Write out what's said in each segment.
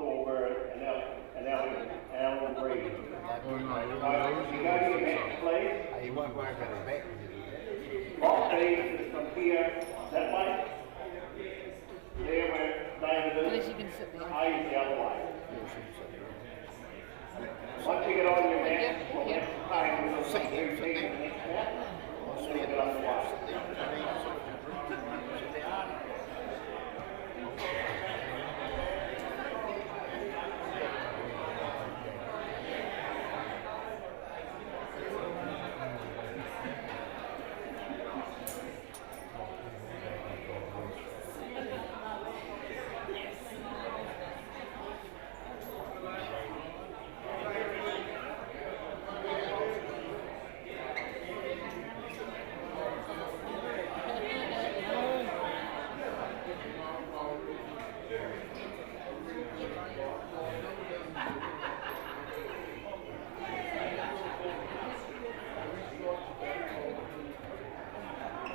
Thornburn and Alan Reed. If you go to your match, please. He won't worry about his back. Lot B is from here, that way. There where David Unless is. you can sit there. A is the other way. Once you get on your mat, we'll have to pay with the two teams next mat. And then we'll get underway.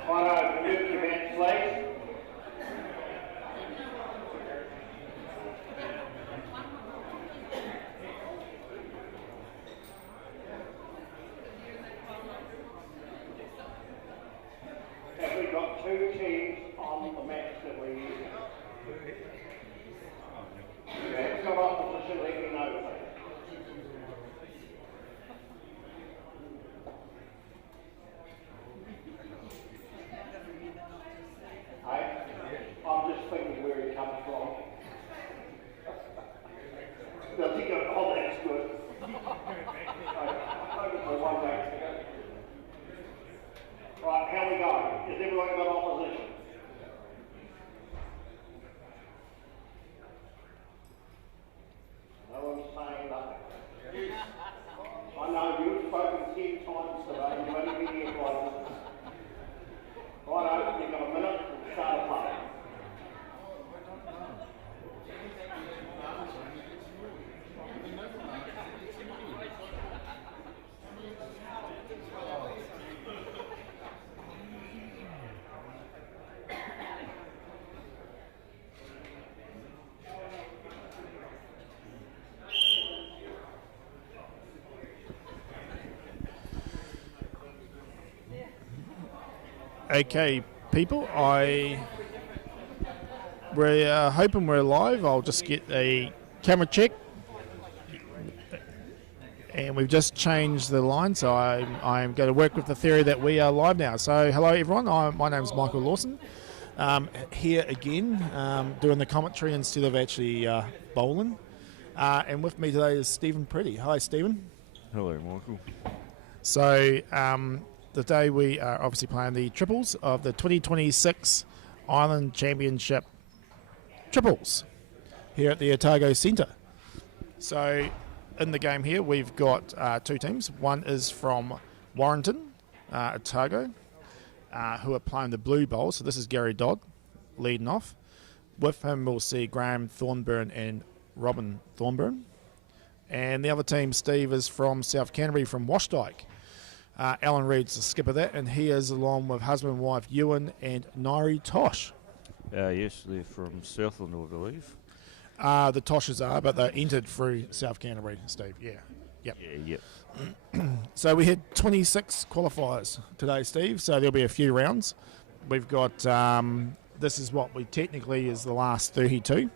Right, move your mat, please. Have we got two teams on the match that we're using? Yeah, come up with the let me know, please. I'm just thinking where he comes from. They'll think, oh, that's good. For one way. Right, how we go? Has everyone got opposition? No one's saying nothing. I know you've spoken 10 times today, you've only been here 5 minutes. Righto, you've got a minute to start a play. Okay, people, we're hoping we're live. I'll just get a camera check. And we've just changed the line, so I'm going to work with the theory that we are live now. So hello everyone, my name's Michael Lawson. Here again, doing the commentary instead of actually bowling. And with me today is Stephen Pretty. Hi Stephen. Hello Michael. So today we are obviously playing the triples of the 2026 Island Championship triples here at the Otago Centre. So in the game here we've got two teams. One is from Warrington, Otago, who are playing the Blue Bowl. So this is Gary Dodd leading off. With him we'll see Graham Thornburn and Robin Thornburn. And the other team, Steve, is from South Canterbury, from Washdyke. Alan Reed's the skipper there, and he is along with husband and wife Ewan and Nairi Tosh. Yes, they're from Southland, I believe. The Toshes are, but they entered through South Canterbury, Steve. Yeah. Yep. Yeah, yep. So we had 26 qualifiers today, Steve, so there'll be a few rounds. We've got, this is what we technically is the last 32.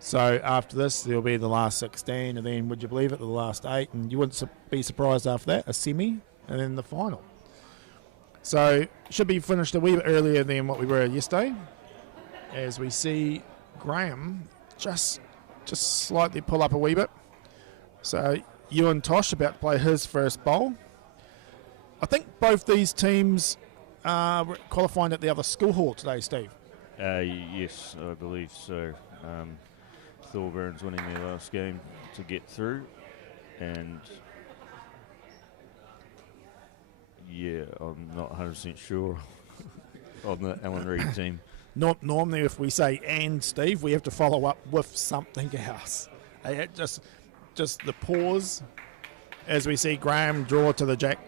So after this, there'll be the last 16, and then, would you believe it, the last 8, and you wouldn't be surprised after that, a semi, and then the final. So should be finished a wee bit earlier than what we were yesterday, as we see Graham just slightly pull up a wee bit. So Ewan Tosh about to play his first bowl. I think both these teams are qualifying at the other school hall today, Steve. Yes, I believe so. Thornburn's winning their last game to get through, and yeah, I'm not 100% sure on the Alan Reed team. Not normally, if we say "and Steve," we have to follow up with something else. Just the pause as we see Graham draw to the jack.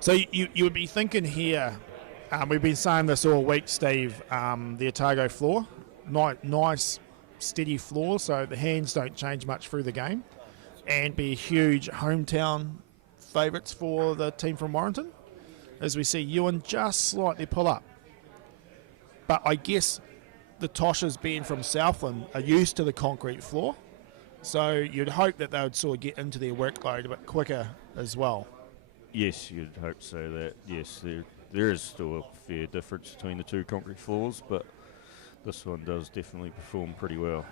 So you would be thinking here. We've been saying this all week, Steve. The Otago floor, nice steady floor, so the hands don't change much through the game, and be huge hometown favourites for the team from Warrington, as we see Ewan just slightly pull up. But I guess the Toshas being from Southland are used to the concrete floor, so you'd hope that they would sort of get into their workload a bit quicker as well. Yes, you'd hope so. That yes, there is still a fair difference between the two concrete floors, but this one does definitely perform pretty well.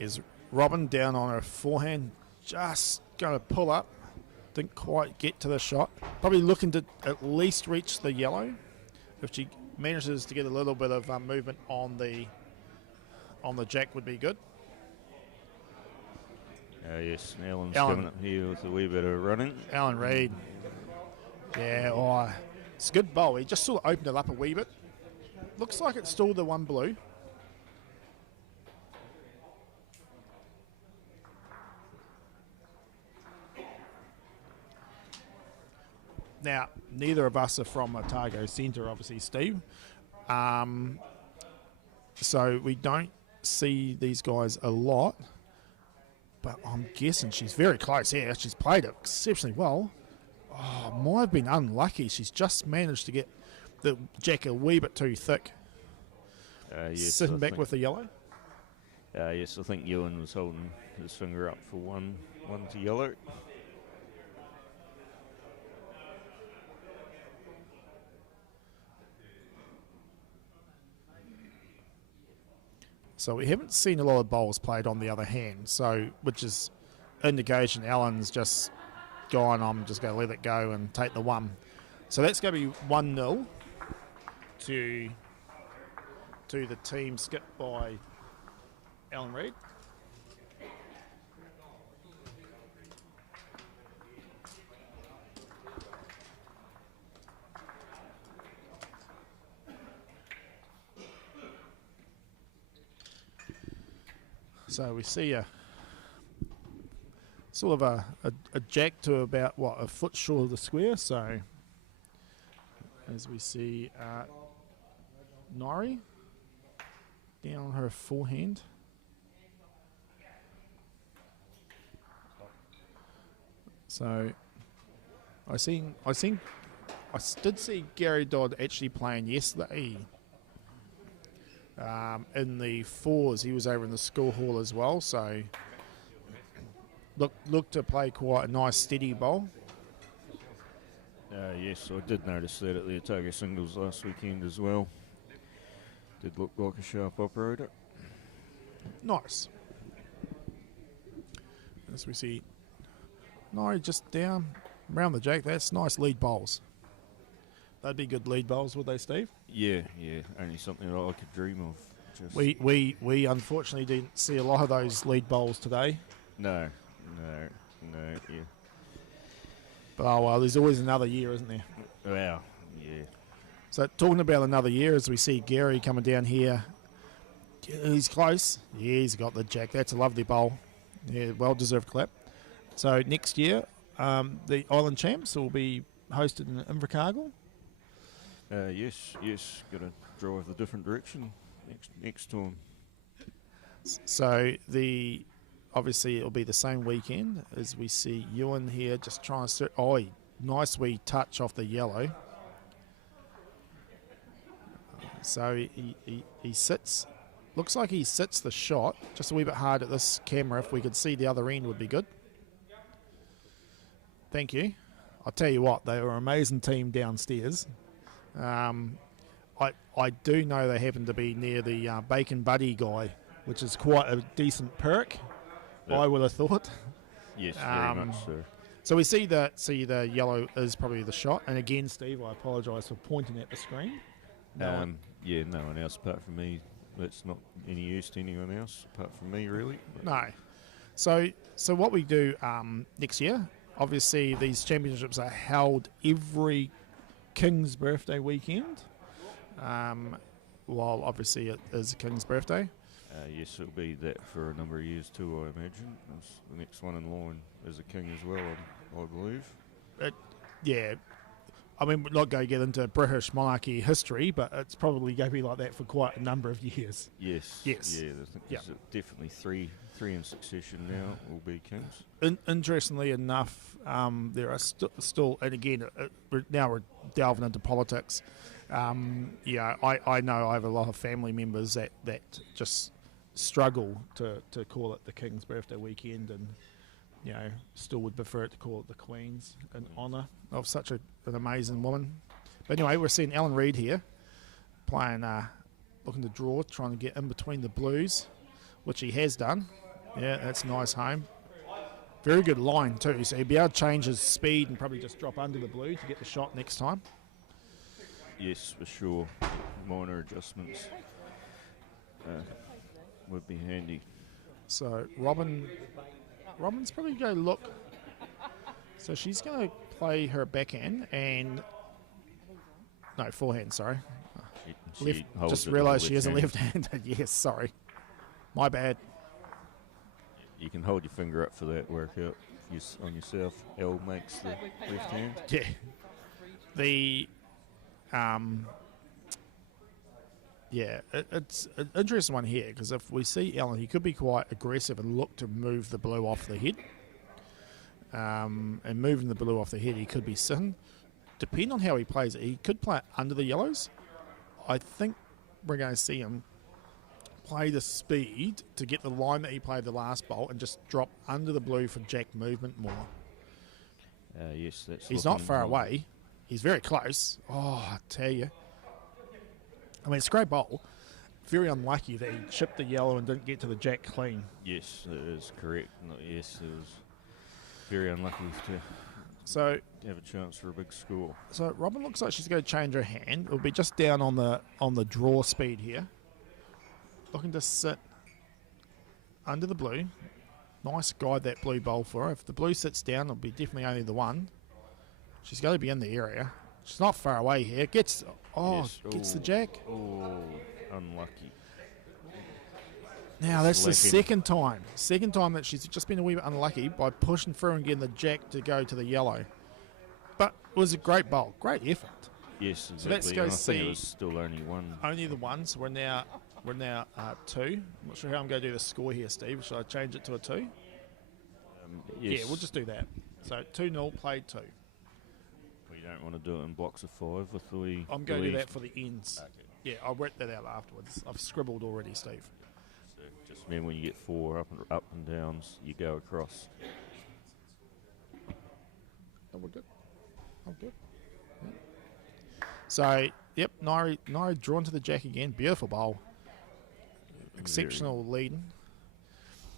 Is Robin down on her forehand, just going to pull up. Didn't quite get to the shot. Probably looking to at least reach the yellow. If she manages to get a little bit of movement on the jack, would be good. Yes, Alan's coming up here with a wee bit of running. Alan Reid. Yeah, it's a good bowl. He just sort of opened it up a wee bit. Looks like it's still the one blue. Now, neither of us are from Otago Centre, obviously, Steve. So we don't see these guys a lot. But I'm guessing she's very close here. She's played it exceptionally well. Oh, might have been unlucky. She's just managed to get the jack a wee bit too thick. Yes, Sitting back with the yellow. Yes, I think Ewan was holding his finger up for one to yellow. So we haven't seen a lot of bowls played on the other hand, so which is indication Alan's just gone, I'm just going to let it go and take the one. So that's going to be 1-0 to the team skipped by Alan Reid. So we see a sort of a jack to about, a foot short of the square. So as we see Nori down on her forehand. So I did see Gary Dodd actually playing yesterday. In the fours, he was over in the school hall as well, so looked to play quite a nice steady bowl. Yes, I did notice that at the Otago singles last weekend as well. Did look like a sharp operator. Nice. As we see Nori just down around the jack, that's nice lead bowls. They'd be good lead bowls, would they, Steve? Yeah, only something that I could dream of. Just We unfortunately didn't see a lot of those lead bowls today. No, yeah. But oh well, there's always another year, isn't there? Wow, yeah. So talking about another year, as we see Gary coming down here, he's close. Yeah, he's got the jack. That's a lovely bowl. Yeah, well-deserved clap. So next year, the Island Champs will be hosted in Invercargill. Yes, got to drive the different direction next time. So obviously it'll be the same weekend as we see Ewan here just trying to nice wee touch off the yellow. So he sits, looks like he sits the shot just a wee bit hard at this camera. If we could see the other end would be good. Thank you. I'll tell you what, they were an amazing team downstairs. I do know they happen to be near the Bacon Buddy guy, which is quite a decent perk, yep. I would have thought. Yes, very much so. So we see the yellow is probably the shot. And again, Steve, I apologise for pointing at the screen. No one else apart from me. That's not any use to anyone else apart from me, really. No. So what we do next year, obviously these championships are held every King's birthday weekend, while obviously it is King's birthday. Yes, it'll be that for a number of years too, I imagine. The next one in line is a King as well, I believe. I mean, we're not going to get into British monarchy history, but it's probably going to be like that for quite a number of years. Yes. Yes. Yeah, I think there's definitely three in succession now will be kings. Interestingly enough, there are still, and again, we're delving into politics. I know I have a lot of family members that just struggle to call it the King's birthday weekend, and still would prefer it to call it the Queen's in honour of such an amazing woman. But anyway, we're seeing Alan Reid here playing, looking to draw, trying to get in between the blues, which he has done. Yeah, that's a nice home. Very good line too, so he'll be able to change his speed and probably just drop under the blue to get the shot next time. Yes, for sure. Minor adjustments would be handy. So Robin's probably going to look. So she's going to play her backhand and forehand. Sorry, She holds just it with realised the she is a left hand. left-handed. Yes, sorry, my bad. You can hold your finger up for that workout on yourself. L makes the left hand. Yeah, the it's an interesting one here because if we see Alan, he could be quite aggressive and look to move the blue off the head. And moving the blue off the head, he could be sitting. Depending on how he plays it, he could play it under the yellows. I think we're going to see him play the speed to get the line that he played the last bowl and just drop under the blue for jack movement more. Yes, that's. He's not far away. He's very close. Oh, I tell you. I mean, it's a great bowl. Very unlucky that he chipped the yellow and didn't get to the jack clean. Yes, that is correct. Yes, it was very unlucky to have a chance for a big score. So Robin looks like she's going to change her hand. It'll be just down on the draw speed here. Looking to sit under the blue. Nice guide that blue bowl for her. If the blue sits down, it'll be definitely only the one. She's going to be in the area. She's not far away here. Gets the jack. Oh, unlucky. Now that's the second time that she's just been a wee bit unlucky by pushing through and getting the jack to go to the yellow. But it was a great bowl, great effort. Yes, exactly. So let's go and I see. think it was still only one. Only the one. So we're now 2. I'm not sure how I'm going to do the score here, Steve. Should I change it to a 2? Yes. Yeah, we'll just do that. So 2-0, played 2. We don't want to do it in blocks of 5 with the. I'm going to do that for the ends. Okay. Yeah, I'll work that out afterwards. I've scribbled already, Steve. So just mean when you get 4 up and downs, you go across. Oh, we're good. Oh, good. Yeah. So, yep, Nairi drawn to the jack again. Beautiful bowl. Exceptional leading.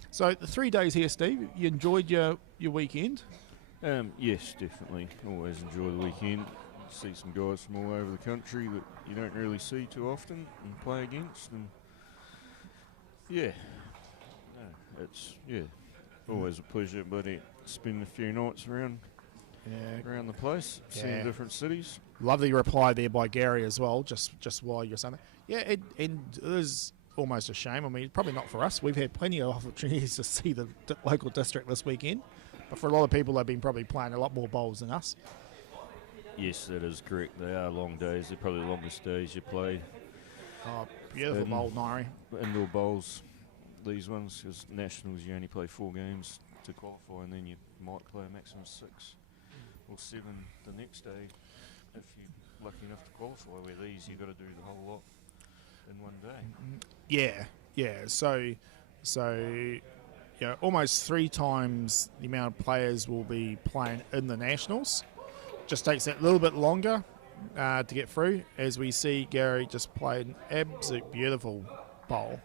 So, the 3 days here, Steve, you enjoyed your weekend? Yes, definitely. Always enjoy the weekend. See some guys from all over the country that you don't really see too often and play against. And it's always a pleasure, buddy. Spend a few nights around the place, seeing different cities. Lovely reply there by Gary as well, just while you're saying that. Yeah, and it is almost a shame. I mean, probably not for us. We've had plenty of opportunities to see the local district this weekend. But for a lot of people, they've been probably playing a lot more bowls than us. Yes, that is correct. They are long days. They're probably the longest days you play. Oh, beautiful bowl, Nairi. Indoor bowls, these ones, because nationals you only play 4 games to qualify, and then you might play a maximum of 6 or 7 the next day if you're lucky enough to qualify. Where these, you've got to do the whole lot in one day. Yeah. So almost 3 times the amount of players will be playing in the nationals. Just takes that little bit longer to get through. As we see, Gary just played an absolute beautiful bowl.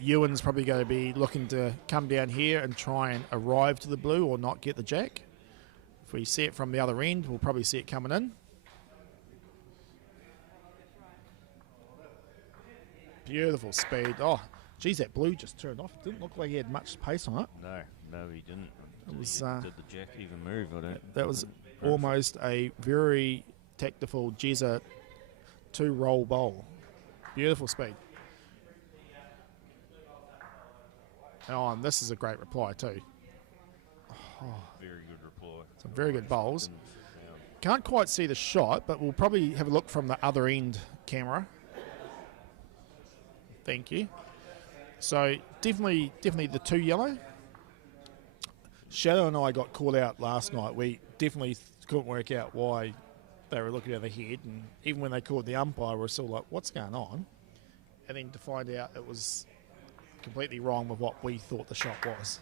Ewan's probably going to be looking to come down here and try and arrive to the blue or not get the jack. If we see it from the other end, we'll probably see it coming in. Beautiful speed. Oh, geez, that blue just turned off. It didn't look like he had much pace on it. No, he didn't. It was, did the jack even move? That was almost a very tactful Jezza 2-roll bowl. Beautiful speed. Oh, and this is a great reply too. Very good reply. Some very good bowls. can't quite see the shot, but we'll probably have a look from the other end camera. Thank you. So definitely the 2 yellow. Shadow and I got called out last night. We definitely couldn't work out why they were looking overhead, and even when they called the umpire, we were still like, what's going on? And then to find out it was completely wrong with what we thought the shot was.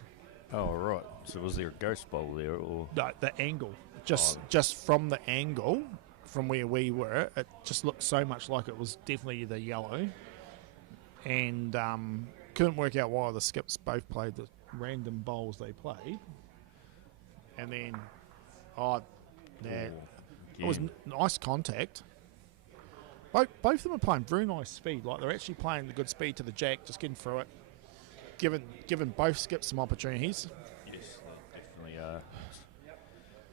Oh, right. So was there a ghost bowl there, or? No, the angle. Just from the angle, from where we were, it just looked so much like it was definitely the yellow. And couldn't work out why the skips both played the random bowls they played. And then, it was nice contact. Both of them are playing very nice speed. Like, they're actually playing the good speed to the jack, just getting through it. Giving both skips some opportunities. Yes, they definitely are.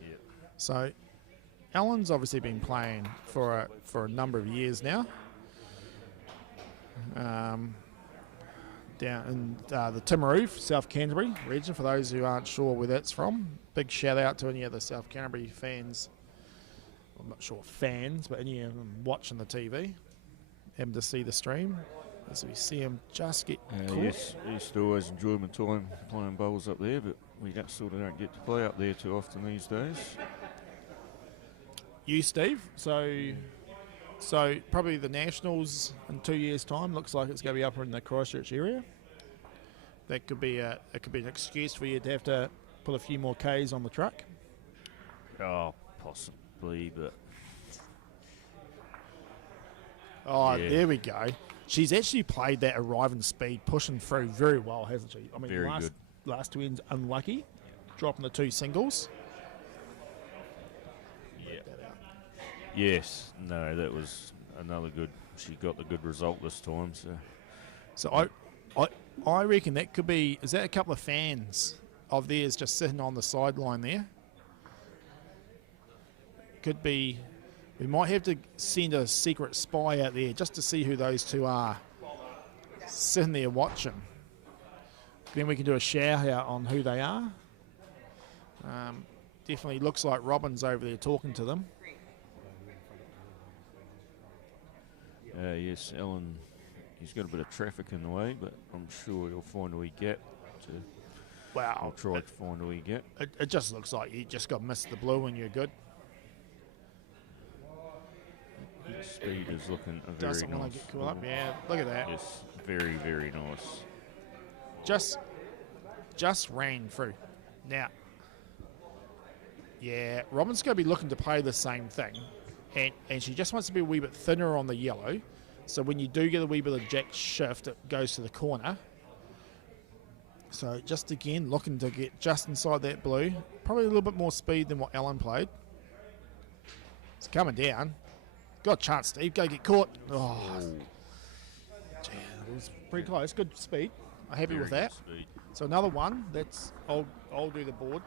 Yeah. So, Alan's obviously been playing for a number of years now. Down in the Timaru, South Canterbury region, for those who aren't sure where that's from. Big shout out to any of the South Canterbury fans. I'm not sure fans, but any of them watching the TV, having to see the stream. As we see him just get caught. Yes, I used to always enjoy my time playing bowls up there, but we don't get to play up there too often these days. You, Steve, so probably the Nationals in 2 years' time looks like it's going to be up in the Christchurch area. That could be an excuse for you to have to put a few more Ks on the truck. Oh, possibly, but yeah. There we go. She's actually played that arriving speed, pushing through very well, hasn't she? I mean, very good. Last 2 ends unlucky, dropping the 2 singles. Yeah. Yes. No, that was another good. She got the good result this time. So I reckon that could be. Is that a couple of fans of theirs just sitting on the sideline there? Could be. We might have to send a secret spy out there just to see who those two are. Sitting there watching. Then we can do a shout out on who they are. Definitely looks like Robin's over there talking to them. Yes, Alan, he's got a bit of traffic in the way, but I'm sure he'll find a wee gap. Wow. I'll try to find a wee gap. It just looks like you just got missed the blue and you're good. His speed is looking very Doesn't nice. want to get caught up. Yeah, look at that. Yes, very, very nice. Just ran through. Now, yeah, Robin's going to be looking to play the same thing. And she just wants to be a wee bit thinner on the yellow. So when you do get a wee bit of jack shift, it goes to the corner. So just again, looking to get just inside that blue. Probably a little bit more speed than what Ellen played. It's coming down. Got a chance, Steve. Go get caught. Oh, gee, it was pretty close. Good speed. I'm happy with that. So another one. I'll do the board.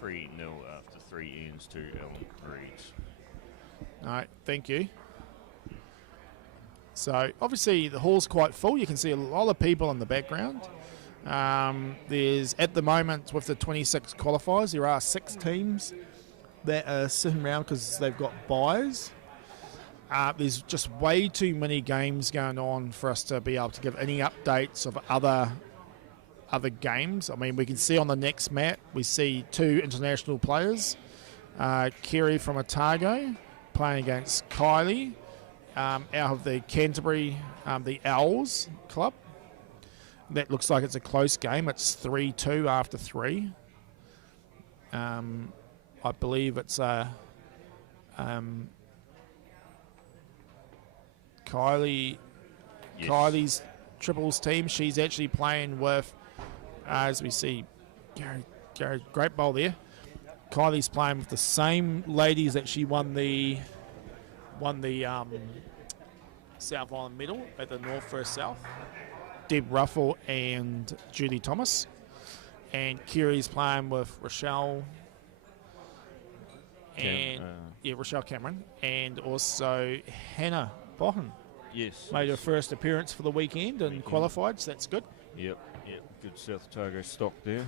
3-0 after 3 ends to Ellen Reeds. All right, thank you. So obviously the hall's quite full. You can see a lot of people in the background. There's, at the moment, with the 26 qualifiers, there are 6 teams that are sitting around because they've got buys. There's just way too many games going on for us to be able to give any updates of other games. I mean, we can see on the next map, we see 2 international players. Kerry from Otago playing against Kylie out of the Canterbury, the Owls club. That looks like it's a close game. It's 3-2 after 3. I believe it's Kylie. Yes. Kylie's triples team. She's actually playing with, as we see, Gary, great bowl there. Kylie's playing with the same ladies that she won the South Island medal at the North First South. Deb Ruffle and Judy Thomas. And Kerry's playing with Rochelle. Rochelle Cameron, and also Hannah Bohan. Yes. Made her first appearance for the weekend and qualified, so that's good. Yep. Good South Otago stock there.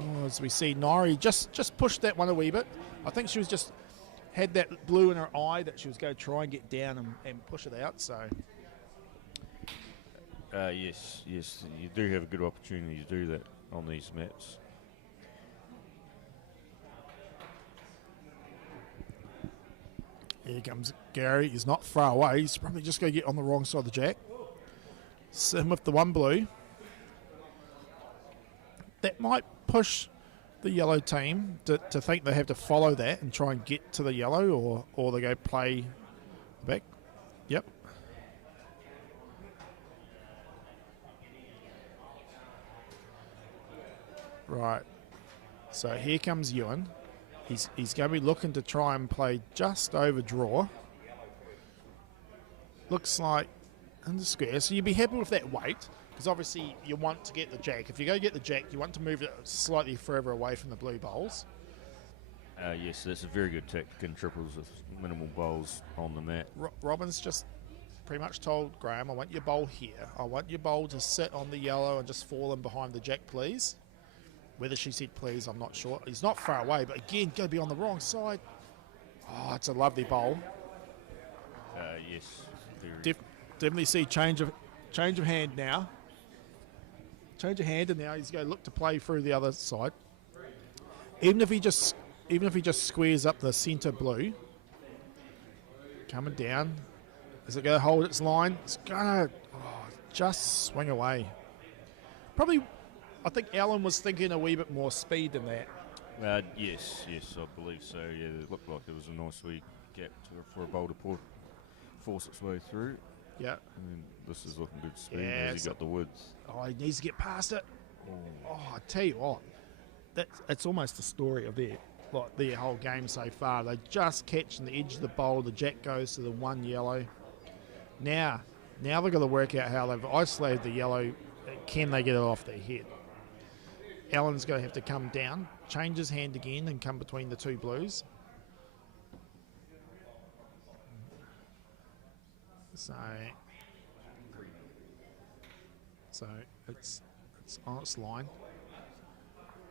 Oh, as we see, Nori just pushed that one a wee bit. I think she was just had that blue in her eye that she was going to try and get down and push it out. So Yes, you do have a good opportunity to do that on these mats. here comes Gary. He's not far away. He's probably just going to get on the wrong side of the jack. Sim with the one blue. That might push the yellow team to think they have to follow that and try and get to the yellow, or they go play back. Yep. Right. So here comes Ewan. He's going to be looking to try and play just over draw. Looks like in the square. So you'd be happy with that weight, because obviously you want to get the jack. If you go get the jack, you want to move it slightly further away from the blue bowls. Yes, that's a very good tactic in triples with minimal bowls on the mat. Robin's just pretty much told Graham, I want your bowl here. I want your bowl to sit on the yellow and just fall in behind the jack, please. Whether she said please, I'm not sure. He's not far away, but again, going to be on the wrong side. Oh, it's a lovely bowl. Yes. Definitely see change of hand now. Change of hand, and now he's going to look to play through the other side. Even if he just squares up the centre blue, coming down. Is it going to hold its line? It's going to just swing away. Probably, I think Alan was thinking a wee bit more speed than that. Yes, I believe so. Yeah, it looked like it was a nice wee gap for a bowl to force its way through. Yeah. And this is looking good speed. Yeah, Has he got the width? Oh, he needs to get past it. Oh, I tell you what, it's almost the story of their whole game so far. They just catch on the edge of the bowl. The jack goes to the one yellow. Now they've got to work out how they've isolated the yellow. Can they get it off their head? Alan's going to have to come down, change his hand again, and come between the two blues. So it's on its line.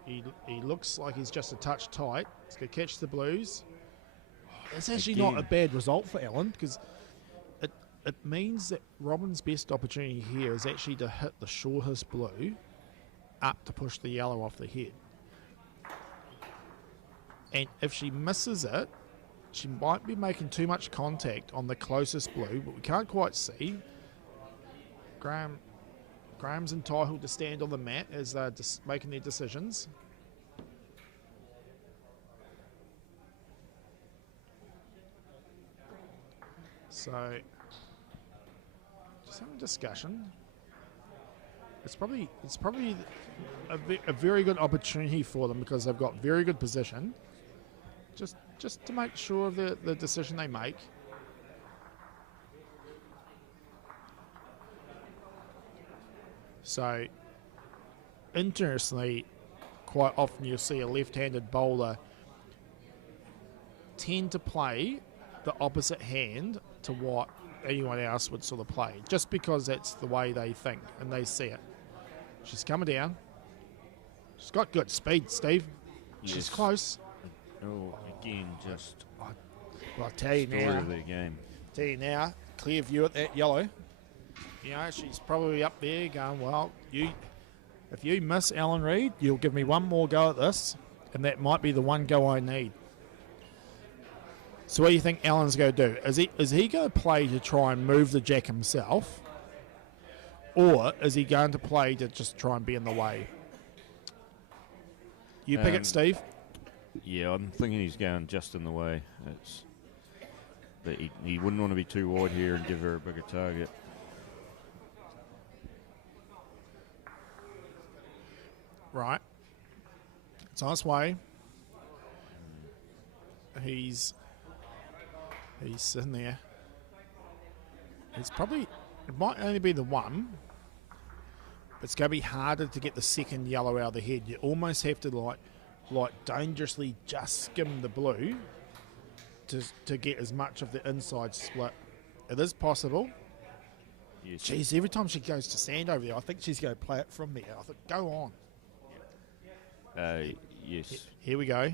He looks like he's just a touch tight. He's going to catch the blues. It's actually not a bad result for Alan, because it means that Robin's best opportunity here is actually to hit the shortest blue up to push the yellow off the head. And if she misses it, she might be making too much contact on the closest blue, but we can't quite see. Graham's entitled to stand on the mat as they're making their decisions. So, just having a discussion. It's probably a very good opportunity for them, because they've got very good position. Just to make sure of the decision they make. So, interestingly, quite often you'll see a left-handed bowler tend to play the opposite hand to what anyone else would sort of play, just because that's the way they think and they see it. She's coming down. She's got good speed, Steve. Yes. She's close. Oh, again, just Well, I'll tell you story now. of their game. Tell you now, clear view at that yellow. You know, she's probably up there going, well, if you miss Alan Reid, you'll give me one more go at this, and that might be the one go I need. So what do you think Alan's going to do? Is he going to play to try and move the jack himself, or is he going to play to just try and be in the way? You pick it, Steve. Yeah, I'm thinking he's going just in the way. But he wouldn't want to be too wide here and give her a bigger target. Right. It's on its way. He's sitting there. It might only be the one. It's going to be harder to get the second yellow out of the head. You almost have to like dangerously just skim the blue to get as much of the inside split. It is possible. Yes. Jeez, every time she goes to stand over there, I think she's going to play it from there. I think, go on. Yes. Here we go.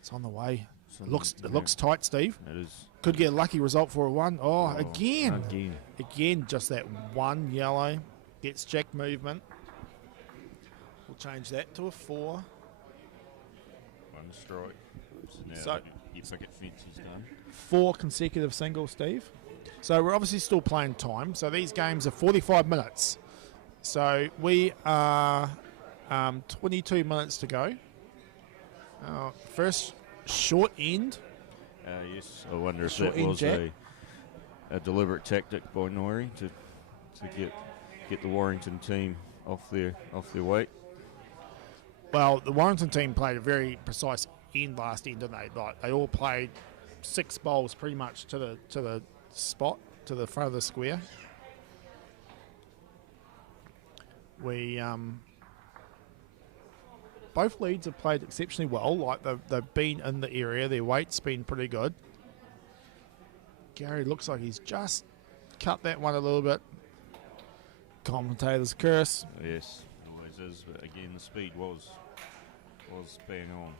It's on the way. Some- It looks tight, Steve. It is. Could get a lucky result for a 1. Oh, Oh, again. Again. Again, just that 1 yellow. Gets jack movement. We'll change that to a 4. 1 strike. So now So- you picket fence is done. 4 consecutive singles, Steve. So we're obviously still playing time. So these games are 45 minutes. So we are 22 minutes to go. First short end. Yes, I wonder if Short that end was jack. a deliberate tactic by Norrie to get the Warrington team off their weight. Well, the Warrington team played a very precise end last end, didn't they? Like they all played 6 bowls pretty much to the spot, to the front of the square. We both leads have played exceptionally well. Like they've been in the area. Their weight's been pretty good. Gary looks like he's just cut that one a little bit. Commentator's curse. Yes, it always is. But again, the speed was bang on.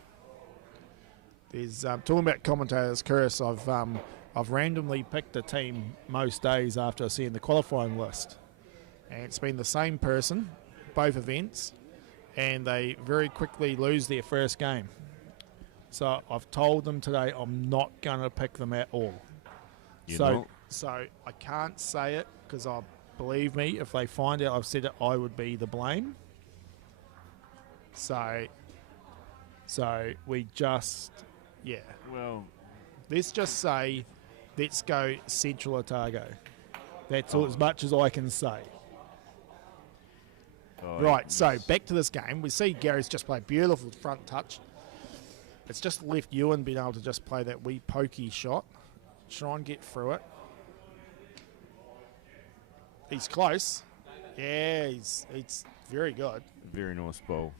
There's talking about commentators' curse. I've randomly picked a team most days after seeing the qualifying list, and it's been the same person, both events, and they very quickly lose their first game. So I've told them today I'm not going to pick them at all. You So know, I can't say it because I believe me, if they find out I've said it, I would be the blame. So we just, yeah. well, Let's just say, let's go Central Otago. That's all, as much as I can say. Right, so back to this game. We see Gary's just played beautiful front touch. It's just left Ewan being able to just play that wee pokey shot. Try and get through it. He's close. Yeah, he's very good. very nice bowl.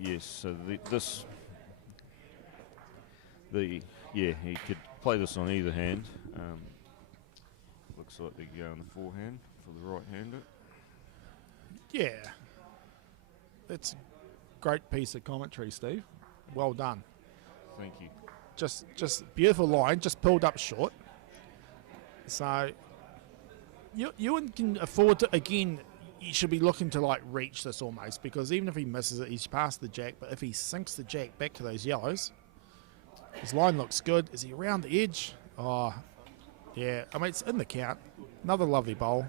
Yes, so he could play this on either hand. Looks like they go on the forehand for the right-hander. Yeah. That's a great piece of commentary, Steve. Well done. Thank you. Just beautiful line, just pulled up short. So Ewan can afford to, again, you should be looking to like reach this almost, because even if he misses it, he's past the jack, but if he sinks the jack back to those yellows, his line looks good. Is he around the edge? Oh, yeah. I mean, it's in the count. Another lovely bowl.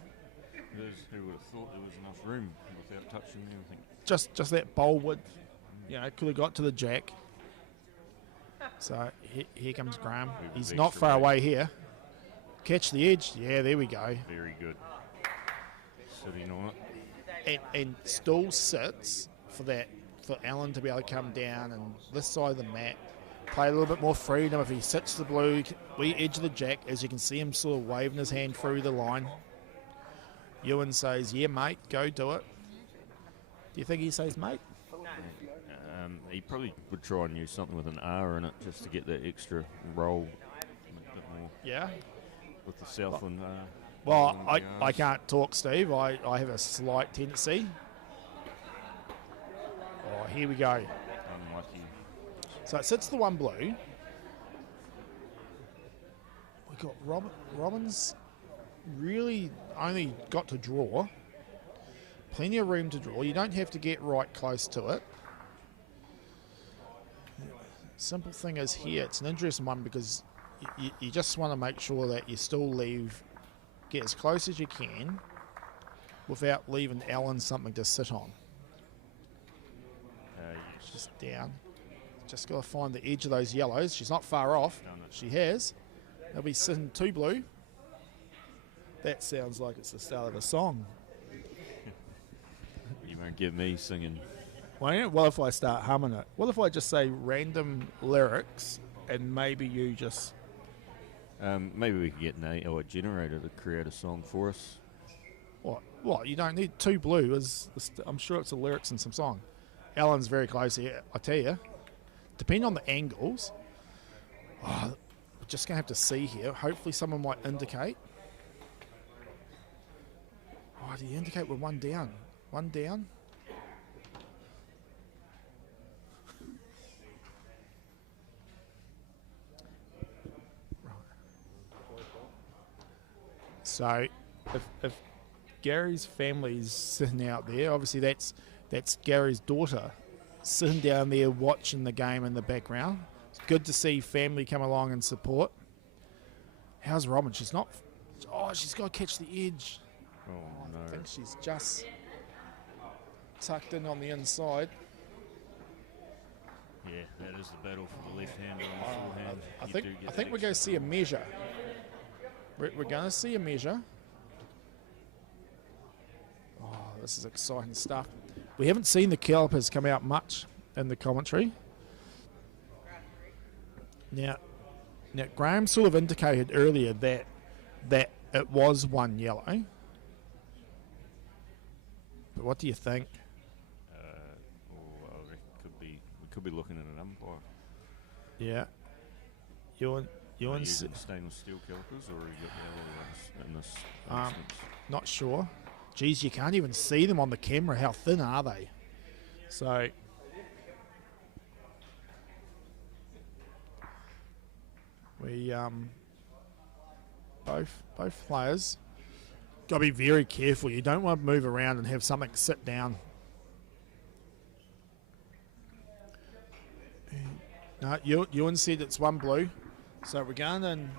It is, who would have thought there was enough room without touching anything? Just that bowl width, could have got to the jack. So here comes Graham. He's not extra far weight. away here. Catch the edge. Yeah, there we go. Very good. Sitting on it. And still sits for Alan to be able to come down and this side of the mat, play a little bit more freedom. If he sits the blue, we edge of the jack, as you can see him sort of waving his hand through the line. Ewan says, yeah, mate, go do it. Do you think he says, mate? He probably would try and use something with an R in it just to get that extra roll a bit more Yeah. with the Southland. Well, than the I Rs. can't talk, Steve. I have a slight tendency. Oh, here we go. Unlucky. So it sits the one blue. We've got Robbins really only got to draw. Plenty of room to draw. You don't have to get right close to it. Simple thing is here, it's an interesting one because you just want to make sure that you still get as close as you can without leaving Alan something to sit on. Just down. Just got to find the edge of those yellows. She's not far off. Done it. She has. They'll be sitting 2 blue. That sounds like it's the start of a song. You won't get me singing. What if I start humming it? What if I just say random lyrics and maybe you just... Maybe we could get an AI generator to create a song for us. What? You don't need 2 blue. I'm sure it's the lyrics in some song. Alan's very close here, I tell you. Depending on the angles... just going to have to see here. Hopefully someone might indicate. Oh, did he indicate with one down? One down? So, if Gary's family's sitting out there, obviously that's Gary's daughter sitting down there watching the game in the background. It's good to see family come along and support. How's Robin? She's not. Oh, she's got to catch the edge. Oh no! I think she's just tucked in on the inside. Yeah, that is the battle for the left hand and the forehand. I think we're going to see a measure. We're going to see a measure. Oh, this is exciting stuff. We haven't seen the calipers come out much in the commentary. Now Graham sort of indicated earlier that it was one yellow. But what do you think? I reckon we could be looking at an umpire. Yeah. Ewan using stainless steel calipers, or you got the other ones in this instance? Not sure. Geez, you can't even see them on the camera. How thin are they? So we both players got to be very careful. You don't want to move around and have something sit down. No, Ewan said it's one blue, so we're going in.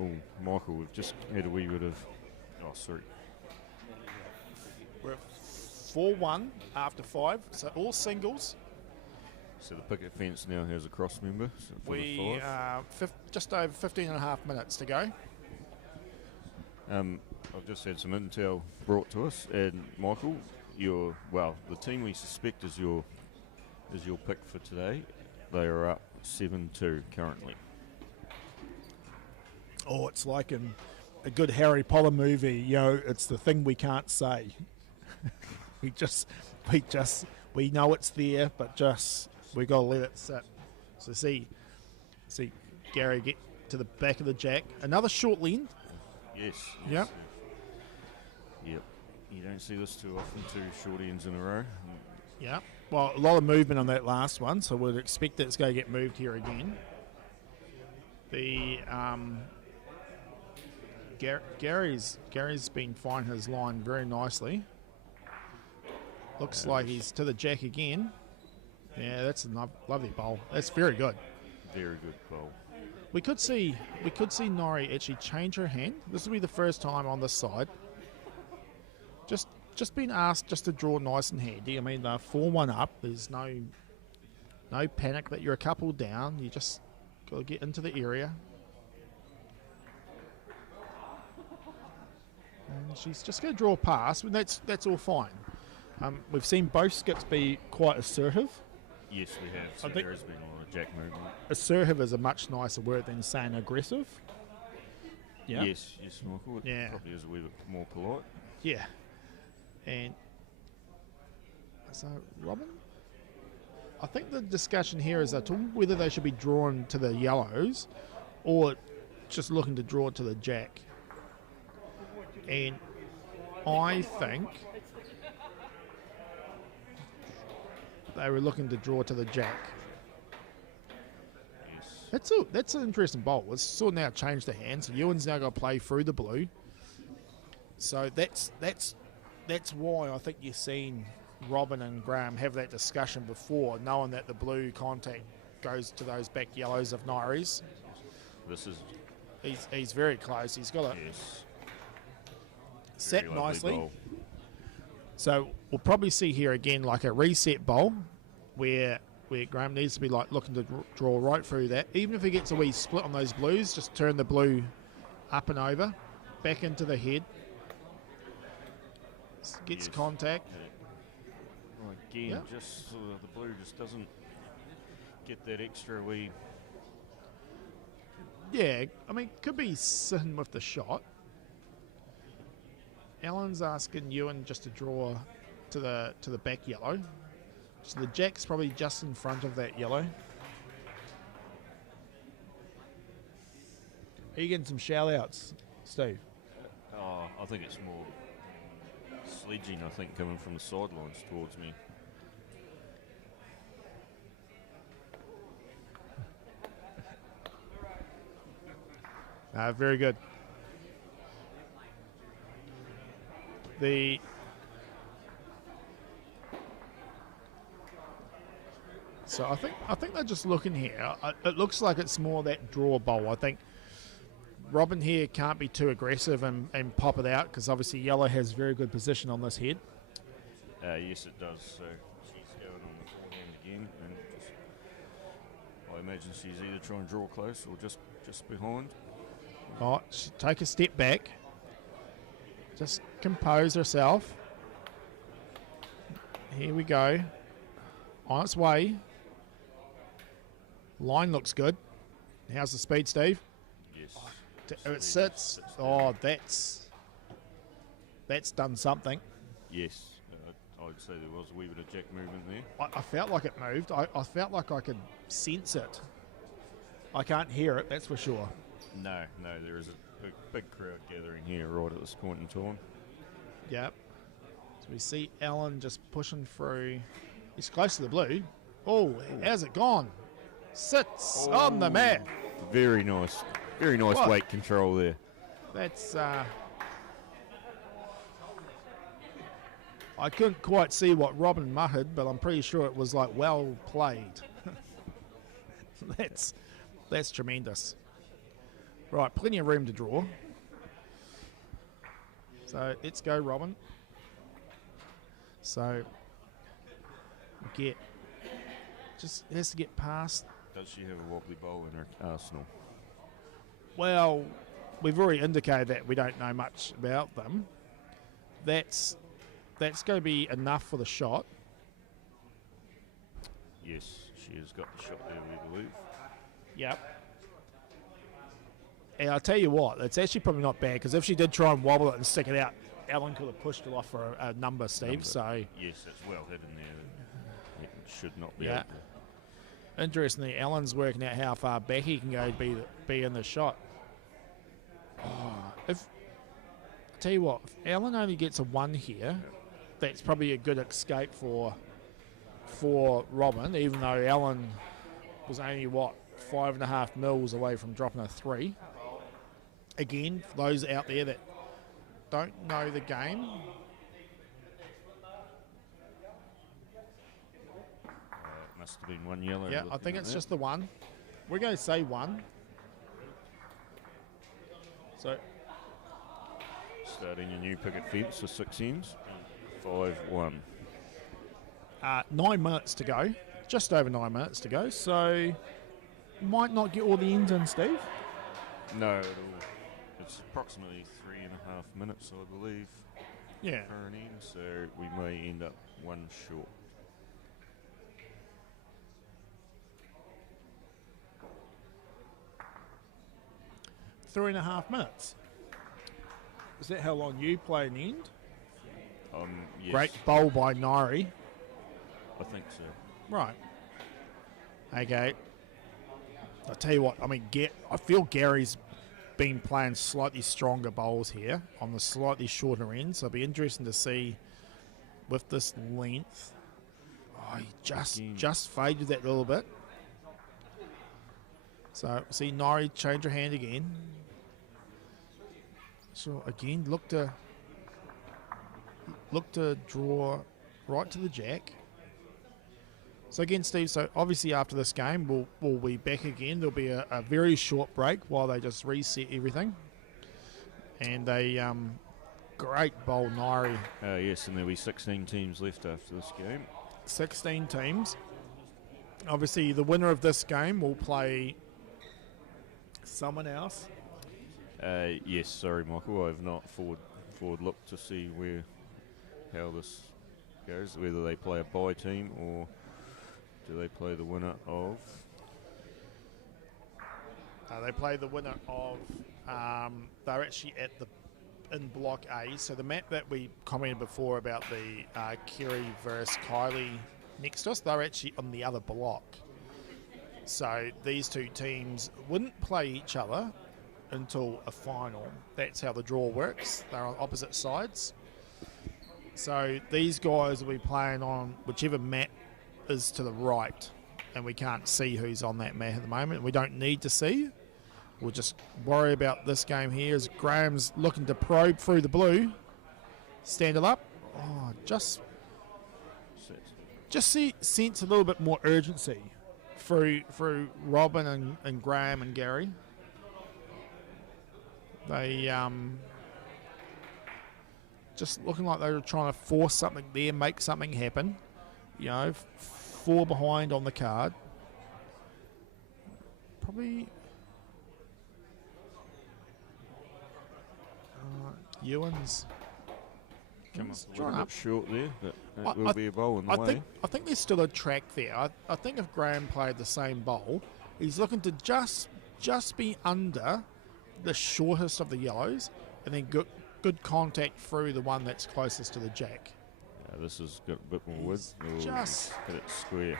Oh, Michael, we've just had a wee bit of. Oh, sorry. We're 4-1 after 5, so all singles. So the picket fence now has a cross member. So for We the just over 15 and a half minutes to go. I've just had some intel brought to us, and Michael, the team we suspect is your pick for today. They are up 7-2 currently. Oh, it's like in a good Harry Potter movie. You know, it's the thing we can't say. we know it's there, but we got to let it sit. So see Gary get to the back of the jack. Another short length. Yes. Yep. Yep. You don't see this too often, 2 short ends in a row. Yeah. Well, a lot of movement on that last one, so we'd expect that it's going to get moved here again. The Gary's been finding his line very nicely. Looks like he's to the jack again. Yeah, that's a lovely bowl. That's very good. Very good bowl. We could see Nori actually change her hand. This will be the first time on this side. Just been asked just to draw nice and handy. I mean, they're 4-1 up. There's no panic that you're a couple down. You just got to get into the area. And she's just going to draw a pass. And that's all fine. We've seen both skips be quite assertive. Yes, we have. So there has been a lot of jack movement. Assertive is a much nicer word than saying aggressive. Yeah. Yes, Michael. It probably is a wee bit more polite. Yeah. And so, Robin, I think the discussion here is that whether they should be drawn to the yellows or just looking to draw to the jack. And I think they were looking to draw to the jack. Yes. That's an interesting bowl. It's sort of now changed the hands. Ewan's now got to play through the blue. So that's why I think you've seen Robin and Graham have that discussion before, knowing that the blue contact goes to those back yellows of Nairi's. This is. He's very close. He's got a set nicely. Bowl. So we'll probably see here again like a reset bowl where Graham needs to be like looking to draw right through that. Even if he gets a wee split on those blues, just turn the blue up and over, back into the head. Gets contact. Well, again, just the blue just doesn't get that extra wee. Yeah, I mean, could be sitting with the shot. Alan's asking Ewan just to draw to the back yellow. So the jack's probably just in front of that yellow. Are you getting some shout-outs, Steve? I think it's more sledging, I think, coming from the sidelines towards me. Very good. So I think they're just looking here. It looks like it's more that draw bowl. I think Robin here can't be too aggressive and pop it out because obviously yellow has very good position on this head. Yes, it does. So she's going on the forehand again, and I imagine she's either trying to draw close or just behind. Oh, take a step back. Just compose herself. Here we go. On its way. Line looks good. How's the speed, Steve? Yes. It sits. Oh, that's done something. Yes. I'd say there was a wee bit of jack movement there. I felt like it moved. I felt like I could sense it. I can't hear it, that's for sure. No, there is a big crowd gathering here right at this point in time. Yep. So we see Alan just pushing through. He's close to the blue. Oh, how's it gone? Sits on the mat. Very nice What? weight control there. That's I couldn't quite see what Robin muttered, but I'm pretty sure it was like well played. That's tremendous. Right, plenty of room to draw. So let's go, Robin. So just has to get past. Does she have a wobbly bowl in her arsenal? Well, we've already indicated that we don't know much about them. That's going to be enough for the shot. Yes, she has got the shot there, we believe. Yep. And I'll tell you what, it's actually probably not bad because if she did try and wobble it and stick it out, Alan could have pushed it off for a number, Steve. So yes, it's well hidden there. It should not be. Yeah. Out there. Interestingly, Alan's working out how far back he can go to be in the shot. I'll tell you what, if Alan only gets a 1 here, that's probably a good escape for Robin, even though Alan was only 5.5 mils away from dropping a 3. Again, for those out there that don't know the game, Must have been 1 yellow. yeah, I think it's just the 1. We're going to say 1. So starting a new picket fence for 6 ends. 5-1. 9 minutes to go, just over 9 minutes to go. So might not get all the ends in, Steve. No, it's approximately 3.5 minutes, I believe. Yeah. Per an end, so we may end up 1 short. Three and a half minutes. Is that how long you play an end? Yes, Great bowl by Nairi. I think so. Right. Okay. I'll tell you what, I mean, I feel Gary's been playing slightly stronger bowls here on the slightly shorter end, so it'll be interesting to see with this length. Oh, he just faded that little bit. So, see Nairi change her hand again. So, again, look to draw right to the jack. So again, Steve, so obviously after this game, we'll be back again. There'll be a very short break while they just reset everything. And a great bowl, Nairi. Yes, and there'll be 16 teams left after this game. 16 teams. Obviously, the winner of this game will play someone else. Yes, sorry, Michael. I've not forward looked to see how this goes, whether they play a bye team or do they play the winner of? They play the winner of. They're actually in Block A. So the map that we commented before about the Kerry versus Kylie next to us, they're actually on the other block. So these two teams wouldn't play each other until a final. That's how the draw works. They're on opposite sides. So these guys will be playing on whichever mat is to the right, and we can't see who's on that mat at the moment. We don't need to see. We'll just worry about this game here as Graham's looking to probe through the blue. Stand it up. Oh, just sense a little bit more urgency through Robin and Graham and Gary. They just looking like they were trying to force something there, make something happen. You know, 4 behind on the card. Probably Ewan's Come up a little bit short there, but that will be a bowl in the way. I think there's still a track there. I think if Graham played the same bowl, he's looking to just be under the shortest of the yellows, and then good contact through the one that's closest to the jack. Yeah, this has got a bit more width. Just hit it square.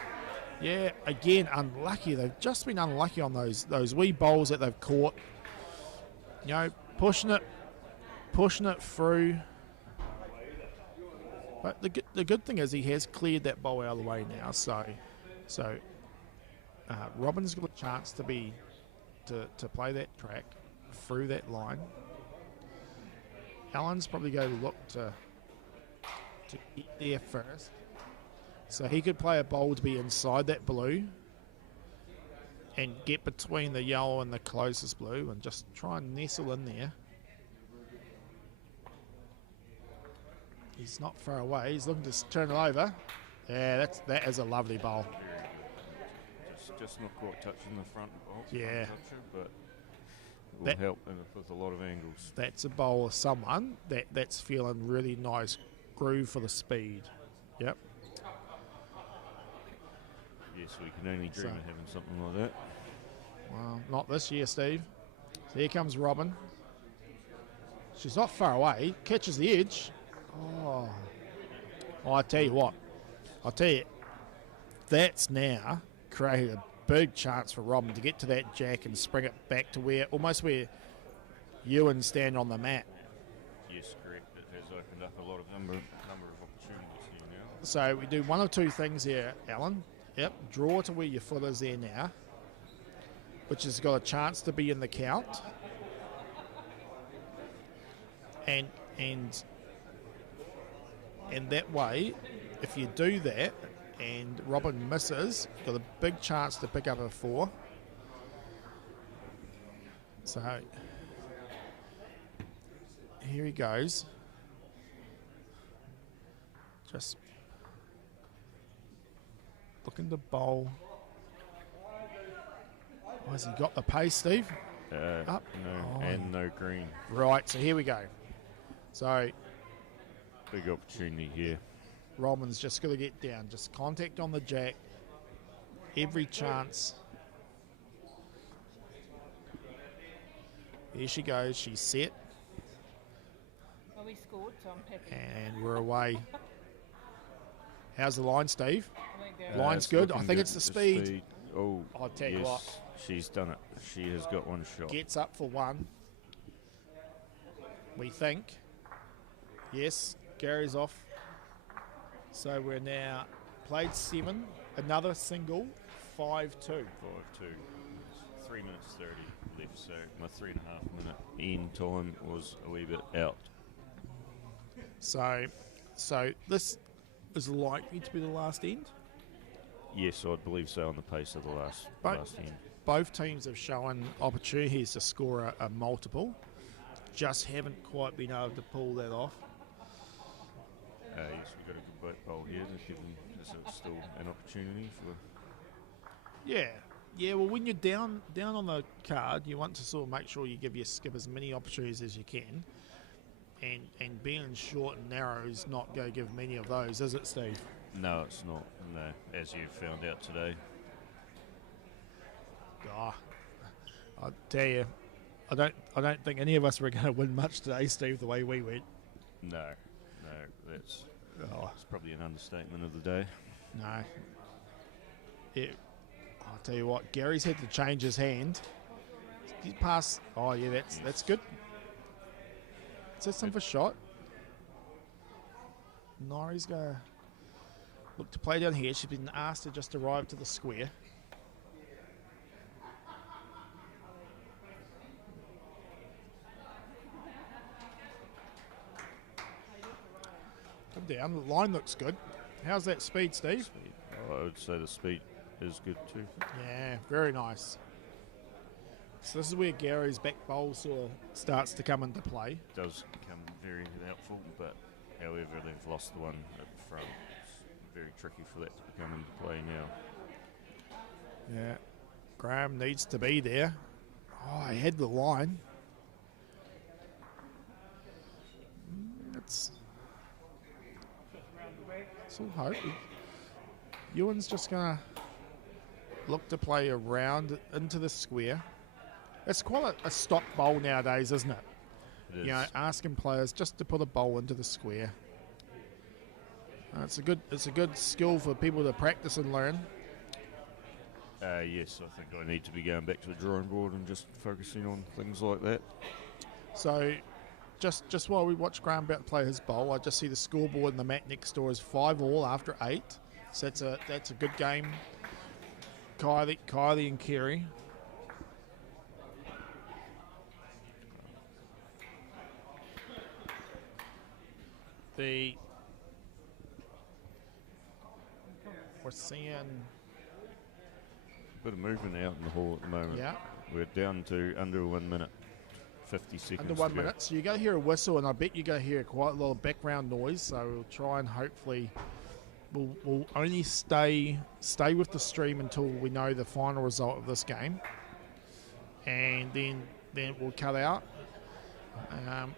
Yeah, again, unlucky. They've just been unlucky on those wee bowls that they've caught. You know, pushing it through. But the good thing is he has cleared that bowl out of the way now. So Robin's got a chance to play that track through that line. Alan's probably going to look to get there first. So he could play a bowl to be inside that blue and get between the yellow and the closest blue and just try and nestle in there. He's not far away. He's looking to turn it over. Yeah, that is a lovely bowl. Just not quite touching the front bowl. Yeah. But it will help with a lot of angles. That's a bowl of someone that's feeling really nice groove for the speed. Yep. Yes, we can only dream of having something like that. Well, not this year, Steve. So here comes Robin. She's not far away. Catches the edge. Oh, I tell you what. That's now created a big chance for Robin to get to that jack and spring it back to where Ewan's stand on the mat. Yes, correct. It has opened up a lot of number of opportunities here now. So we do one of two things here, Alan. Yep, draw to where your foot is there now, which has got a chance to be in the count. And that way, if you do that and Robin misses, got a big chance to pick up a 4. So here he goes. Just looking to bowl. Oh, has he got the pace, Steve? Up. No, and no green. Right, so here we go. So big opportunity here. Robin's just going to get down. Just contact on the jack. Every chance. Here she goes. She's set. Well, we scored, so I'm happy. And we're away. How's the line, Steve? I think Line's good. I think it's the speed. Oh, I'll tell you what. She's done it. She has got one shot. Gets up for one. We think. Yes, Gary's off. So we're now played 7. Another single, 5-2. 5-2. 3 minutes 30 left, so my 3.5 minute end time was a wee bit out. So this is likely to be the last end. Yes, I'd believe so on the pace of the last end. Both teams have shown opportunities to score a multiple. Just haven't quite been able to pull that off. Yes, we've got a good bowl here. Is it still an opportunity for? Yeah. Well, when you're down on the card, you want to sort of make sure you give your skip as many opportunities as you can, and being short and narrow is not going to give many of those, is it, Steve? No, it's not. No, as you found out today. I tell you, I don't think any of us were going to win much today, Steve. The way we went. No, that's probably an understatement of the day. No. I'll tell you what, Gary's had to change his hand. Get past. Oh, yeah, that's good. Is that something for shot? Nori's going to look to play down here. She's been asked to just arrive to the square. Come down. The line looks good. How's that speed, Steve? Oh, I would say the speed is good too. Yeah, very nice. So this is where Gary's back bowl sort of starts to come into play. It does become very helpful, but however they've lost the one at the front. It's very tricky for that to come into play now. Yeah, Graham needs to be there. Oh, I had the line. It's all hope. Ewan's just going to look to play around into the square. It's quite a stock bowl nowadays, isn't it? It is. You know, asking players just to put a bowl into the square. It's a good skill for people to practice and learn. Yes, I think I need to be going back to the drawing board and just focusing on things like that. So, just while we watch Graham about to play his bowl, I just see the scoreboard in the mat next door is 5-all after 8. So that's a good game. Kylie and Kerry. We're seeing. Bit of movement out in the hall at the moment. Yeah. We're down to under 1 minute, 50 seconds. Under 1 to go. minute. So you're going to hear a whistle, and I bet you're going to hear quite a lot of background noise. So we'll try and hopefully we'll only stay with the stream until we know the final result of this game, and then we'll cut out.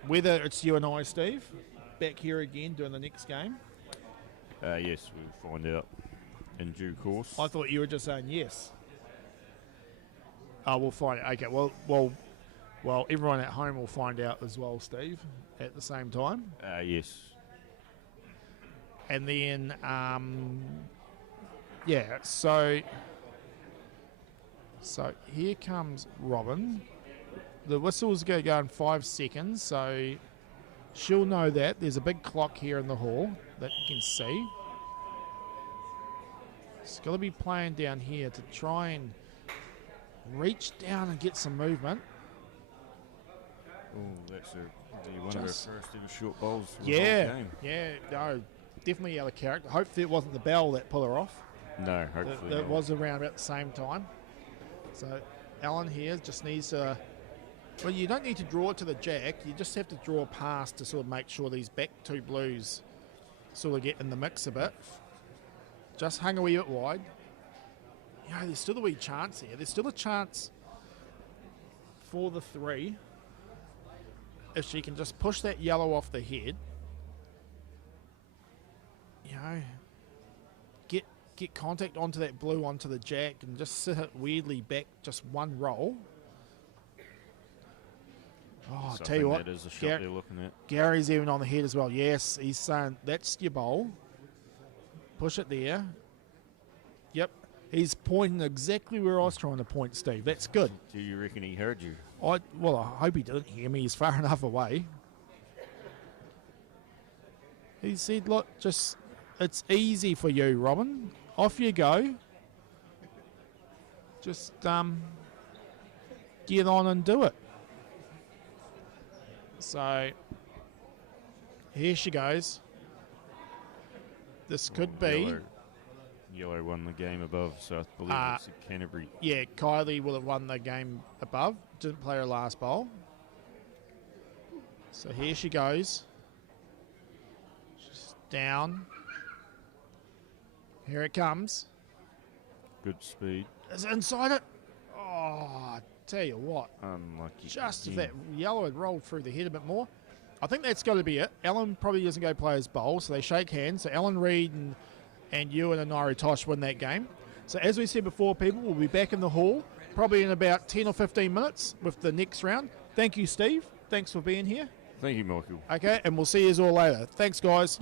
Whether it's you and I, Steve, back here again doing the next game. Yes, we'll find out in due course. I thought you were just saying yes. Oh, we'll find it. Okay, well, everyone at home will find out as well, Steve, at the same time. Yes. And then, so here comes Robin. The whistle's going to go in 5 seconds, so she'll know that. There's a big clock here in the hall that you can see. It's going to be playing down here to try and reach down and get some movement. Oh, that's do you want our first ever short bowls for the Yeah, whole game? yeah, no, definitely out of character. Hopefully it wasn't the bell that put her off. No, hopefully That not. was around about the same time. So Alan here just needs to. Well, you don't need to draw it to the jack. You just have to draw past to sort of make sure these back two blues sort of get in the mix a bit. Just hang a wee bit wide. You know, there's still a wee chance here. There's still a chance for the 3 if she can just push that yellow off the head. You know, get contact onto that blue onto the jack and just sit it weirdly back just one roll. Oh, I'll So I tell you think what, that is a shot they're looking at. Gary's even on the head as well. Yes, he's saying that's your bowl. Push it there. Yep, he's pointing exactly where I was trying to point, Steve. That's good. Do you reckon he heard you? I hope he didn't hear me. He's far enough away. He said, look, just, it's easy for you, Robin. Off you go. Just get on and do it. So, here she goes. This could be... Yellow won the game above, so I believe it's a Canterbury. Yeah, Kylie will have won the game above. Didn't play her last bowl. So here she goes. She's down. Here it comes. Good speed. Is it inside it? Oh, I tell you what. Unlucky. Just if that yellow had rolled through the head a bit more. I think that's got to be it. Ellen probably doesn't go play his bowl, so they shake hands. So Ellen Reid and Ewan and Nairi Tosh win that game. So as we said before, people will be back in the hall probably in about 10 or 15 minutes with the next round. Thank you, Steve. Thanks for being here. Thank you, Michael. Okay, and we'll see you all later. Thanks, guys.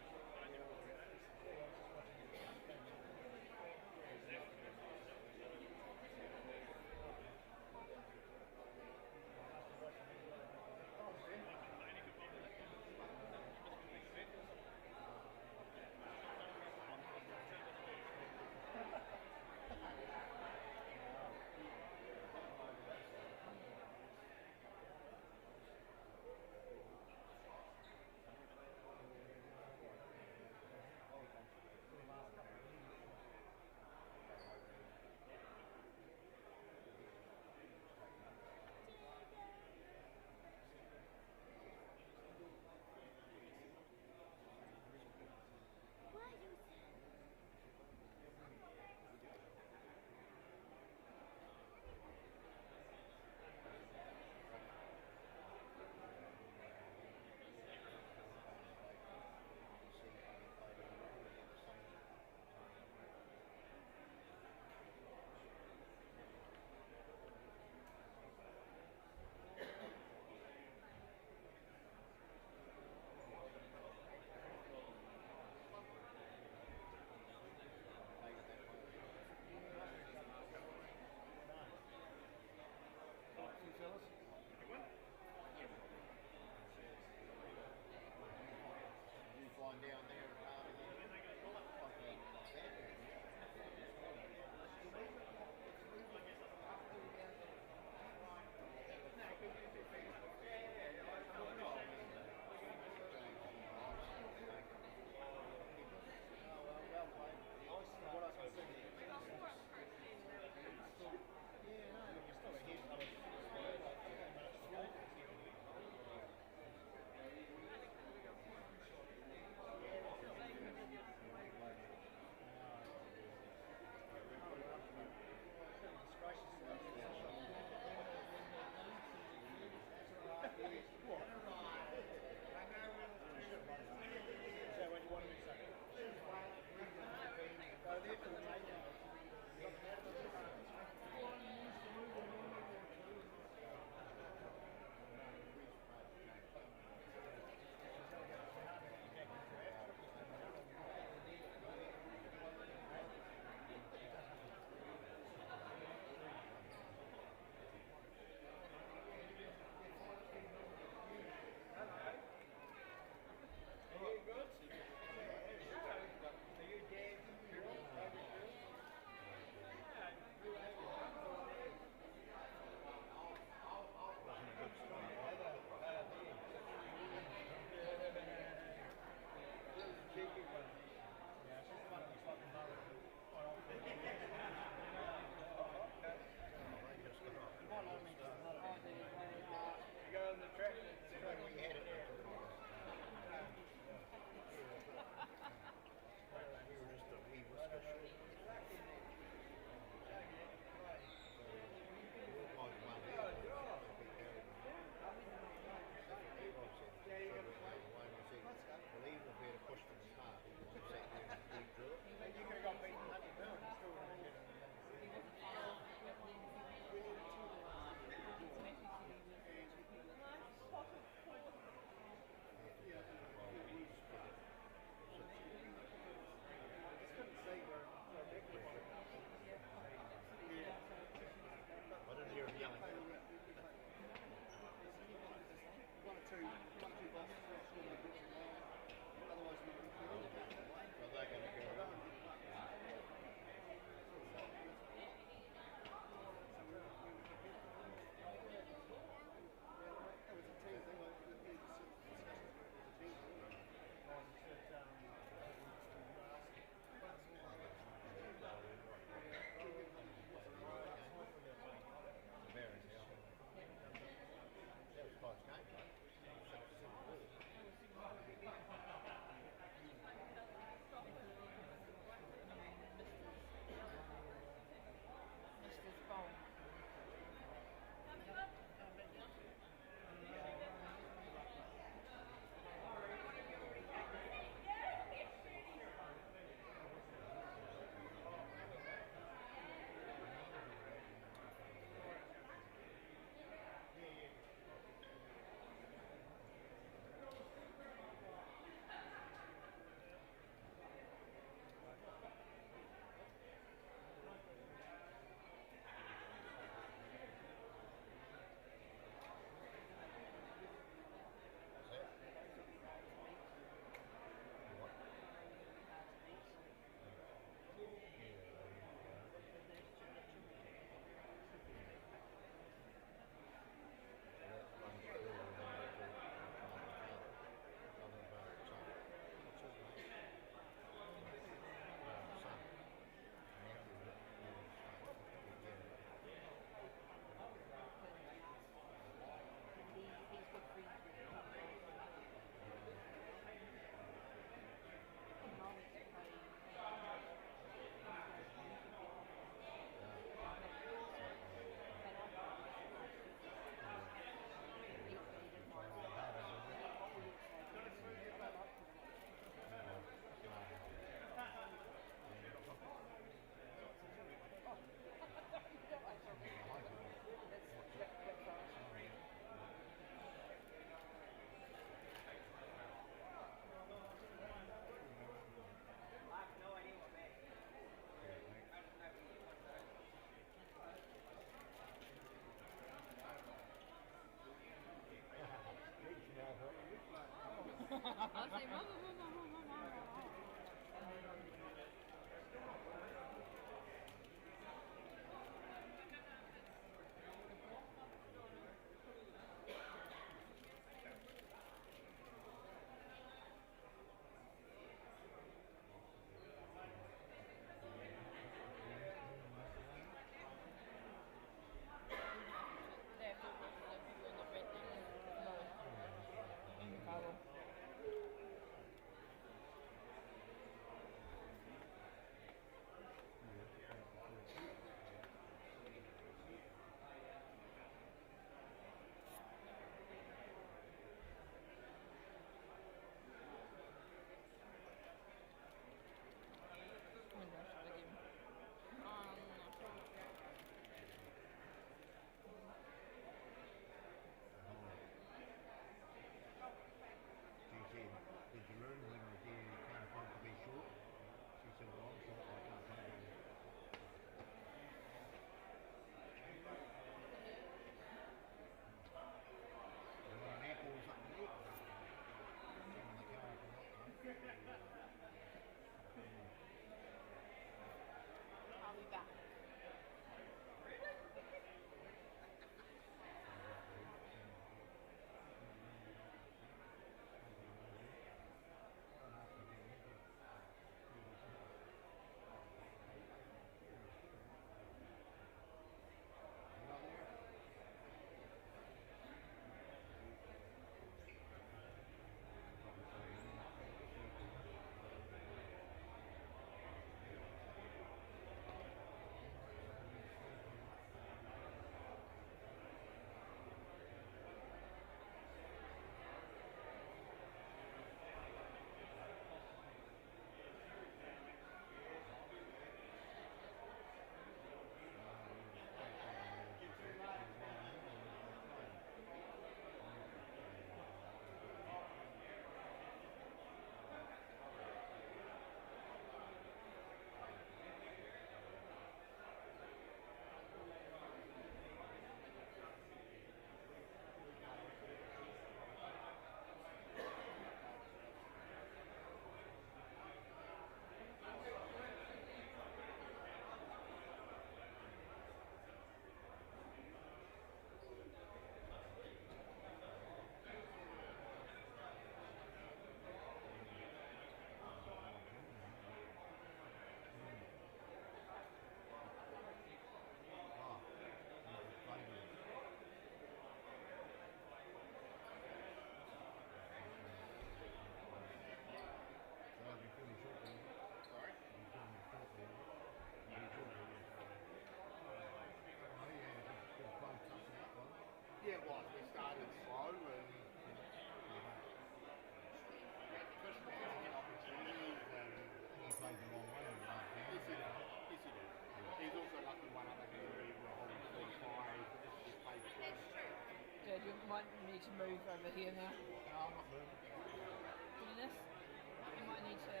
move over here now. No, I'm not moving. Look at this. You might need to.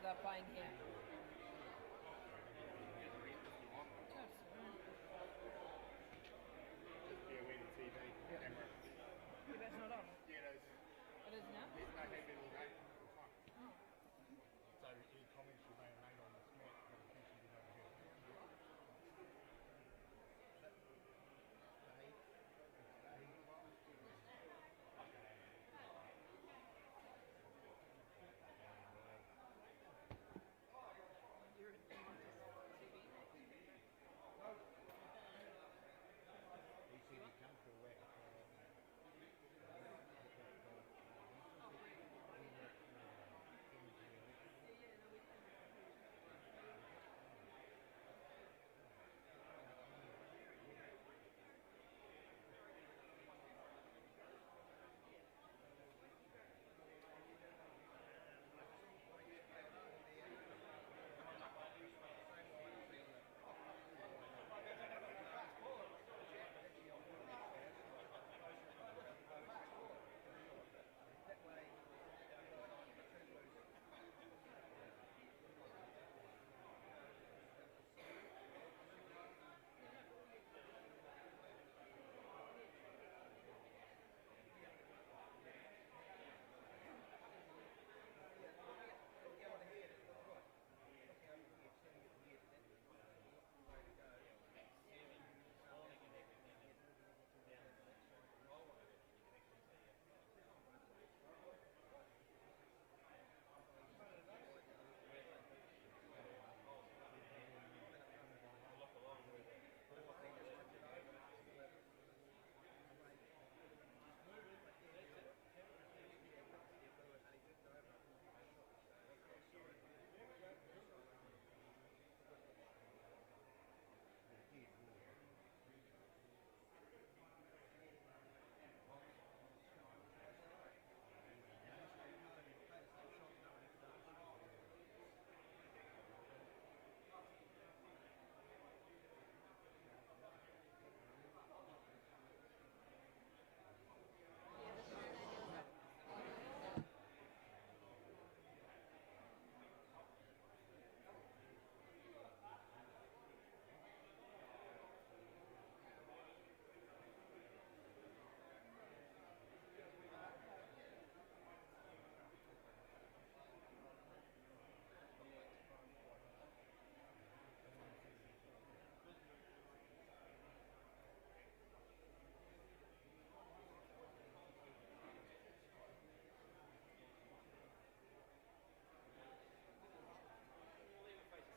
They're playing here. That's Just be aware of the TV camera. yeah, but it's not on. Yeah, it is. It is now. There's no head all day. All the time. Oh. So any comments you may have made on this match will potentially be overheard. You're in TV. He said he comes to work.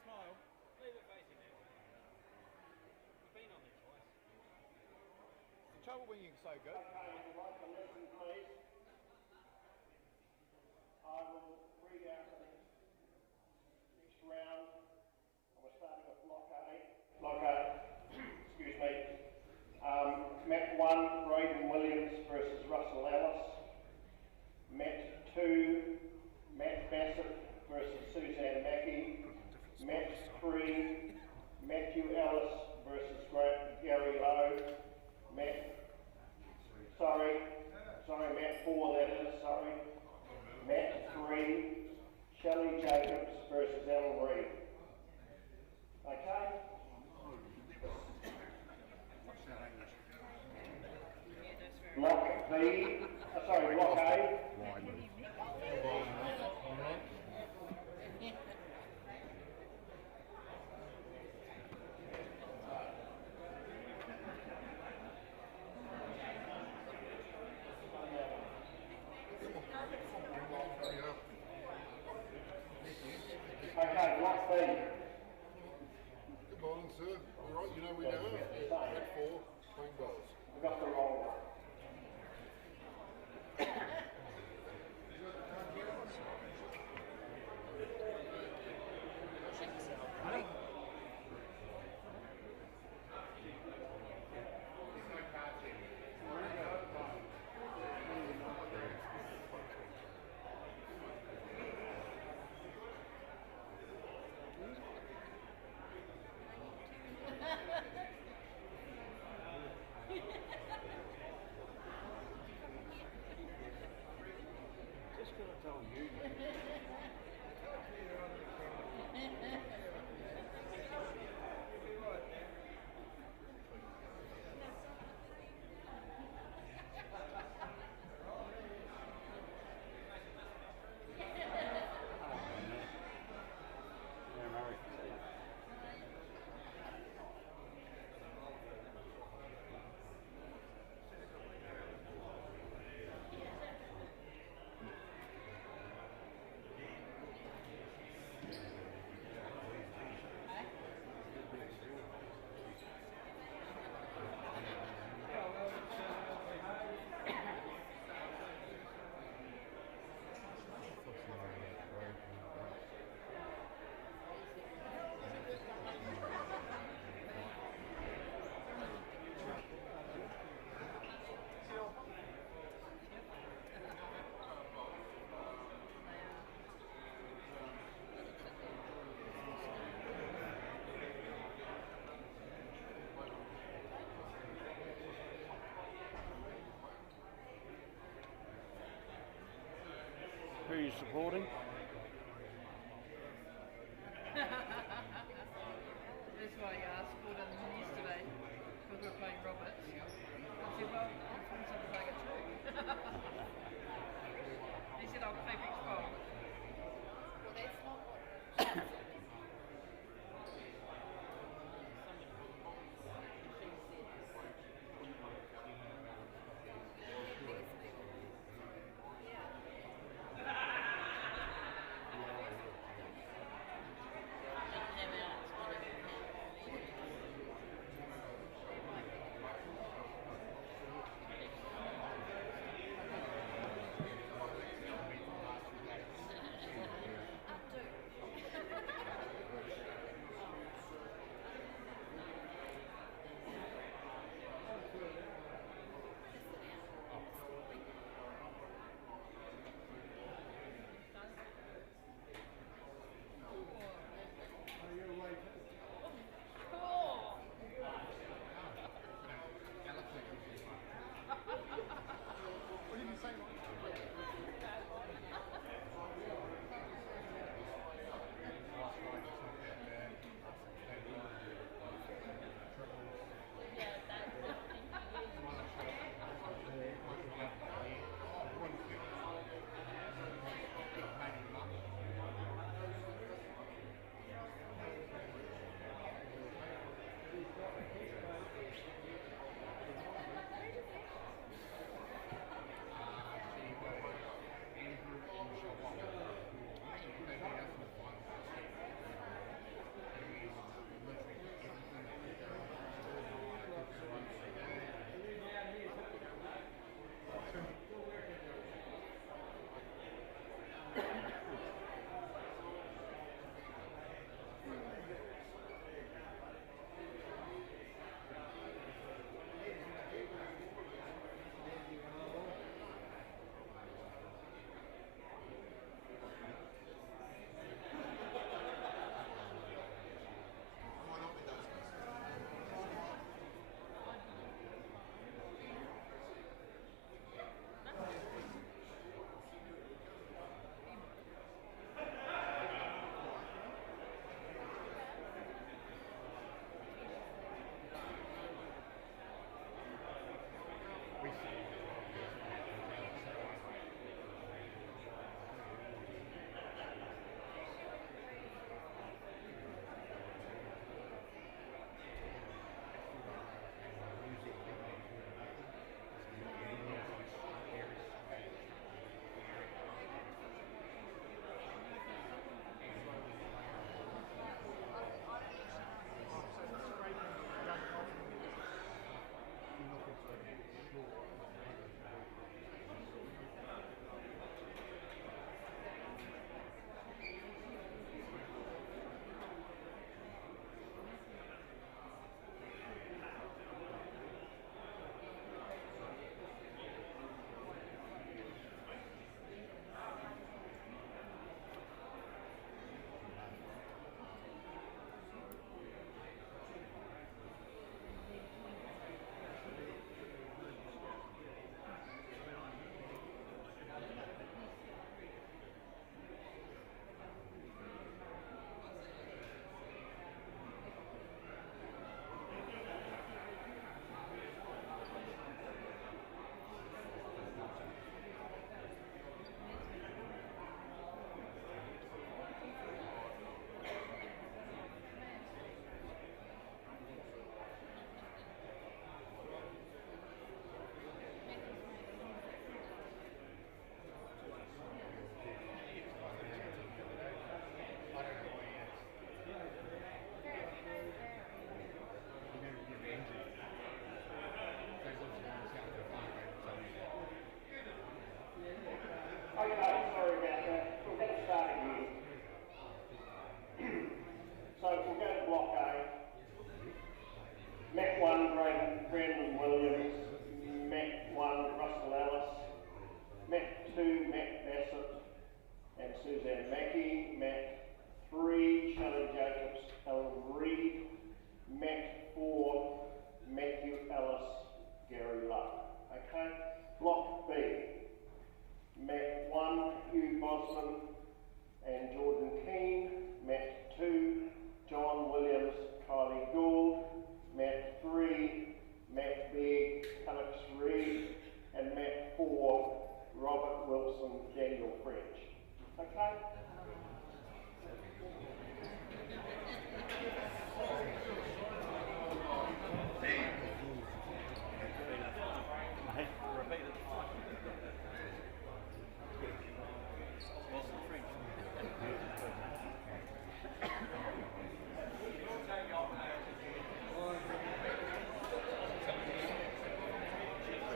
Smile. Leave it facing there. You've been on there twice. It's the trouble when you're so good. Okay, if you'd like to listen, please. I will read out the next round. And we're starting with Block A. Block A, excuse me. Map 1, Braden Williams versus Russell Ellis. Map 2, Matt Bassett versus Suzanne Mackey. Map 3, Matthew Ellis versus Gary Lowe. Map 4 that is, sorry. Map 3, Shelley Jacobs versus Alan Reed. Okay? Block B, Block A. Okay, Block B. Good morning, sir. All right, you know we are. At 4, clean bowls. We got the wrong one. Who are you supporting? That's why I scored on them yesterday because we were playing Roberts. I said, well, I'm from South Africa too. He said, I'll play Big 12. Well, that's not what.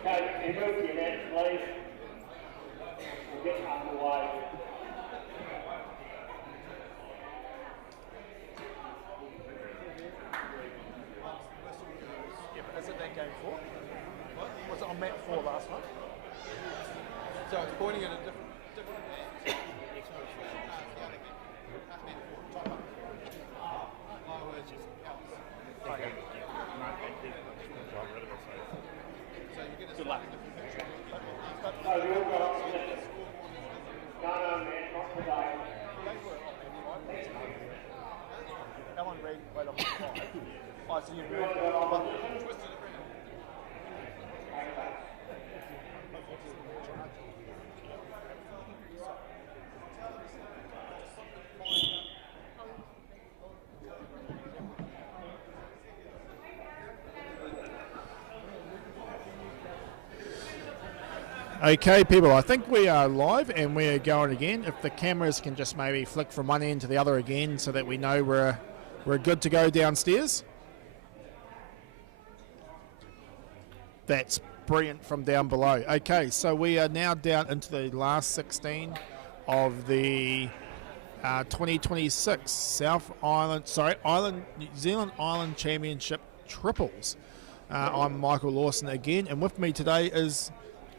Okay, you move your net, please. We'll get underway. Yeah, but is it that game 4? What? Was it on map 4 last night? So it's pointing at a different map. So you'll go up to this. No, man, not today. Alan Reid played on 5. Oh, so you You want to go on position? Okay, people, I think we are live and we are going again. If the cameras can just maybe flick from one end to the other again so that we know we're good to go downstairs. That's brilliant from down below. Okay, so we are now down into the last 16 of the 2026 New Zealand Island Championship triples. I'm Michael Lawson again, and with me today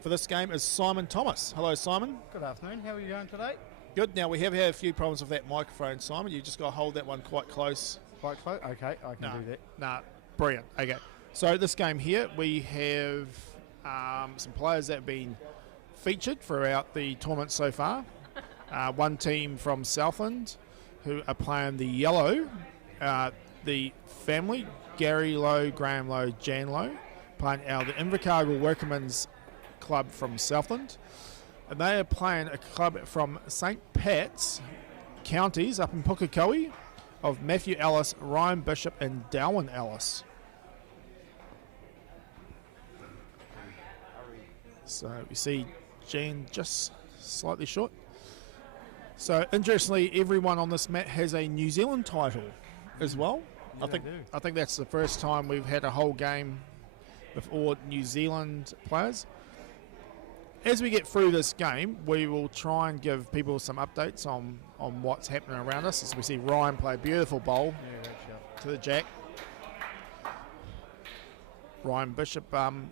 for this game is Simon Thomas. Hello, Simon. Good afternoon. How are you going today? Good. Now, we have had a few problems with that microphone, Simon. You just got to hold that one quite close. Quite close? Okay, I can do that. Nah, brilliant. Okay. So this game here, we have some players that have been featured throughout the tournament so far. One team from Southland who are playing the yellow, the family, Gary Lowe, Graham Lowe, Jan Lowe, playing the Invercargill Workmen's Club from Southland. And they are playing a club from St. Pat's counties up in Pukekohe of Matthew Ellis, Ryan Bishop and Darwin Ellis. So we see Jan just slightly short. So interestingly, everyone on this mat has a New Zealand title as well. Yeah, I think that's the first time we've had a whole game with all New Zealand players. As we get through this game, we will try and give people some updates on what's happening around us. As we see Ryan play a beautiful bowl to the jack. Ryan Bishop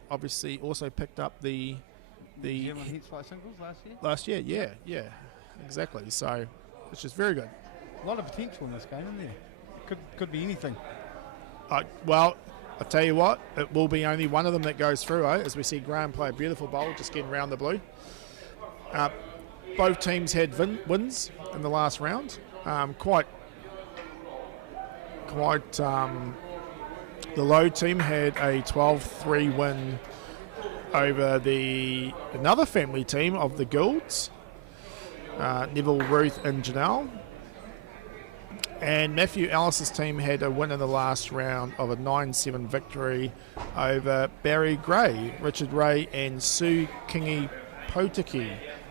obviously also picked up the New Zealand Heats Fly Singles last year. Yeah, exactly. So it's just very good. A lot of potential in this game, isn't there? Could be anything. Well, I'll tell you what, it will be only one of them that goes through, as we see Graham play a beautiful bowl, just getting round the blue. Both teams had wins in the last round. The Lowe team had a 12-3 win over another family team of the Goulds, Neville, Ruth and Janelle. And Matthew Ellis's team had a win in the last round of a 9-7 victory over Barry Gray, Richard Ray and Sue Kingi Potiki,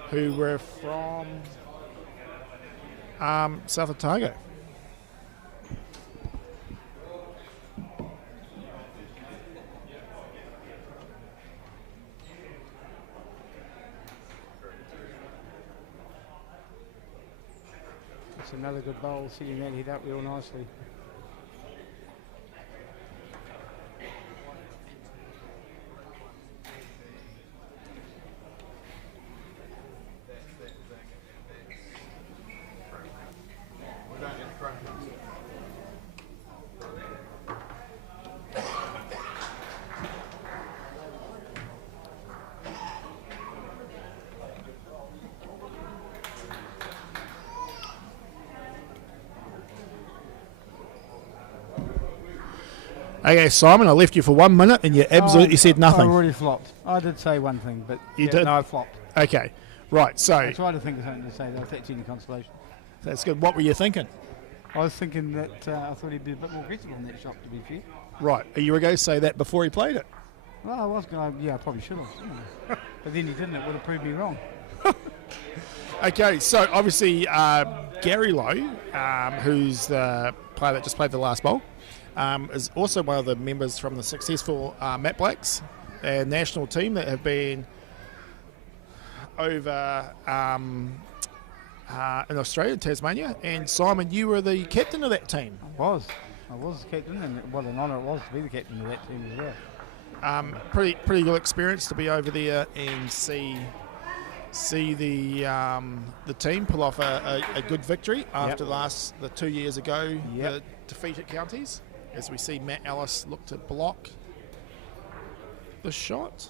who were from South Otago. It's another good bowl, setting that head up real nicely. Okay, Simon, I left you for 1 minute and you absolutely said nothing. I already flopped. I did say one thing, but You did? No, I flopped. Okay. Right, so I tried to think of something to say, though, if that's any consolation. that's good. What were you thinking? I was thinking that I thought he'd be a bit more aggressive on that shot, to be fair. Right, are you going to say that before he played it? Well, I was going to, I probably should have. But then he didn't, it would have proved me wrong. Okay, so obviously Gary Lowe, who's the player that just played the last bowl, is also one of the members from the successful Matt Blacks, a national team that have been over in Australia, Tasmania. And Simon, you were the captain of that team. I was the captain, and what an honour it was to be the captain of that team as well. Pretty good experience to be over there and see the team pull off a good victory after the 2 years ago the defeated counties. As we see Matt Ellis look to block the shot.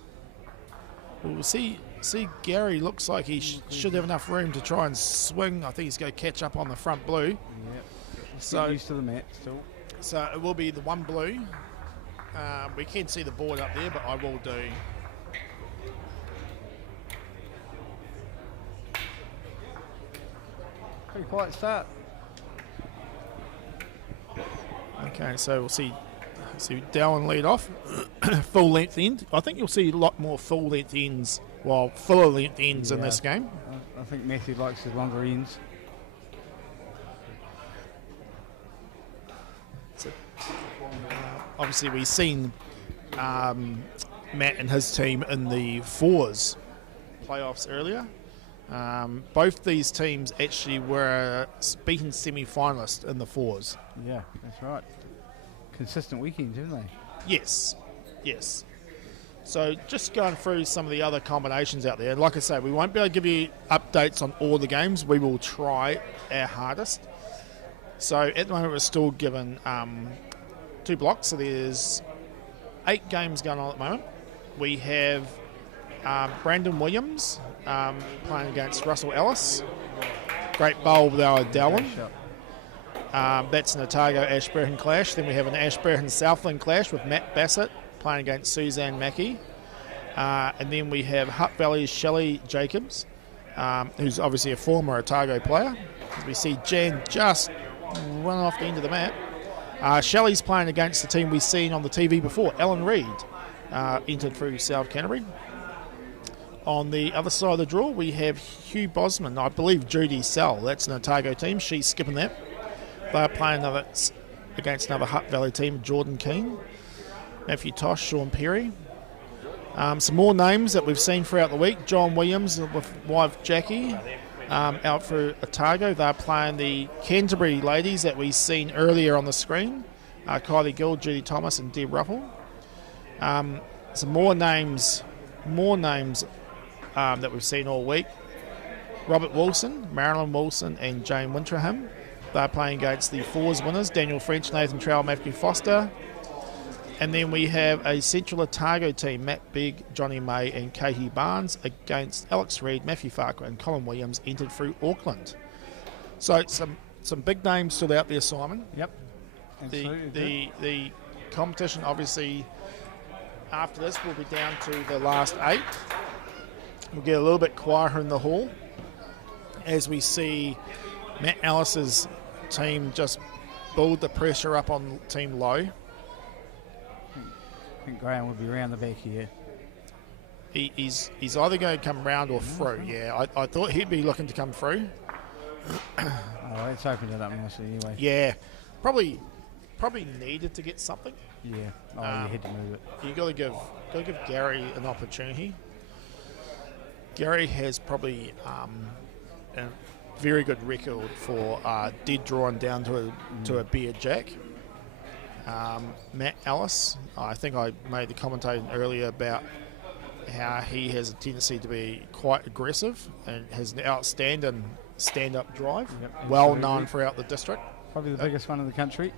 We'll see Gary looks like he should have enough room to try and swing. I think he's going to catch up on the front blue. Yep. So used to the mat still. So it will be the one blue. We can see the board up there, but I will do. Pretty quiet start. Okay, so we'll see Darwin lead off. Full length end. I think you'll see a lot more full length ends, fuller length ends in this game. I think Matthew likes his longer ends. Obviously, we've seen Matt and his team in the fours playoffs earlier. Both these teams actually were beaten semi-finalists in the fours. Yeah, that's right. Consistent weekends, haven't they? Yes. So just going through some of the other combinations out there. And like I say, we won't be able to give you updates on all the games. We will try our hardest. So at the moment we're still given 2 blocks. So there's 8 games going on at the moment. We have Brandon Williams playing against Russell Ellis. Great bowl there, Darwin. That's an Otago-Ashburton clash. Then we have an Ashburton-Southland clash with Matt Bassett playing against Suzanne Mackey. And then we have Hutt Valley's Shelley Jacobs, who's obviously a former Otago player. As we see Jan just run off the end of the map. Shelley's playing against the team we've seen on the TV before, Alan Reid, entered through South Canterbury. On the other side of the draw, we have Hugh Bosman, I believe Judy Sell. That's an Otago team. She's skipping that. They're playing against another Hutt Valley team, Jordan Keane, Matthew Tosh, Sean Perry. Some more names that we've seen throughout the week. John Williams with wife Jackie out for Otago. They're playing the Canterbury ladies that we've seen earlier on the screen. Kylie Gill, Judy Thomas and Deb Ruffle. Some more names that we've seen all week. Robert Wilson, Marilyn Wilson and Jane Winterham. They're playing against the fours winners, Daniel French, Nathan Trowell, Matthew Foster. And then we have a Central Otago team, Matt Bigg, Johnny May and Katie Barnes against Alex Reid, Matthew Farquhar and Colin Williams entered through Auckland. So some big names still out there, Simon. Yep. The competition obviously after this will be down to the last 8. We'll get a little bit quieter in the hall as we see Matt Ellis's team just build the pressure up on Team Low. I think Graham will be around the back here. He's either going to come round or through. Yeah, I thought he'd be looking to come through. Oh, it's opened it up nicely anyway. Yeah, probably needed to get something. Yeah, you had to move it. You got to give Gary an opportunity. Gary has probably a very good record for dead drawing down to a beard jack. Matt Ellis, I think I made the commentation earlier about how he has a tendency to be quite aggressive and has an outstanding stand-up drive, well known throughout the district. Probably the biggest one in the country.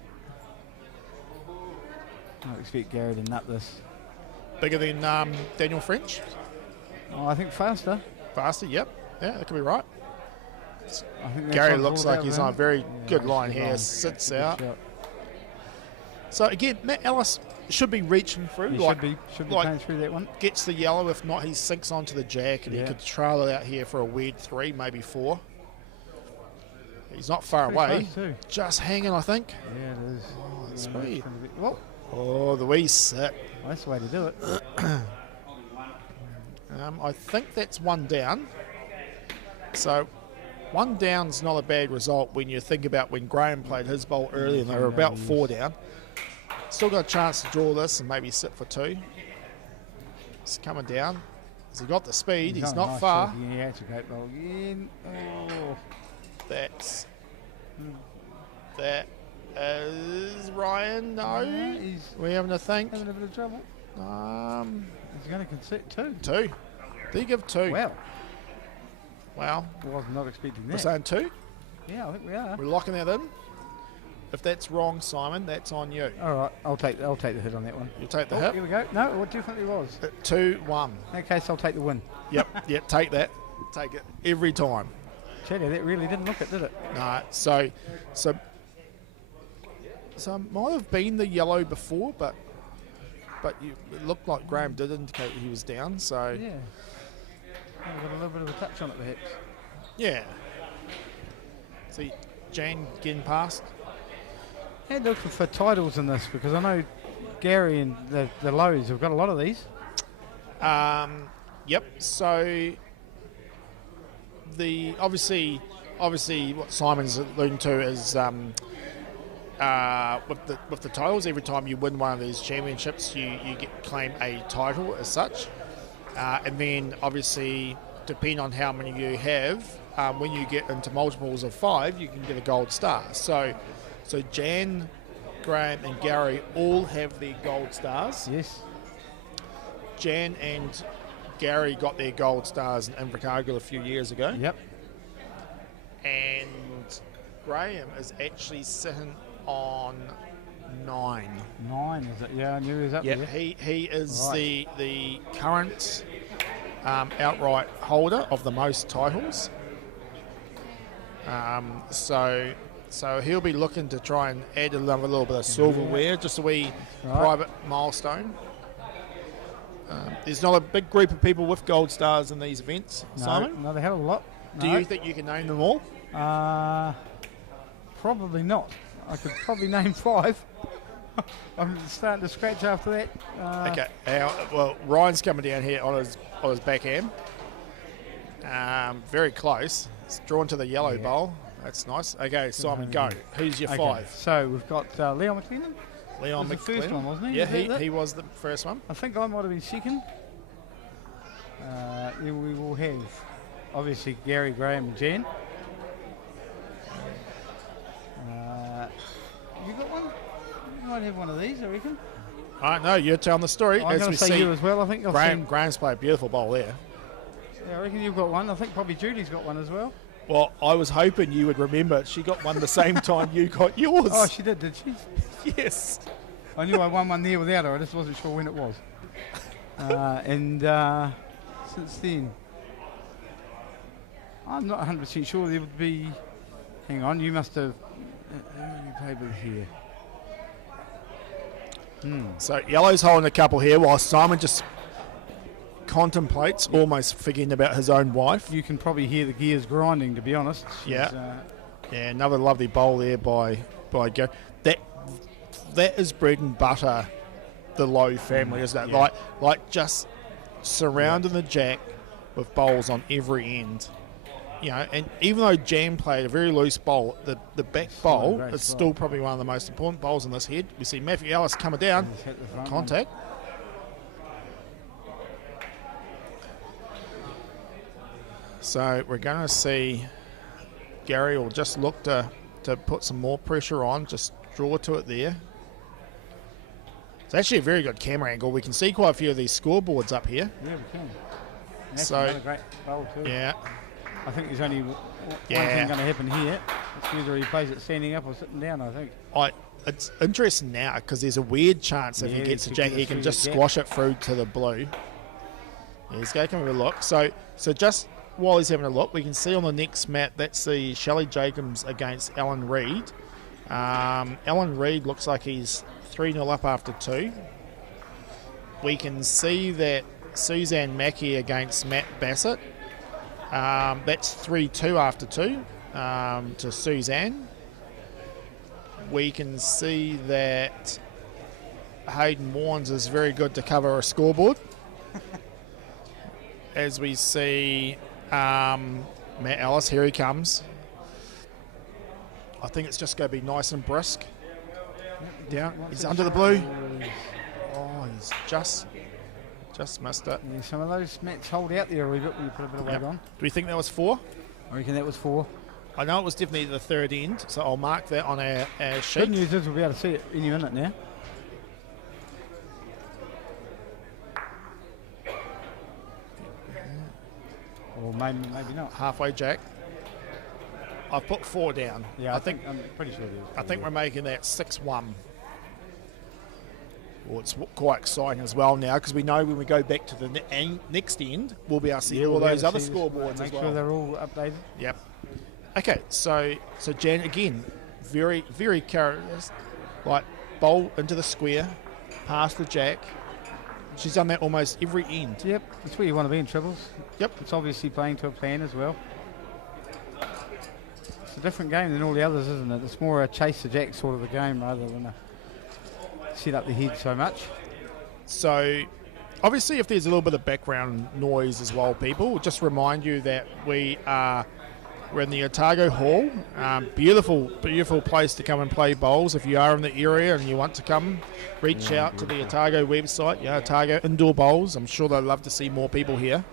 I expect Gary to nut this. Bigger than Daniel French? Oh, I think faster. Faster, yep. Yeah, that could be right. I think Gary looks like he's on a very good line here, sits out. So again, Matt Ellis, should be reaching through. He like, should be like going through that one. gets the yellow. If not, he sinks onto the jack, and he could trail it out here for a weird 3, maybe 4. He's not far Pretty away. close too. Just hanging, I think. Yeah, it is. Oh, that's Yeah, sweet. it's gonna be- Well, Oh, the wee sit. that's the way to do it. I think that's 1 down. So 1 down's not a bad result when you think about when Graham played his bowl early and they were about 4 down. Still got a chance to draw this and maybe sit for 2. He's coming down. Has he got the speed? He's done a not nice far. job. Yeah, it's a great bowl again. Oh, That's that is Ryan. No, yeah, he's we're having to think. having a bit of trouble. He's going to concede 2. 2. Do you give 2? Wow, Wow. was not expecting We're that. saying 2. Yeah, I think we are. We're locking that in. If that's wrong, Simon, that's on you. All right, I'll take the hit on that one. You take the Oh, hit. here we go. No, it definitely was. 2-1. In that case, I'll take the win. Yep, yep, take that. Take it every time. Tell you, that really didn't look it, did it? No, so might have been the yellow before, but it looked like Graham did indicate he was down. So Yeah. Got a little bit of a touch on it, perhaps. yeah. See, Jan getting past. And looking for titles in this because I know Gary and the Lows have got a lot of these. Yep. So the obviously what Simon's alluding to is with the titles. Every time you win one of these championships, you claim a title as such, and then obviously depending on how many you have, when you get into multiples of 5, you can get a gold star. So Jan, Graham, and Gary all have their gold stars. Yes. Jan and Gary got their gold stars in Invercargill a few years ago. Yep. And Graham is actually sitting on 9. 9, is it? Yeah, I knew he was up Yeah, there. he is Right. the current outright holder of the most titles. So he'll be looking to try and add another little bit of silverware, just a wee private milestone. There's not a big group of people with gold stars in these events, Simon. No, not a hell of a lot. Do you think you can name them all? Probably not. I could probably name 5. I'm starting to scratch after that. Okay. Well, Ryan's coming down here on his backhand. Very close. It's drawn to the yellow bowl. That's nice. Okay, Simon, go. Who's your 5? So we've got Leon McLennan. Leon was the first McLennan. one, wasn't he? Yeah, Is that it? he was the first one. I think I might have been second. Then we will have, obviously, Gary, Graham, and Jan. You got one? You might have one of these, I reckon. All right, no, you're telling the story. I'm As going we to say see, you as well. I think I've seen. Graham's played a beautiful bowl there. Yeah, I reckon you've got one. I think probably Judy's got one as well. Well, I was hoping you would remember. She got one the same time you got yours. Oh, she did she? Yes. I knew I won one there without her. I just wasn't sure when it was. And since then, I'm not 100% sure there would be. Hang on, you must have. How many papers here? So yellow's holding a couple here, while Simon just contemplates, almost forgetting about his own wife. You can probably hear the gears grinding, to be honest. Yeah. Yeah, another lovely bowl there by Gary. That is bread and butter, the Lowe family, isn't it? Yeah. Like just surrounding the jack with bowls on every end. You know, and even though Jan played a very loose bowl, the back bowl is still probably one of the most important bowls in this head. We see Matthew Ellis coming down, contact. So we're going to see Gary will just look to put some more pressure on, just draw to it there. It's actually a very good camera angle. We can see quite a few of these scoreboards up here. Yeah, we can. And that's So- another great bowl too. Yeah. I think there's only one thing going to happen here. It's whether he plays it standing up or sitting down, I think. It's interesting now because there's a weird chance if Yeah, he gets a he jack, could he get can through just the jack. squash it through to the blue. Yeah, he's going to have a look. So just while he's having a look, we can see on the next map that's the Shelley Jacobs against Alan Reid. Alan Reid looks like he's 3-0 up after 2. we can see that Suzanne Mackey against Matt Bassett. That's 3-2 after 2 to Suzanne. We can see that Hayden Warnes is very good to cover a scoreboard. As we see Matt Ellis, here he comes. I think it's just going to be nice and brisk. Down, he's under the blue. Oh, he's just missed it. Yeah, some of those mats hold out there a wee bit when you put a bit of weight on. Do we think that was 4? I reckon that was 4. I know it was definitely the third end, so I'll mark that on our sheet. Good news is we'll be able to see it any minute now. Or maybe not. Halfway jack. I've put 4 down. Yeah, I'm pretty sure it is. I think we're making that 6-1. Well, it's quite exciting as well now because we know when we go back to the next end, we'll be able to see all those other scoreboards as well. Make sure they're all updated. Yep. Okay, so Jan again, very characteristic, like bowl into the square, past the jack. She's done that almost every end. Yep, that's where you want to be in triples. Yep. It's obviously playing to a plan as well. It's a different game than all the others, isn't it? It's more a chase the jack sort of a game rather than a set up the head so much. So, obviously, if there's a little bit of background noise as well, people, we'll just remind you that we're in the Otago Hall. Beautiful place to come and play bowls. If you are in the area and you want to come, reach out to the Otago website. Yeah, Otago Indoor Bowls. I'm sure they'd love to see more people here.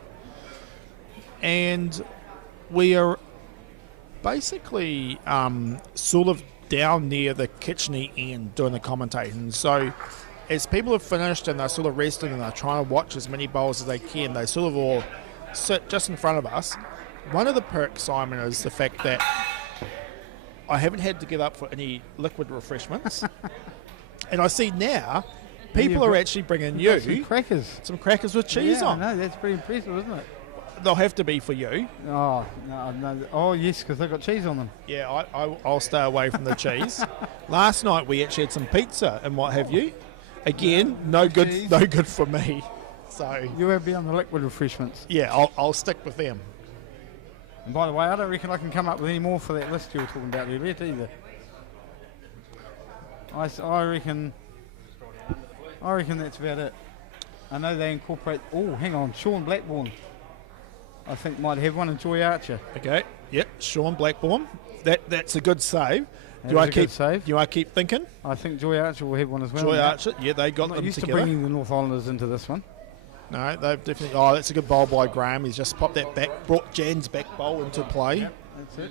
And we are basically sort of down near the kitchen end doing the commentating. So as people have finished and they're sort of resting and they're trying to watch as many bowls as they can, they sort of all sit just in front of us. One of the perks, Simon, is the fact that I haven't had to get up for any liquid refreshments. And I see now people are actually bringing you some crackers with cheese on. I know, that's pretty impressive, isn't it? They'll have to be for you. Oh, no. Oh, yes, because they've got cheese on them. Yeah, I'll stay away from the cheese. Last night we actually had some pizza and what have you. Again, no good for me. So you will be on the liquid refreshments. Yeah, I'll stick with them. And by the way, I don't reckon I can come up with any more for that list you were talking about earlier either. I reckon that's about it. I know they incorporate. Oh, hang on, Sean Blackburn. I think might have one, and Joy Archer. Okay, yep, Sean Blackburn. That's a good save. Do I keep thinking? I think Joy Archer will have one as well. Joy Archer, yeah, they got them used together. to bringing the North Islanders into this one. No, they've definitely. Oh, that's a good bowl by Graham. He's just popped that back, brought Jan's back bowl into play. Yep, that's it.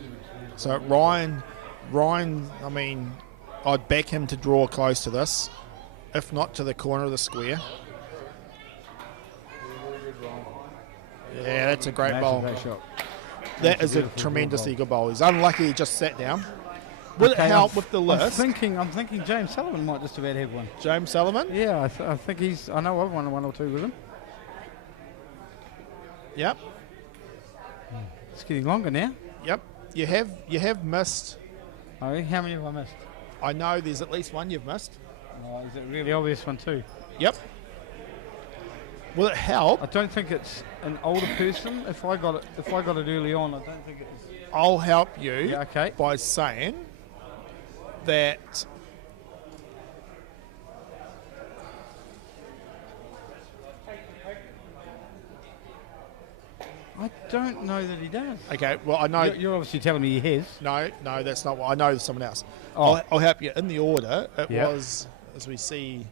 So Ryan, I mean, I'd back him to draw close to this, if not to the corner of the square. Yeah, that's a great bowl. That is a tremendously good bowl. He's unlucky he just sat down. Would it help with the list? I'm thinking James Sullivan might just about have one. James Sullivan? Yeah, I think he's. I know I've won one or two with him. Yep. It's getting longer now. Yep. You have missed. Oh, how many have I missed? I know there's at least one you've missed. Oh, is it really obvious one too? Yep. Will it help? I don't think it's an older person. If I got it early on, I don't think it's. I'll help you by saying that I don't know that he does. Okay, well I know you're obviously telling me he has. No, that's not what I know. Someone else. Oh. I'll help you in the order. It was as we see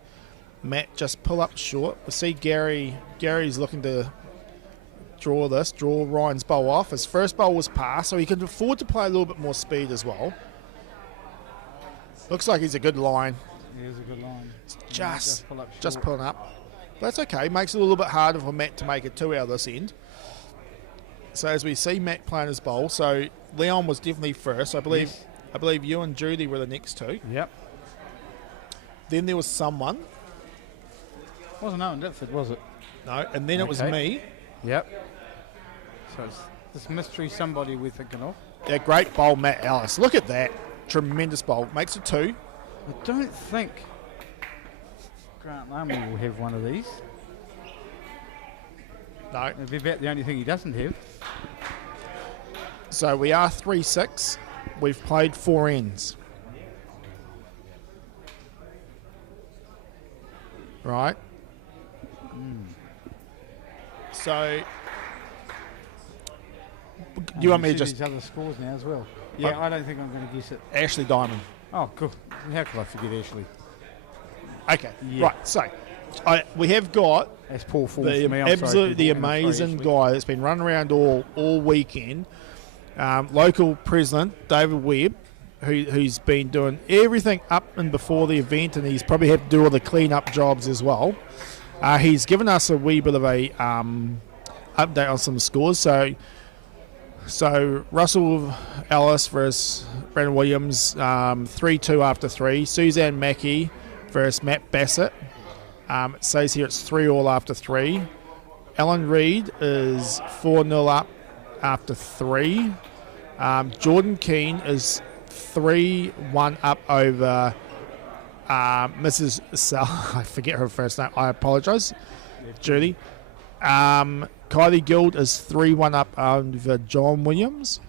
Matt just pull up short. We see Gary's looking to draw Ryan's bowl off. His first bowl was passed, so he can afford to play a little bit more speed as well. Looks like he's a good line. He is a good line. Just pulling up. But that's okay. Makes it a little bit harder for Matt to make it 2 out of this end. So as we see Matt playing his bowl, so Leon was definitely first. I believe you and Judy were the next two. Yep. Then there was someone. Wasn't Owen Ditford, was it? No, and then it was me. Yep. So it's this mystery somebody we're thinking of. Yeah, great bowl, Matt Ellis. Look at that. Tremendous bowl. Makes it 2. I don't think Grant Lamy will have one of these. No. It'd be about the only thing he doesn't have. So we are 3-6. We've played 4 ends. Right. So, do you want me to just these other scores now as well? Yeah, I don't think I'm going to guess it. Ashley Diamond? Oh, cool. How could I forget Ashley? Okay, Yeah. right. So, we have got That's poor form the for me. I'm absolutely sorry, people. amazing guy that's been running around all weekend. Local president David Webb, who's been doing everything up and before the event, and he's probably had to do all the clean-up jobs as well. He's given us a wee bit of a update on some scores. So Russell Ellis versus Brandon Williams, 3-2 after 3. Suzanne Mackey versus Matt Bassett. It says here it's 3-3 after 3. Alan Reid is 4-0 up after 3. Jordan Keane is 3-1 up over Mrs. Sal. I forget her first name. I apologise. Judy. Kylie Guild is 3-1 up over John Williams.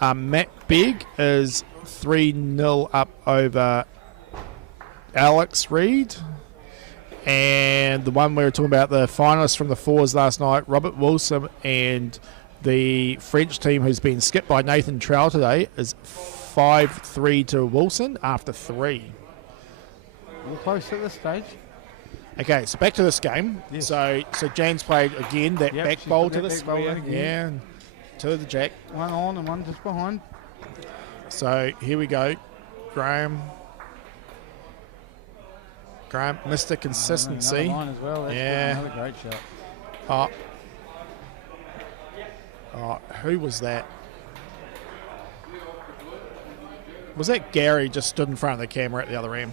Matt Begg is 3-0 up over Alex Reid. And the one we were talking about, the finalists from the fours last night, Robert Wilson and the French team who's been skipped by Nathan Trowell today, is 5-3 to Wilson after 3. We're close at this stage. Okay, so back to this game. Yes. So Jan's played again that Yep, back she's bowl put to that the back bowl square. in again. Yeah, and to the jack. One on and one just behind. So here we go. Graham, Mr. Consistency. Another line as well. That's Yeah. good. Another great shot. Who was that? Was that Gary just stood in front of the camera at the other end?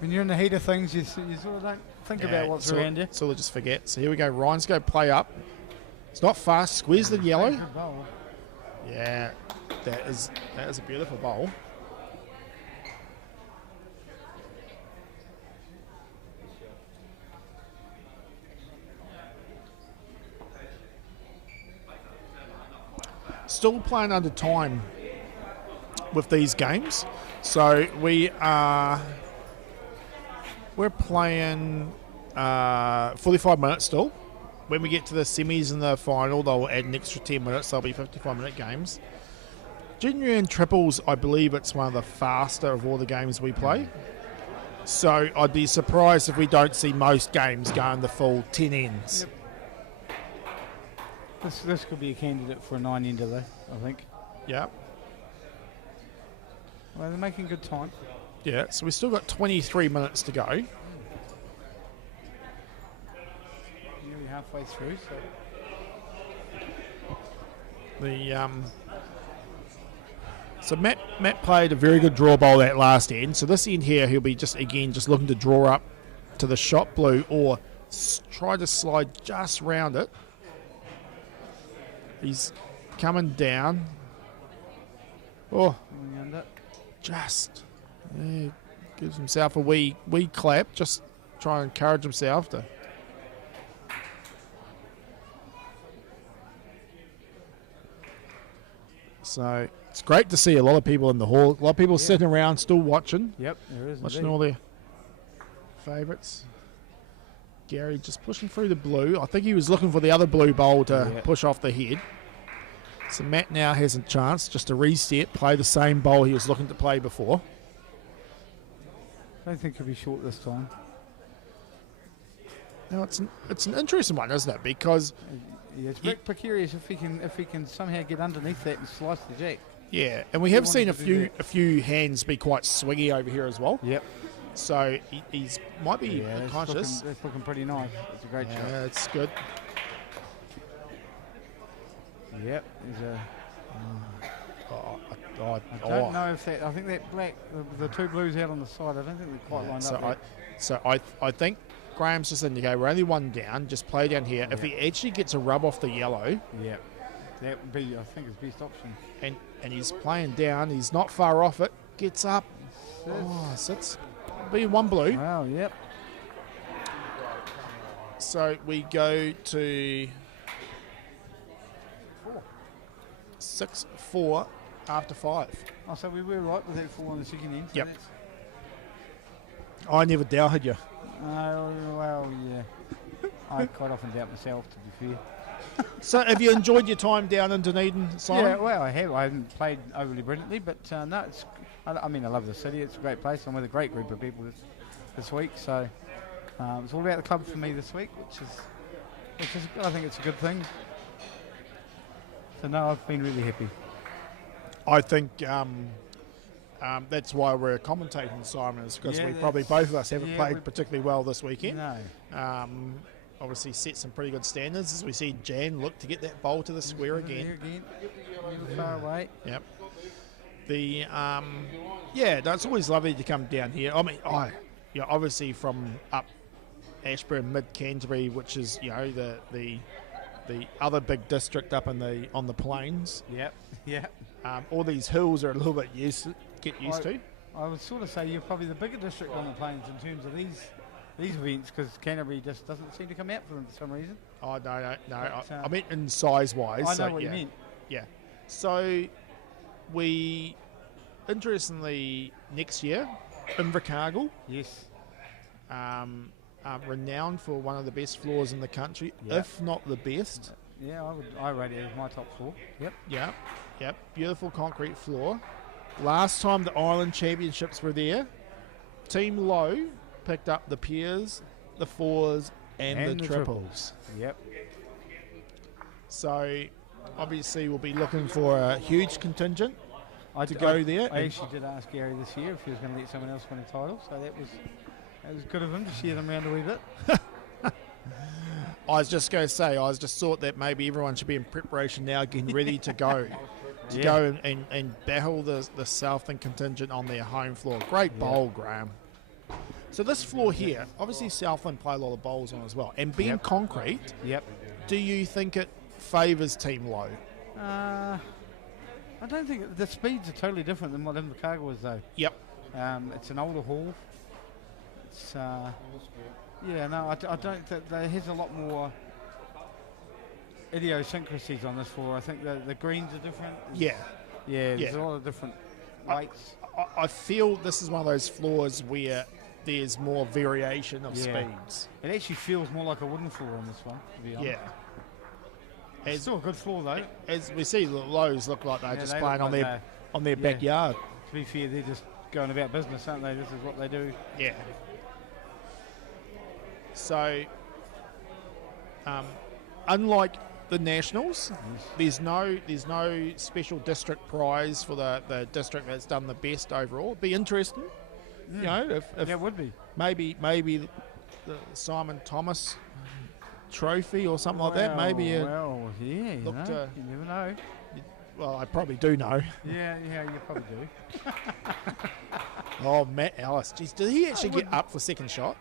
When you're in the heat of things, you sort of don't think about what's around you. So we'll just forget. So here we go. Ryan's going to play up. It's not fast. Squeeze the yellow. Good bowl. Yeah, that is a beautiful bowl. Still playing under time with these games, so we're playing 45 minutes still. When we get to the semis and the final, they'll add an extra 10 minutes. They'll be 55-minute games. Junior and triples, I believe it's one of the faster of all the games we play. So I'd be surprised if we don't see most games going the full 10 ends. Yep. This could be a candidate for a 9-ender though, I think. Yeah. Well, they're making good time. Yeah, so we've still got 23 minutes to go. Nearly halfway through, so... So Matt played a very good draw bowl that last end. So this end here, he'll be just looking to draw up to the shot blue or try to slide just round it. He's coming down. Oh, just gives himself a wee clap. Just try and encourage himself to. So it's great to see a lot of people in the hall. A lot of people sitting around still watching. Yep, there is. Watching indeed. all their favourites. Gary just pushing through the blue. I think he was looking for the other blue bowl to push off the head. So Matt now has a chance just to reset, play the same bowl he was looking to play before. I don't think he'll be short this time. Now it's an interesting one, isn't it? Because Yeah, it's very precarious if he can somehow get underneath that and slice the jack. yeah, and we have seen wanted to do a few hands be quite swingy over here as well. Yep. So he's might be conscious. That's looking pretty nice. It's a great shot. Yeah, it's good. Yep. There's a. I I don't know if that. I think that black, the two blues out on the side. I don't think they're quite lined up. So I think Graham's just indicating we're only one down. Just play down here. If he actually gets a rub off the yellow, that would be, I think, his best option. and he's playing down. He's not far off it. Gets up. Sits. Be one blue. Wow. Yep. So we go to 6-4 after 5. Oh, so we were right with that 4 on the second end. So Yep. that's- I never doubted you. Oh, well, yeah. I quite often doubt myself, to be fair. So have you enjoyed your time down in Dunedin, Simon? Yeah, well, I have. I haven't played overly brilliantly, but no, it's. I mean, I love the city. It's a great place. I'm with a great group of people this week, so it's all about the club for me this week, which is I think it's a good thing. So no, I've been really happy. I think that's why we're commentating, Simon, is because Yeah, we probably both of us haven't yeah, played we- particularly well this weekend. No, Obviously set some pretty good standards as we see Jan look to get that bowl to the square again. There again. A little far away. Yep. The it's always lovely to come down here. I mean, obviously from up Ashburn, mid Canterbury, which is the other big district up on the plains. Yep. Yep. All these hills are a little bit get used to. I would sort of say you're probably the bigger district on the plains in terms of these events, because Canterbury just doesn't seem to come out for them for some reason. Oh no! But, I meant in size wise. I know what you mean. Yeah. So we, interestingly, next year, Invercargill, Yes. are renowned for one of the best floors in the country, Yep. if not the best. Yeah, I rate it as my top 4. Yep. Yep. Beautiful concrete floor. Last time the Island Championships were there, Team Low picked up the pairs, the 4s, and the triples. Yep. So obviously we'll be looking for a huge contingent to go there. I actually did ask Gary this year if he was going to let someone else win a title, so that was good of him to share them around a wee bit. I was just going to say, I just thought that maybe everyone should be in preparation now, getting ready to go. Go and battle the Southland contingent on their home floor. Great bowl, Graham. So this floor here, obviously Southland play a lot of bowls on as well. And being concrete, do you think it favours Team Low? I don't think the speeds are totally different than what Invercargill was, though. Yep. It's an older hall. It's I don't think there has a lot more idiosyncrasies on this floor. I think the greens are different. There's a lot of different weights. I feel this is one of those floors where there's more variation of speeds. It actually feels more like a wooden floor on this one, to be honest. Yeah. It's still a good floor, though. As we see, the Lows look like they're just they playing look on their backyard. To be fair, they're just going about business, aren't they? This is what they do. Yeah. So, unlike the Nationals, there's no special district prize for the district that's done the best overall. It'd be interesting, if it would be. Maybe the Simon Thomas trophy or something like that. Maybe you never know. Well, I probably do know. Yeah, you probably do. Oh, Matt Ellis. Geez, did he actually get up for second shot?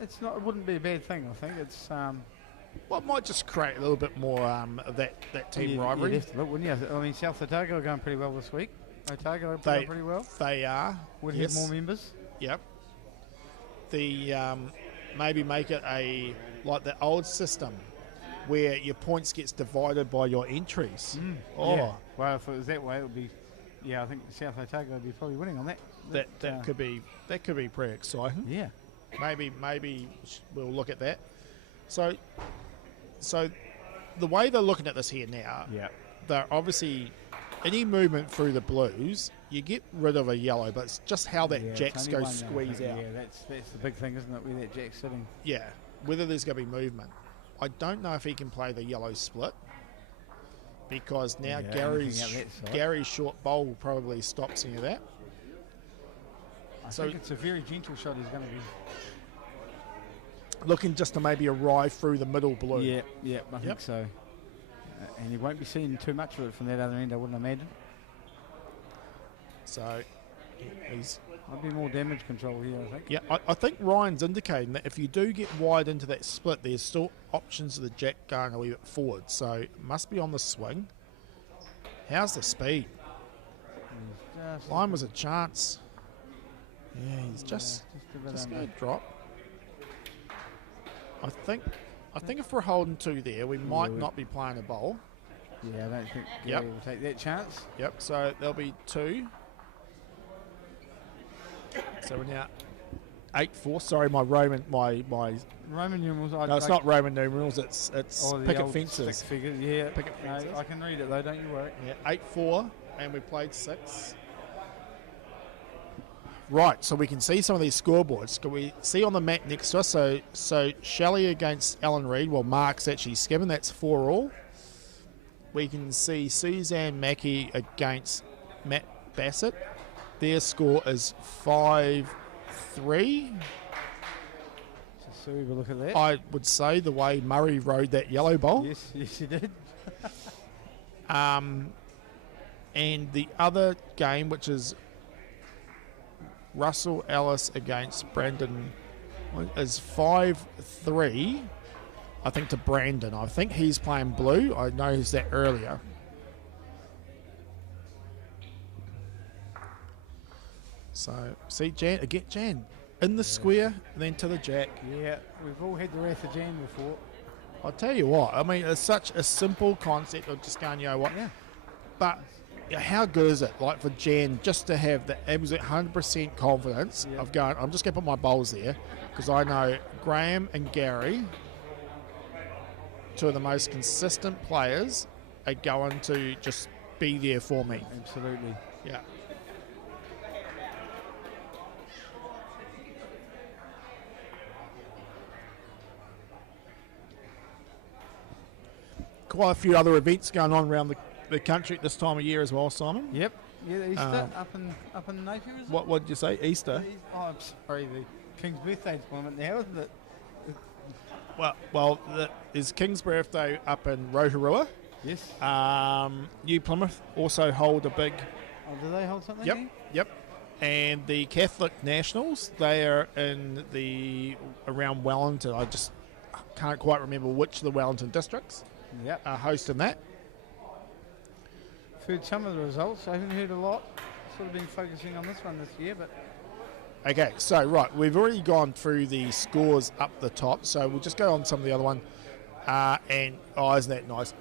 It wouldn't be a bad thing, I think. It's well, it might just create a little bit more of that team rivalry. You'd have to look, wouldn't you? I mean, South Otago are going pretty well this week. Otago are going pretty well. They are. Would have more members. Yep. The maybe make it like the old system where your points gets divided by your entries. Yeah. Well, if it was that way, it would be. Yeah, I think South Otago would be probably winning on that. That could be pretty exciting. Yeah. Maybe we'll look at that. So the way they're looking at this here now, they're obviously any movement through the blues, you get rid of a yellow, but it's just how that jack's go squeeze out. Yeah, that's the big thing, isn't it? Where that jack's sitting. Yeah, whether there's going to be movement. I don't know if he can play the yellow split because now Gary's short bowl will probably stop any of that. I think it's a very gentle shot he's going to be. Looking just to maybe arrive through the middle blue. Yeah, I think so. And you won't be seeing too much of it from that other end, I wouldn't imagine. So I'd be more damage control here, I think. Yeah, I think Ryan's indicating that if you do get wide into that split, there's still options of the jack going a wee bit forward. So it must be on the swing. How's the speed? Line was a chance. Yeah, he's just going to drop. I think if we're holding 2 there, we might not be playing a bowl. Yeah, I don't think Yep. Gary will take that chance. Yep. So there'll be 2. So we're now 8-4. Sorry, my Roman Roman numerals. No, it's not Roman numerals. It's the picket old fences. stick figure. Yeah, Picket no, fences. I can read it though. Don't you worry. Yeah, 8-4, and we played 6. Right, so we can see some of these scoreboards. Can we see on the mat next to us? So Shelley against Alan Reid. Well, Mark's actually skimming. That's 4-all. We can see Suzanne Mackey against Matt Bassett. Their score is 5-3. So we will look at that. I would say the way Murray rode that yellow bowl. Yes, he did. And the other game, which is Russell Ellis against Brandon, is 5-3, I think, to Brandon. I think he's playing blue. I noticed that earlier. So, see, Jan, in the square, then to the jack. Yeah, we've all had the Wrath of Jan before. I'll tell you what, I mean, it's such a simple concept of just going, you know what, Yeah. but how good is it, like, for Jan just to have the absolute 100% confidence of going, I'm just going to put my bowls there, because I know Graham and Gary, 2 of the most consistent players, are going to just be there for me. Absolutely. Yeah. Quite a few other events going on around the country at this time of year as well, Simon. Yep. Yeah, the Easter up in Napier, is it? What did you say? Easter? Oh, I'm sorry, the King's birthday tournament now, isn't it? Well, there's King's birthday up in Rotorua. Yes. New Plymouth also hold a big. Oh, do they hold something? Yep. here? Yep. And the Catholic Nationals, they are around Wellington. I just can't quite remember which of the Wellington districts Yep. are hosting that. I've heard some of the results. I haven't heard a lot. Sort of been focusing on this one this year, but Okay, so right, we've already gone through the scores up the top, so we'll just go on some of the other one. Isn't that nice?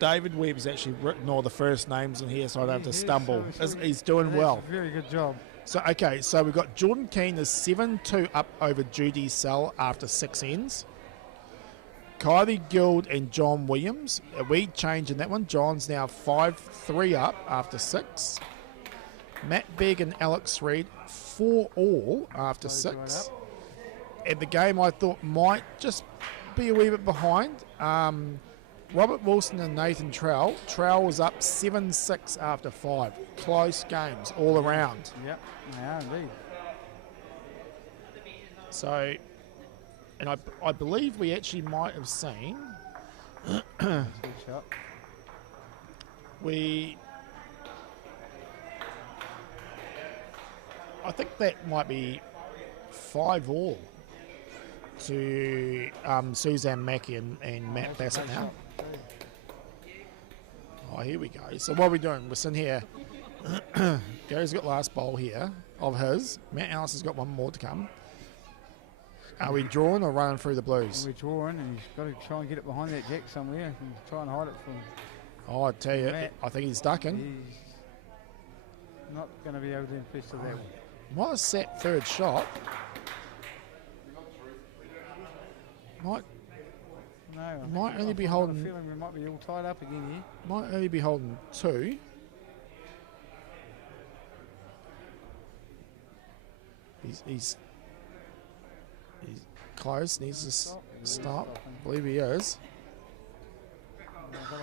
David Webb's actually written all the first names in here, so I don't have to stumble. He's doing well. A very good job. So okay, so we've got Jordan Keane is 7-2 up over Judy Sell after 6 ends. Kylie Guild and John Williams, a wee change in that one. John's now 5-3 up after 6. Matt Begg and Alex Reid 4-all after 6. And the game I thought might just be a wee bit behind. Robert Wilson and Nathan Trowell. Trowell was up 7-6 after 5. Close games all around. Yep, they are indeed. So, and I believe we actually might have seen That's a good shot. I think that might be 5-all to Suzanne Mackey and Matt Bassett now. Oh, here we go. So what are we doing? We're sitting here. Gary's got last bowl here of his. Matt Ellis has got one more to come. Are we drawing or running through the blues? We're drawing, and he's got to try and get it behind that jack somewhere and try and hide it from. Oh, I tell you, Matt. I think he's ducking. He's not going to be able to infest with that one. What is that third shot? Might only be I've got a holding. feeling we might be all tied up again here. Might only be holding 2. He's close. Needs to stop. I believe he is.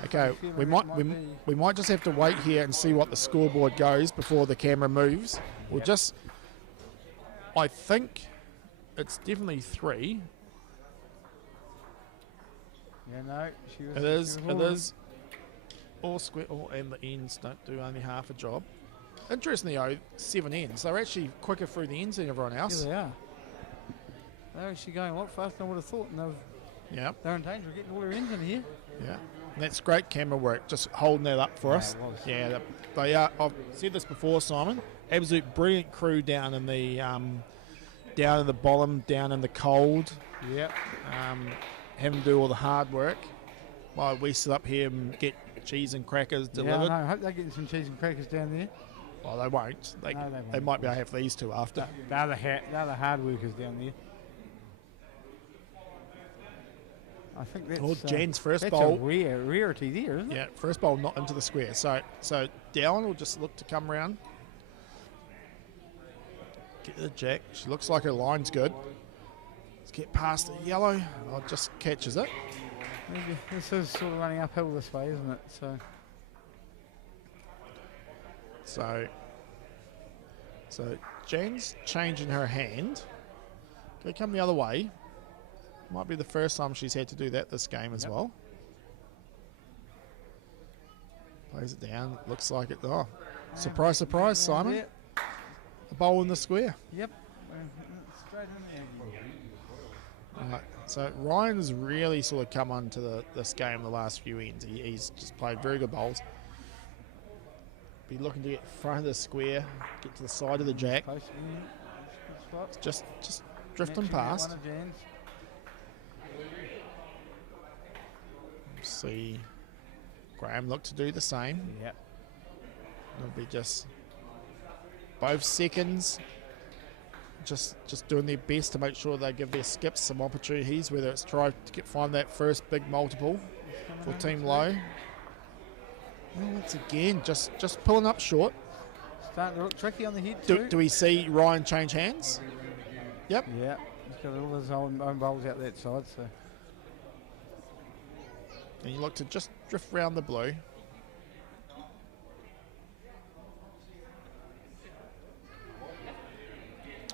Okay, we might just have to wait here and see what the scoreboard goes before the camera moves. We'll just. I think it's definitely 3. Yeah, no, she was. It is. she It was holding. is. All square. And the ends don't do only half a job. Interestingly, though, 7 ends. They're actually quicker through the ends than everyone else. Yeah, they are. They're actually going a lot faster than I would have thought, and Yeah. they're in danger of getting all their ends in here. Yeah. And that's great camera work, just holding that up for us. it was. Yeah, they are. I've said this before, Simon. Absolute brilliant crew down in the down in the bottom, down in the cold. Yep. Him do all the hard work while we sit up here and get cheese and crackers delivered. Yeah, I know. I hope they're getting some cheese and crackers down there. Well, they won't. They won't. might be able to have these two after. They're the hard workers down there. I think that's Jen's first that's bowl. a rarity there, isn't it? Yeah, first bowl not into the square. So Dallin will just look to come round. Get the jack. She looks like her line's good. Let's get past the yellow. Oh, just catches it. Maybe this is sort of running uphill this way, isn't it? So Jen's changing her hand. Go come the other way. Might be the first time she's had to do that this game as well. Plays it down. Looks like it. Oh, surprise, surprise, Simon. Yeah. A bowl in the square. Yep. Straight in there. Right. So Ryan's really sort of come onto this game the last few ends. He's just played very good bowls. Be looking to get in front of the square, get to the side of the jack. Close. Good spot. Just drifting Matching past. one of Jan's. See Graham look to do the same. Yep. It'll be just both seconds just doing their best to make sure they give their skips some opportunities, whether it's try to find that first big multiple for Team Low. Well, once again, just pulling up short. Starting to look tricky on the head too. Do we see Ryan change hands? Yep. Yeah, he's got all his own bowls out that side, so. And you look to just drift round the blue.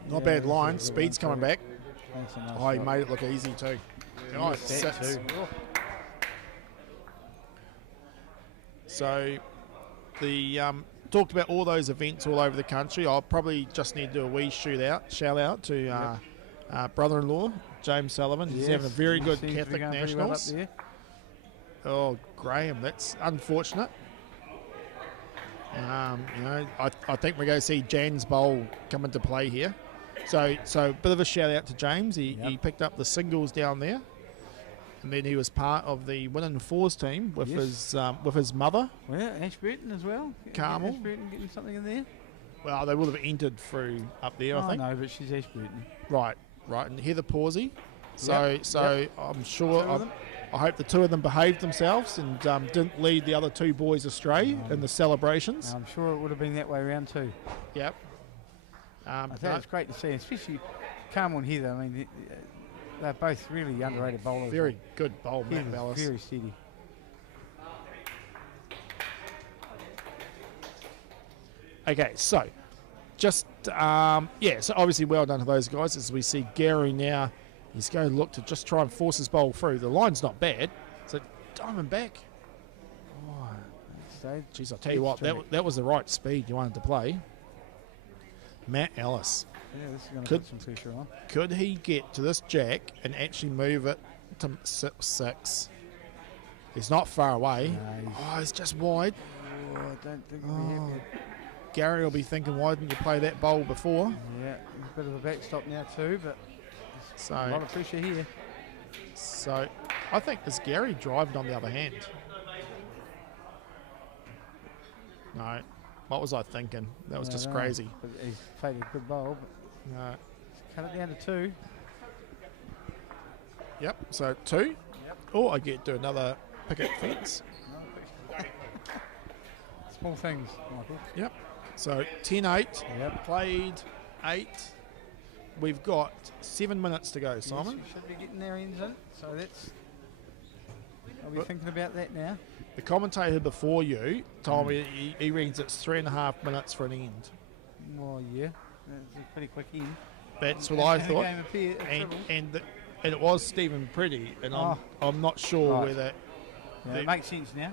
Not bad line. Speed's coming back. That's a nice Oh, he shot. made it look easy too. Oh, it That sits. too. So the talked about all those events all over the country. I'll probably just need to do a wee shout out to brother-in-law James Sullivan. He's having a very good Seems to be Catholic going pretty well up Nationals. there. Oh, Graham, that's unfortunate. I think we're going to see Jan's bowl come into play here. So a bit of a shout out to James. He picked up the singles down there, and then he was part of the winning fours team with his mother. Well, Ashburton as well. Carmel. Ashburton getting something in there. Well, they would have entered through up there, I think. No, but she's Ashburton. Right, and Heather Pawsey. Yep. I'm sure. Two of them. I hope the two of them behaved themselves and didn't lead the other two boys astray in the celebrations. I'm sure it would have been that way around too. Yep. I think it's great to see, especially Carmel and Heather. I mean, they're both really underrated bowlers. Very good bowl, Matt Heather's Ballas. very steady. Okay, so just so obviously well done to those guys. As we see Gary now, he's going to look to just try and force his bowl through. The line's not bad, so Diamondback. Oh, geez, I'll tell you what, that was the right speed you wanted to play. Matt Ellis. Yeah, this is going to put some pressure on. Could he get to this jack and actually move it to 6? He's not far away. No, He's just wide. I don't think he'll be happy. Gary will be thinking, why didn't you play that bowl before? Yeah, there's a bit of a backstop now too, but So, a lot of pressure here. So I think it's Gary driving on the other hand. No. What was I thinking? That was just crazy. But he's played a good bowl, but No. cut it down to 2. Yep, so 2. Yep. Or I get to another picket fence. Small things, Michael. Yep. So 10-8. Yep. Played 8. We've got 7 minutes to go, Simon. Yes, we should be getting our ends in, so that's... I'll be thinking about that now. The commentator before you told me he reckons it's 3.5 minutes for an end. Well, yeah, that's a pretty quick end. That's what I And a thought. game of Triple. And it was Stephen Pretty, and I'm not sure Right. whether... Yeah, it makes sense now.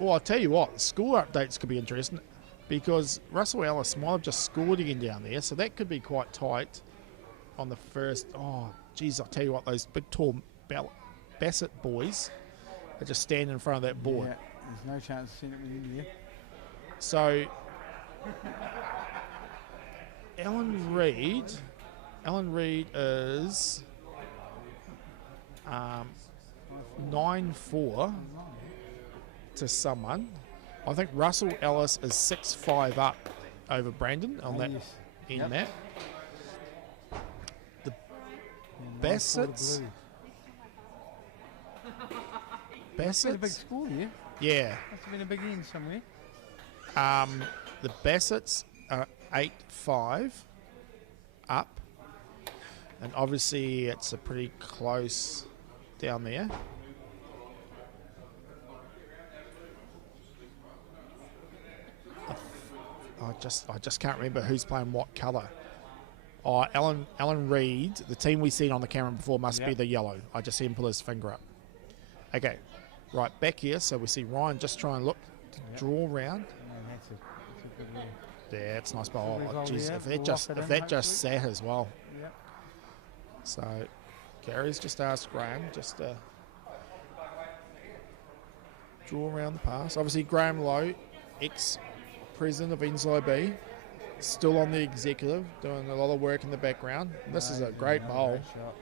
Well, I'll tell you what, score updates could be interesting because Russell Ellis might have just scored again down there, so that could be quite tight on the first. Oh, geez, I'll tell you what, those big, tall Bassett boys are just standing in front of that board. Yeah, there's no chance of seeing it within there. So Alan Reid is 9-4 to someone. I think Russell Ellis is 6-5 up over Brandon on that Yes. end Yep. map. The Yeah, 9-4 to Bassett's, Blue. That's a big Bassett's, score, yeah. yeah. Must have been a big end somewhere. The Bassett's are 8-5 up, and obviously it's a pretty close down there. I just can't remember who's playing what colour. Oh, Alan Reid, the team we seen on the camera before must be Yep. the yellow. I just see him pull his finger up. Okay, right back here. So we see Ryan just try and look to draw round. Yeah, that's a good little. Yeah, it's nice ball. Good Oh, result geez, there. if We'll that just lock it if in, that just hopefully. sat as well. Yep. So Gary's just asked Graham just to draw around the pass. Obviously Graham Lowe, ex-president of NZIB, still on the executive, doing a lot of work in the background. This is a great bowl. Great shot.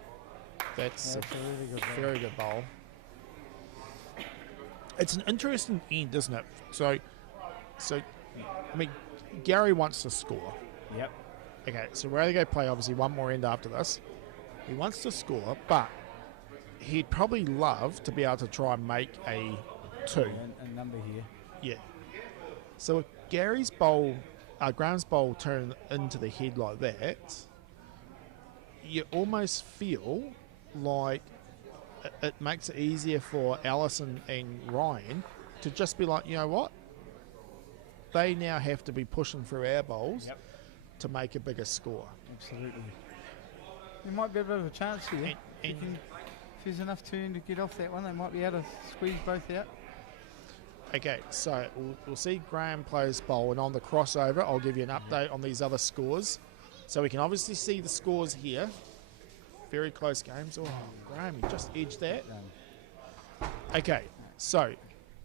That's That's a really good bowl. very good bowl. It's an interesting end, isn't it? So I mean, Gary wants to score. Yep. Okay, so we're going to go play obviously one more end after this. He wants to score, but he'd probably love to be able to try and make a 2. And a number here. Yeah. So if Gary's bowl, Graham's bowl turned into the head like that, you almost feel like it makes it easier for Allison and Ryan to just be like, you know what? They now have to be pushing through our bowls Yep. to make a bigger score. Absolutely. There might be a bit of a chance here. If there's enough turn to get off that one, they might be able to squeeze both out. Okay, so we'll see Graham plays bowl, and on the crossover, I'll give you an update on these other scores. So we can obviously see the scores here. Very close games. Oh, Graham, you just edged that. Okay, so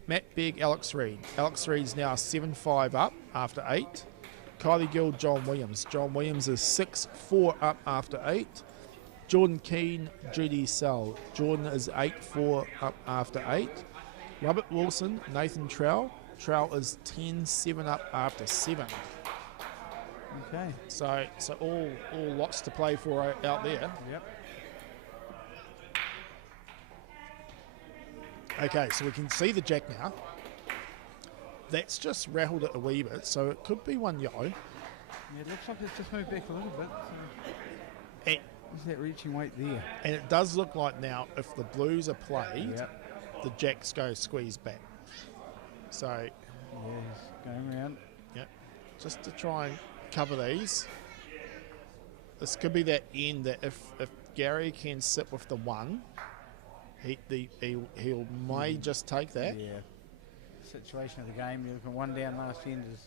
Matt Begg, Alex Reid. Alex Reid's now 7-5 up after 8. Kylie Gill, John Williams. John Williams is 6-4 up after 8. Jordan Keane, Judy Sell. Jordan is 8-4 up after 8. Robert Wilson, Nathan Trowell. Trowell is 10-7 up after 7. Okay. So all lots to play for out there. Yep. Okay, so we can see the jack now. That's just rattled it a wee bit, so it could be one yellow. Yeah, it looks like it's just moved back a little bit. So And, is that reaching weight there? and it does look like now, if the blues are played, Yep. the jacks go squeeze back. So, Yeah, he's going around. yeah, just to try and cover these. This could be that end that if Gary can sit with the 1, he'll may just take that. Yeah. Situation of the game, you're looking 1 down last end is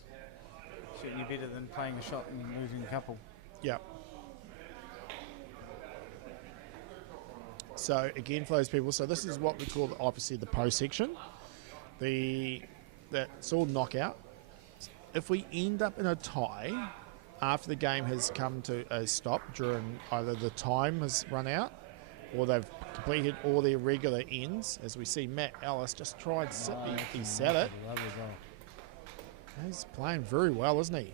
certainly better than playing a shot and losing a couple. Yeah. So again, for those people, so this is what we call obviously the post section. That's all knockout. If we end up in a tie after the game has come to a stop during either the time has run out or they've completed all their regular ends, as we see Matt Ellis just try and sit. He sat it. Lovely goal. He's playing very well, isn't he?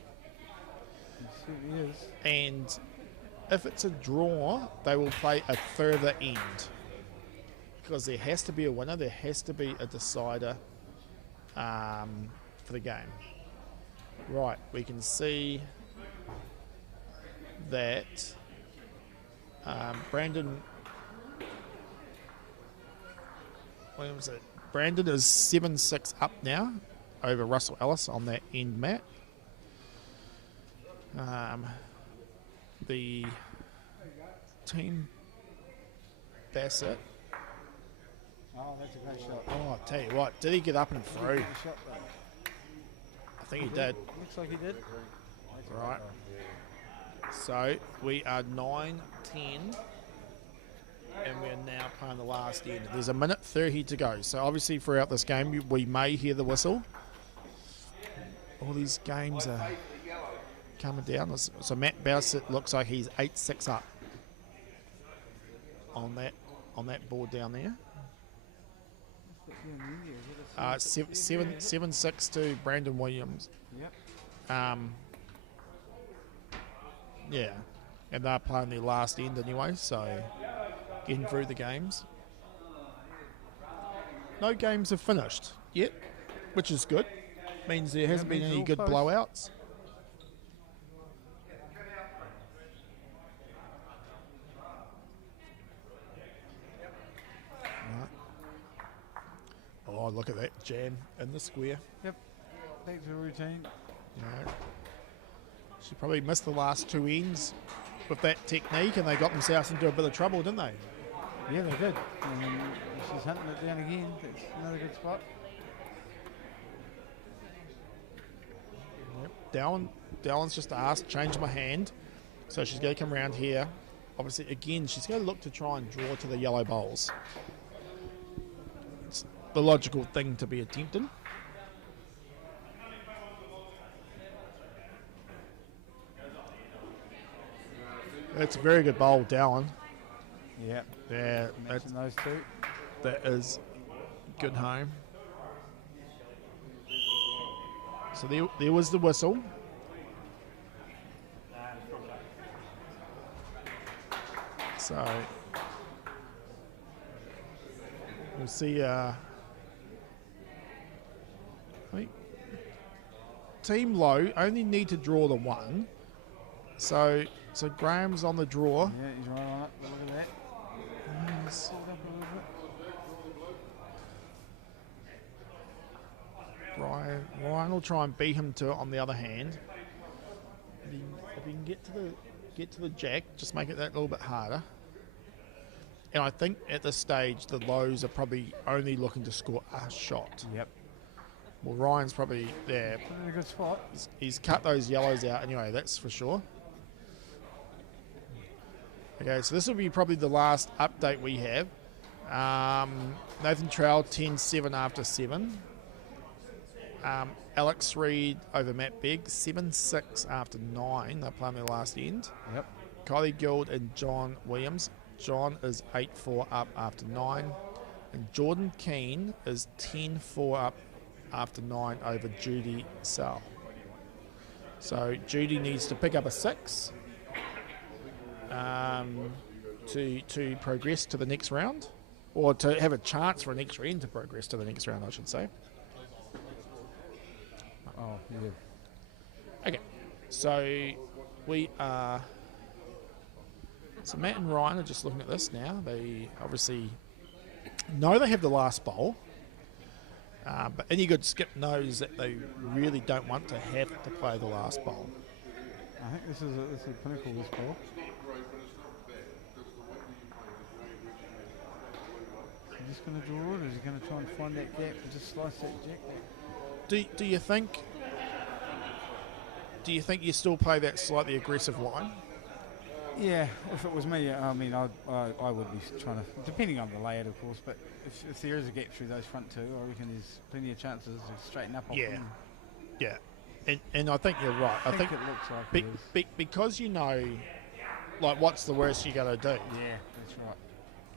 He certainly is. And if it's a draw, they will play a further end because there has to be a winner. There has to be a decider for the game. Right, we can see that Brandon. What was it? Brandon is 7-6 up now over Russell Ellis on that end mat. The team Bassett. Oh, that's a great shot. Oh, I'll tell you what, did he get up and through? Good shot, though. I think he did. Looks like he did. That's a great Right. goal. So we are 9-10, and we're now playing the last end. There's a minute 30 to go. So obviously throughout this game, we may hear the whistle. All these games are coming down. So Matt Bowsett looks like he's 8-6 up on that board down there. 7-6 to Brandon Williams. Yep. Yeah, and they're playing their last end anyway, so getting through the games. No games have finished yet, which is good. Means there hasn't been any good blowouts. Right. Oh, look at that jam in the square. Yep. Back to the routine. Yeah. She probably missed the last two ends with that technique, and they got themselves into a bit of trouble, didn't they? Yeah, they did. She's hunting it down again. That's another good spot. Yep. Dallon's just asked, change my hand. So she's going to come around here. Obviously, again, she's going to look to try and draw to the yellow bowls. It's the logical thing to be attempting. It's a very good bowl, Dallon. Yep. Yeah, matching those two. That is good home. So there was the whistle. So we'll see. I think Team Low only need to draw the one. So Graham's on the draw. Yeah, he's right on it. Look at that. Yes. Pulled up a little bit. Ryan will try and beat him to it on the other hand. If you can get to the jack, just make it that little bit harder. And I think at this stage the Lows are probably only looking to score a shot. Yep. Well, Ryan's probably there. Put in a good spot. He's cut those yellows out anyway, that's for sure. Okay, so this will be probably the last update we have. Nathan Trowell 10-7 after 7. Alex Reid over Matt Begg 7-6 after 9. They're playing their last end. Yep. Kylie Guild and John Williams. John is 8-4 up after 9. And Jordan Keane is 10-4 up after 9 over Judy Sell. So Judy needs to pick up a 6 to progress to the next round, or to have a chance for a next round to progress to the next round, I should say. Oh, yeah. Okay, so we are. So Matt and Ryan are just looking at this now. They obviously know they have the last bowl, but any good skip knows that they really don't want to have to play the last bowl. I think this is a pinnacle, this ball. Is he just going to draw it, or is he going to try and find that gap and just slice that jack back? Do you think you still play that slightly aggressive line? Yeah, if it was me, I mean, I would be trying to, depending on the layout, of course, but if there is a gap through those front two, I reckon there's plenty of chances to straighten up off them. Yeah. And I think you're right. I think it looks like it is. Because you know, like, what's the worst you're going to do? Yeah, that's right.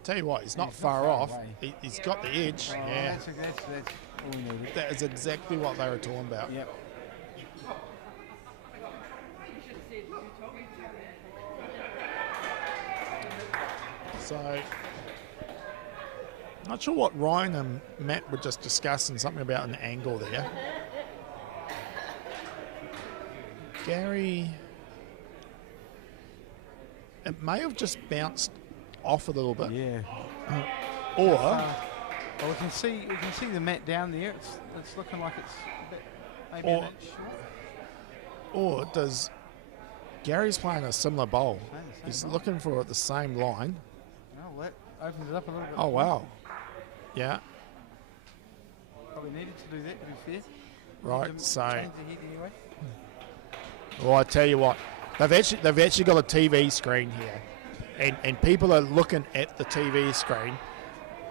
Tell you what, he's not far off. He's got the edge. Oh, yeah. That's all we needed. That is exactly what they were talking about. Yep. So, not sure what Ryan and Matt were just discussing, something about an angle there. Gary, it may have just bounced off a little bit. Yeah. Or well, we can see the mat down there. It's looking like it's a bit, maybe an inch short. Or does Gary's playing a similar bowl? He's looking for the same line. Well, that opens it up a little bit. Oh wow. Yeah. Probably needed to do that, to be fair. Right. So. Change the head anyway. Well, I tell you what, they've actually got a TV screen here, and people are looking at the TV screen,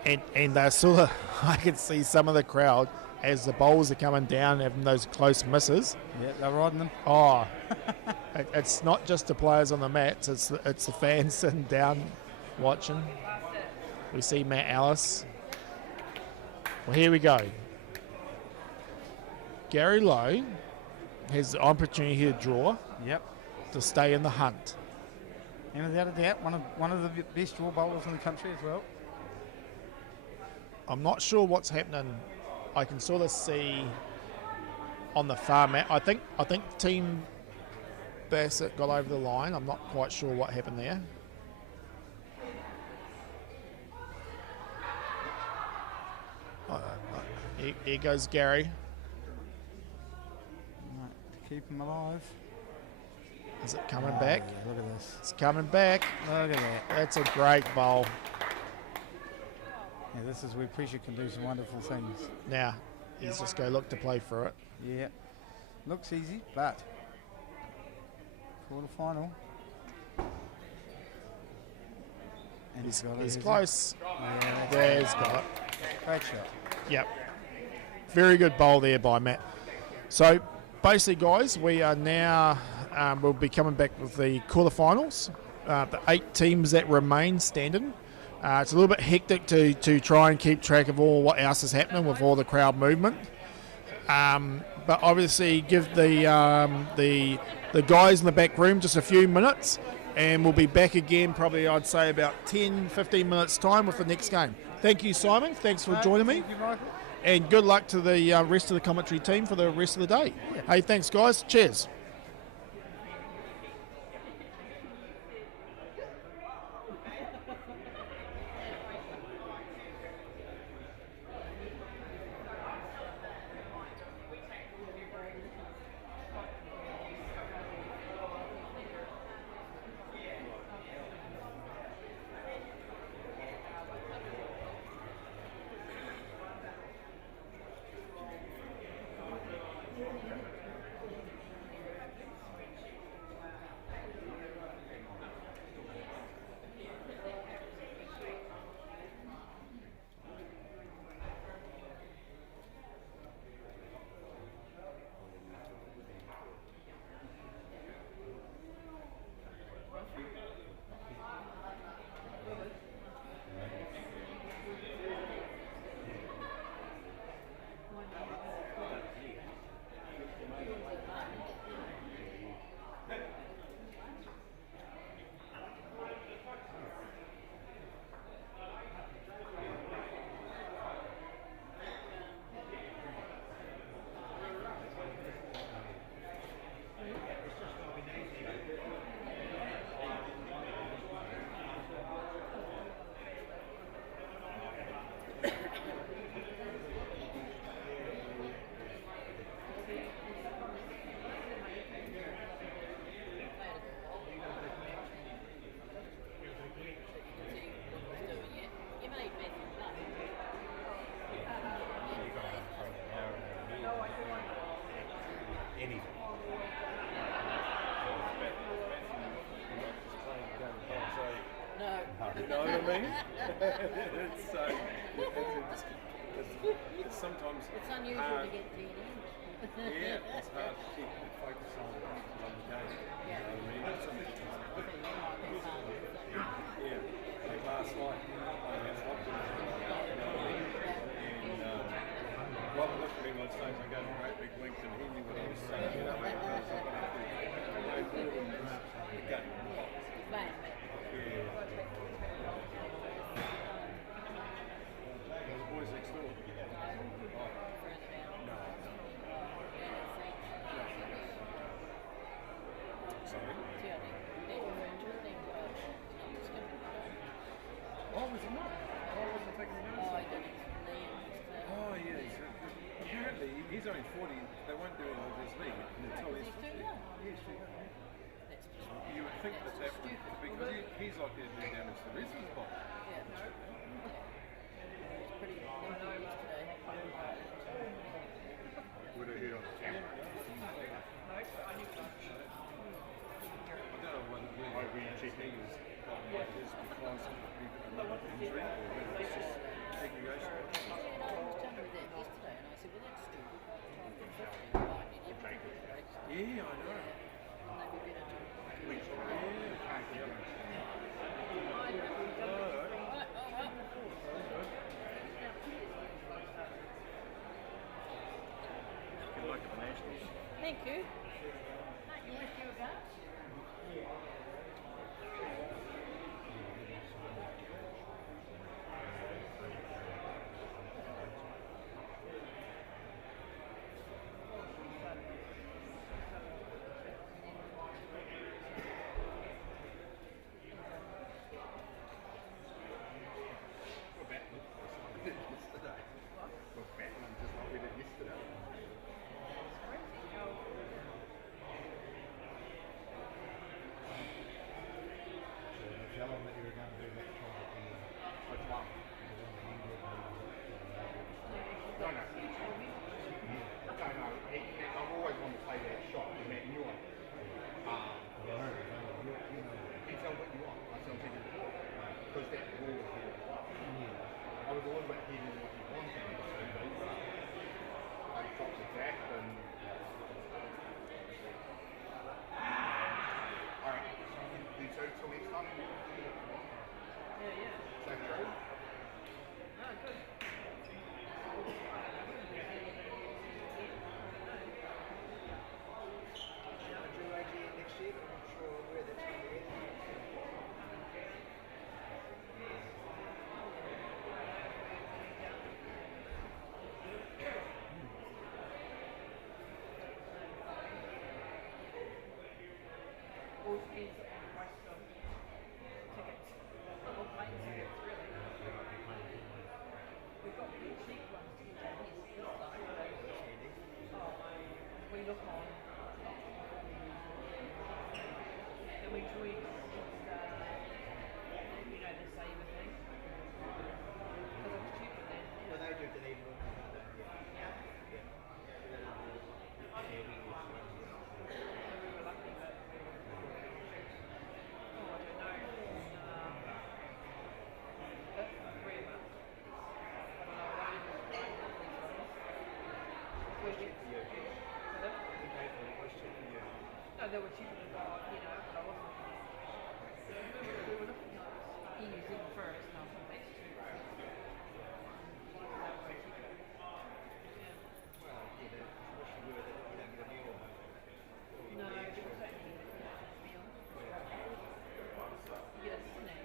and they're sort of, I can see some of the crowd as the bowls are coming down, having those close misses. Yeah, they're riding them. Oh, it's not just the players on the mats, it's the fans sitting down watching. We see Matt Ellis. Well, here we go. Gary Lowe has the opportunity here to draw Yep. to stay in the hunt. And without a doubt, one of the best draw bowlers in the country as well. I'm not sure what's happening. I can sort of see on the far mat. I think Team Bassett got over the line. I'm not quite sure what happened there. Here goes Gary. Right, to keep him alive. Is it coming back? Yeah, look at this. It's coming back. Look at that. That's a great bowl. Yeah, this is where pressure can do some wonderful things. Now, he's just go look to play for it. Yeah. Looks easy, but quarter final. And He's got it, close. Yeah, There, he's got it. great shot. Yep. Very good bowl there by Matt. So, basically, guys, we are now, we'll be coming back with the quarterfinals. The 8 teams that remain standing. It's a little bit hectic to try and keep track of what else is happening with all the crowd movement. But obviously, give the guys in the back room just a few minutes, and we'll be back again probably, I'd say, about 10-15 minutes' time with the next game. Thank you, Simon. Thanks for joining me. Thank you, Michael. And good luck to the rest of the commentary team for the rest of the day. Yeah. Hey, thanks, guys. Cheers. You know what I mean? It's sometimes It's unusual hard. to get to the end. Yeah, it's hard to keep the focus on the game. You know what I mean? Yeah, like last night, I had Hopkins, you know what I mean? And Robert looked at me one stage and gave a great big wink, and he knew what I was saying. You know, because the game. Right. Yeah. Those boys next door. Oh yeah, apparently he's only 40. They won't do it with his league until he's 50. Yes, you would think that's happening because he's like they're doing down as the rest of his body. Would I hear on the camera? I don't know whether we checking is like this because of another injury or whether it's just segregation. I was telling her that yesterday, and I said, well, that's Thank you. You wish you were going? We're battling just like we did yesterday. We're battling just like we did yesterday. Tell them that you were going to do that try at the end. Which one? No, no. No, I've always wanted to play that shot with Matt Newell. You tell what you want. I tell people because that ball was here. I was always about hitting what you wanted to do, but I dropped it back and. Alright, you two till next time. Yeah. Safe trade. No, good. Next year, but I'm not sure where that's going to be. All depends on the price of tickets. Or plane tickets, really. We've got pretty cheap ones to get down here this side. We look on. And we join the saver thing. Because it's cheaper than. Well, they do Dunedin. We were lucky, but. Oh, I don't know. But 3 of us. I don't know. We get. No, they were cheaper than what, but I wasn't. We were looking at New Zealand first, and I thought that's cheap. They were cheaper. Yeah. Well, especially where you don't get a meal. No, there was only a meal. You get a snack.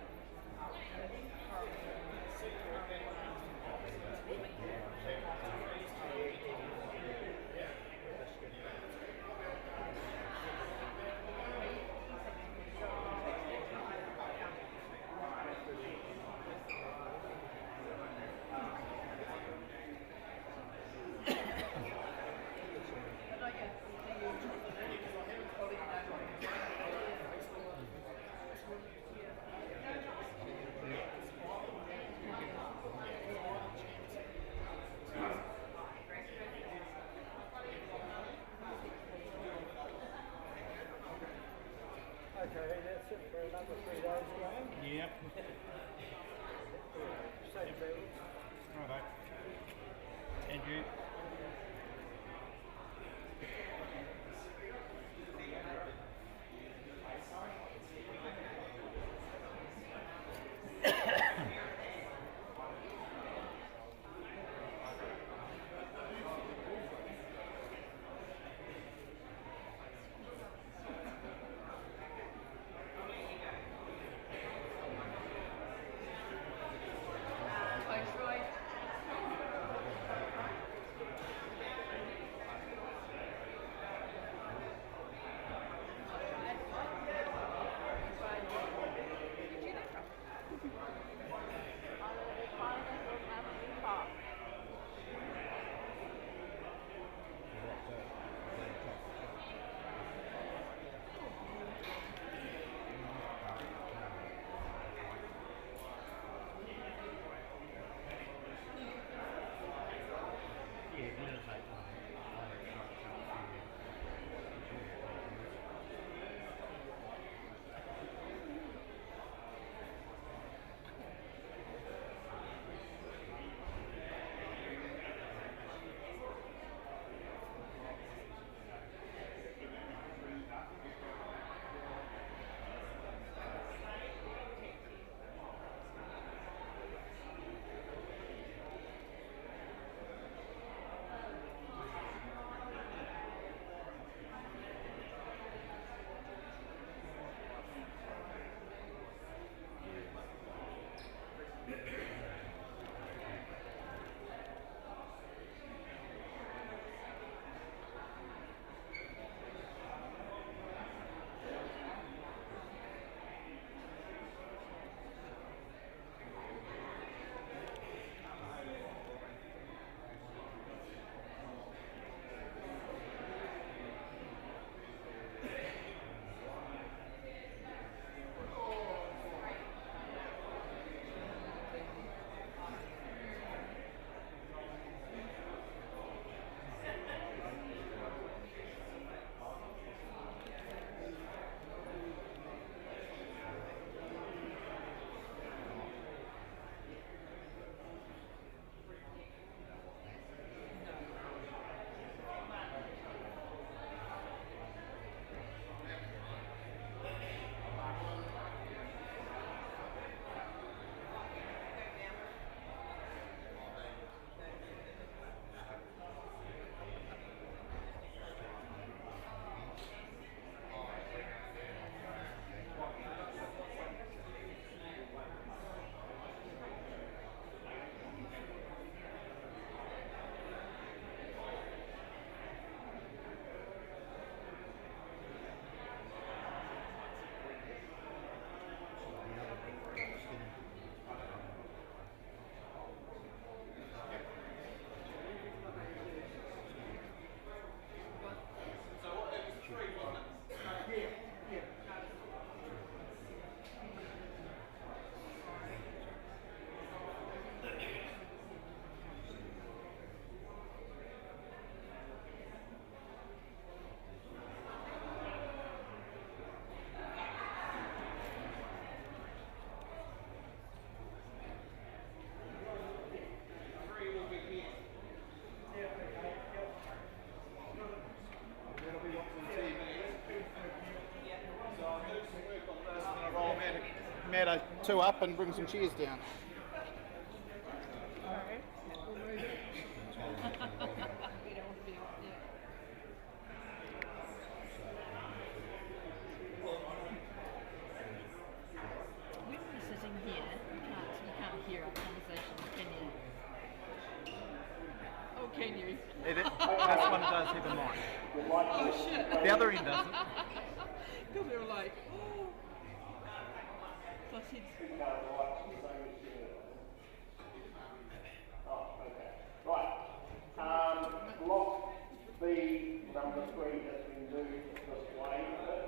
two up and bring some chairs down. Alright. We'll move it. We don't want to be on there. When we're sitting here, you can't hear our conversation, can you? Oh, can you? This one does have a mic. Oh, shit. The other end doesn't. Because we were like, oh. So I said, Block B, number 3 has been moved this way a bit.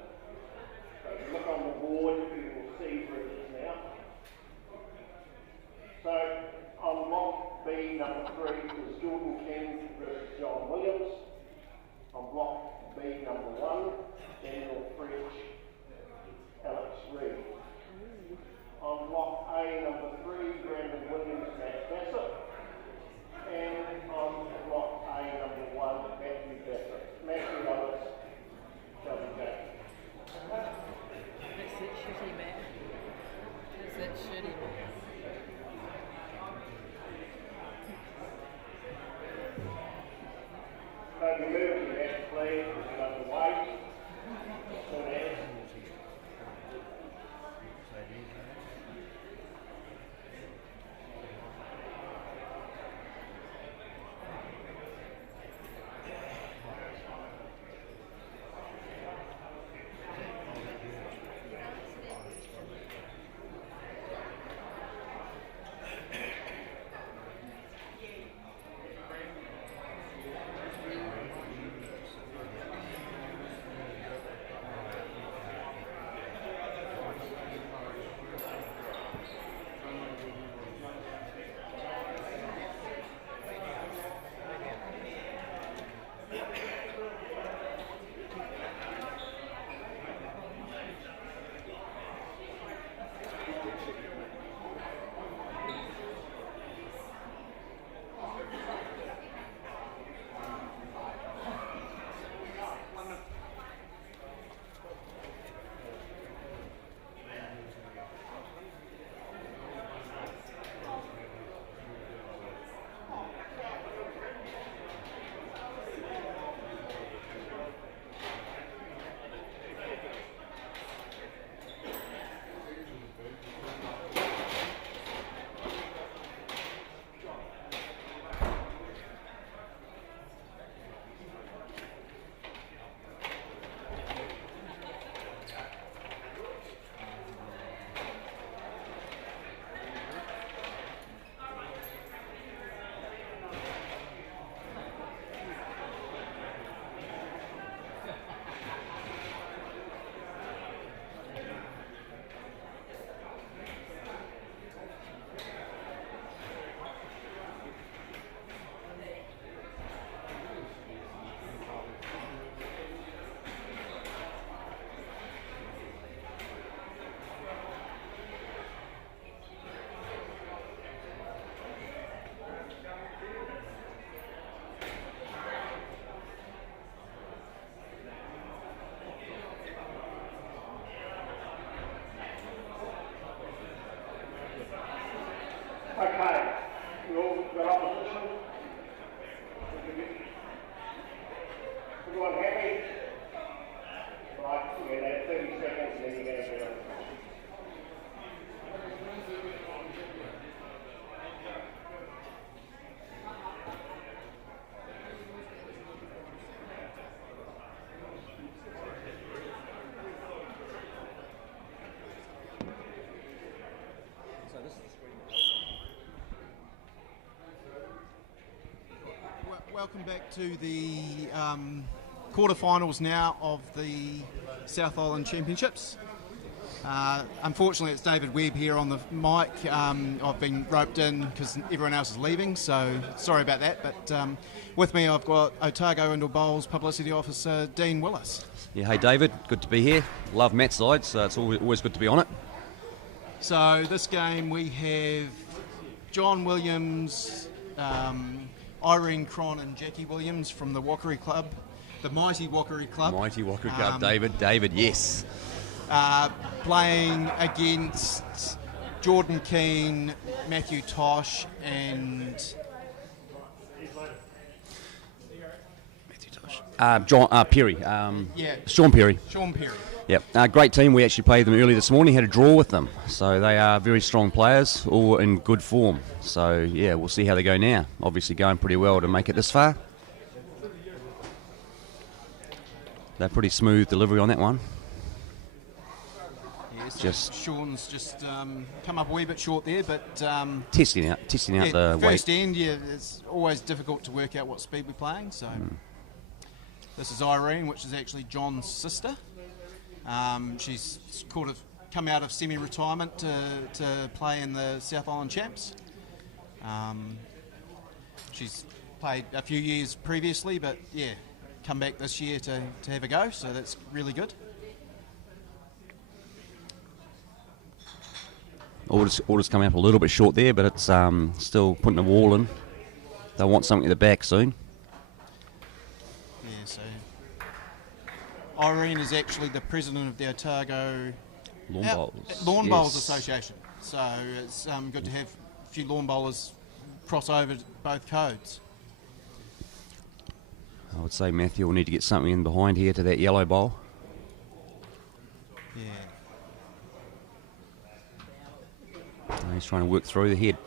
So if you look on the board, you will see where it is now. So on block B, number 3 is Jordan King versus John Williams. On block B, number 1, Daniel French, Alex Reed. On block A, number 3, Brandon Williams, Matt Bassett. And on block A, number 1, Matthew Bassett. Matthew Ellis, Kelly Jack. that's it, shitty, Matt. That's it, shitty, Matt. So if you move to the next play, which is underway. So that's okay. You all got opposition? Everyone happy? Right, you're going to have 30 seconds and then you're going to do it. Welcome back to the quarterfinals now of the South Island Championships. Unfortunately, it's David Webb here on the mic. I've been roped in because everyone else is leaving, so sorry about that. But with me, I've got Otago Indoor Bowls Publicity Officer Dean Willis. Yeah, hey David, good to be here. Love Matt's side, so it's always good to be on it. So this game we have John Williams, Irene Cron and Jackie Williams from the Walkery Club, the Mighty Walkery Club. Mighty Walkery Club, David, yes. Playing against Jordan Keane, Matthew Tosh, and John Perry. Sean Perry. Sean Perry. Yep, great team. We actually played them early this morning, had a draw with them. So they are very strong players, all in good form. So, yeah, we'll see how they go now. Obviously going pretty well to make it this far. They're pretty smooth delivery on that one. Yes, Sean's just come up a wee bit short there, but... testing out the weight. First end, it's always difficult to work out what speed we're playing, so... This is Irene, which is actually John's sister. She's sort of come out of semi-retirement to play in the South Island Champs. She's played a few years previously, but yeah, come back this year to have a go, so that's really good. Orders coming up a little bit short there, but it's still putting the wall in. They'll want something at the back soon. Yeah, so Irene is actually the president of the Otago Lawn Bowls Association. So it's good to have a few lawn bowlers cross over to both codes. I would say Matthew will need to get something in behind here to that yellow bowl. Yeah. He's trying to work through the head.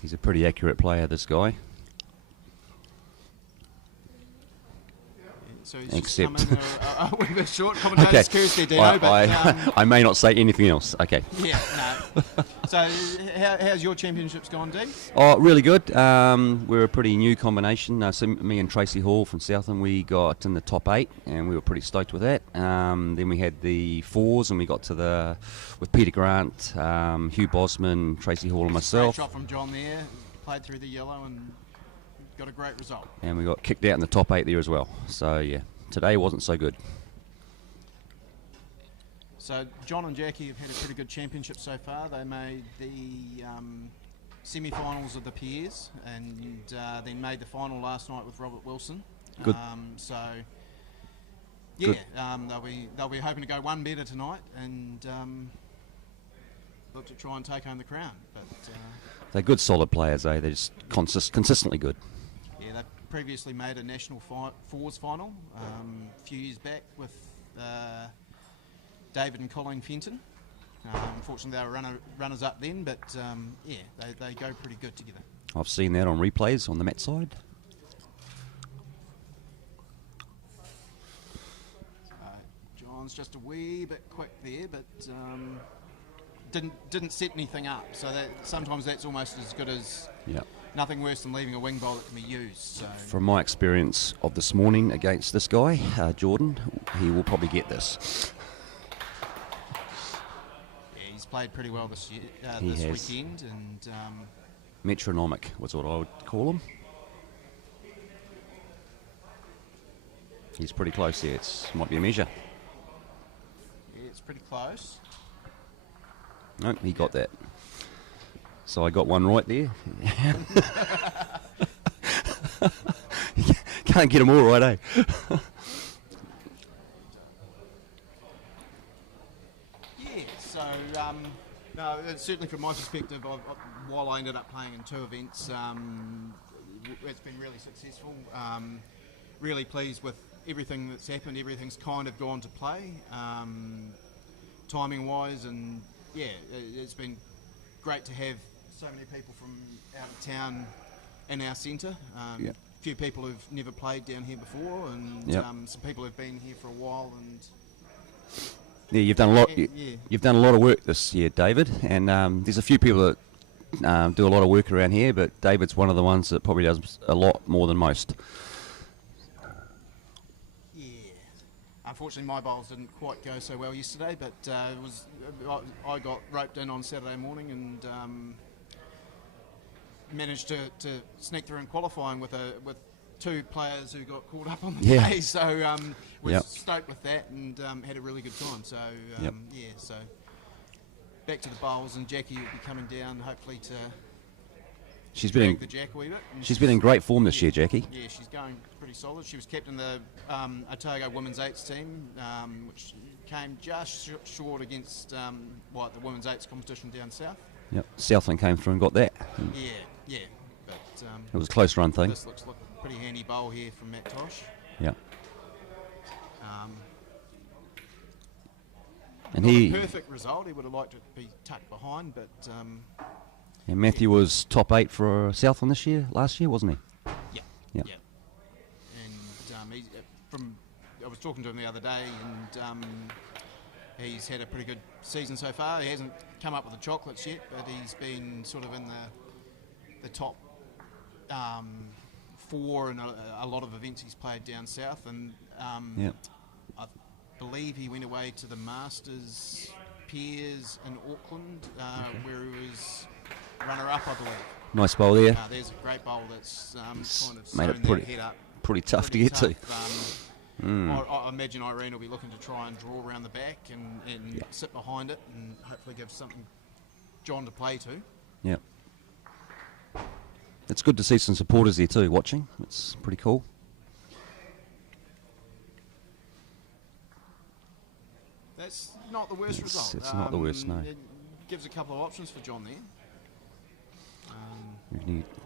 He's a pretty accurate player, this guy. So he's Except just come in a wee bit short. Commentator's curious there, Dino, I may not say anything else. Okay. Yeah, no. So how's your championships gone, Dean? Oh, really good. We're a pretty new combination. So me and Tracy Hall from Southland, we got in the top 8, and we were pretty stoked with that. Then we had the 4s, and we got to with Peter Grant, Hugh Bosman, Tracy Hall, and myself. Great shot from John there. Played through the yellow and got a great result. And we got kicked out in the top 8 there as well. So yeah, today wasn't so good. So John and Jackie have had a pretty good championship so far. They made the semi-finals of the Peers, and then made the final last night with Robert Wilson. Good. So yeah, they'll be hoping to go one better tonight and look to try and take home the crown. But they're good, solid players, eh? They're just consistently good. Yeah, they previously made a national fours final a few years back with David and Colleen Fenton. Unfortunately, they were runners up then, but yeah, they go pretty good together. I've seen that on replays on the mat side. John's just a wee bit quick there, but didn't set anything up. So sometimes that's almost as good as nothing worse than leaving a wing bowl that can be used. So. From my experience of this morning against this guy, Jordan, he will probably get this. Yeah, he's played pretty well this year, weekend, and metronomic was what I would call him. He's pretty close here. It might be a measure. Yeah, it's pretty close. No, he got that. So I got one right there. Can't get them all right, eh? Yeah, so no, certainly from my perspective, while I ended up playing in 2 events, it's been really successful. Really pleased with everything that's happened. Everything's kind of gone to play, timing-wise, and yeah, it's been great to have so many people from out of town in our centre. A few people who've never played down here before, and some people who've been here for a while. And yeah, you've done a lot. You've done a lot of work this year, David. And there's a few people that do a lot of work around here, but David's one of the ones that probably does a lot more than most. Unfortunately, my bowls didn't quite go so well yesterday, but I got roped in on Saturday morning and managed to sneak through in qualifying with 2 players who got caught up on the day. So was stoked with that and had a really good time. So so back to the bowls, and Jackie will be coming down hopefully to She's been the jack a wee bit. she's been in great form this year, Jackie. Yeah, she's going pretty solid. She was kept in the Otago Women's Eights team, which came just short against the Women's Eights competition down south. Yep. Southland came through and got that. Yeah. But It was a close run thing. this looks like a pretty handy bowl here from Matt Tosh. Yeah. And Not he, a perfect result. He would have liked it to be tucked behind, but and Matthew was top 8 for Southland last year, wasn't he? yeah. And he's I was talking to him the other day, and he's had a pretty good season so far. He hasn't come up with the chocolates yet, but he's been sort of in the top 4 in a lot of events he's played down south, and I believe he went away to the Masters Piers in Auckland, where he was runner-up, I believe. Nice bowl there. There's a great bowl that's kind of made it sewn that head up. pretty tough to get to. I imagine Irene will be looking to try and draw around the back and sit behind it and hopefully give something John to play to. Yeah. It's good to see some supporters there too watching. It's pretty cool. That's not the worst result. It's not the worst, no. It gives a couple of options for John there.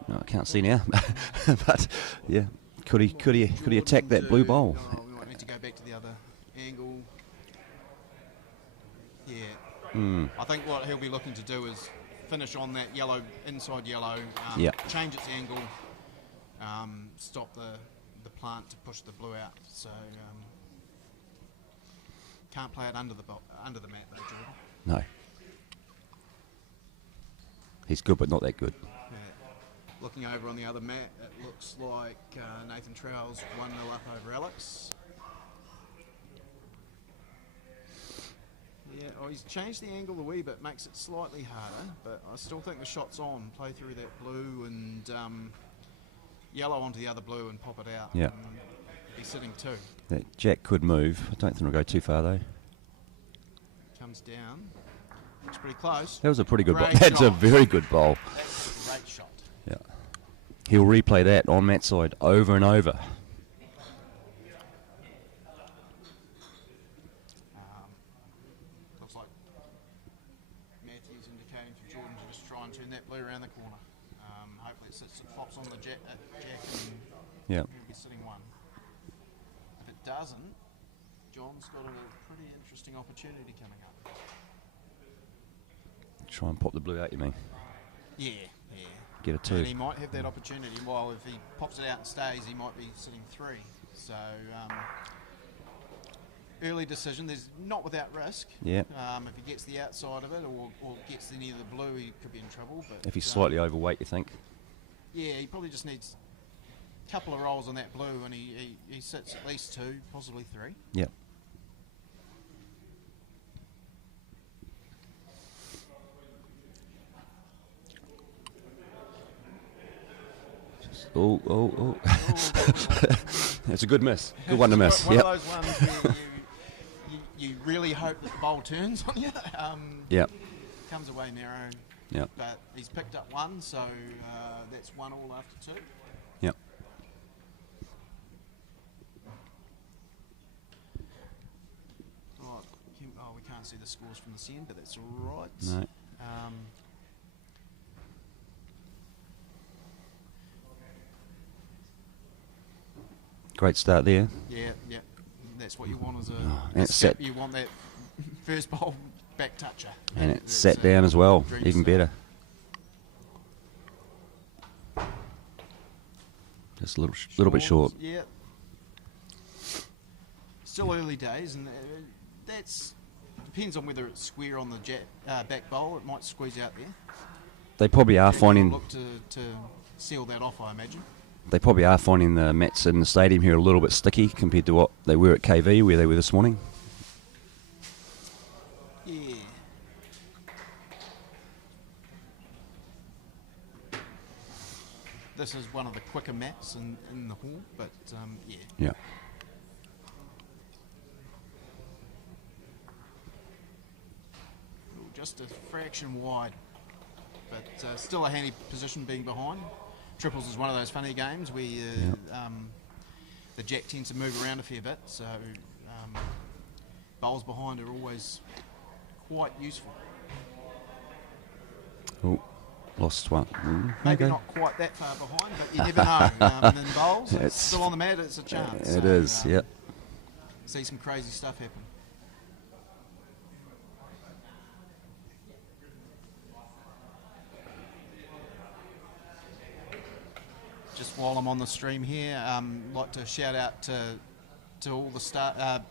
No, I can't see now. But yeah, could he attack that blue bowl? We might need to go back to the other angle. Yeah. I think what he'll be looking to do is finish on that yellow, inside yellow, change its angle, stop the plant to push the blue out. So can't play it under the mat though, Jordan. No. He's good, but not that good. Looking over on the other mat, it looks like Nathan Trowell's 1-0 up over Alex. Yeah, he's changed the angle a wee bit, makes it slightly harder, but I still think the shot's on. Play through that blue and yellow onto the other blue and pop it out. Yeah. Be sitting 2. That jack could move. I don't think it'll go too far though. Comes down. Looks pretty close. That was a pretty good bowl. Great That's a shot. very good bowl. That's a great shot. Yeah. He'll replay that on Matt's side over and over. Looks like Matthew's indicating for Jordan to just try and turn that blue around the corner. Hopefully it sits, it flops on the jack and he'll be sitting 1. If it doesn't, John's got a pretty interesting opportunity coming up. Try and pop the blue out, you mean? Yeah. Get a 2. And he might have that opportunity, while if he pops it out and stays, he might be sitting 3. So, early decision, there's not without risk. Yeah. If he gets the outside of it or gets any of the blue, he could be in trouble. But If he's slightly overweight, you think? yeah, he probably just needs a couple of rolls on that blue, and he sits at least 2, possibly 3. Yeah. Oh. That's a good miss. Good one to miss. One of those ones where you really hope that the bowl turns on you. Comes away narrow. Yep. But he's picked up 1, so that's 1-1 after 2. Yep. We can't see the scores from this end, but that's all right. No. Great start there. Yeah. That's what you want as and it's set. You want that first bowl back toucher. And it's sat down as well, even better. Just a little bit short. Yeah. Still early days, and that's depends on whether it's square on the back bowl. It might squeeze out there. They probably are finding. Look to seal that off, I imagine. They probably are finding the mats in the stadium here a little bit sticky compared to what they were at KV, where they were this morning. Yeah. This is one of the quicker mats in the hall, but yeah. Yeah. Just a fraction wide. but still a handy position being behind. Triples is one of those funny games where the jack tends to move around a fair bit, so bowls behind are always quite useful. Oh, lost one. Maybe okay. not quite that far behind, but you never know. And in bowls, it's still on the mat, it's a chance. It is, yep. See some crazy stuff happen. Just while I'm on the stream here, I'd like to shout out to all the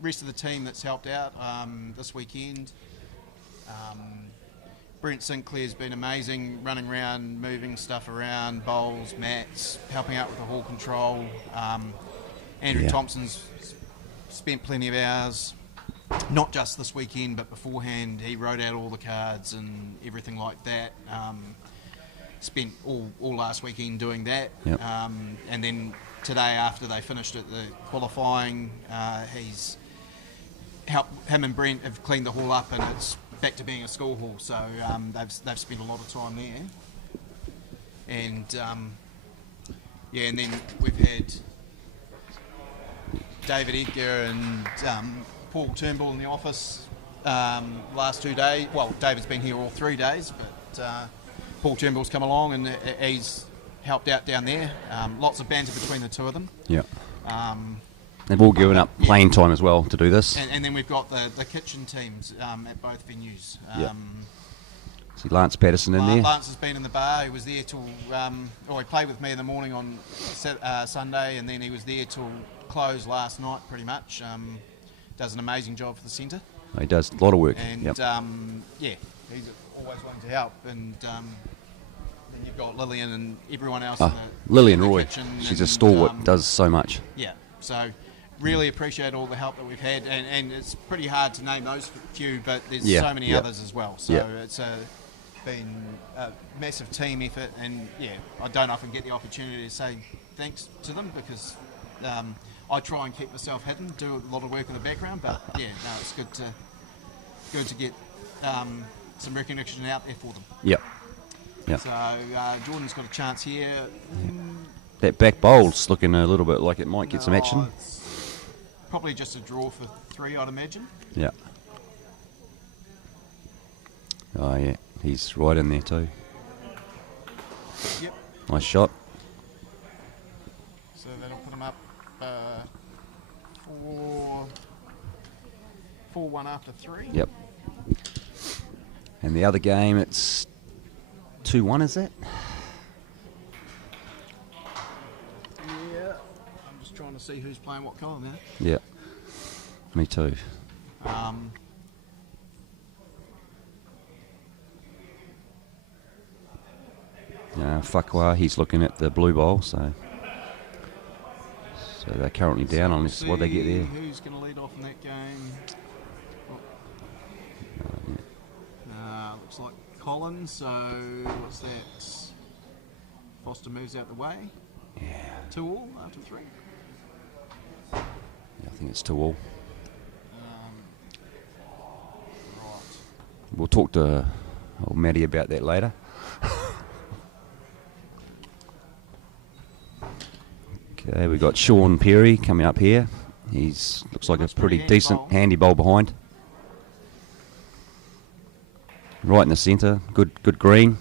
rest of the team that's helped out this weekend. Brent Sinclair's been amazing, running around, moving stuff around, bowls, mats, helping out with the hall control. Andrew Thompson's spent plenty of hours, not just this weekend, but beforehand. He wrote out all the cards and everything like that. Spent all last weekend doing that. Yep. And then today, after they finished at the qualifying, he's helped, him and Brent have cleaned the hall up, and it's back to being a school hall. So they've spent a lot of time there. And and then we've had David Edgar and Paul Turnbull in the office last 2 days. Well, David's been here all 3 days, but Paul Turnbull's come along and he's helped out down there. Lots of banter between the two of them. Yeah. They've all given up playing time as well to do this. And then we've got the kitchen teams at both venues. See Lance Patterson in there. Lance has been in the bar. He was there till, he played with me in the morning on Sunday, and then he was there till close last night pretty much. Does an amazing job for the centre. He does a lot of work. And yep. He's always wanting to help. And then you've got Lillian and everyone else. Lillian in the Roy, kitchen, she's a stalwart, does so much. Yeah, so really appreciate all the help that we've had, and it's pretty hard to name those few, but there's so many others as well. So it's been a massive team effort, and I don't often get the opportunity to say thanks to them because I try and keep myself hidden, do a lot of work in the background, but it's good to get some recognition out there for them. Yep. So Jordan's got a chance here. That back bowl's looking a little bit like it might get some action. It's probably just a draw for 3, I'd imagine. Yeah. Oh yeah, he's right in there too. Yep. Nice shot. So that'll put him up 4-1 after 3. Yep. And the other game, it's 2-1, is it? Yeah. I'm just trying to see who's playing what colour now. Yeah. Me too. Fakwa, he's looking at the blue bowl, so they're currently down on this. What they get there? Who's going to lead off in that game? Looks like Collins. So what's that? Foster moves out the way. Yeah. 2-all after 3. Yeah, I think it's 2-all. Right. We'll talk to old Maddie about that later. Okay, we've got Sean Perry coming up here. He's looks like a pretty decent handy bowl behind. Right in the centre, good green.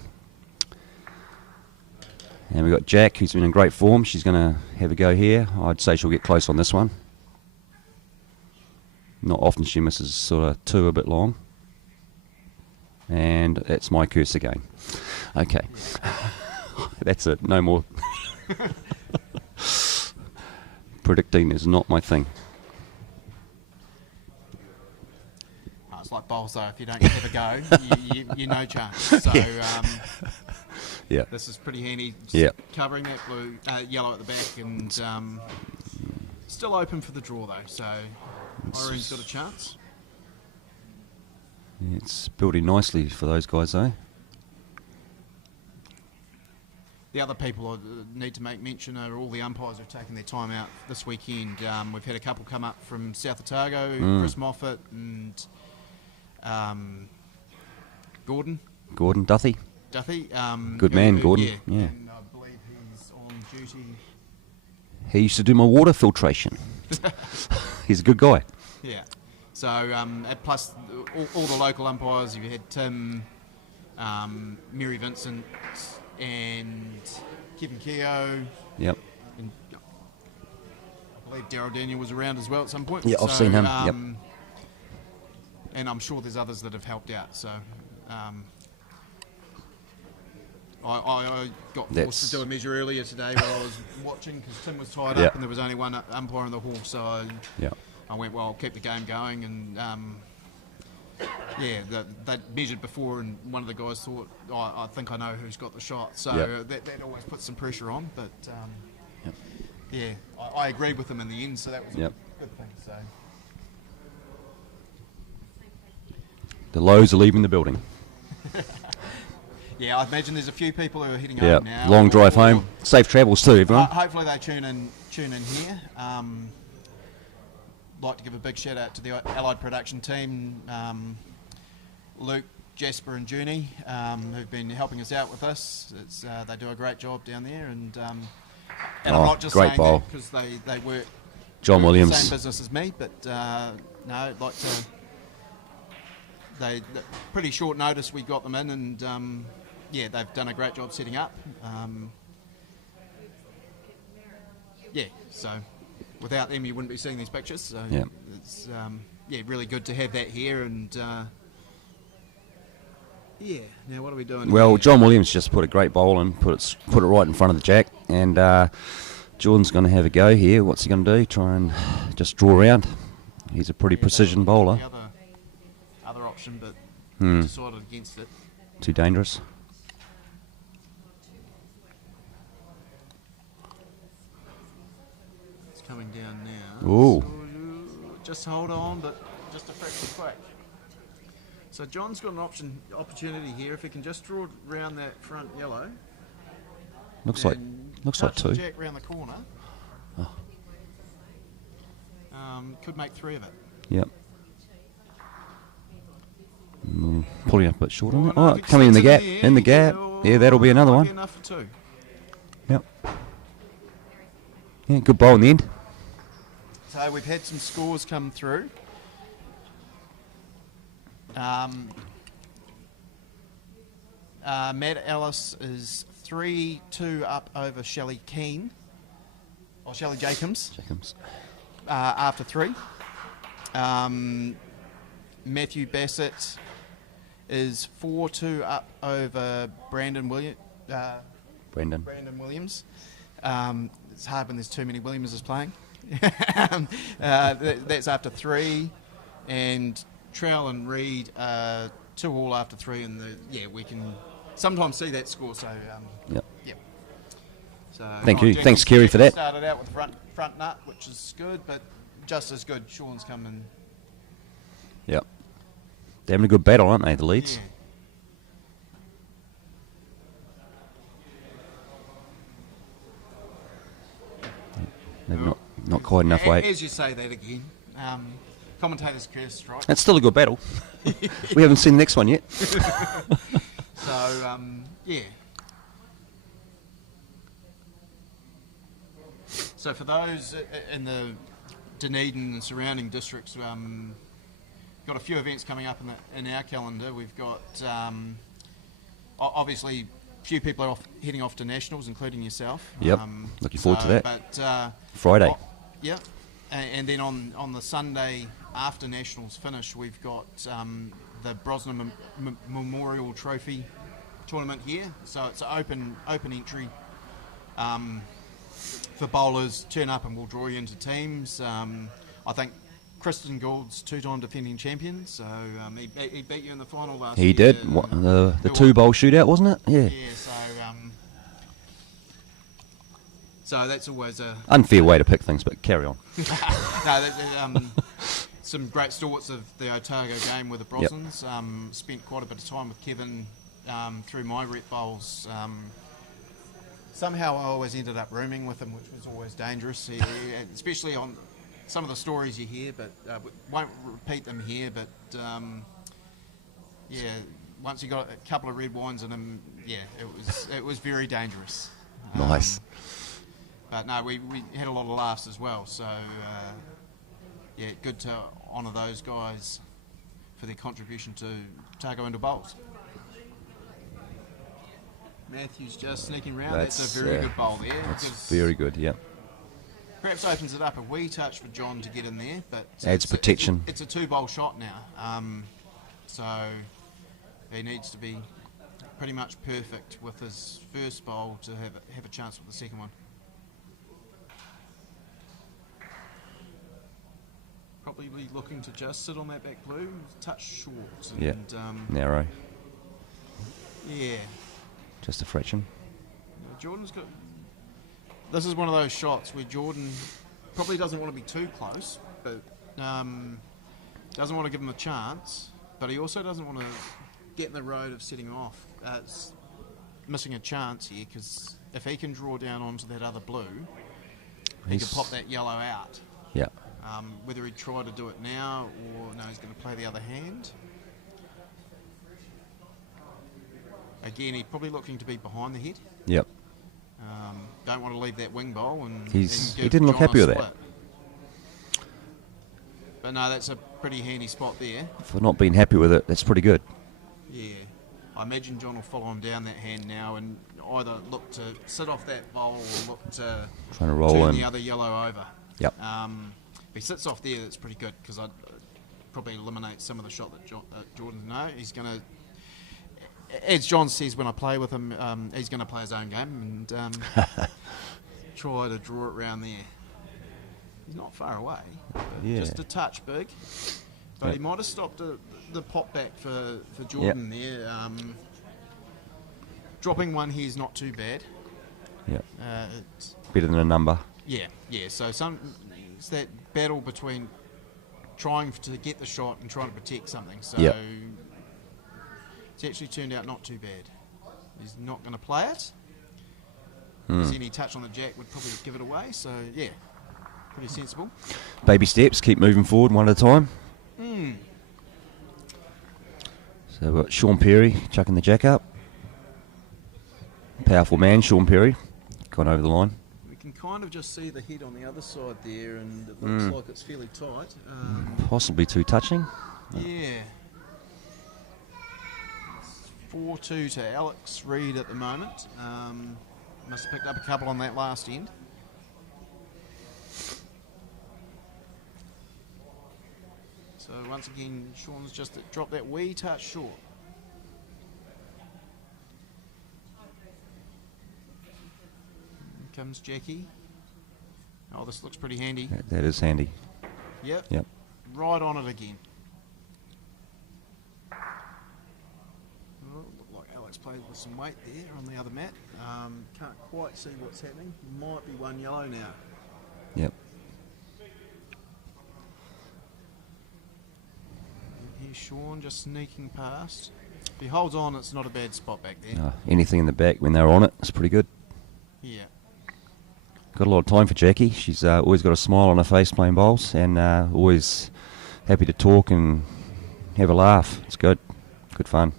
And we've got Jack, who's been in great form. She's going to have a go here. I'd say she'll get close on this one. Not often she misses sort of 2 a bit long. And it's my curse again. Okay. That's it, no more. Predicting is not my thing. It's like bowls though, if you don't have a go, you no chance. So this is pretty handy. Covering that blue, yellow at the back, and still open for the draw though. So orange's got a chance. Yeah, it's building nicely for those guys though. The other people I need to make mention are all the umpires who've taken their time out this weekend. We've had a couple come up from South Otago, Chris Moffat and Gordon Duthie. Duffy. Good man, who- Gordon, yeah. And I believe he's on duty. He used to do my water filtration. He's a good guy. Yeah. So plus all the local umpires, you had Tim, Mary Vincent, and Kevin Keogh. Yep. And I believe Daryl Daniel was around as well at some point. Yeah, I've seen him, yep. And I'm sure there's others that have helped out. So I got forced to do a measure earlier today while I was watching because Tim was tied Yep. up and there was only one umpire in the hall. So I went, well, I'll keep the game going. And they measured before, and one of the guys thought, I think I know who's got the shot. So that always puts some pressure on. But I agreed with him in the end, so that was a good thing. So. The Lows are leaving the building. Yeah, I imagine there's a few people who are heading home now. Long drive home. Safe travels too, everyone. Hopefully they tune in here. Like to give a big shout out to the Allied production team, Luke, Jasper, and Junie, who've been helping us out with this. They do a great job down there, and I'm not just saying that because they work. John Williams. The same business as me, but no, I'd like to. They pretty short notice we got them in, and they've done a great job setting up. So without them, you wouldn't be seeing these pictures. So it's really good to have that here. And now what are we doing? Well, here? John Williams just put a great bowl and put it right in front of the jack, and Jordan's going to have a go here. What's he going to do? Try and just draw around. He's a pretty precision bowler. Other option, but decided against it. Too dangerous. It's coming down now. Ooh. So just hold on, but just a fraction quick. So John's got an opportunity here. If he can just draw around that front yellow. Looks like two. Jack round the corner. Oh. Could make three of it. Yep. Pulling up a bit short on it. Coming in the gap. In the gap. Yeah, that'll be another one. Enough for two. Yep. Yeah, good bowl in the end. So we've had some scores come through. Matt Ellis is 3-2 up over Shelley Keane. Or Shelley Jacobs. After three. Matthew Bassett is 4-2 up over Brandon Williams. It's hard when there's too many Williamses playing. That's after three, and Trowell and Reed 2-2 after three, and we can sometimes see that score. So yep. So thank you. Thanks, Kerry, for that. Started out with the front nut, which is good, but just as good. Sean's coming. Yep. They're having a good battle, aren't they, the Leeds? Yeah. Maybe not quite enough weight. As you say that again, commentator's curse, right? It's still a good battle. We haven't seen the next one yet. So, So for those in the Dunedin and surrounding districts, got a few events coming up in our calendar. We've got obviously a few people are heading off to nationals, including yourself. Yep, looking forward to that. But Friday. And then on the Sunday after nationals finish, we've got the Brosnan Memorial Trophy tournament here. So it's an open entry for bowlers. Turn up and we'll draw you into teams. I think Kristen Gould's two-time defending champion, so he beat you in the final last year. He did. The two-bowl shootout, wasn't it? Yeah. Yeah, so that's always a... Unfair way to pick things, but carry on. Some great stalwarts of the Otago game with the Brosnans. Spent quite a bit of time with Kevin through my rep bowls. Somehow I always ended up rooming with him, which was always dangerous, especially on some of the stories you hear, but won't repeat them here. But once you got a couple of red wines in him, yeah, it was very dangerous. Nice. But no, we had a lot of laughs as well. So yeah, good to honour those guys for their contribution to Otago Indoor Bowls. Matthew's just sneaking round. That's a very good bowl there. That's very good, yep. Perhaps opens it up a wee touch for John to get in there, but adds protection. It's a 2-bowl shot now, so he needs to be pretty much perfect with his first bowl to have a chance with the second one. Probably looking to just sit on that back blue, touch short. Yeah, narrow. Yeah. Just a fraction. Jordan's got... This is one of those shots where Jordan probably doesn't want to be too close, but doesn't want to give him a chance, but he also doesn't want to get in the road of setting off. It's missing a chance here, because if he can draw down onto that other blue, he can pop that yellow out. Yeah. Whether he'd try to do it now or no, he's going to play the other hand. Again, he's probably looking to be behind the head. Yep. Don't want to leave that wing bowl. And he didn't look happy with that. But no, that's a pretty handy spot there. For not being happy with it, that's pretty good. Yeah. I imagine John will follow him down that hand now and either look to sit off that bowl or look to trying to roll turn in the other yellow over. Yep. If he sits off there, that's pretty good, because I'd probably eliminate some of the shot that Jordan. No, he's going to... As John says, when I play with him, he's going to play his own game and try to draw it round there. He's not far away, just a touch big. But he might have stopped the pop back for Jordan there. Dropping one here is not too bad. Yeah. Better than a number. Yeah. So it's that battle between trying to get the shot and trying to protect something. So. It's actually turned out not too bad. He's not going to play it. Because any touch on the jack would probably give it away. So, yeah, pretty sensible. Baby steps, keep moving forward one at a time. So we've got Sean Perry chucking the jack up. Powerful man, Sean Perry. Gone over the line. We can kind of just see the head on the other side there, and it looks like it's fairly tight. Possibly too touching. Yeah. 4-2 to Alex Reid at the moment. Must have picked up a couple on that last end. So once again, Sean's just dropped that wee touch short. Here comes Jackie. Oh, this looks pretty handy. That is handy. Yep. Right on it again. Played with some weight there on the other mat. Can't quite see what's happening. Might be one yellow now. Yep. Here's Sean just sneaking past. If he holds on, it's not a bad spot back there. Anything in the back when they're on it, it's pretty good. Yeah. Got a lot of time for Jackie. She's always got a smile on her face playing bowls, and always happy to talk and have a laugh. It's good. Good fun.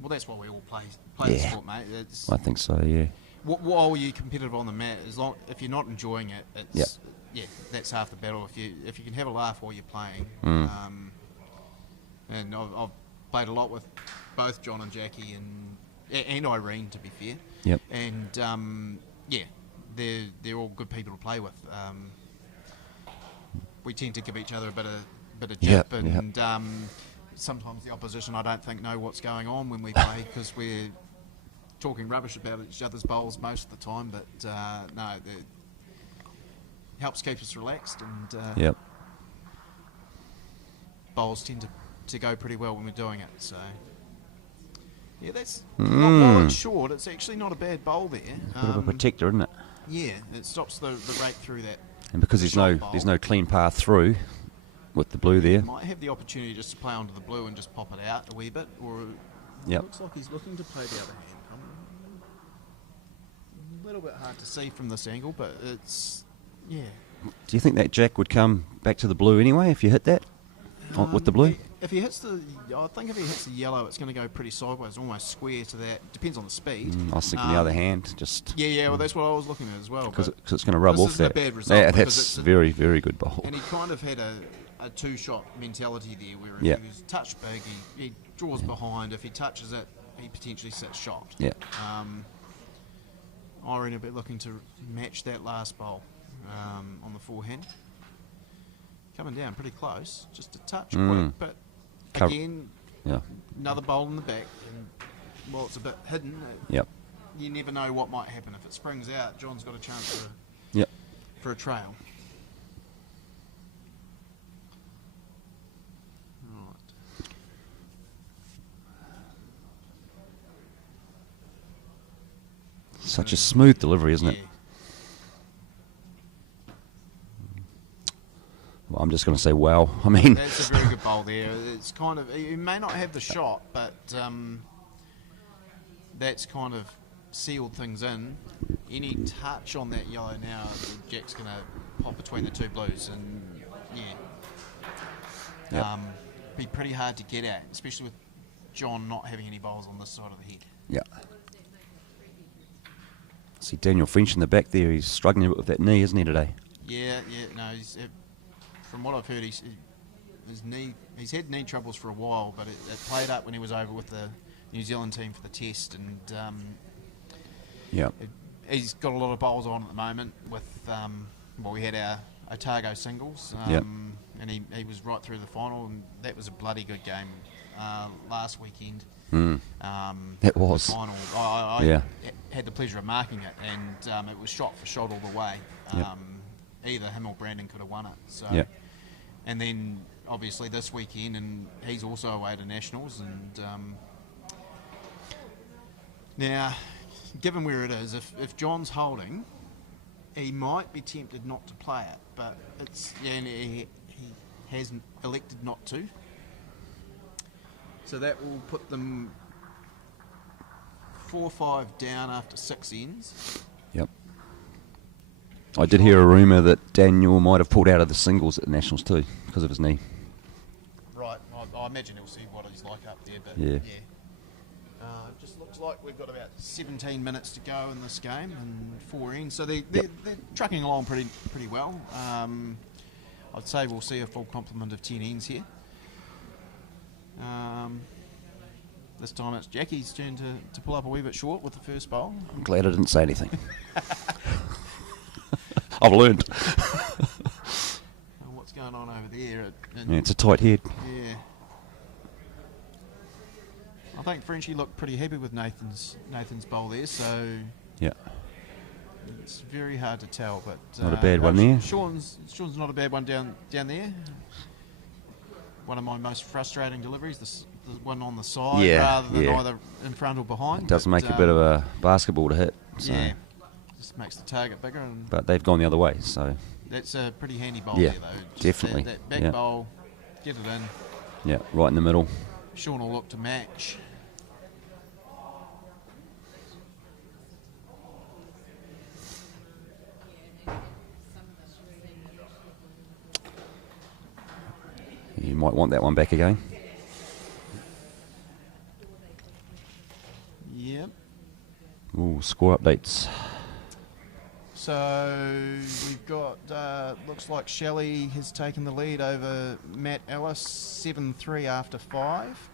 Well, that's why we all play the sport, mate. I think so, yeah. While you're competitive on the mat, if you're not enjoying it, it's that's half the battle. If you can have a laugh while you're playing, and I've played a lot with both John and Jackie and Irene, to be fair. Yep. And they're all good people to play with. We tend to give each other a bit of jip and. Sometimes the opposition, I don't think, know what's going on when we play, because we're talking rubbish about each other's bowls most of the time. But no, it helps keep us relaxed, and bowls tend to go pretty well when we're doing it. So yeah, that's while it's short, it's actually not a bad bowl there. A bit of a protector, isn't it? Yeah, it stops the rake through that. And because there's no clean path through. With the blue there. Might have the opportunity just to play onto the blue and just pop it out a wee bit, or it looks like he's looking to play the other hand. A little bit hard to see from this angle, but it's, Do you think that jack would come back to the blue anyway if you hit that with the blue? if he hits I think if he hits the yellow, it's going to go pretty sideways, almost square to that. Depends on the speed. I was thinking the other hand, just Yeah. Well, that's what I was looking at as well. because it's going to rub off this that. Is a bad result Yeah, because that's it's very, very good bowl. And he kind of had a two-shot mentality there, where if Yeah. he was touched big, he draws behind. If he touches it, he potentially sits shot. Yeah. Irene will be looking to match that last bowl on the forehand. Coming down pretty close, just a touch quick, but again, another bowl in the back. And while it's a bit hidden, you never know what might happen. If it springs out, John's got a chance for a trail. Such a smooth delivery, isn't it? Well, I'm just going to say, wow. I mean, that's a very good bowl there. It's kind of, he may not have the shot, but that's kind of sealed things in. Any touch on that yellow now, Jack's going to pop between the two blues, and be pretty hard to get at, especially with John not having any bowls on this side of the head. Yeah. See Daniel French in the back there. He's struggling a bit with that knee, isn't he, today? Yeah. No, from what I've heard, his knee. He's had knee troubles for a while, but it played up when he was over with the New Zealand team for the test, and he's got a lot of bowls on at the moment. With we had our Otago singles, and he was right through the final, and that was a bloody good game last weekend. It was. The final. I had the pleasure of marking it, and it was shot for shot all the way. Either him or Brandon could have won it. So, and then obviously this weekend, and he's also away to nationals. And now, given where it is, if John's holding, he might be tempted not to play it, but and he has elected not to. So that will put them 4-5 down after 6 ends. Yep. I did hear a rumour that Daniel might have pulled out of the singles at the Nationals too because of his knee. Right. I imagine he'll see what he's like up there. But yeah. It just looks like we've got about 17 minutes to go in this game and 4 ends. So they're trucking along pretty well. I'd say we'll see a full complement of 10 ends here. This time it's Jackie's turn to pull up a wee bit short with the first bowl. I'm glad I didn't say anything. I've learned. What's going on over there? It's a tight head. Yeah. I think Frenchie looked pretty happy with Nathan's bowl there, so it's very hard to tell. But not a bad one there. Sean's not a bad one down there. One of my most frustrating deliveries, the one on the side rather than either in front or behind. It does make a bit of a basketball to hit. So. Yeah, just makes the target bigger. But they've gone the other way, so... That's a pretty handy bowl there, though. Just definitely. That back bowl, get it in. Yeah, right in the middle. Sean will look to match. You might want that one back again. Yep. Ooh, score updates. So we've got, looks like Shelley has taken the lead over Matt Ellis, 7-3 after 5.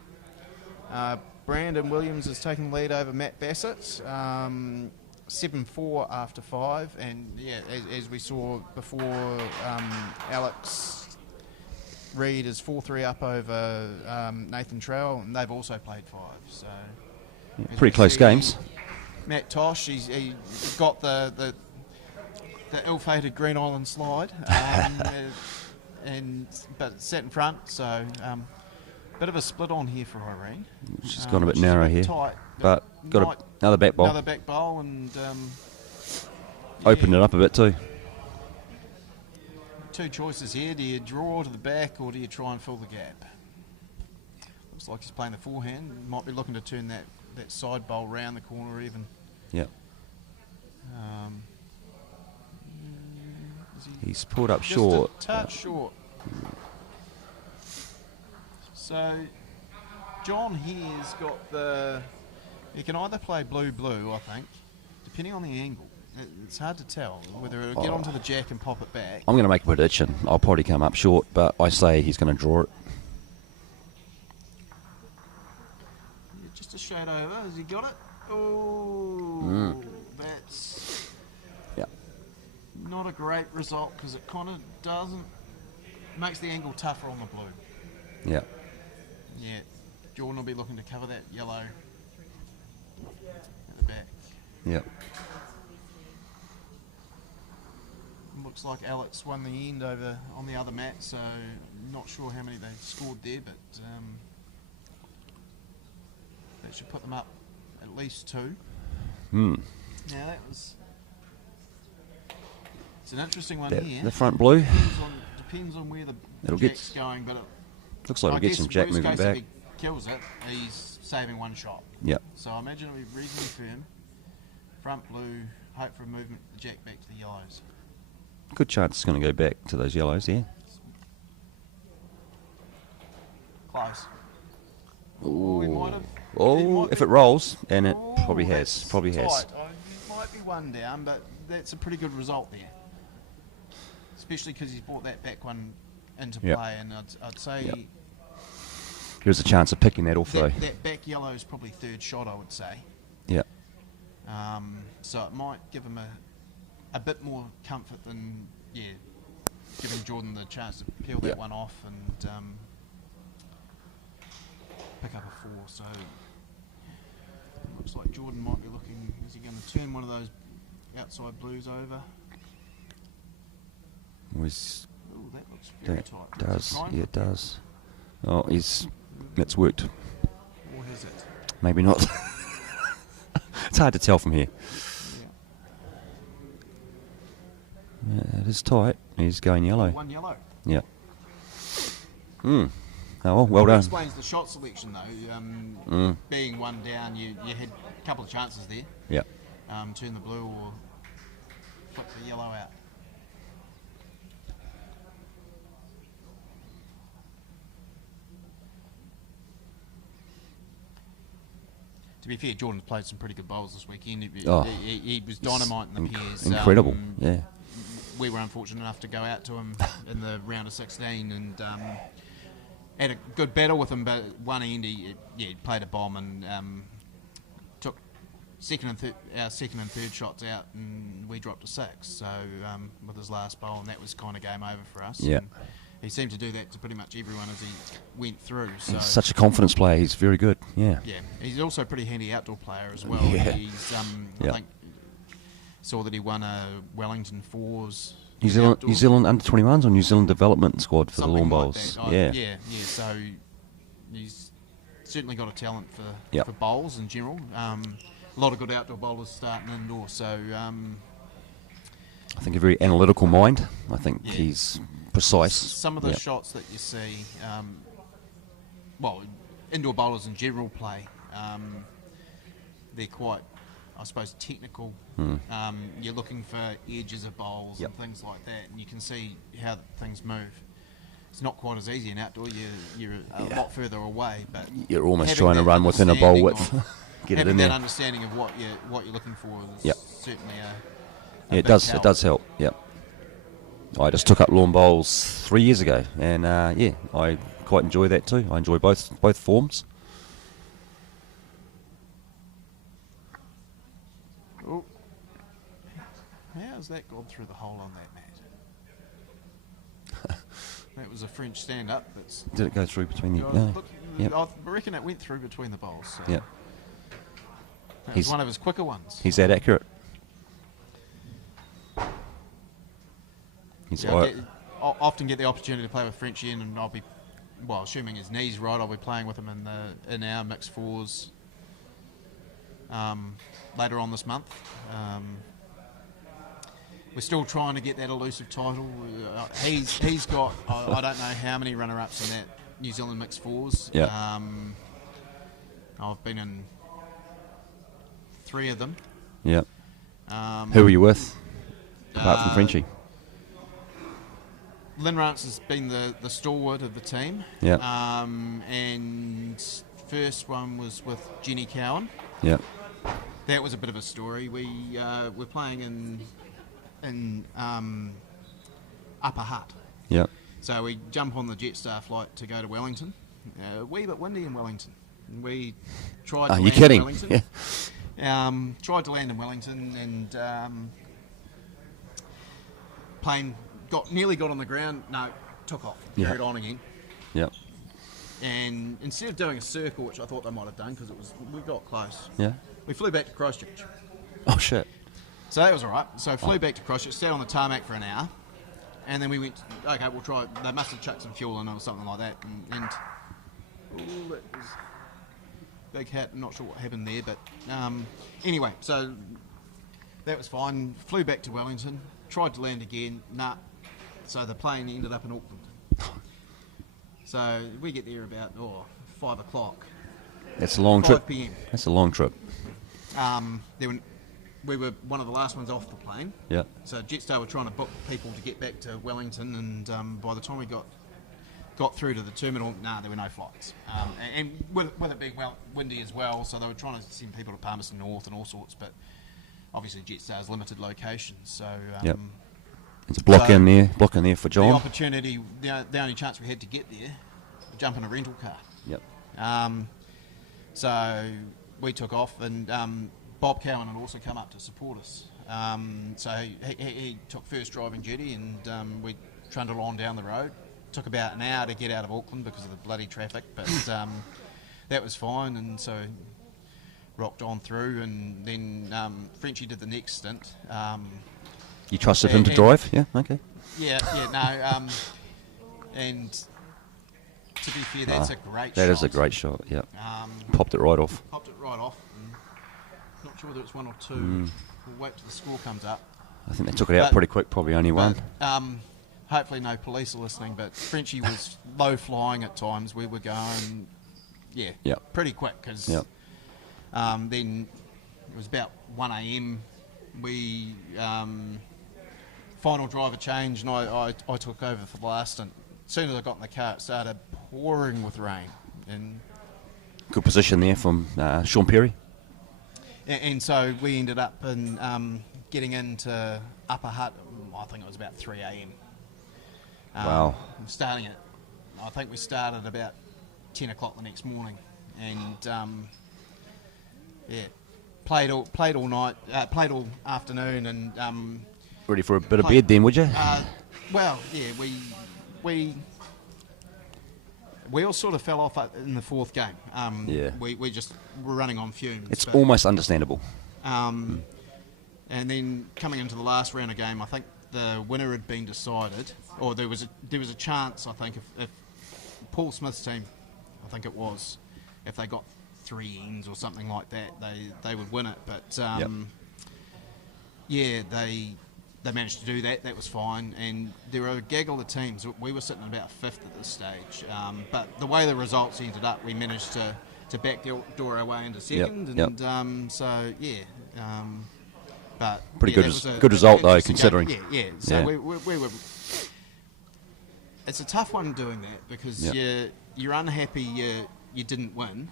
Brandon Williams has taken the lead over Matt Bassett, 7-4 after 5. And as we saw before, Alex Reid is 4-3 up over Nathan Trowell, and they've also played 5. So pretty close games. Matt Tosh, he got the ill-fated Green Island slide, but sat in front. So bit of a split on here for Irene. She's gone a bit narrow here, tight, but got another back bowl. Another back bowl, and opened it up a bit too. Two choices here. Do you draw to the back or do you try and fill the gap? Looks like he's playing the forehand. Might be looking to turn that side bowl round the corner even. Yeah. He's pulled up just short. A touch short. So, John here's got the... He can either play blue-blue, I think, depending on the angle. It's hard to tell whether it'll get onto the jack and pop it back. I'm going to make a prediction. I'll probably come up short, but I say he's going to draw it. Yeah, just a shade over. Has he got it? Oh, that's not a great result because it kind of doesn't... makes the angle tougher on the blue. Yeah. Yeah, Jordan will be looking to cover that yellow at the back. Yeah. Looks like Alex won the end over on the other mat, so not sure how many they scored there, but that should put them up at least 2. Now that was... It's an interesting one here. The front blue. Depends on where the It'll jack's going, but looks like it'll get some jack movement back. If he kills it, he's saving one shot. Yep. So I imagine it'll be reasonably firm. Front blue, hope for a movement, the jack back to the yellows. Good chance it's going to go back to those yellows, yeah. Close. Oh, if it rolls, and it probably has. Probably tight. has. Might be one down, but that's a pretty good result there. Especially because he's brought that back one into play, and I'd say... Yep. There's a chance of picking that off, though. That back yellow is probably third shot, I would say. Yeah. So it might give him a bit more comfort than, giving Jordan the chance to peel that one off and pick up a 4. So it looks like Jordan might be looking, is he going to turn one of those outside blues over? Oh, that looks very tight. Does, yeah, it does. Oh, it's worked. Or has it? Maybe not. It's hard to tell from here. Yeah, it is tight. He's going yellow. One yellow. Yeah. Oh, well done. Explains the shot selection though. Being one down, you had a couple of chances there. Yeah. Turn the blue or flip the yellow out. To be fair, Jordan's played some pretty good bowls this weekend. He was dynamite in the pairs. Incredible, yeah. We were unfortunate enough to go out to him in the round of 16 and had a good battle with him, but one end he played a bomb and took our second and third shots out, and we dropped a 6. So with his last bowl, and that was kind of game over for us. Yeah. And he seemed to do that to pretty much everyone as he went through. So He's such a confidence player. He's very good. Yeah. Yeah, he's also a pretty handy outdoor player as well. Yeah. He's I think saw that he won a Wellington Fours. New Zealand under 21s or New Zealand development squad for Something the lawn like bowls. that. Yeah. So he's certainly got a talent for bowls in general. A lot of good outdoor bowlers starting indoor. So I think a very analytical mind. I think he's precise. Some of the shots that you see, indoor bowlers in general play, they're quite, I suppose, technical. You're looking for edges of bowls and things like that, and you can see how things move. It's not quite as easy in outdoor. You're a lot further away, but you're almost trying to run within a bowl width. Get it in there. Having that understanding of what you're looking for is certainly a it does. help. It does help. Yep. I just took up lawn bowls 3 years ago, and I quite enjoy that too. I enjoy both forms. Oh. How's that gone through the hole on that mat? That was a French stand-up. Did it go through between the... I reckon it went through between the bowls. So. Yeah. That was one of his quicker ones. He's that accurate. I often get the opportunity to play with French Ian, and I'll be, assuming his knee's right, I'll be playing with him in our mixed fours later on this month. We're still trying to get that elusive title. He's got I don't know how many runner-ups in that New Zealand mixed fours. Yeah. I've been in 3 of them. Yeah. Who were you with? Apart from Frenchie. Lynn Rance has been the stalwart of the team. Yeah. And first one was with Jenny Cowan. Yeah. That was a bit of a story. We were playing in Upper Hutt. Yeah. So we jump on the Jetstar flight to go to Wellington. A wee bit windy in Wellington. We tried to Are you land kidding? in Wellington. Yeah. Tried to land in Wellington and plane nearly got on the ground. No, took off. Yeah. Carried on again. Yeah. And instead of doing a circle, which I thought they might have done because we got close. Yeah. We flew back to Christchurch. Oh shit. So that was all right. So flew back to Christchurch, stayed on the tarmac for an hour, and then we went, okay, we'll try. They must have chucked some fuel in or something like that. And ooh, that was big hit. I'm not sure what happened there, but anyway, so that was fine. Flew back to Wellington, tried to land again. Nah. So the plane ended up in Auckland. So we get there about 5 o'clock. That's a long 5 trip. p.m. That's a long trip. We were one of the last ones off the plane. Yeah. So Jetstar were trying to book people to get back to Wellington, and by the time we got through to the terminal, there were no flights. And with it being windy as well, so they were trying to send people to Palmerston North and all sorts, but obviously Jetstar's limited locations, so... Yep. It's a block in there for John. The opportunity, the only chance we had to get there, jump in a rental car. Yep. So we took off, and Bob Cowan had also come up to support us. So he took first driving duty, and we trundled on down the road. Took about an hour to get out of Auckland because of the bloody traffic, but that was fine, and so rocked on through, and then Frenchie did the next stint. You trusted him to drive? Yeah, okay. And to be fair, that's a great shot. That is a great shot, yeah. Popped it right off. Popped it right off. Not sure whether it's one or two. We'll wait till the score comes up. I think they took it out pretty quick, probably only one. Hopefully no police are listening, but Frenchie was low flying at times. We were going, pretty quick, because then it was about 1 a.m. We final driver change, and I took over for the last stint. As soon as I got in the car, it started pouring with rain. And good position there from Sean Perry. And so we ended up in getting into Upper Hutt, I think it was about 3 a.m. Wow. Starting at, I think we started about 10 o'clock the next morning. And, played all night, played all afternoon, and... ready for a bit of bed then, would you? Well, yeah, we all sort of fell off in the fourth game. We just were running on fumes. It's almost understandable. And then coming into the last round of game, I think the winner had been decided, or there was a chance, I think, if Paul Smith's team, I think it was, if they got 3 ends or something like that, they would win it. But they managed to do that. That was fine. And there were a gaggle of teams. We were sitting about 5th at this stage. But the way the results ended up, we managed to backdoor our way into second. But pretty good result though, considering. So we were. It's a tough one doing that, because you're unhappy you didn't win,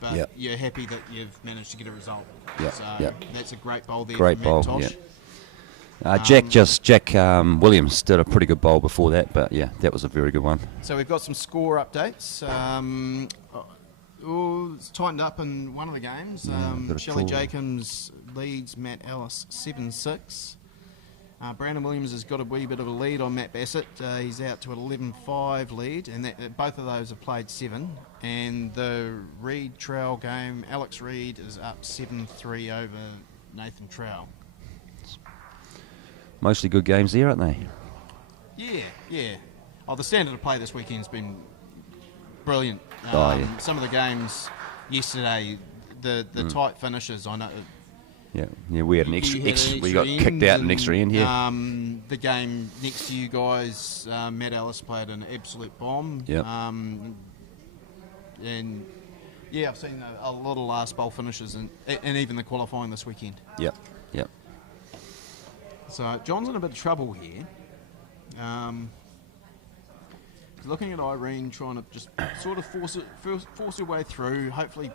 but you're happy that you've managed to get a result. That's a great bowl there. Great from bowl. Macintosh. Jack Williams did a pretty good bowl before that, but that was a very good one. So we've got some score updates. It's tightened up in one of the games. Shelley Jacobs leads Matt Ellis 7-6. Brandon Williams has got a wee bit of a lead on Matt Bassett. He's out to an 11-5 lead, and both of those have played 7. And the Reed Trowell game, Alex Reed is up 7-3 over Nathan Trowell. Mostly good games there, aren't they? Yeah. Oh, the standard of play this weekend's been brilliant. Some of the games yesterday, the tight finishes, I know. Yeah, we had an extra we got kicked out an extra end here. The game next to you guys, Matt Ellis played an absolute bomb. And I've seen a lot of last bowl finishes and even the qualifying this weekend. Yep. So John's in a bit of trouble here. Looking at Irene trying to just sort of force her way through, hopefully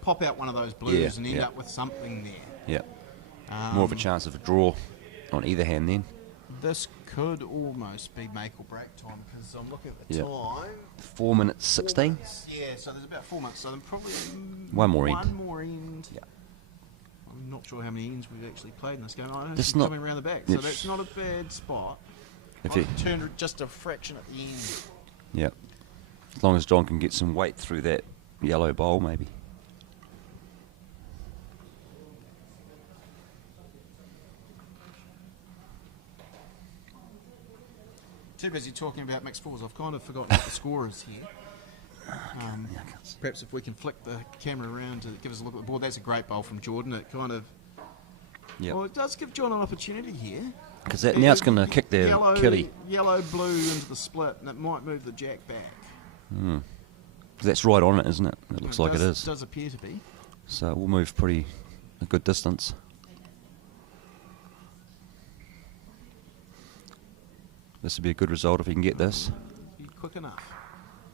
pop out one of those blues and end up with something there. Yeah. More of a chance of a draw on either hand then. This could almost be make or break time because I'm looking at the time. 4 minutes 16. Yeah, so there's about 4 minutes. So then probably one more end. Yeah. I'm not sure how many ends we've actually played in this game. I That's coming around the back, so that's not a bad spot. If I've turned just a fraction at the end. Yeah. As long as John can get some weight through that yellow bowl, maybe. Too busy talking about mixed fours. I've kind of forgotten what the score is here. Perhaps if we can flick the camera around to give us a look at the board. That's a great bowl from Jordan. It kind of... Well, it does give John an opportunity here. Because now it's going to kick their kitty. Yellow, blue into the split, and it might move the jack back. That's right on it, isn't it? It looks like it is. It does appear to be. So we'll move a good distance. This would be a good result if he can get this. Quick enough.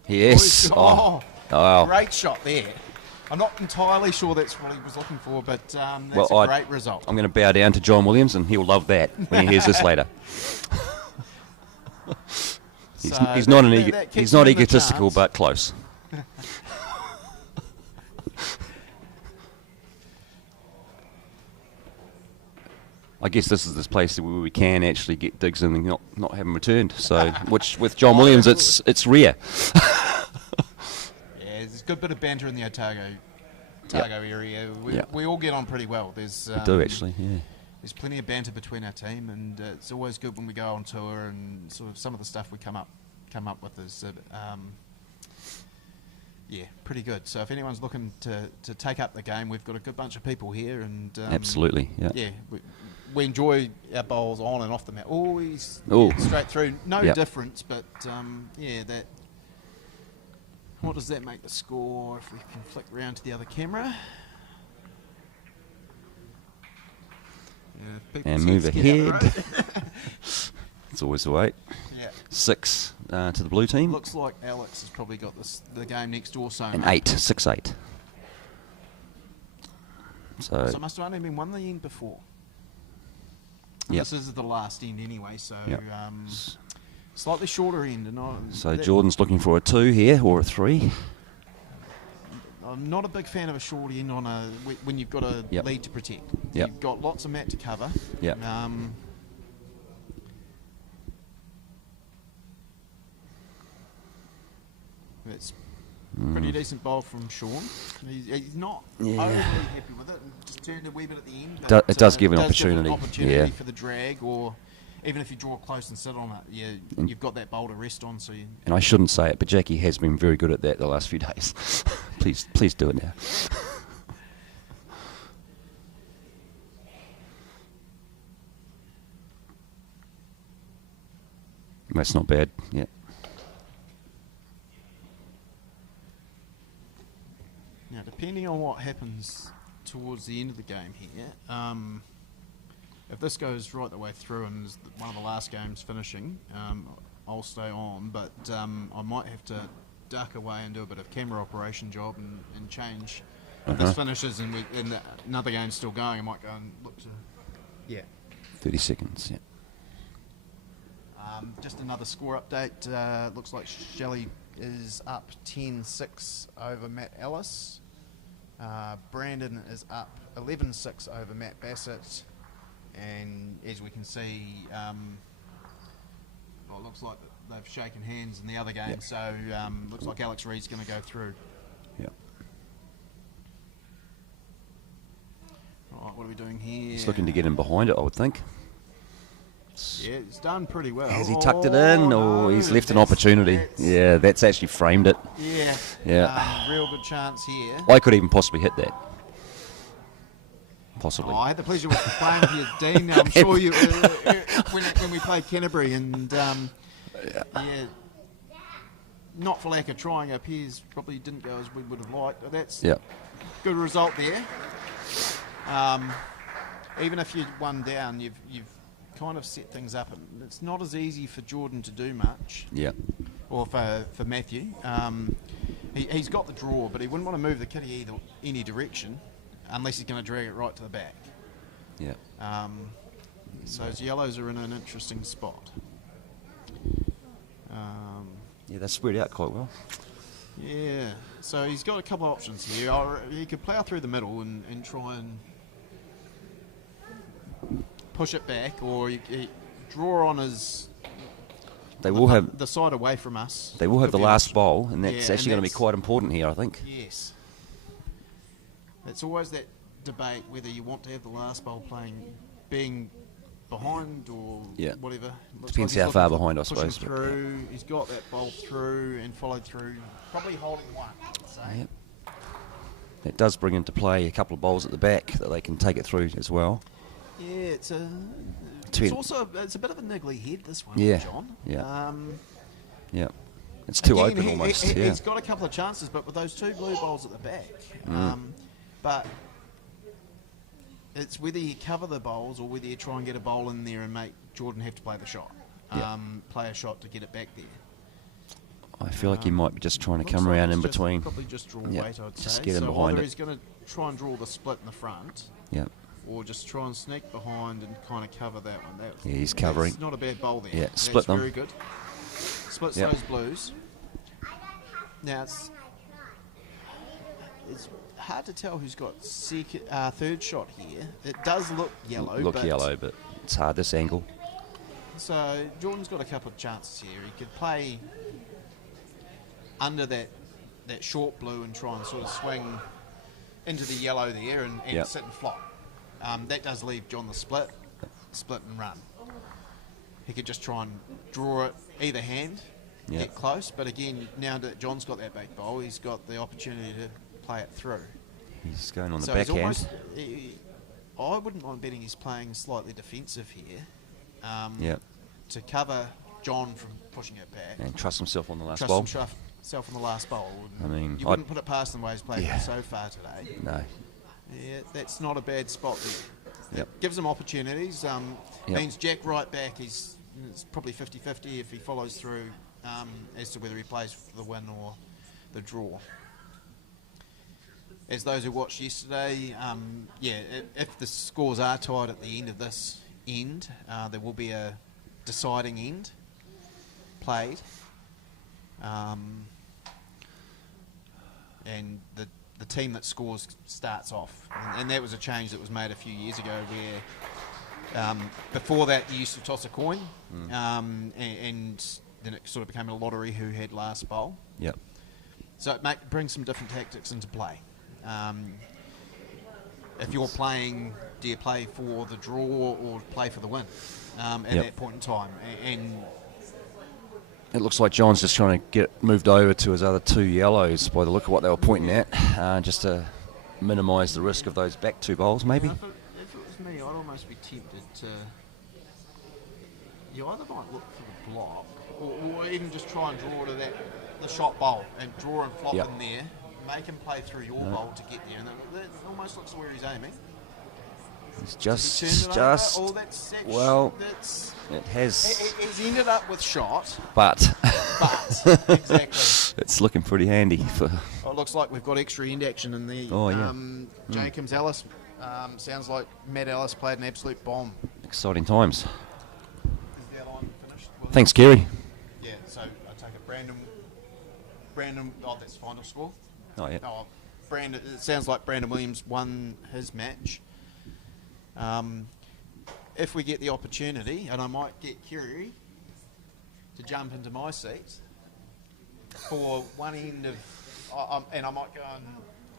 Yes. Oh, wow. Great shot there. I'm not entirely sure that's what he was looking for, but that's a great result. I'm going to bow down to John Williams, and he'll love that when he hears this later. He's not egotistical, but close. I guess this is this place where we can actually get digs in and not have them returned. So, which with John Williams, it's rare. Yeah, there's a good bit of banter in the Otago area. We all get on pretty well. We do actually, yeah. There's plenty of banter between our team, and it's always good when we go on tour and sort of some of the stuff we come up with is pretty good. So if anyone's looking to take up the game, we've got a good bunch of people here, and absolutely, we enjoy our bowls on and off the mat. Always straight through, no difference, but that. What does that make the score if we can flick around to the other camera? And move ahead. It's always the way. Yeah. 6 to the blue team. Looks like Alex has probably got the game next door. So an 8, 6-8. So it must have only been one the end before. Yep. This is the last end anyway, so slightly shorter end. And so Jordan's looking for a 2 here or a 3. I'm not a big fan of a short end on when you've got a lead to protect. You've got lots of mat to cover. That's pretty decent bowl from Sean. He's not overly happy with it, and just turned a wee bit at the end. But, it does give an opportunity. For the drag, or even if you draw close and sit on it, you've got that bowl to rest on. So and I shouldn't say it, but Jackie has been very good at that the last few days. please do it now. That's not bad. Yeah. Now, depending on what happens towards the end of the game here, if this goes right the way through and is one of the last games finishing, I'll stay on, but I might have to duck away and do a bit of camera operation job and change. If this finishes and another game's still going, I might go and look to... 30 seconds, just another score update. Looks like Shelley is up 10-6 over Matt Ellis. Brandon is up 11-6 over Matt Bassett. And as we can see, it looks like they've shaken hands in the other game. So looks like Alex Reed's going to go through. Right, what are we doing here? He's looking to get in behind it, I would think. Yeah, it's done pretty well. Has he tucked it in, or he's left an opportunity? That's actually framed it. Real good chance here. I could even possibly hit that. Possibly. I had the pleasure of playing with you, Dean. I'm sure you when we played Canterbury, and not for lack of trying, our peers probably didn't go as we would have liked. But that's good result there. Even if you're one down, you've kind of set things up. It's not as easy for Jordan to do much. or for Matthew. He's got the draw, but he wouldn't want to move the kitty any direction unless he's going to drag it right to the back. Yeah. So his yellows are in an interesting spot. Yeah, they're spread out quite well. Yeah, so he's got a couple of options here. He could plough through the middle and try and push it back, or he draw on his... They will have the side away from us. They will have the last bowl, and that's Yeah, actually going to be quite important here, I think. Yes. It's always that debate whether you want to have the last bowl being behind or whatever. Depends how far behind, I pushing suppose. Through. He's got that bowl through and followed through. Probably holding one, I'd say. Yep. That does bring into play a couple of bowls at the back that they can take it through as well. Yeah, it's a bit of a niggly head, this one, Yeah. John. Yeah. Yeah. It's too Again, open almost. He's got a couple of chances, but with those two blue bowls at the back. But it's whether you cover the bowls or whether you try and get a bowl in there and make Jordan have to play the shot. Play a shot to get it back there. I feel like he might be just trying to come around in between. Probably just draw weight, I'd say. Just get him so behind either it. he's going to try and draw the split in the front, or just try and sneak behind and kind of cover that one. He's covering. It's not a bad bowl there. Yeah, split them. Very good. Splits those blues. Now it's hard to tell who's got third shot here. It does look yellow. Yellow, but it's hard this angle. So Jordan's got a couple of chances here. He could play under that short blue and try and sort of swing into the yellow there and sit and flop. That does leave John the split and run. He could just try and draw it either hand, get close, but again, now that John's got that back bowl, he's got the opportunity to play it through. He's going on the backhand. I wouldn't mind betting he's playing slightly defensive here to cover John from pushing it back. And trust himself on the last bowl. Trust himself on the last bowl. I mean, you wouldn't put it past the way he's played so far today. No. Yeah, that's not a bad spot there. Yep. Gives him opportunities. Means Jack right back, it's probably 50-50 if he follows through as to whether he plays for the win or the draw. As those who watched yesterday, if the scores are tied at the end of this end, there will be a deciding end played. And the team that scores starts off. And that was a change that was made a few years ago where before that you used to toss a coin and then it sort of became a lottery who had last bowl. Yep. So it brings some different tactics into play. If you're playing, do you play for the draw or play for the win at that point in time? And it looks like John's just trying to get moved over to his other two yellows by the look of what they were pointing at, just to minimise the risk of those back two bowls, maybe. If it was me, I'd almost be tempted to... You either might look for the block or even just try and draw to the shot bowl and draw and flop in there, make him play through your bowl to get there, and that almost looks where he's aiming. It's just it has. He's ended up with shot, but exactly, it's looking pretty handy for. It looks like we've got extra end action in the. Oh yeah. Jacobs Ellis sounds like Matt Ellis played an absolute bomb. Exciting times. Is the other one finished? Thanks, Gary. Yeah. So I take it, Brandon. Oh, that's final score. Oh yeah. Oh, Brandon. It sounds like Brandon Williams won his match. If we get the opportunity, and I might get Kerry to jump into my seat for one end of, and I might go and,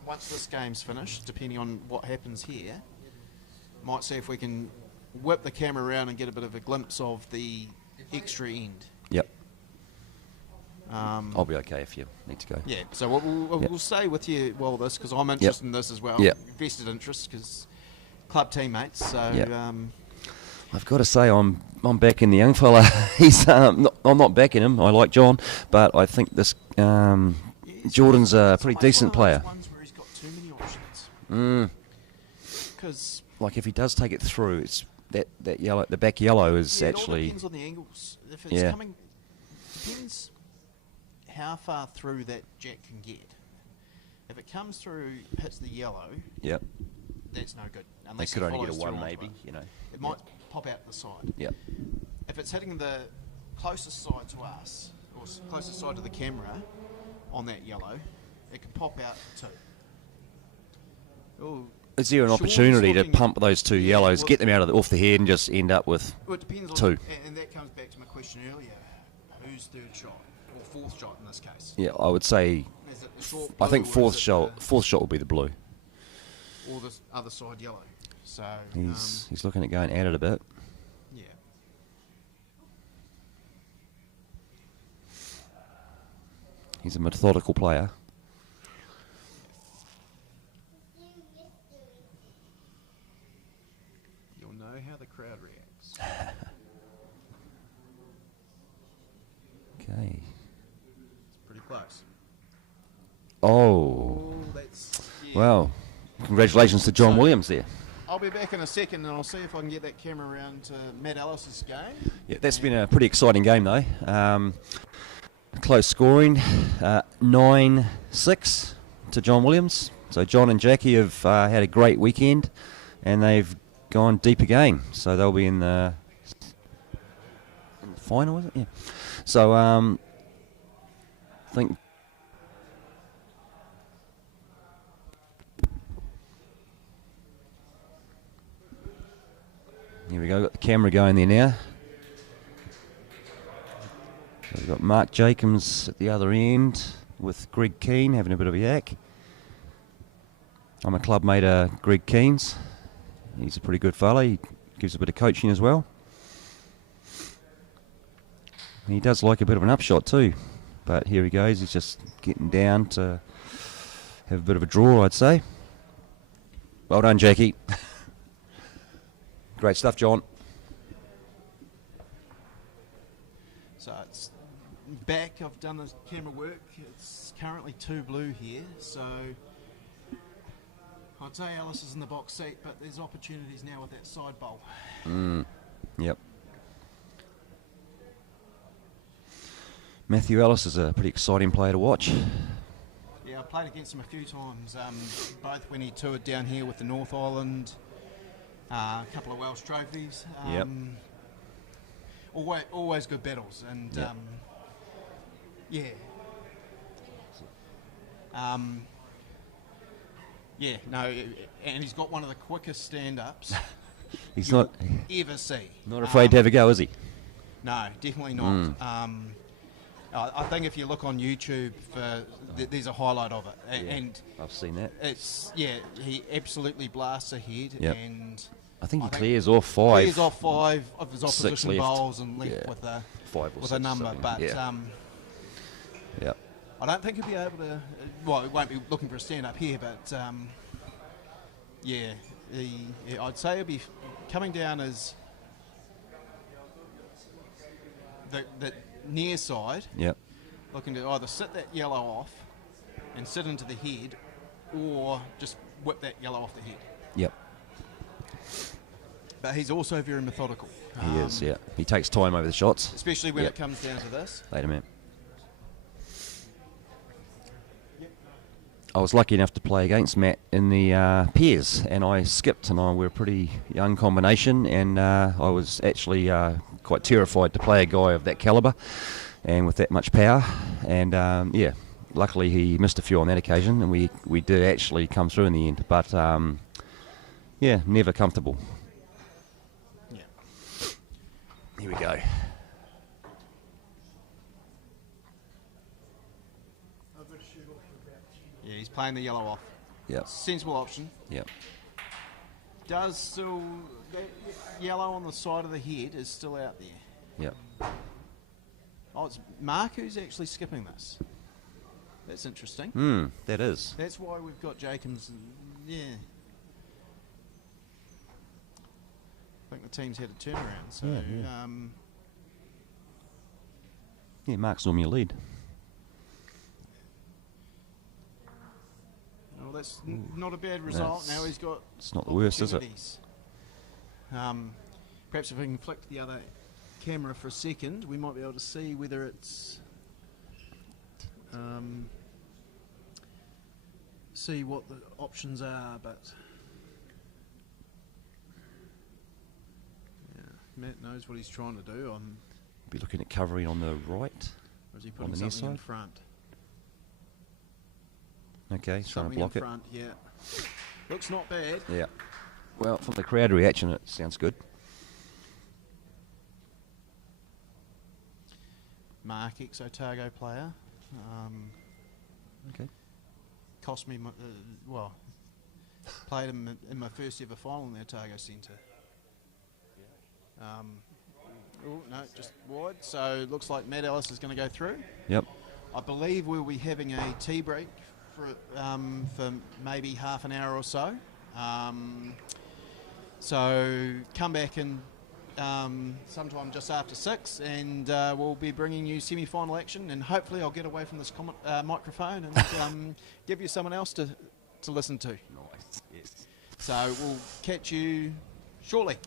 once this game's finished, depending on what happens here, might see if we can whip the camera around and get a bit of a glimpse of the extra end. Yep. I'll be okay if you need to go. Yeah, so we'll stay with you while this, because I'm interested in this as well. Yep. Vested interest, because club teammates, so... Yep. I've got to say, I'm backing the young fella. I'm not backing him. I like John, but I think this Jordan's a pretty decent player. Ones where he's got too many options. Because like if he does take it through, it's that yellow. The back yellow is actually. It all depends on the angles. If it's coming, depends how far through that jack can get. If it comes through, hits the yellow, Yep. that's no good. They Unless could it only get a follows through one, onto maybe. it. You know. It might pop out the side. Yep. If it's hitting the closest side to us, or closest side to the camera on that yellow, it can pop out two. Oh, Is there an Sean's opportunity to looking- put those two yellows, well- get them out of off the head, and just end up with Well, it depends two? on, and that comes back to my question earlier. Who's third shot or fourth shot in this case? Yeah, I would say. Is it the short I think blue or is it fourth shot will be the blue. or the other side yellow. So He's looking at going at it a bit. yeah. He's a methodical player. You'll know how the crowd reacts. Okay. It's pretty close. Oh. That's Well, congratulations to John Williams there. I'll be back in a second and I'll see if I can get that camera around to Matt Ellis's game. Yeah, that's been a pretty exciting game though. Close scoring, 9-6 to John Williams. So John and Jackie have had a great weekend, and they've gone deep again. So they'll be in the final, is it? Yeah. So I think. Here we go, got the camera going there now. So we've got Mark Jacobs at the other end with Greg Keane having a bit of a yak. I'm a club mate of Greg Keane's. He's a pretty good fella. He gives a bit of coaching as well. And he does like a bit of an upshot too. But here he goes, he's just getting down to have a bit of a draw, I'd say. Well done, Jackie. Great stuff, John. So it's back. I've done the camera work. It's currently 2 blue here. So I'd say Ellis is in the box seat, but there's opportunities now with that side bowl. Yep. Matthew Ellis is a pretty exciting player to watch. Yeah, I played against him a few times, both when he toured down here with the North Island, a couple of Welsh trophies. Yep. Always good battles, and Yep. yeah. Yeah, no, and he's got one of the quickest stand-ups He's you'll not ever see. not afraid to have a go, is he? No, definitely not. I think if you look on YouTube, there's a highlight of it, and I've seen that. it's he absolutely blasts ahead, Yep. and I think he clears off 5. Clears off 5 of his 6 opposition left. bowls and left Yeah. with a 5 or with 6 a number, something. but Yeah. Yep. I don't think he'll be able to. Well, he won't be looking for a stand up here, but I'd say he'll be coming down as the near side, Yep. looking to either sit that yellow off and sit into the head, or just whip that yellow off the head. Yep. But he's also very methodical. He is, yeah. He takes time over the shots. Especially when Yep. it comes down to this. Later, man. I was lucky enough to play against Matt in the pairs, and I skipped, and we're a pretty young combination, and I was actually quite terrified to play a guy of that calibre and with that much power. And yeah, luckily he missed a few on that occasion, and we did actually come through in the end. But yeah, never comfortable. Yeah. Here we go. Yeah, he's playing the yellow off. Yep. Sensible option. Yep. Does still that yellow on the side of the head is still out there. Yep. Oh, it's Mark who's actually skipping this. That's interesting. That is. That's why we've got Jacobs. Yeah. I think the team's had a turnaround. So, Yeah. Yeah, Mark's normally a lead. well, that's not a bad result. That's- Now he's got. it's not the worst, is it? opportunities. Perhaps if we can flick the other camera for a second, we might be able to see whether it's See what the options are, but yeah, Matt knows what he's trying to do. Be looking at covering on the right. Or is he on putting the near something in side. front? Okay, trying to Something block in it. front, yeah. Looks not bad. Yeah. Well, from the crowd reaction, it sounds good. Mark, ex-Otago player. Okay. Cost me, played him in my first ever final in the Otago Centre. Oh, no, just wide. So it looks like Matt Ellis is going to go through. Yep. I believe we'll be having a tea break for maybe half an hour or so. So come back in sometime just after 6, and we'll be bringing you semi-final action, and hopefully I'll get away from this microphone and give you someone else to listen to. Nice. Yes. So we'll catch you shortly.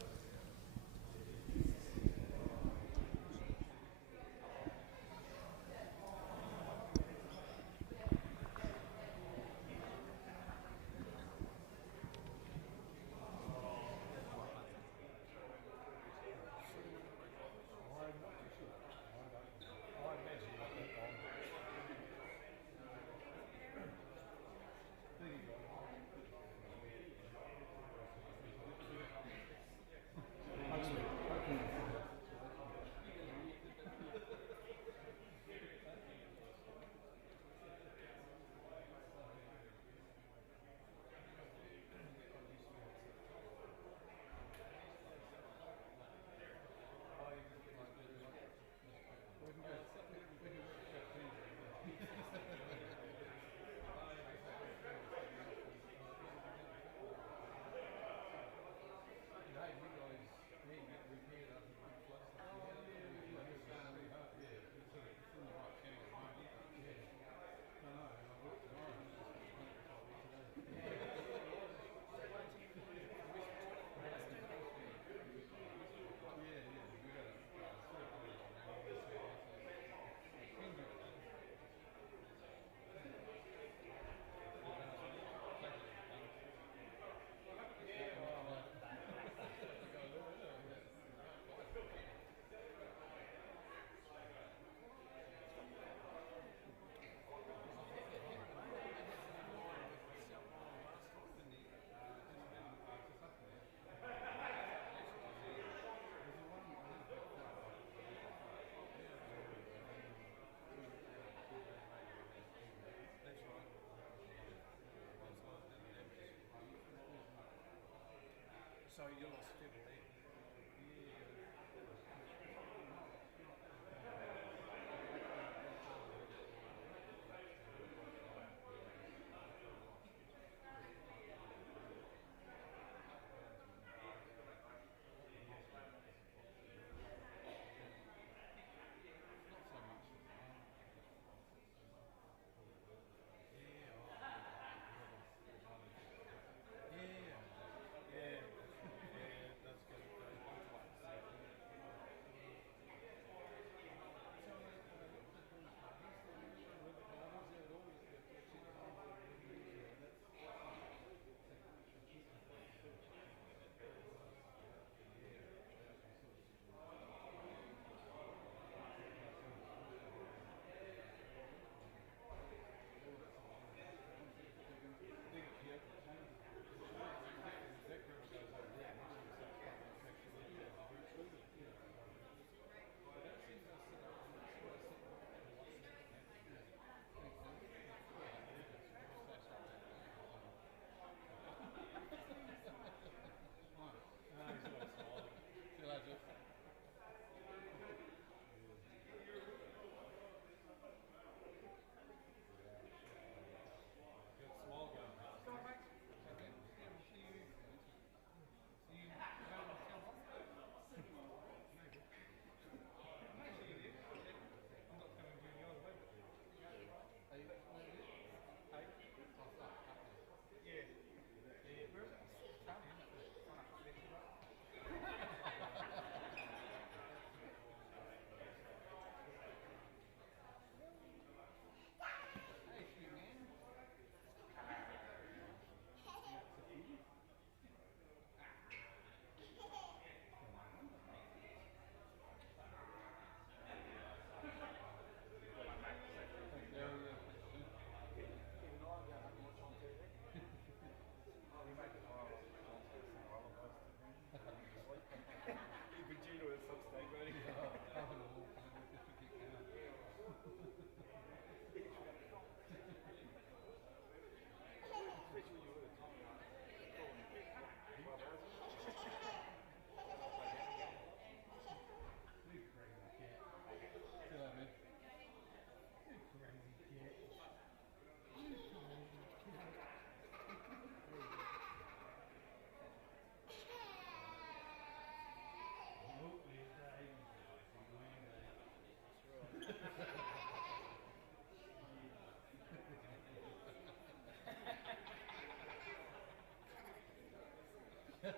Yeah.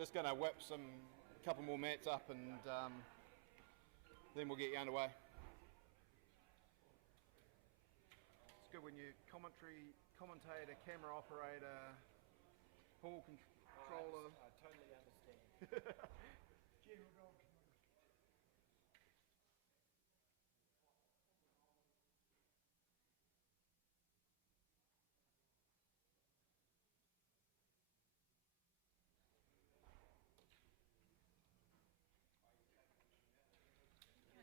just going to whip a couple more mats up and then we'll get you underway. It's good when you commentator, camera operator, ball controller. I totally understand.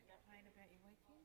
Complain about your weekend?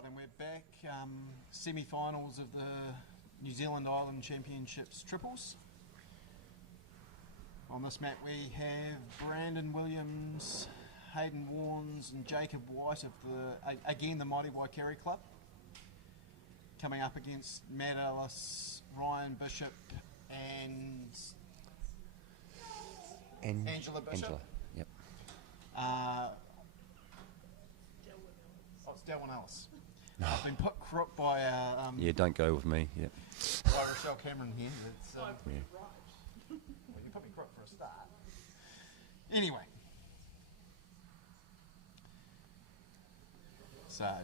Right, and we're back. Semi-finals of the New Zealand Island Championships triples. On this map we have Brandon Williams, Hayden Warnes and Jacob White of the Mighty Waikeri Club. Coming up against Matt Ellis, Ryan Bishop and Angela Bishop. Angela, yep. It's Delwyn Ellis. I've been put crook by our... yeah, don't go with me, yep. by Rochelle Cameron here. It's, yeah. Well, you put me crook for a start. Anyway. So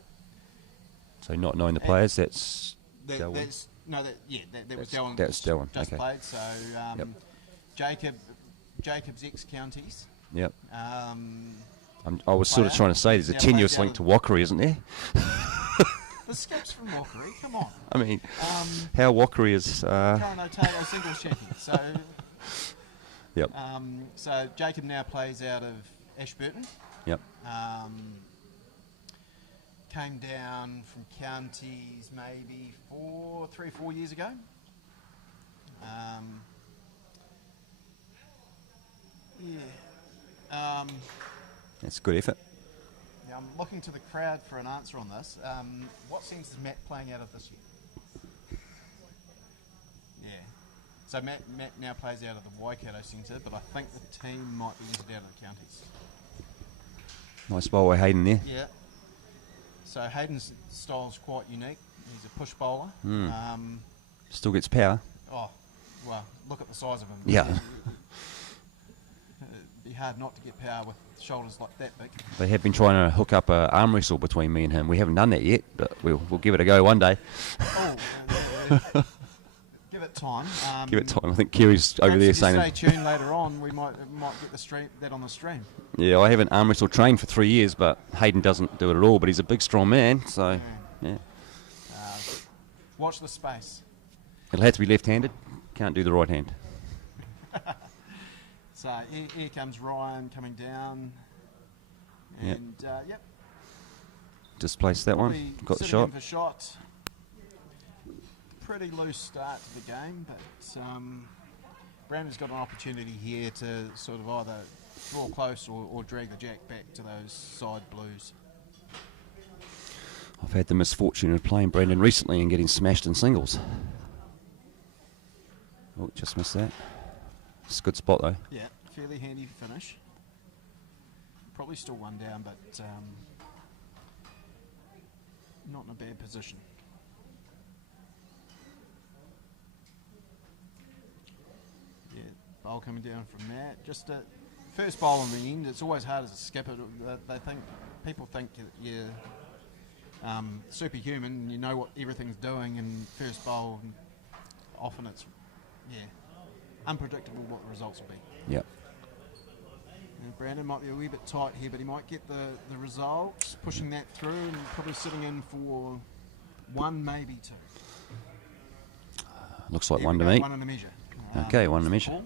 not knowing the players, that's Delwyn? That was Delwyn. That's Delwyn, Just okay. played, so Yep. Jacob's ex-counties. Yep. I I was sort of trying to say there's a tenuous link to Waikeri, isn't there? The skips from Waikeri, come on. I mean, how Waikeri is... Current Otago singles champion. So, yep. So Jacob now plays out of Ashburton. Yep. Came down from counties maybe 3 or 4 years ago. That's a good effort. Now I'm looking to the crowd for an answer on this. What sense is Matt playing out of this year? Yeah. So Matt now plays out of the Waikato Centre, but I think the team might be entered out of the counties. Nice bowl by Hayden there. Yeah. So Hayden's style is quite unique. He's a push bowler. Still gets power. Oh, well, look at the size of him. Yeah. It'd be hard not to get power with shoulders like that big. They have been trying to hook up an arm wrestle between me and him. We haven't done that yet, but we'll give it a go one day. Give it time. Give it time. I think Kerry's over there saying... Stay tuned later on. We might get that on the stream. Yeah, I haven't arm wrestle trained for 3 years, but Hayden doesn't do it at all. But he's a big, strong man, so yeah. Watch the space. It'll have to be left-handed. Can't do the right hand. So here comes Ryan coming down, and yep. Displace that one. Got the shot. In for shot. Pretty loose start to the game, but Brandon's got an opportunity here to sort of either draw close or drag the jack back to those side blues. I've had the misfortune of playing Brandon recently and getting smashed in singles. Oh, just missed that. It's a good spot though. Yeah, fairly handy finish. Probably still one down, but not in a bad position. Yeah, bowl coming down from that. Just a first bowl on the end. It's always hard as a skipper. People think that you're superhuman and you know what everything's doing, and first bowl, often it's unpredictable what the results will be. Yep. And Brandon might be a wee bit tight here, but he might get the results, pushing that through and probably sitting in for one, maybe two. Looks like one to me. One and a measure. Okay, one and a measure.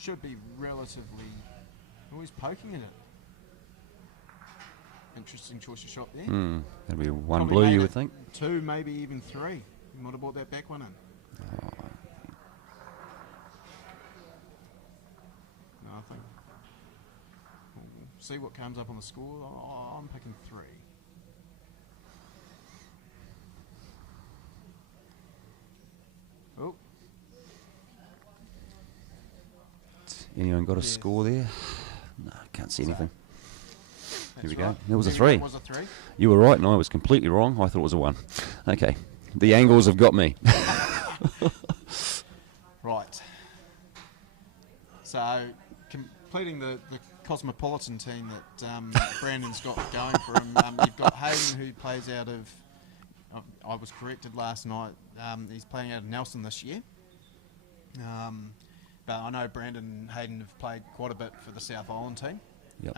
Should be relatively... Always poking at it. Interesting choice of shot there. That'll be one Probably blue, made you it would think. Two, maybe even three. You might have brought that back one in. No, I think... We'll see what comes up on the score. I'm picking three. Oh. Anyone got a score there? No, can't see anything. Here we go. It was a three. Was a three. You were right, and I was completely wrong. I thought it was a one. Okay, the angles have got me. Right. So, completing the cosmopolitan team that Brandon's got going for him, you've got Hayden, who plays out of... I was corrected last night. He's playing out of Nelson this year. But I know Brandon and Hayden have played quite a bit for the South Island team. Yep.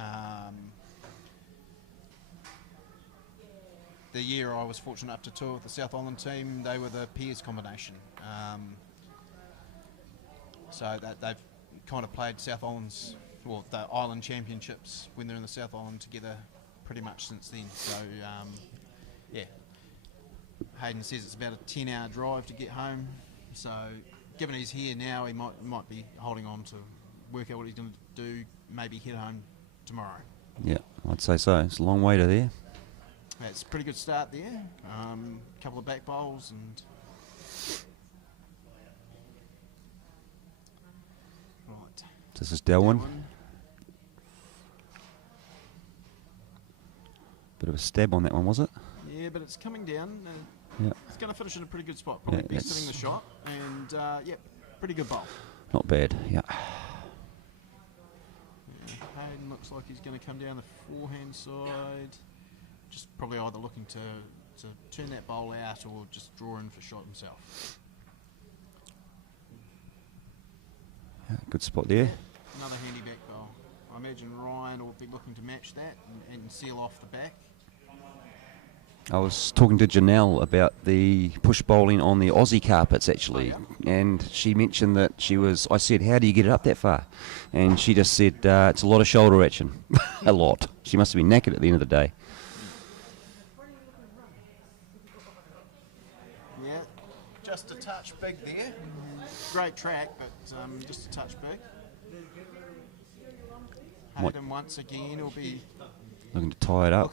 The year I was fortunate enough to tour with the South Island team, they were the peers combination. So they've kind of played South Island's, well, the Island Championships when they're in the South Island together pretty much since then. So, yeah. Hayden says it's about a 10-hour drive to get home. So, given he's here now, he might be holding on to work out what he's going to do, maybe head home tomorrow. Yeah, I'd say so. It's a long way to there. That's a pretty good start there. A couple of back bowls and... Right. This is Delwyn. Bit of a stab on that one, was it? Yeah, but it's coming down. Yeah. It's going to finish in a pretty good spot. Probably Yeah, besting the shot. And, yeah, pretty good bowl. Not bad, yeah. Hayden looks like he's going to come down the forehand side. Just probably either looking to turn that bowl out or just draw in for shot himself. Yeah, good spot there. Another handy back bowl. I imagine Ryan will be looking to match that and seal off the back. I was talking to Janelle about the push bowling on the Aussie carpets, actually, and she mentioned that I said, how do you get it up that far? And she just said, it's a lot of shoulder action. A lot. She must have been knackered at the end of the day. Yeah, just a touch big there. Great track, but just a touch big. Hayden once again will be looking to tie it up.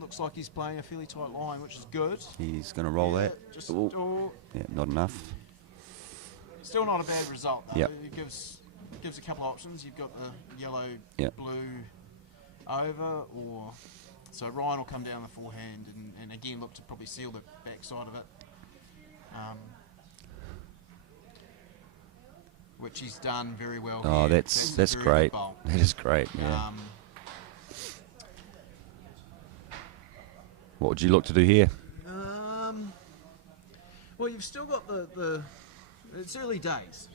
Looks like he's playing a fairly tight line, which is good. He's going to roll that. Yeah, not enough. Still not a bad result, though. Yep. It gives a couple of options. You've got the yellow, blue over, or... So Ryan will come down the forehand and again look to probably seal the backside of it. Which he's done very well. Oh, here. that's great. That is great, yeah. What would you look to do here? Well, you've still got the it's early days.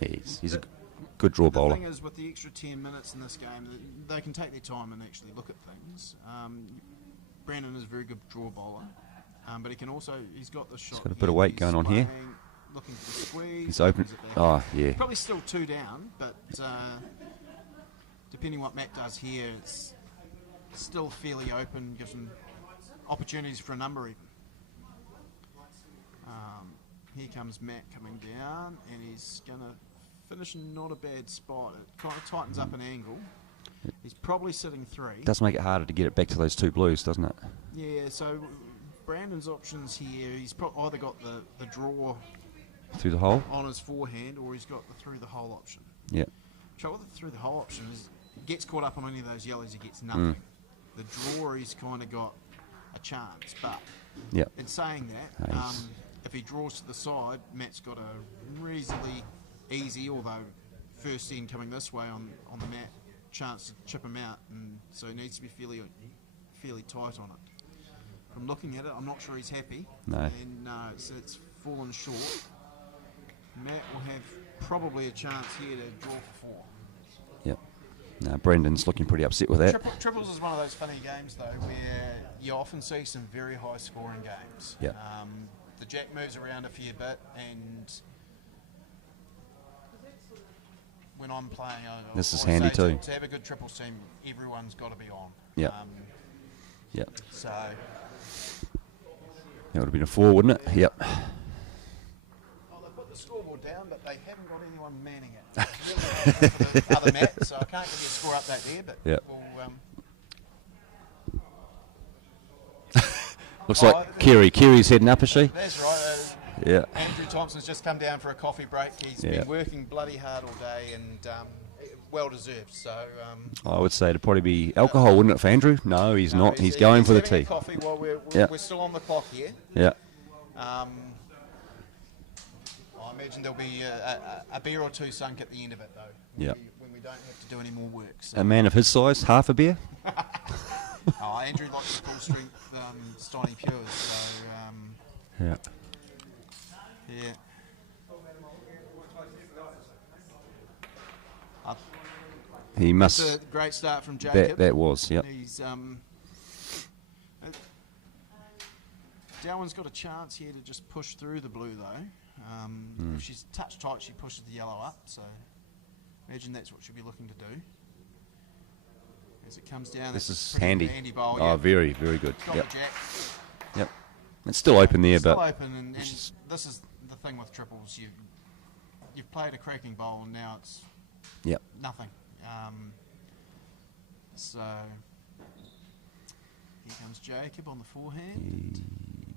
He's a good draw bowler. The thing is, with the extra 10 minutes in this game, they can take their time and actually look at things. Brandon is a very good draw bowler, but he's got the shot. He's got a bit of weight going on here. Looking for the squeeze. He's open. Oh, yeah. Probably still 2 down, but depending what Matt does here, it's still fairly open, gives him opportunities for a number even. Here comes Matt coming down, and he's going to finish in not a bad spot. It kind of tightens up an angle. He's probably sitting 3. Does make it harder to get it back to those 2 blues, doesn't it? Yeah, so Brandon's options here, he's either got the draw through the hole on his forehand, or he's got the through the hole option. Yeah. Trouble with the through the hole option is he gets caught up on any of those yellows, he gets nothing. The draw, he's kind of got a chance, but in saying that, if he draws to the side, Matt's got a reasonably easy, although first end coming this way on the mat, chance to chip him out, and so he needs to be fairly tight on it. From looking at it, I'm not sure he's happy. No. And so it's fallen short. Matt will have probably a chance here to draw for 4. Yep. No, Brendan's looking pretty upset with that. Triples is one of those funny games, though, where you often see some very high-scoring games. Yeah. The jack moves around a fair bit, and when I'm playing, this is handy too. To have a good triples team, everyone's got to be on. Yeah. So that would have been a 4, wouldn't it? Yep. Well, they put the scoreboard down, but they haven't got anyone manning it. For the other mat, so I can't give you a score update there, but we'll... Looks like Kiri's heading up, is she? That's right. Yeah. Andrew Thompson's just come down for a coffee break. He's been working bloody hard all day and well deserved. So I would say it'd probably be alcohol, wouldn't it, for Andrew? No, he's not. He's going for the tea. Coffee while we're still on the clock here. Yeah. I imagine there'll be a beer or 2 sunk at the end of it, though. Yeah. When we don't have to do any more work. So. A man of his size, half a beer. Andrew likes the full strength Steiny Pures. So yeah. He must. That's a great start from Jacob. That was, yep. He's Darwin's got a chance here to just push through the blue, though. If she's touch tight, she pushes the yellow up. So imagine that's what she'll be looking to do. As it comes down, This that's is a pretty handy. bowl. Oh, Yeah. very, very good. Got Yep. the jack. Yep. It's still open there, Still but open, and this is the thing with triples. You've played a cracking bowl, and now it's yep. nothing. So here comes Jacob on the forehand.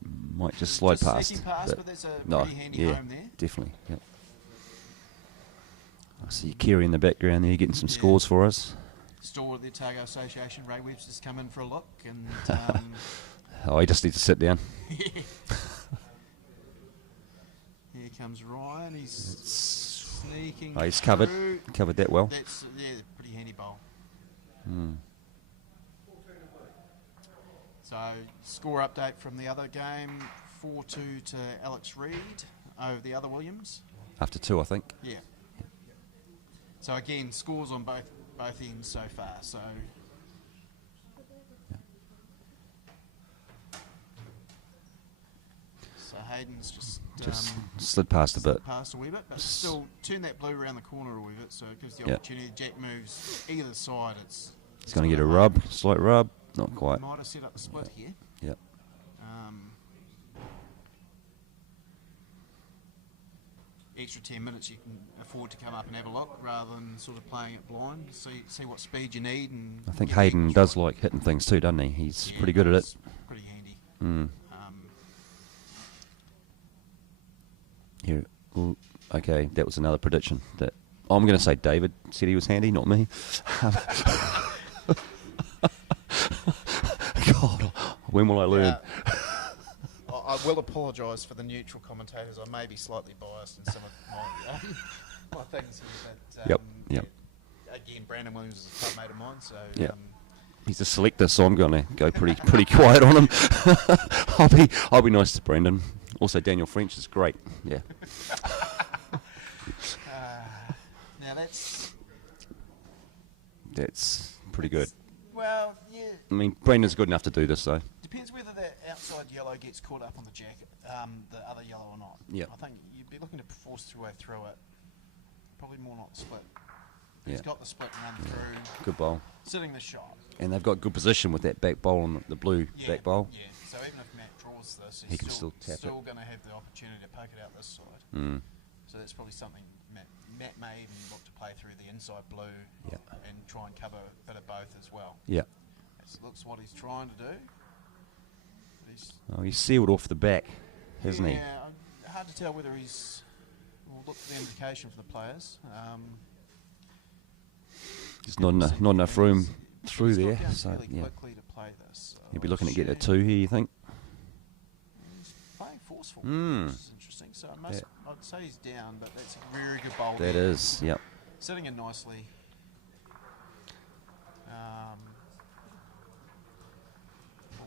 He might just slide Just past. sneaking past, but that's a no, pretty handy yeah, home there. definitely. Yep. I see Kerry in the background there getting some scores for us. Store at the Otago Association. Ray Webb's just come in for a look, and Oh, he just needs to sit down. here comes Ryan. He's sneaking. Oh, he's covered. through. Covered that well. That's pretty handy bowl. Hmm. So score update from the other game: 4-2 to Alex Reid over the other Williams. After 2, I think. Yeah. So again, scores on both ends so far. So. So Hayden's just slid past a bit. Past a wee bit, but still turn that blue around the corner a wee bit, so it gives the Yep. opportunity. Jack moves either side. It's going to get a rub, slight rub. Not quite. Might have set up the split here. Yep. Extra 10 minutes you can afford to come up and have a look rather than sort of playing it blind. See what speed you need. And I think Hayden does like hitting things too, doesn't he? He's pretty good at it. Pretty handy. Mm. Here, ooh, okay, that was another prediction. That I'm going to say David said he was handy, not me. God, when will I learn? I will apologise for the neutral commentators. I may be slightly biased in some of my things here, but Yep. again, Brandon Williams is a club mate of mine, so Yeah. He's a selector, so I'm going to go pretty quiet on him. I'll be nice to Brandon. Also, Daniel French is great. Yeah. Now that's pretty good. Well, yeah. I mean, Brandon's good enough to do this, though. Depends whether that outside yellow gets caught up on the jacket, the other yellow or not. Yeah. I think you'd be looking to force your way through it. Probably more not the split. He's Yeah. got the split and run through. Good bowl. Sitting the shot. And they've got good position with that back bowl and the blue back bowl. Yeah. So even if Matt draws this, He can still tap it. going to have the opportunity to poke it out this side. Mm. So that's probably something Matt may even look to play through the inside blue and try and cover a bit of both as well. Yeah. That looks what he's trying to do. Oh, he's sealed off the back, hasn't he? Yeah, hard to tell whether he's. We'll look for the indication for the players. There's not enough room through He's there, got down so fairly yeah. quickly to play this. So You'll be looking at getting a 2 here, you think? He's playing forceful, Mm. which is interesting. So I'd say he's down, but that's a very good bowl. That there. is, yep. Sitting in nicely.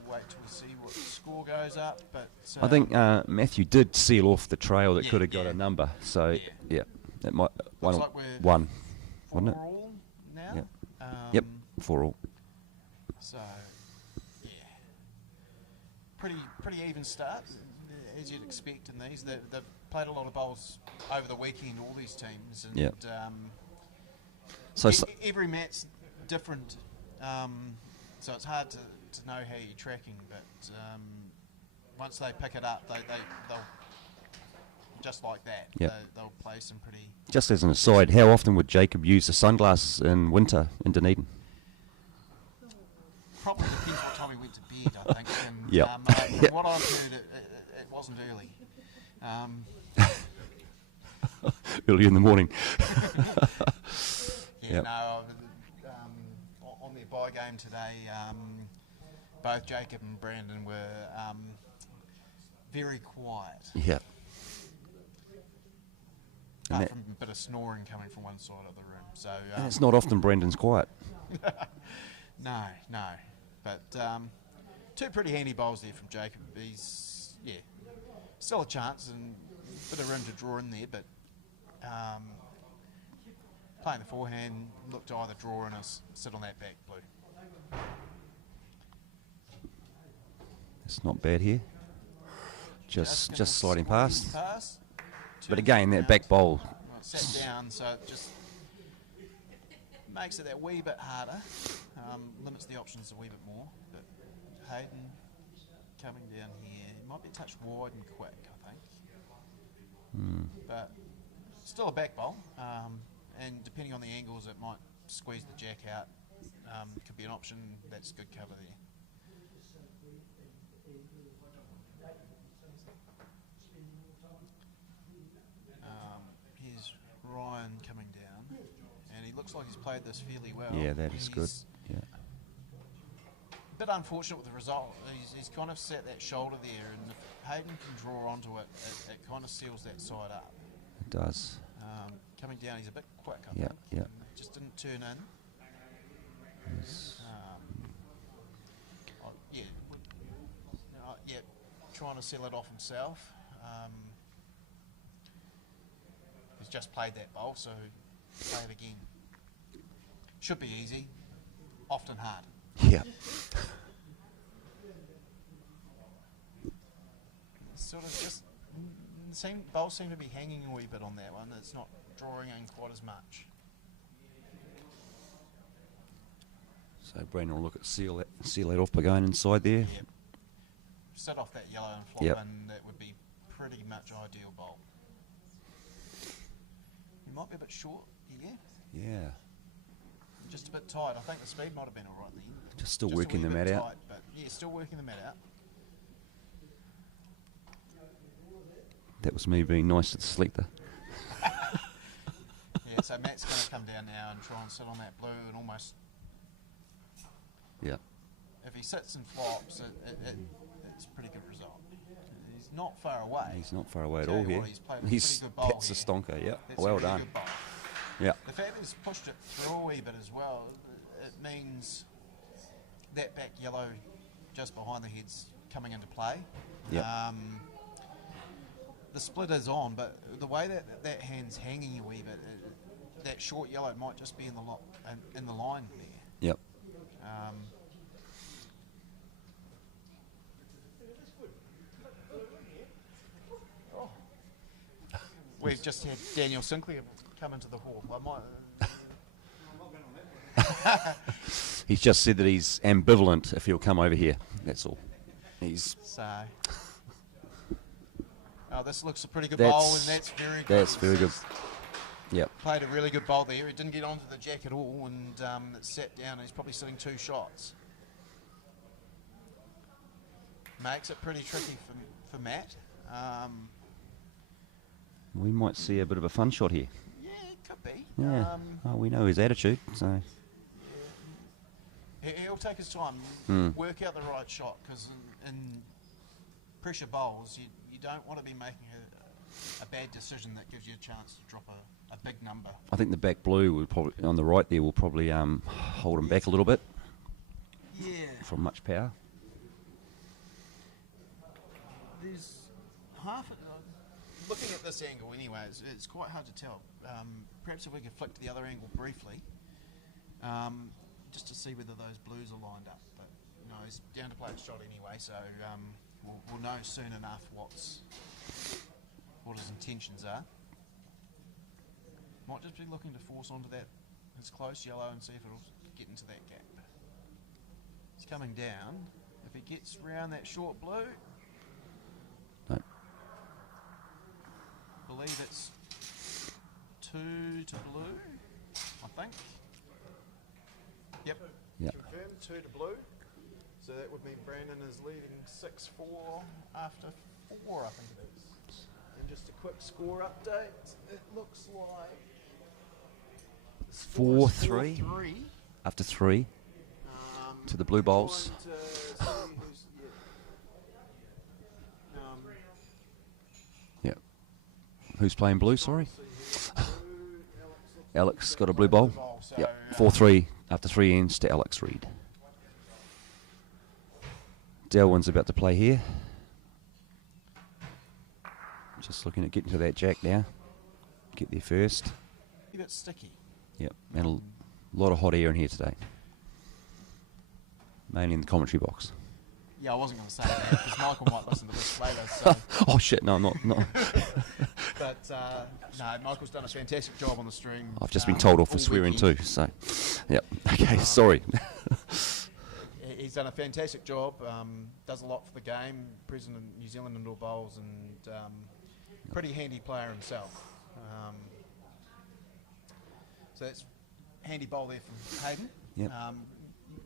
We'll wait till we see what score goes up, but I think Matthew did seal off the trail that could have got a number, so yeah, that might looks like we're one, 4 wasn't it? all now. Yep. Yep, 4 all. So yeah, pretty even start as you'd expect in these. They've played a lot of bowls over the weekend, all these teams, and Yep. so every match different. So it's hard to know how you're tracking, but once they pick it up, they'll just like that. Yep. They'll play some pretty. Just as an aside, how often would Jacob use the sunglasses in winter in Dunedin? Probably depends what time he went to bed, I think. And, Yep. From what I've heard, it wasn't early. Early in the morning. Yep. No, on their bye game today, both Jacob and Brandon were very quiet. Yeah. Apart from a bit of snoring coming from one side of the room. So And it's not often Brendan's quiet. No. But 2 pretty handy bowls there from Jacob. He's, still a chance and a bit of room to draw in there, but playing the forehand, look to either draw in or sit on that back blue. It's not bad here. Just sliding past. Pass. But again, that back bowl. Well, it sat down, so it just makes it that wee bit harder. limits the options a wee bit more. But Hayden coming down here, he might be a touch wide and quick, I think. But still a back bowl, and depending on the angles, it might squeeze the jack out. Could be an option. That's good cover there. Here's Ryan coming down, and he looks like he's played this fairly well. Yeah, that is good. Yeah. A bit unfortunate with the result. He's kind of set that shoulder there, and if Hayden can draw onto it, it kind of seals that side up. It does. Coming down, he's a bit quick, I Yeah, think. yeah. Just didn't turn in. Yes. Yeah, trying to settle it off himself. He's just played that bowl, so play it again. Should be easy, often hard. Yeah. Sort of just bowls seem to be hanging a wee bit on that one. It's not drawing in quite as much. So Brandon will look at seal that off by going inside there. Yep. Set off that yellow and flop in, that would be pretty much ideal bowl. He might be a bit short here. Yeah. Just a bit tight. I think the speed might have been alright then. Just still working the mat out. But yeah, still working the mat out. That was me being nice to the selector. Yeah, so Matt's going to come down now and try and sit on that blue and almost... Yeah. If he sits and flops, it's a pretty good result. He's not far away. He's not far away at Tell all you here. what, he's played a pretty good bowl That's a here. stonker, yeah. That's Well a really done. good bowl. Yeah. The fact that he's pushed it through a wee bit as well, it means that back yellow just behind the head's coming into play. Yeah. The split is on, but the way that hand's hanging a wee bit, that short yellow might just be in the line there. Yep. We've just had Daniel Sinclair come into the hall. He's just said that he's ambivalent if he'll come over here. That's all. So. Oh, this looks a pretty good bowl, and that's very good. That's very good. Yep. Played a really good bowl there. He didn't get onto the jack at all, and it sat down. He's probably sitting 2 shots. Makes it pretty tricky for Matt. We might see a bit of a fun shot here. Yeah, it could be. Yeah. We know his attitude, so. He'll take his time, work out the right shot, because in pressure bowls, you don't want to be making a bad decision that gives you a chance to drop a big number. I think the back blue will probably on the right there will probably hold him back a little bit. Yeah. From much power. There's looking at this angle anyway, it's quite hard to tell. Perhaps if we could flick to the other angle briefly, just to see whether those blues are lined up. But no, he's down to play a shot anyway, so we'll know soon enough what his intentions are. Might just be looking to force onto his close yellow and see if it'll get into that gap. He's coming down. If he gets round that short blue, no. Believe it's 2 to blue, I think. Yep. Confirmed 2 to blue. So that would mean Brandon is leading 6-4 after 4, I think it is. And just a quick score update. It looks like 4-3 after 3 to the blue bowls. Yep. Who's playing blue? Sorry. Alex got a blue bowl. Yep. 4-3 after 3 ends to Alex Reid. Delwyn's about to play here. Just looking at getting to that jack now. Get there first. A bit sticky. Yep, and a lot of hot air in here today. Mainly in the commentary box. Yeah, I wasn't going to say that because Michael might listen to this later. So. Oh shit! No, I'm not. But But no, Michael's done a fantastic job on the stream. I've just been told off for all swearing weekend. too, so, yep. Okay, sorry. He's done a fantastic job, does a lot for the game, president of New Zealand Indoor Bowls, and pretty handy player himself. So that's handy bowl there from Hayden. Yep.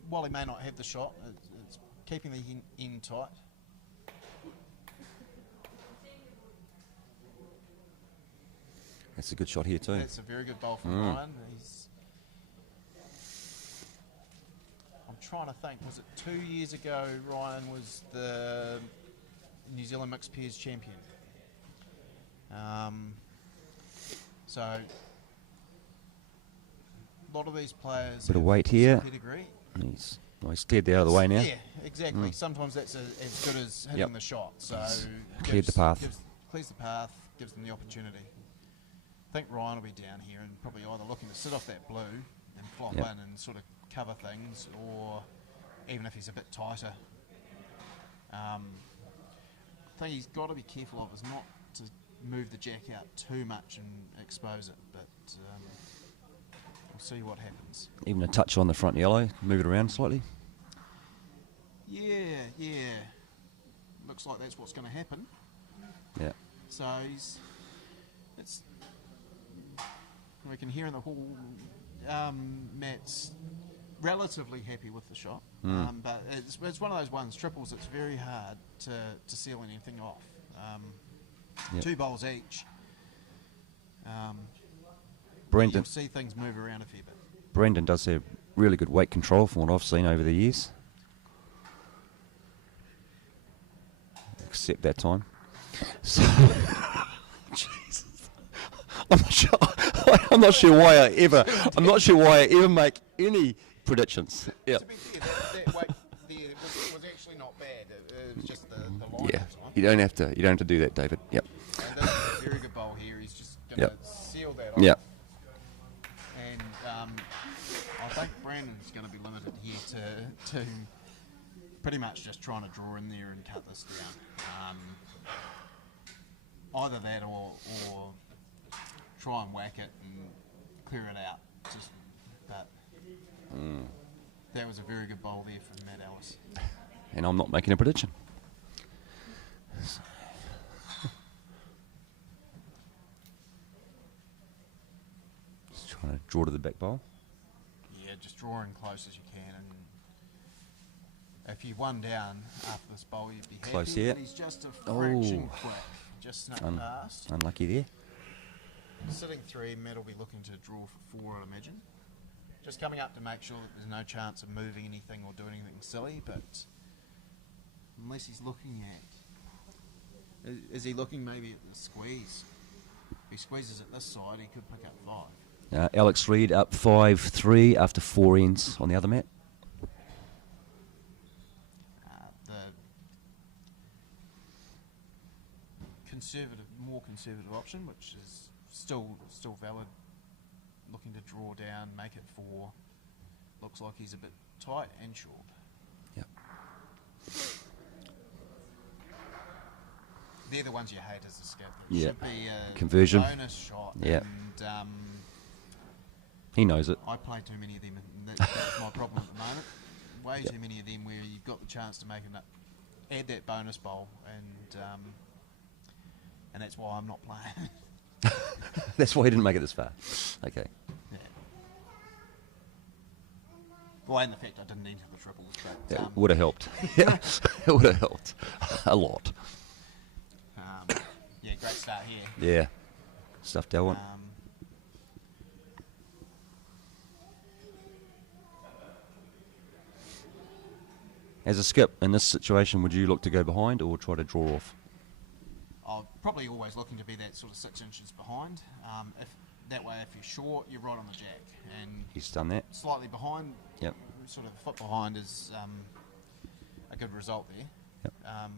While he may not have the shot, it's keeping the end tight. That's a good shot here too. That's a very good bowl from Ryan. I'm trying to think, was it 2 years ago Ryan was the New Zealand Mixed Pairs champion? So a lot of these players Bit of have weight some here. pedigree. He's cleared the out of the way now. Yeah, exactly. Sometimes that's as good as hitting Yep. the shot. So Cleared the path. Clears the path, gives them the opportunity. I think Ryan will be down here and probably either looking to sit off that blue and flop Yep. in and sort of cover things, or even if he's a bit tighter. The thing he's got to be careful of is not to move the jack out too much and expose it, but we'll see what happens. Even a touch on the front yellow, move it around slightly. Yeah. Looks like that's what's going to happen. Yeah. So we can hear in the hall, Matt's relatively happy with the shot, but it's one of those ones, triples, it's very hard to seal anything off. Yep. 2 bowls each. Brendan. You'll see things move around a fair bit. Brendan does have really good weight control from what I've seen over the years. Except that time. So, Jesus. I'm not sure why I ever make any predictions. Yeah. To be fair, that weight there was actually not bad. It was just the line. Yeah. at the time. You don't have to do that, David. Yep. And this is a very good bowl here. He's just going to Yep. seal that off. Yep. And I think Brandon's going to be limited here to pretty much just trying to draw in there and cut this down. Either that or try and whack it and clear it out. But that was a very good bowl there from Matt Ellis. And I'm not making a prediction. Just trying to draw to the back bowl. Yeah, just draw in close as you can, and if you won down after this bowl, you'd be happy. Close here. But he's just a fraction Oh. quick, just snuck past. Unlucky there. Sitting 3, Matt will be looking to draw for 4, I'd imagine. Just coming up to make sure that there's no chance of moving anything or doing anything silly, but unless he's looking at... Is he looking maybe at the squeeze? If he squeezes at this side, he could pick up 5. Alex Reid up 5-3 after 4 ends on the other mat. The more conservative option, which is still valid, looking to draw down, make it 4. Looks like he's a bit tight and short. Yep. They're the ones you hate as a skip. It Yeah. should be a Conversion. bonus shot. Yeah. And He knows it. I play too many of them, and that's my problem at the moment. Way too many of them where you've got the chance to make add that bonus bowl, and that's why I'm not playing. That's why he didn't make it this far. Okay. Yeah. Well, and the fact I didn't enter the triples, but That would have helped. Yeah, it would have helped a lot. yeah, great start here. Yeah. Stuff Del want. As a skip, in this situation, would you look to go behind or try to draw off? I'm probably always looking to be that sort of 6 inches behind. If that way, if you're short, you're right on the jack. And He's done that. slightly behind, Yep. sort of a foot behind is a good result there. Yep.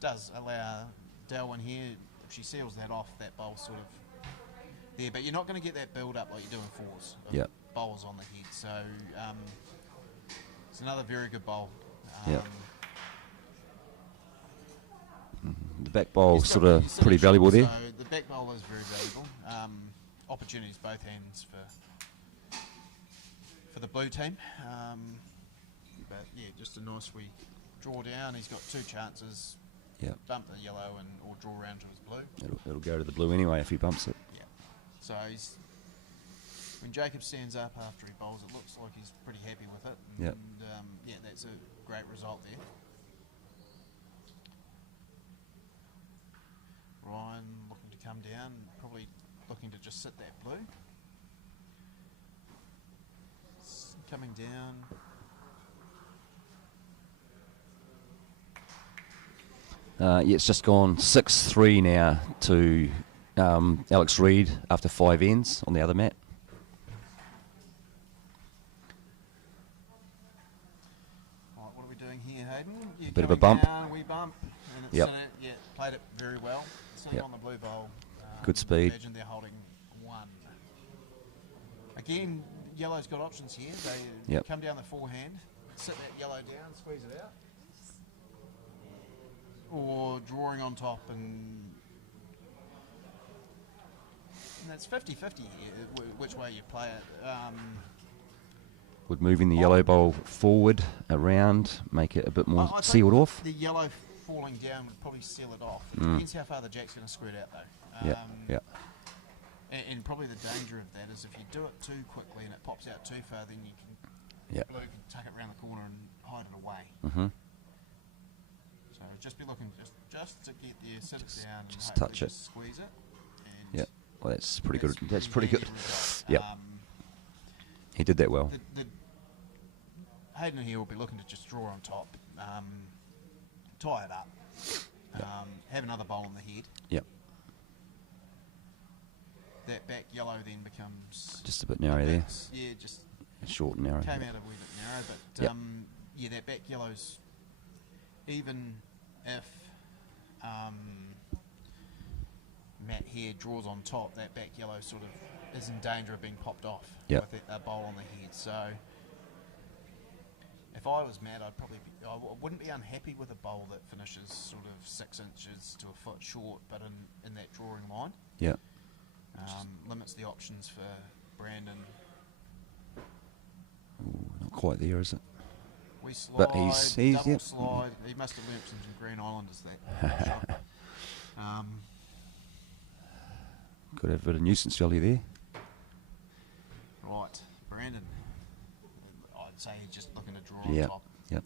Does allow Delwyn here, if she seals that off, that bowl sort of there. But you're not going to get that build up like you do in 4s. of Yep. Bowls on the head. So it's another very good bowl. Yep. The back bowl He's sort got- of he's pretty sitting valuable short, there. So the back bowl is very valuable. Opportunities both ends for the blue team. But yeah, just a nice wee draw down. He's got 2 chances. Yeah. Bump the yellow or draw around to his blue. It'll go to the blue anyway if he bumps it. Yeah. So when Jacob stands up after he bowls, it looks like he's pretty happy with it. And, yeah, that's a great result there. Ryan looking to come down, probably looking to just sit that blue. Coming down. Yeah, it's just gone 6-3 now to Alex Reid after 5 ends on the other mat. Right, what are we doing here, Hayden? You're Bit of a bump. Down, a wee bump. And it's Yep. yeah, played it very well. Sitting Yep. on the blue bowl. Good speed. Imagine they're holding 1. Again, yellow's got options here. They Yep. come down the forehand, sit that yellow down, squeeze it out. Or drawing on top, and it's 50-50 here, which way you play it. Would moving the yellow bowl forward, around, make it a bit more I think sealed off? The yellow falling down would probably seal it off. It Mm. depends how far the jack's going to squirt out, though. Yeah. And probably the danger of that is if you do it too quickly and it pops out too far, then you can Yeah. blue can tuck it around the corner and hide it away. Mm-hmm. So just be looking just to get there, sit it down, and just hopefully touch it. just squeeze it. And Yeah. Well, that's pretty good. That's pretty really good. result. Yep. He did that well. Hayden here will be looking to just draw on top, tie it up, have another bowl on the head. Yep. That back yellow then becomes Just a bit narrow there. Yeah, just Short and narrow. came out a wee bit narrow, but Yep. yeah, that back yellow's even if Matt here draws on top, that back yellow sort of is in danger of being popped off Yep. with a bowl on the head. So if I was Matt, I wouldn't be unhappy with a bowl that finishes sort of 6 inches to a foot short, but in that drawing line. Yeah. Limits the options for Brandon. Ooh, not quite there, is it? We slide, But he's double yep. slide. He must have learnt some Green Islanders that shot. Could have a bit of nuisance value there. Right, Brandon. I'd say he's just looking to draw Yep. on top. Yep.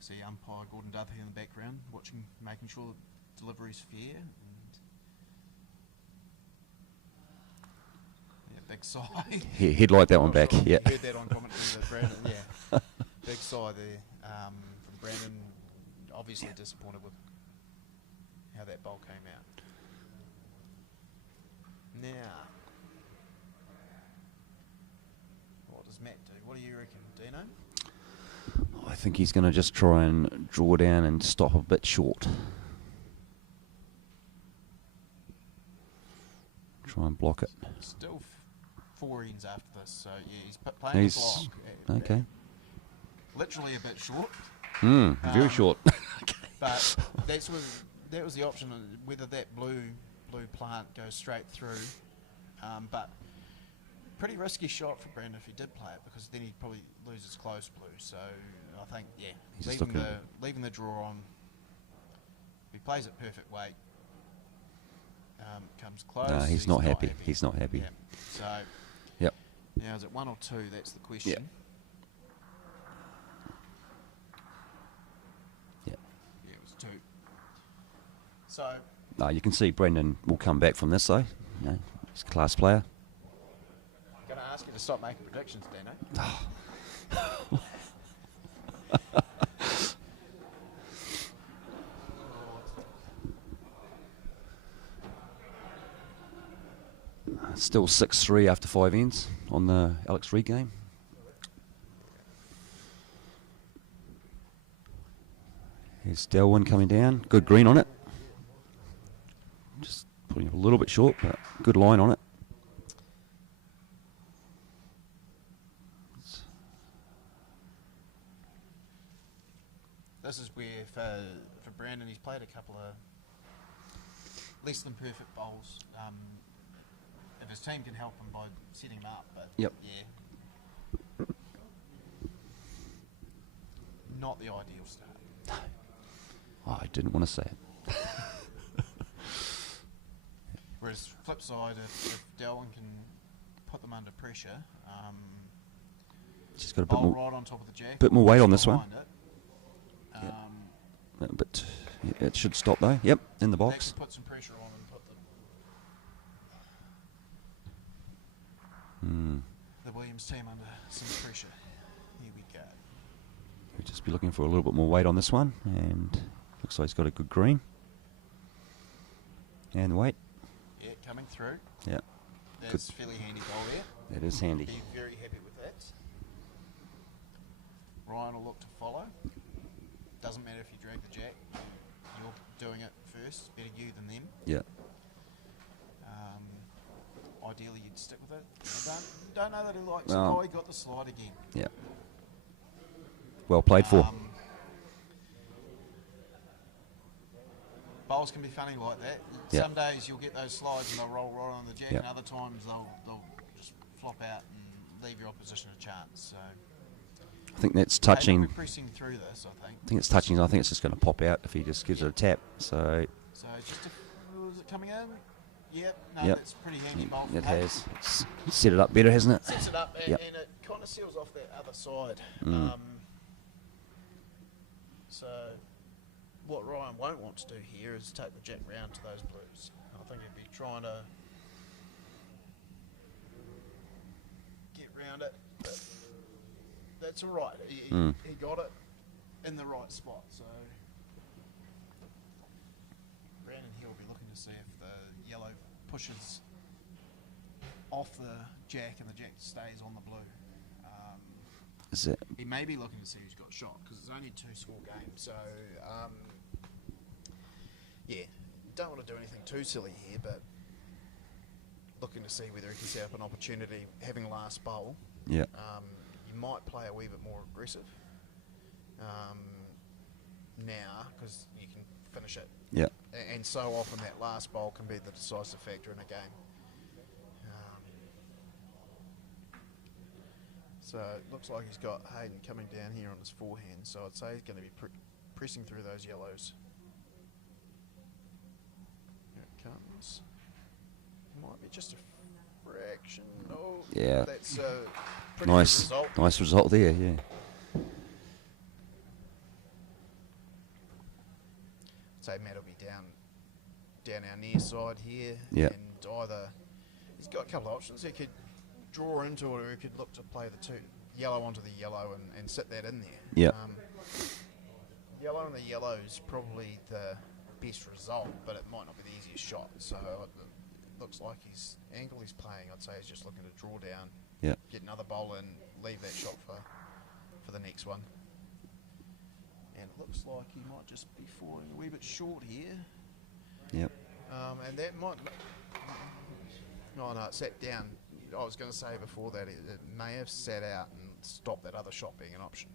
See umpire Gordon Duthie in the background, watching, making sure the delivery's fair. And yeah, big sigh. He'd like that one back. Sure Yeah. you heard that on commentary with Brandon. Yeah, big sigh there from Brandon. Obviously disappointed with how that bowl came out. Now, what does Matt do? What do you reckon, Dino? I think he's going to just try and draw down and stop a bit short. Try and block it. Still 4 ends after this, so yeah, he's playing He's the block. okay. Literally a bit short. Very short. But that was the option, whether that blue plant goes straight through. But pretty risky shot for Brandon if he did play it, because then he'd probably lose his close blue. So I think, yeah, He's just leaving the draw on. If he plays it perfect weight, comes close. No, he's not happy. He's not happy. Yeah. So Yep. now is it 1 or 2? That's the question. Yep. Yep. Yeah, it was 2. So No, you can see Brendan will come back from this though. You know, he's a class player. I'm going to ask you to stop making predictions, Dino. Still 6-3 after 5 ends on the Alex Reid game. Here's Delwyn coming down. Good green on it. Just putting it a little bit short, but good line on it. this is where for Brandon, he's played a couple of less than perfect bowls. If his team can help him by setting him up, but Yep. yeah, not the ideal start. Oh, I didn't want to say it. Whereas flip side, if Delwyn can put them under pressure, She's got a bit bowl more, right on top of the jack, bit more weight on push this one. behind it. But yeah, it should stop though. Yep, in the box. Actually put some pressure on and put the Williams team under some pressure. Here we go. We'll just be looking for a little bit more weight on this one, and looks like he's got a good green. And the weight. Yeah, coming through. Yeah. That's fairly handy bowl there. That is handy. Be very happy with that. Ryan will look to follow. Doesn't matter if you drag the jack. You're doing it first. Better you than them. Yeah. Ideally, you'd stick with it. I don't know that he likes No. it. Oh, he got the slide again. Yeah. Well played for. Bowls can be funny like that. Yeah. Some days you'll get those slides and they'll roll right on the jack, Yeah. and other times they'll just flop out and leave your opposition a chance. So I think that's Taylor touching. will be pressing through this, I think. I think it's touching. I think it's just going to pop out if he just gives it a tap. So. So just is it coming in? Yep. No, Yep. that's a pretty handy bowl. It has. It's set it up better, hasn't it? Sets it up, and, Yep. and it kind of seals off that other side. Mm. So what Ryan won't want to do here is take the jack round to those blues. I think he'd be trying to get round it, but that's all right. He got it in the right spot. So Brandon here will be looking to see if the yellow pushes off the jack and the jack stays on the blue. Is it? He may be looking to see who's got shot because it's only 2-score game. So yeah, don't want to do anything too silly here, but looking to see whether he can set up an opportunity. Having last bowl, Yeah. you might play a wee bit more aggressive now because you can finish it. Yeah. And so often that last bowl can be the decisive factor in a game. So it looks like he's got Hayden coming down here on his forehand, so I'd say he's going to be pressing through those yellows. Here it comes. Might be just a fraction. Oh, Yeah. that's a pretty Nice. good result. Nice result there. Yeah. Say Matt will be down our near side here, Yeah. and either he's got a couple of options. He could draw into it, or he could look to play the two yellow onto the yellow and sit that in there. Yeah. Yellow and the yellow is probably the best result, but it might not be the easiest shot. So it looks like his angle he's playing, I'd say, he's just looking to draw down, Yeah. get another bowl in, leave that shot for the next one. And it looks like he might just be falling a wee bit short here. Yep. And that might... Oh no, it sat down. I was going to say before that it may have sat out and stopped that other shot being an option.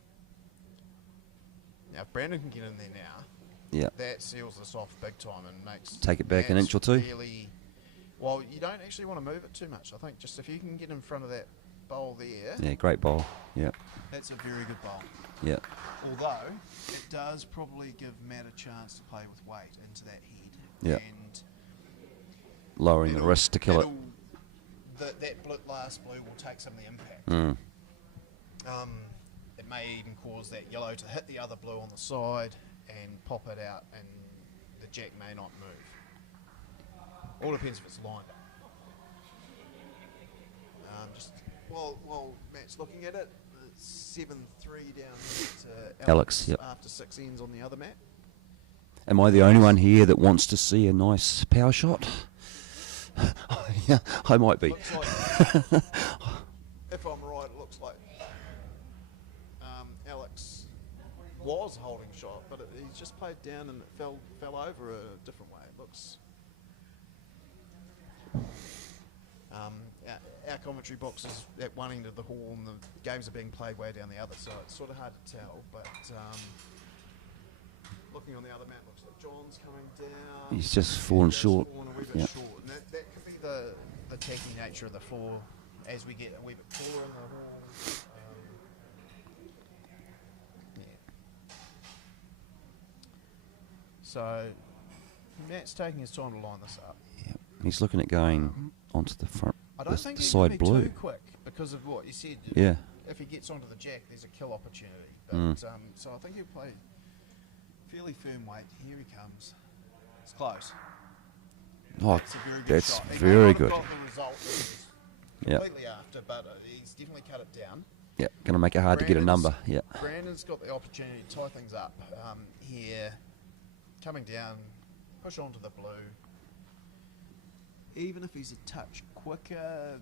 Now, if Brandon can get in there now, Yeah. that seals this off big time and makes... Take it back an Matt's inch or two. Really, well, you don't actually want to move it too much. I think just if you can get in front of that bowl there... Yeah. Great ball. Yeah. That's a very good bowl. Yeah. Although, it does probably give Matt a chance to play with weight into that head. Yeah. And Lowering the wrist to kill it. That last blue will take some of the impact. Mm. It may even cause that yellow to hit the other blue on the side and pop it out, and the jack may not move. All depends if it's lined up. Just while Matt's looking at it, 7-3 down to Alex, yep. after 6 ends on the other mat. Am I the only one here that wants to see a nice power shot? Yeah, I might be. Looks like, if I'm right, it looks like Alex was holding shot, but he's just played down and it fell over a different way. It looks. Our commentary box is at one end of the hall, and the games are being played way down the other, so it's sort of hard to tell. But looking on the other map, looks like John's coming down. He's just fallen short. Fallen a wee bit Yeah. short. And that could be the tacky nature of the floor as we get a wee bit taller in the hall. Yeah. So Matt's taking his time to line this up. Yeah. He's looking at going onto the front, I don't think the he's going side to be blue. too quick because of what you said. Yeah. If he gets onto the jack, there's a kill opportunity. But so I think he'll play fairly firm weight. Here he comes. It's close. Oh, That's a very good that's shot. He may very not have good. got the result that he was Yeah. completely after, but he's definitely cut it down. Yeah, going to make it hard to get a number. Yeah. Brandon's got the opportunity to tie things up here. Coming down, push onto the blue. Even if he's a touch quicker.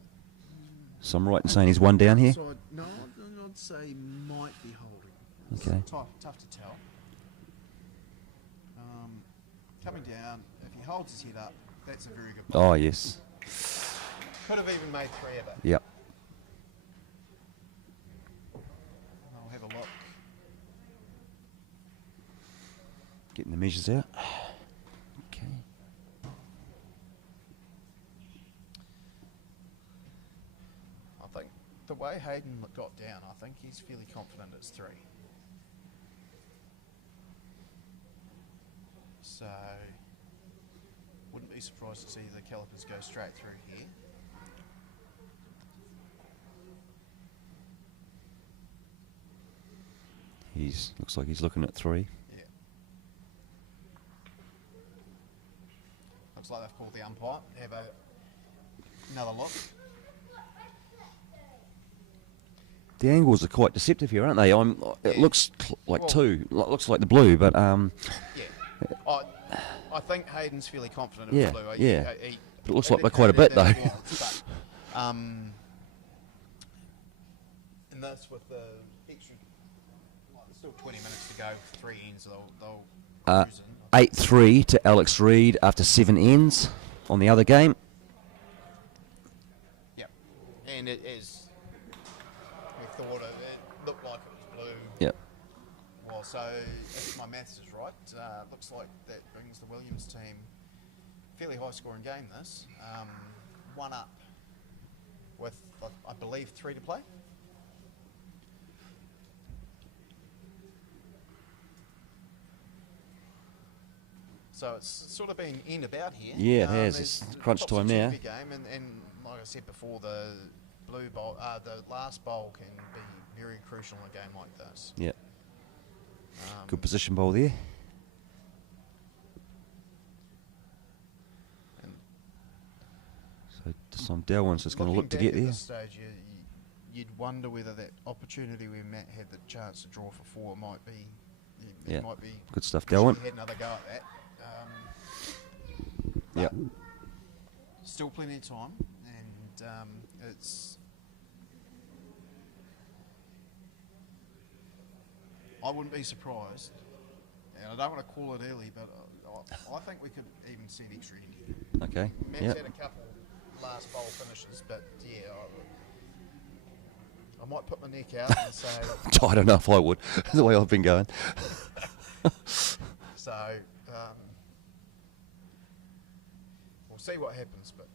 So I'm right in saying he's one down here? So no, I'd say he might be holding. It's Okay. tough to tell. Coming down, if he holds his head up, that's a very good play. Oh, yes. Could have even made 3 of it. Yep. I'll have a look. Getting the measures out. Okay. I think the way Hayden got down, I think he's fairly confident it's 3. So, wouldn't be surprised to see the calipers go straight through here. Looks like he's looking at 3. Yeah. Looks like they've called the umpire. Have another look. The angles are quite deceptive here, aren't they? It looks like Well- 2. Looks like the blue, but Yeah. I think Hayden's fairly confident of Yeah, the blue. yeah. But it looks like by quite a bit, indicated though. that it was, but, and that's with the extra. Well, there's still 20 minutes to go. 3 ends. They'll cruise in. 8-3 to Alex Reid after 7 ends on the other game. Yep. And it is. We thought it looked like it was blue. Yep. Well, so if my maths is right, looks like that brings the Williams team fairly high scoring game. This 1 up with I believe 3 to play. So it's sort of been in about here. Yeah, it has. There's It's crunch time now. topsy-turvy game, and like I said before, the blue bowl, the last bowl can be very crucial in a game like this. Yep. Good position bowl there. So some Delwyn's just going to look to get Looking there. back at this stage, you'd wonder whether that opportunity where Matt had the chance to draw for 4 might be. It Yeah. might be. Good stuff, should Delwyn. he had another go at that. Yep. Still plenty of time, and it's. I wouldn't be surprised, and I don't want to call it early, but I think we could even see an extra end here. Okay. Matt's Yep. had a couple last bowl finishes, but yeah, I might put my neck out and say. I don't know if I would, the way I've been going. So we'll see what happens, but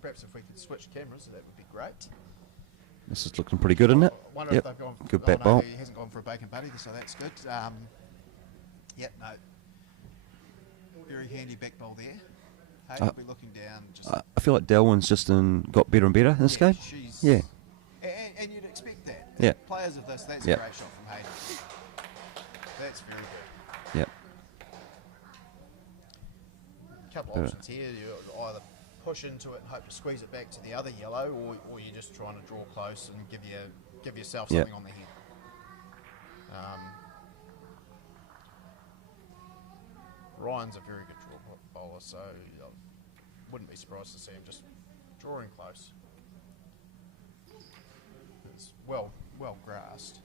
perhaps if we could switch cameras, that would be great. This is looking pretty good, isn't it? I wonder Yep. if they've gone. Good bat no, bowl. He hasn't gone for a bacon buddy, so that's good. Yep, no. Very handy back bowl there. Hey, we'll be looking down. Just I feel like Delwyn's just got better and better in this game. she's- Yeah. And you'd expect that. Yeah. Players of this, that's Yep. a great shot from Hayden. That's very good. Yep. Couple options here. You either push into it and hope to squeeze it back to the other yellow, or you're just trying to draw close and give yourself Yep. something on the head. Ryan's a very good draw bowler, so I wouldn't be surprised to see him just drawing close. It's well grassed.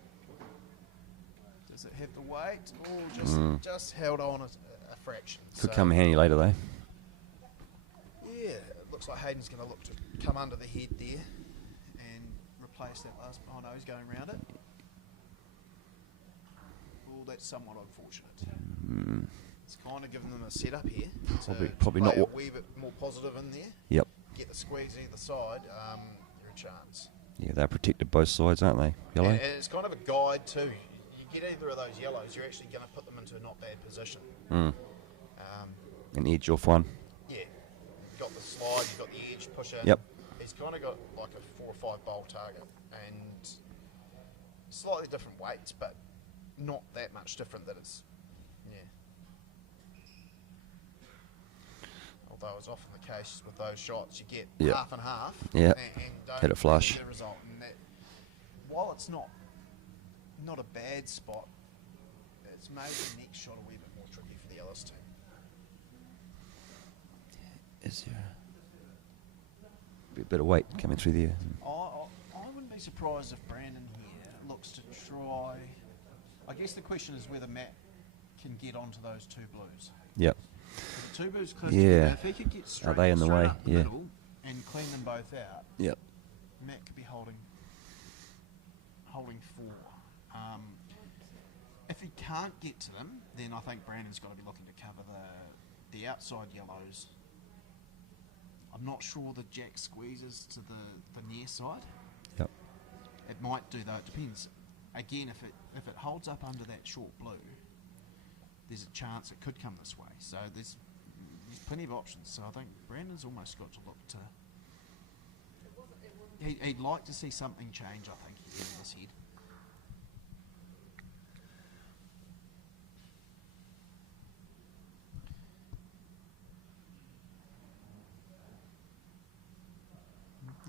Does it have the weight, or just held on a fraction? Could So- come handy later, though. Yeah, it looks like Hayden's going to look to come under the head there and replace that last. Oh no, he's going around it. well, that's somewhat unfortunate. Mm, It's kind of given them a setup here. Probably to not play what. a wee bit more positive in there. Yep. Get the squeeze either side. You're a chance. Yeah, they're protected both sides, aren't they? Yellow. And it's kind of a guide too. You get either of those yellows, you're actually going to put them into a not bad position. An edge off one. Yeah. You've got the slide, you've got the edge, push in. Yep. He's kind of got like a 4 or 5 bowl target and slightly different weights, but not that much different that it's, yeah. Although it's often the case with those shots, you get Yep. half and half. Yep. And don't Hit it flush. get a result. And that, while it's not a bad spot, it's made the next shot a wee bit more tricky for the Ellis team. Is there a bit of weight coming through there? I wouldn't be surprised if Brandon here looks to try. I guess the question is whether Matt can get onto those two blues. Yep. The two blues close Yeah. together. If he could get straight, Are they in the way? up the Yeah. middle and clean them both out, Yep. Matt could be holding 4. If he can't get to them, then I think Brandon's got to be looking to cover the outside yellows. I'm not sure the jack squeezes to the near side. Yep. It might do though. It depends. Again, if it holds up under that short blue, there's a chance it could come this way. So there's plenty of options. So I think Brandon's almost got to look to. He'd like to see something change. I think in his head.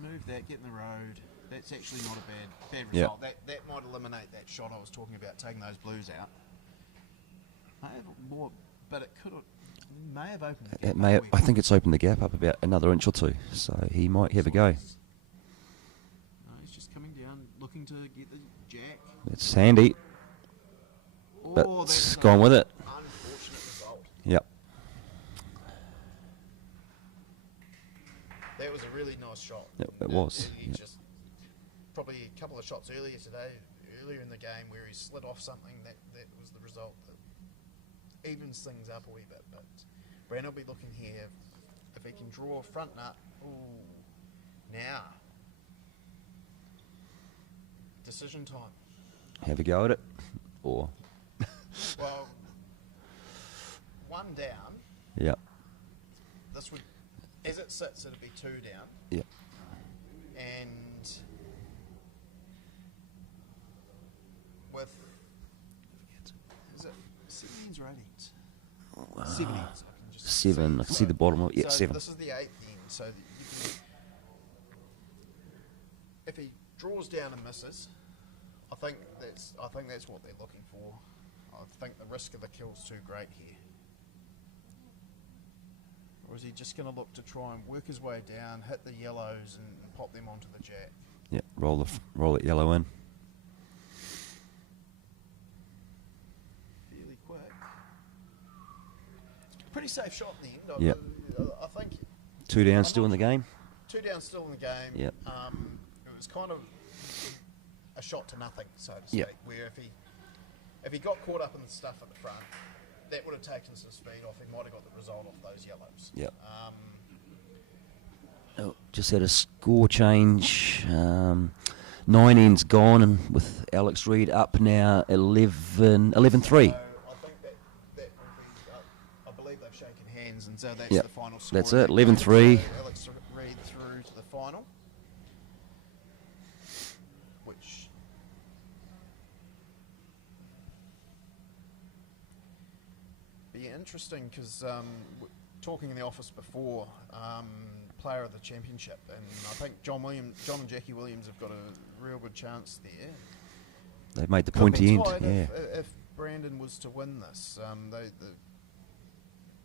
Move that, get in the road. That's actually not a bad result. That might eliminate that shot I was talking about, taking those blues out. May have more, but it may have opened the gap. It may. I think it's opened the gap up about another inch or two, so he might have a go. No, he's just coming down, looking to get the jack. It's handy, but it's gone with it. Unfortunate result. Yep. That was a really nice shot. Yep, it was. He just probably a couple of shots earlier in the game, where he slid off something. That was the result that evens things up a wee bit. But Brandon will be looking here if he can draw a front nut. Ooh, now decision time. Have a go at it, or Well, one down. Yep. This would, as it sits, it'd be 2 down. Yep. And with, is it 17s or 18s? 17s. I can just 7. I can see the bottom of it. Yeah, so 7. This is the 8th end. So that you can, if he draws down and misses, I think that's what they're looking for. I think the risk of the kill's too great here. Or is he just going to look to try and work his way down, hit the yellows, and pop them onto the jack? Yep. Roll it yellow in. Fairly quick. Pretty safe shot in the end. Yep. I think 2 down, still in the game. 2 down, still in the game. Yep. It was kind of a shot to nothing, so to speak. Yep. Where if he got caught up in the stuff at the front, that would have taken some speed off. He might have got the result off those yellows. Yep. Just had a score change. 9 ends gone, and with Alex Reid up now 11-3. So I think that will be, I believe they've shaken hands, and so that's Yep. the final score. That's it, 11-3. So Alex Reid through to the final, which be interesting because talking in the office before, player of the championship, and I think John and Jackie Williams have got a real good chance there. They've made the Could pointy be end. tight Yeah. if Brandon was to win this, they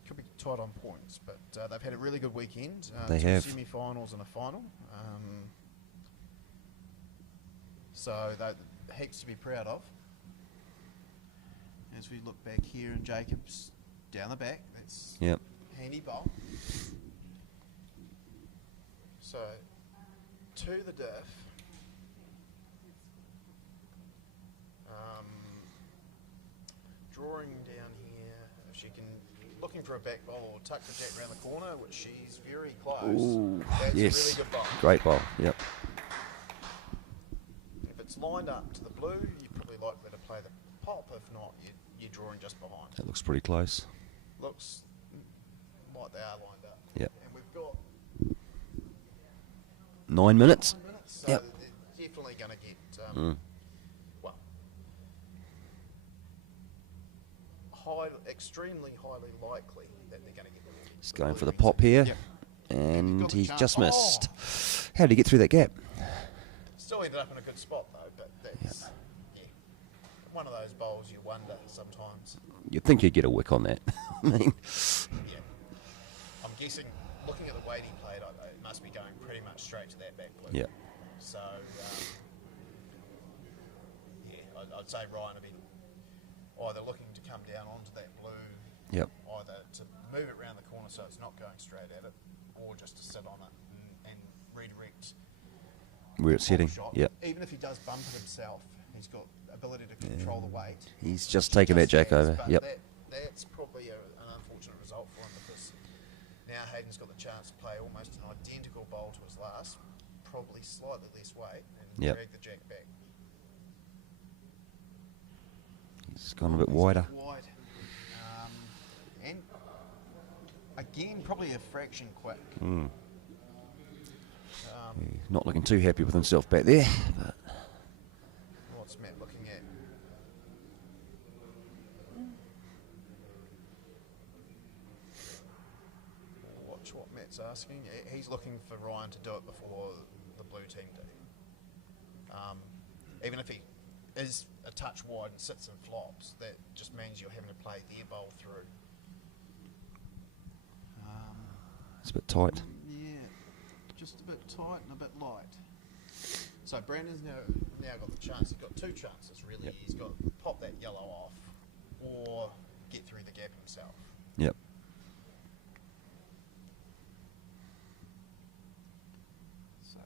could be tight on points, but they've had a really good weekend. They 2 have. semi-finals and a final. So heaps to be proud of. As we look back here, and Jacobs down the back, that's Yep. handy bowl. So to the diff. drawing down here. If she can, looking for a back ball or tuck the jack around the corner, which she's very close. Ooh, That's yes. a really good ball. Great ball, yep. If it's lined up to the blue, you're probably likely to play the pop. If not, you're drawing just behind. That looks pretty close. Looks like they are lined up. Yep. And we've got 9 minutes. 9 minutes, so Yep. they're definitely going to get, extremely highly likely that they're going to get the He's going for the pop here. Yep. And he's chance. just missed. How did he get through that gap? Still ended up in a good spot though, but that's one of those bowls you wonder sometimes. You'd think you'd get a wick on that. I mean, Yeah. I'm guessing, looking at the weight he played, it must be going pretty much straight to that back blue. Yeah. So, I'd say Ryan would be either looking to come down onto that blue, Yep. either to move it around the corner so it's not going straight at it, or just to sit on it and redirect where it's heading. shot. Yep. Even if he does bump it himself, he's got ability to control the weight. He's just taken that jack over. But Yep. that's probably an unfortunate result for him, because now Hayden's got the chance to play almost an identical bowl to his last, probably slightly less weight, and Yep. drag the jack back. He's gone a bit wider. Wide. And again, probably a fraction quick. Not looking too happy with himself back there. But What's Matt looking at? Watch what Matt's asking. He's looking for Ryan to do it before the blue team do. Even if he is a touch wide and sits and flops, that just means you're having to play their bowl through. it's a bit tight. Yeah, just a bit tight and a bit light. So Brandon's now got the chance. He's got two chances really. Yep. He's got to pop that yellow off, or get through the gap himself. Yep. So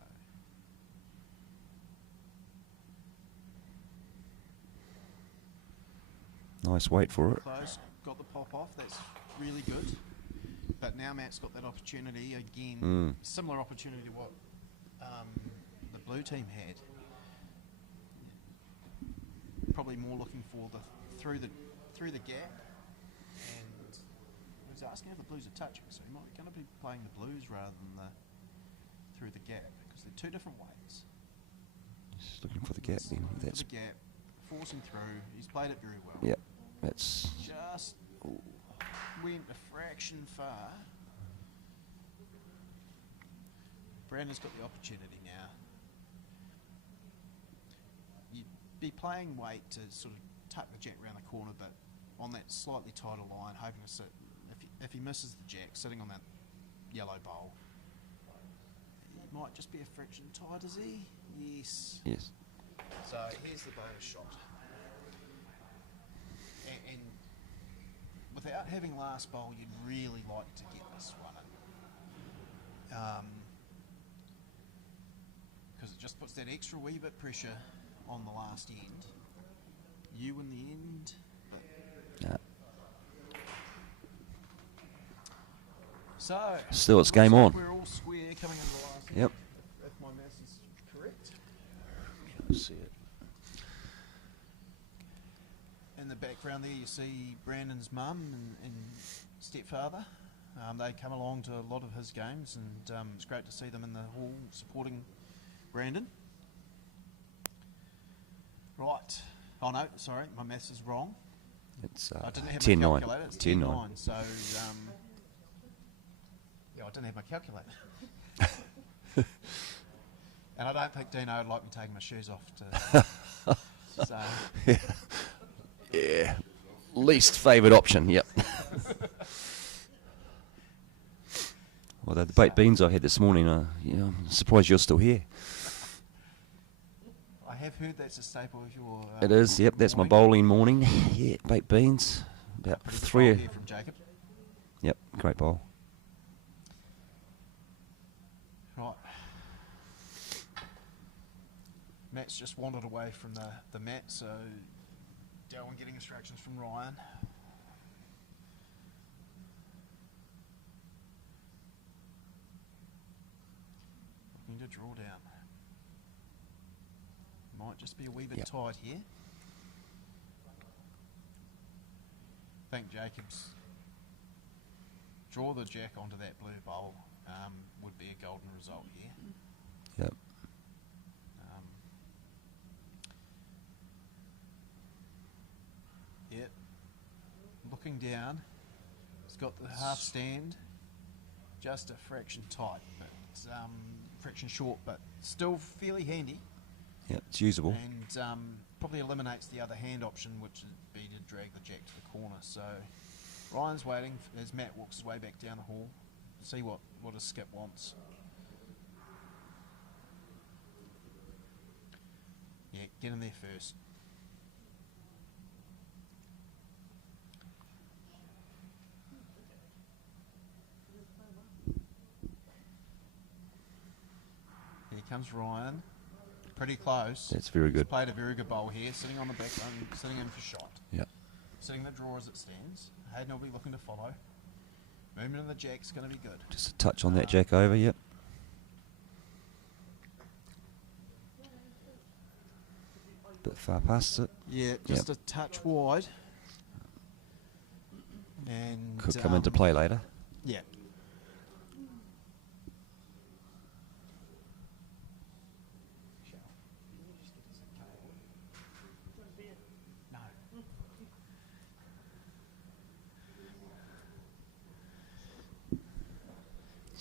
Nice weight for it. close, got the pop off. That's really good. But now Matt's got that opportunity again. Similar opportunity to what the blue team had. Probably more looking for the through the gap. And he was asking if the blues are touching, so he might be going to be playing the blues rather than the through the gap, because they're two different weights. Just looking for the gap then. For That's the gap, forcing through. He's played it very well. yep. That's Just went a fraction far. Brandon's got the opportunity now. You'd be playing weight to sort of tuck the jack around the corner, but on that slightly tighter line, hoping to sit. If he misses the jack, sitting on that yellow bowl, he might just be a fraction tight, is he? Yes. yes. So here's the bonus shot. And without having last bowl, you'd really like to get this one in. Because it just puts that extra wee bit pressure on the last end. You in the end. Yeah. So Still, it's game on. we're all square coming into the last Yep. end, if my maths is correct. Can't see it. In the background there you see Brandon's mum and stepfather. They come along to a lot of his games, and it's great to see them in the hall supporting Brandon. Right. Oh no, sorry, my maths is wrong. It's I didn't have 10-9. my calculator. It's 10-9. 10-9. So, yeah, I didn't have my calculator. And I don't think Dino would like me taking my shoes off to. So. Yeah. Least favoured option, yep. Although the baked beans I had this morning, I'm surprised you're still here. I have heard that's a staple of your. It is, yep, that's my bowling morning. Yeah, baked beans. About Pretty good 3. bowl here from Jacob. Yep, great bowl. Right. Matt's just wandered away from the mat, so Darwin getting instructions from Ryan. looking to draw down. Might just be a wee bit Yep. tight here. I think Jacobs draw the jack onto that blue bowl would be a golden result here. Yep. Yep. Looking down, it's got the half stand, just a fraction tight, but fraction short, but still fairly handy. Yep, it's usable. And probably eliminates the other hand option, which would be to drag the jack to the corner. So Ryan's waiting as Matt walks his way back down the hall to see what his skip wants. Yeah, get in there first. Here comes Ryan. Pretty close. That's very good. He's played a very good bowl here, sitting on the back line, sitting in for shot. Yep. Sitting the draw as it stands. Hayden will be looking to follow. Movement of the jack's going to be good. Just a touch on that jack over, yep. Bit far past it. Yeah, just a touch wide. And Could come into play later. Yeah.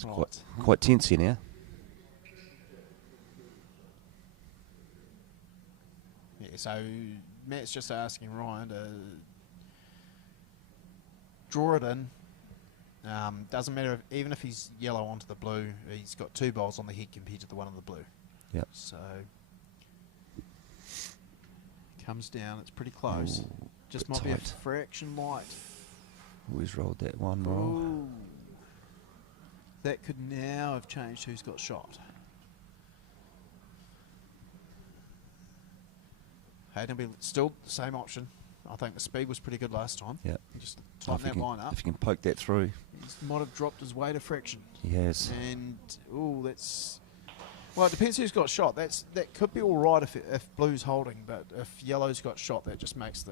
It's quite tense here now. Yeah, so Matt's just asking Ryan to draw it in. Doesn't matter even if he's yellow onto the blue, he's got 2 bowls on the head compared to the one on the blue. Yep. So comes down, it's pretty close. Ooh, Just bit might be a tight. fraction light. Always rolled that one roll. Ooh. That could now have changed who's got shot. Hayden will be still the same option. I think the speed was pretty good last time. Yeah. Just tighten that line up. If you can poke that through. He might have dropped his weight a fraction. He has. And that's well, it depends who's got shot. That could be all right if blue's holding, but if yellow's got shot, that just makes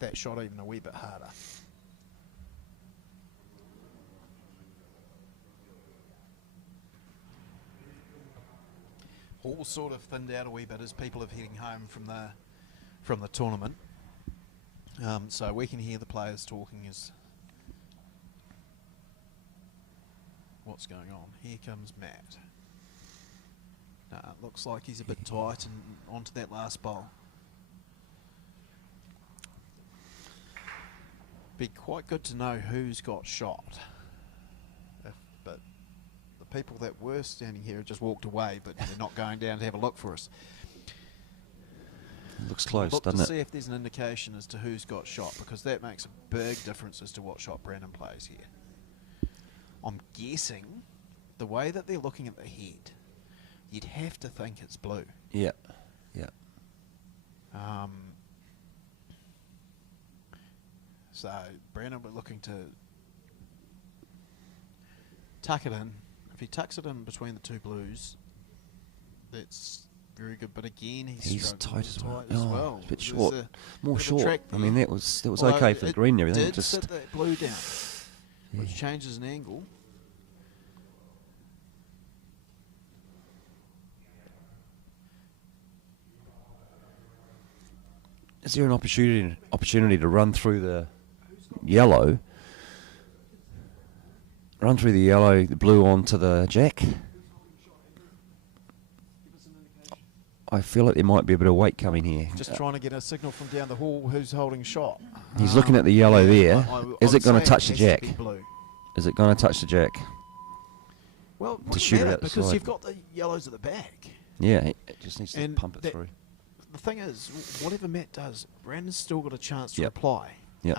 that shot even a wee bit harder. All sort of thinned out a wee bit as people are heading home from the tournament. So we can hear the players talking as what's going on. Here comes Matt. It looks like he's a bit tight and onto that last bowl. Be quite good to know who's got shot. But the people that were standing here have just walked away, but they're not going down to have a look for us. Looks close, Look doesn't to it? see if there's an indication as to who's got shot, because that makes a big difference as to what shot Brandon plays here. I'm guessing the way that they're looking at the head, you'd have to think it's blue. Yeah, yeah. So Brandon will be looking to tuck it in. If he tucks it in between the 2 blues, that's very good. But again, He's tight as well. as Oh, well. it's a bit There's short. More bit of a short. track I mean, there. that was Well, okay for the green and everything. Did Just sit that blue down, which changes an angle. is there an opportunity to run through the yellow? Run through the yellow, the blue onto the jack. I feel like there might be a bit of weight coming here. Just trying to get a signal from down the hall who's holding shot. He's looking at the yellow there. Is it going to touch the jack? Blue. Is it going to touch the jack? Well, to shoot it out the because side. you've got the yellows at the back. Yeah, it just needs to And pump it that- through. The thing is, whatever Matt does, Brandon's still got a chance to Yep. reply. Yep.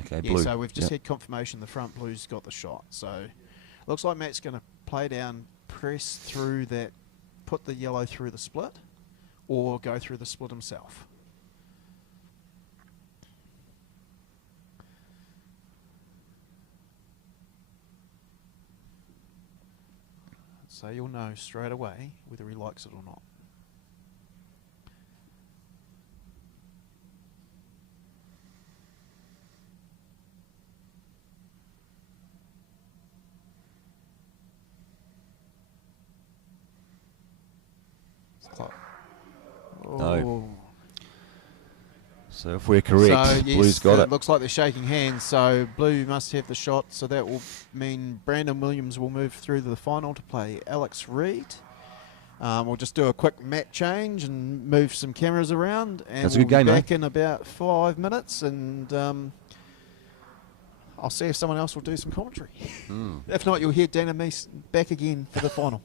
Okay, Yeah, blue. so we've just Yep. had confirmation the front blue's got the shot. So looks like Matt's going to play down, press through that, put the yellow through the split, or go through the split himself. So you'll know straight away whether he likes it or not. No. Oh. So if we're correct, So, yes, Blue's got it. Looks like they're shaking hands, so Blue must have the shot, so that will mean Brandon Williams will move through to the final to play Alex Reid. We'll just do a quick mat change and move some cameras around, and That's a we'll good game, be eh? back in about 5 minutes, and I'll see if someone else will do some commentary. If not, you'll hear Dan and me back again for the final.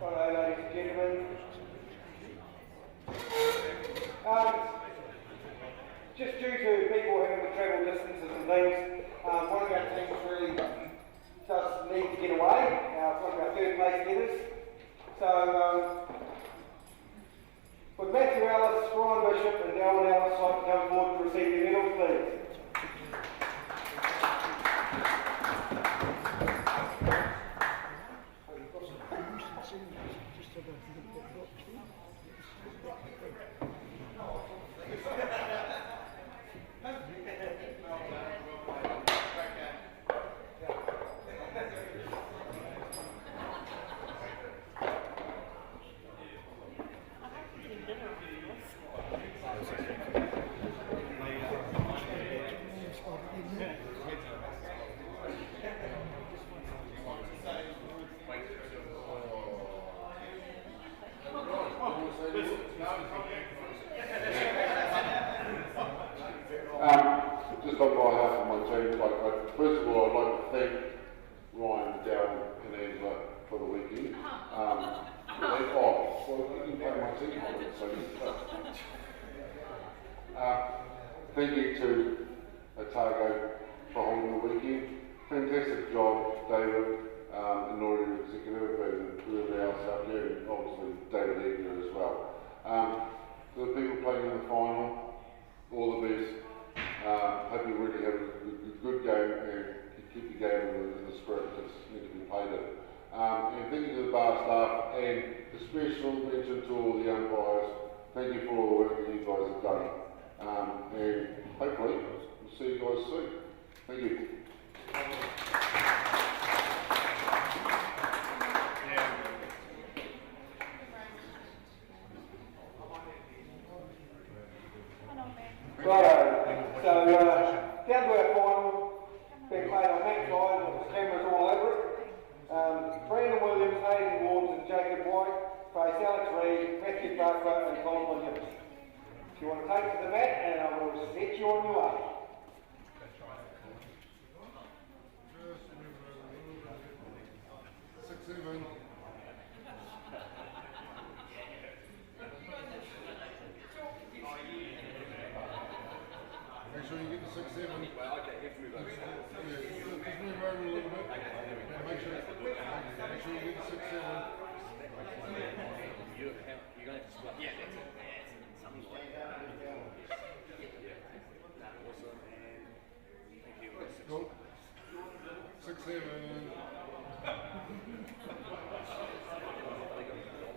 Righto, ladies and gentlemen. Just due to people having to travel distances and things, one of our teams really does need to get away. It's one of our third place getters. So, would Matthew Ellis, Brian Bishop and Darwin Ellis like to come forward to receive their medals, please? Just on behalf of my team, first of all, I'd like to thank Ryan, Darren and Angela for the weekend. You didn't play my team on it, so thank you to Otago for holding the weekend. Fantastic job, David, and Nori Executive, and whoever else out there, and obviously David Egner as well. To the people playing in the final, all the best. Hope you really have a good game and keep the game in the spirit that's meant to be played in. And thank you to the bar staff and a special mention to all the umpires. Thank you for all the work that you guys have done. And hopefully we'll see you guys soon. Thank you. Righto, so down to our final, being played on that side with the cameras all over it. Brandon Williams, Hayden Wards and Jacob White face Alex Reid, Matthew Farquhar and Colin Williams. If you want to take to the mat, and I will set you on your way. 6-7. Make sure you get the 6-7. Well, okay, you have to move over. Yeah, just move over a little bit. Make sure you get the 6-7. You're going to have to split. Yeah, that's it. Something like that. Awesome. And thank you. Cool. 6-7.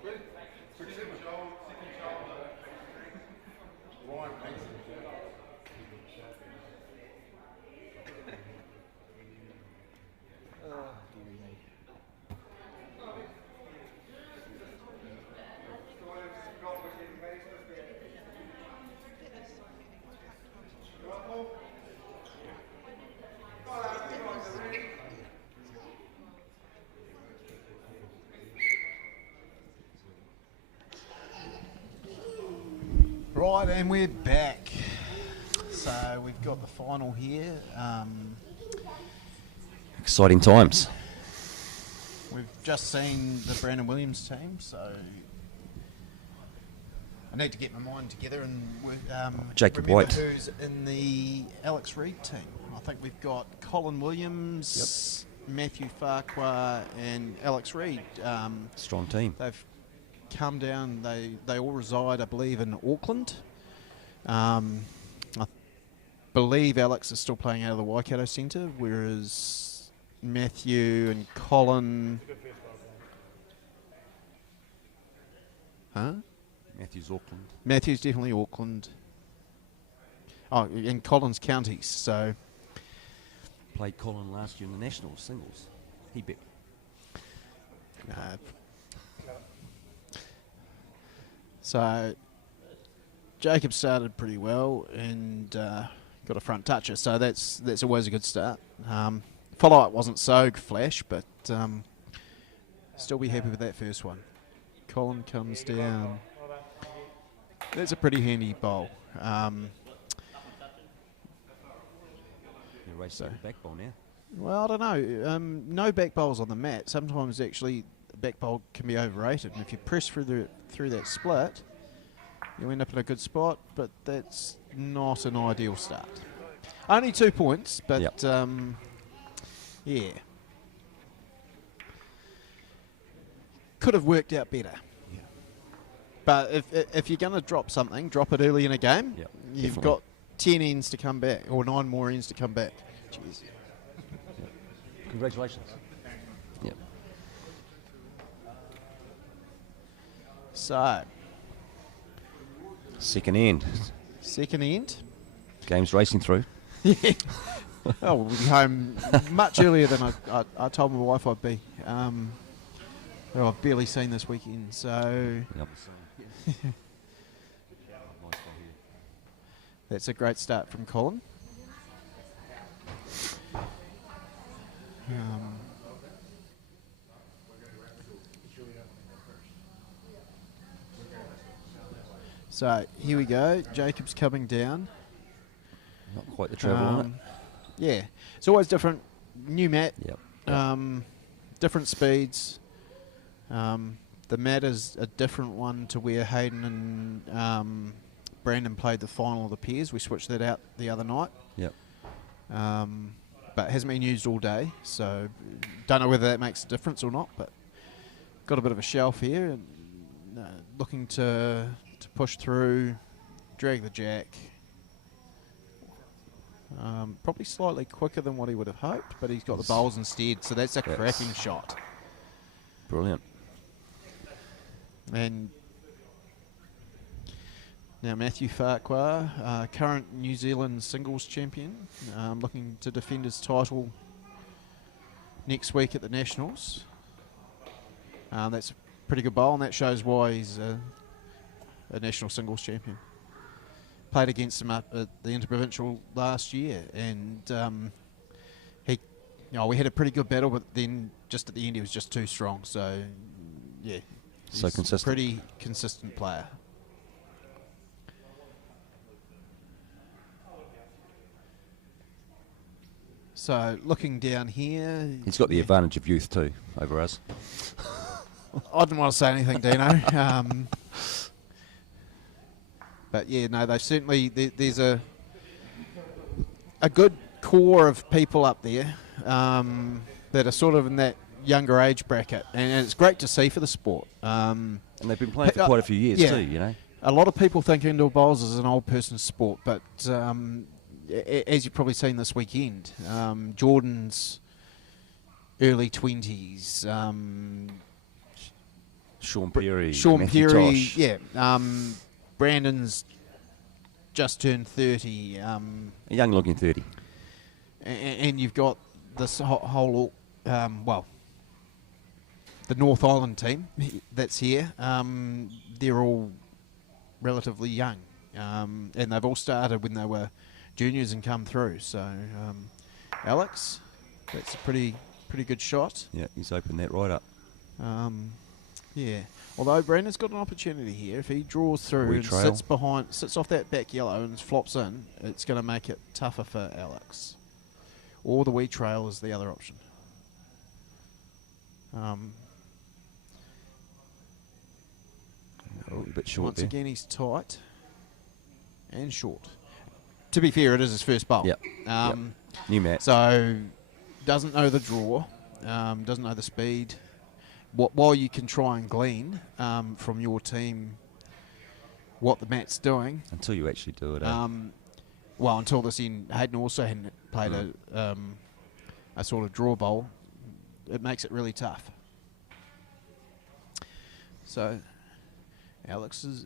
Good. 6-7. Ryan, thanks. Right, and we're back. So we've got the final here. Exciting times. We've just seen the Brandon Williams team, so I need to get my mind together and Jacob remember White. who's in the Alex Reid team. I think we've got Colin Williams, Matthew Farquhar and Alex Reid. Strong team. They've come down, they all reside, I believe, in Auckland. I believe Alex is still playing out of the Waikato Centre, whereas Matthew and Colin... Huh? Matthew's Auckland. Matthew's definitely Auckland. Oh, and Colin's Counties, so... Played Colin last year in the Nationals singles. He beat. So Jacob started pretty well and got a front toucher, so that's always a good start. Follow-up wasn't so flash, but still be happy with that first one. Colin comes down. That's a pretty handy bowl. You're racing the back ball now. Well, I don't know. No back bowls on the mat. Sometimes actually the back bowl can be overrated, and if you press through that split, you end up in a good spot. But that's not an ideal start. Only 2 points, but yeah, could have worked out better. Yeah. But if you're going to drop something, drop it early in a game. Yep, You've definitely. got 10 ends to come back, or 9 more ends to come back. Jeez. Congratulations. Yep. So, Second end. second end. Game's racing through. Yeah. Oh, we'll be home much earlier than I told my wife I'd be. Who I've barely seen this weekend, so... Yep. That's a great start from Colin. So here we go. Jacob's coming down. Not quite the travel on it. Yeah, it's always different. New mat. Yep. Different speeds. The mat is a different one to where Hayden and Brandon played the final of the pairs. We switched that out the other night. Yep. But hasn't been used all day, so don't know whether that makes a difference or not. But got a bit of a shelf here, and looking to push through, drag the jack. Probably slightly quicker than what he would have hoped, but he's got the bowls instead, so that's a cracking shot. Brilliant. And now Matthew Farquhar, current New Zealand singles champion, looking to defend his title next week at the Nationals. That's a pretty good bowl, and that shows why he's a national singles champion. Played against him up at the Interprovincial last year, and we had a pretty good battle, but then just at the end he was just too strong. So yeah, So he's consistent. a pretty consistent player. So looking down here, He's got the advantage of youth too over us. I didn't want to say anything, Dino. But yeah, no, they certainly there's a good core of people up there that are sort of in that younger age bracket, and it's great to see for the sport. And they've been playing for quite a few years too, you know. A lot of people think indoor bowls is an old person's sport, but as you've probably seen this weekend, Jordan's early 20s. Sean Perry, Sean Matthew Perry, Tosh. yeah. Brandon's just turned 30. A young looking 30. And you've got this whole, the North Island team that's here. They're all relatively young. And they've all started when they were juniors and come through. So, Alex, that's a pretty good shot. Yeah, he's opened that right up. Yeah. Although Brandon's got an opportunity here, if he draws through Wee and trail. sits off that back yellow and flops in, it's going to make it tougher for Alex. Or the wee trail is the other option. A little bit short Once there. again, he's tight and short. To be fair, it is his first bowl. Yep. New mat. So, doesn't know the draw, doesn't know the speed. While you can try and glean from your team what the mat's doing, Until you actually do it. well, until this end, Hayden also hadn't played a sort of draw bowl. It makes it really tough. So, Alex is,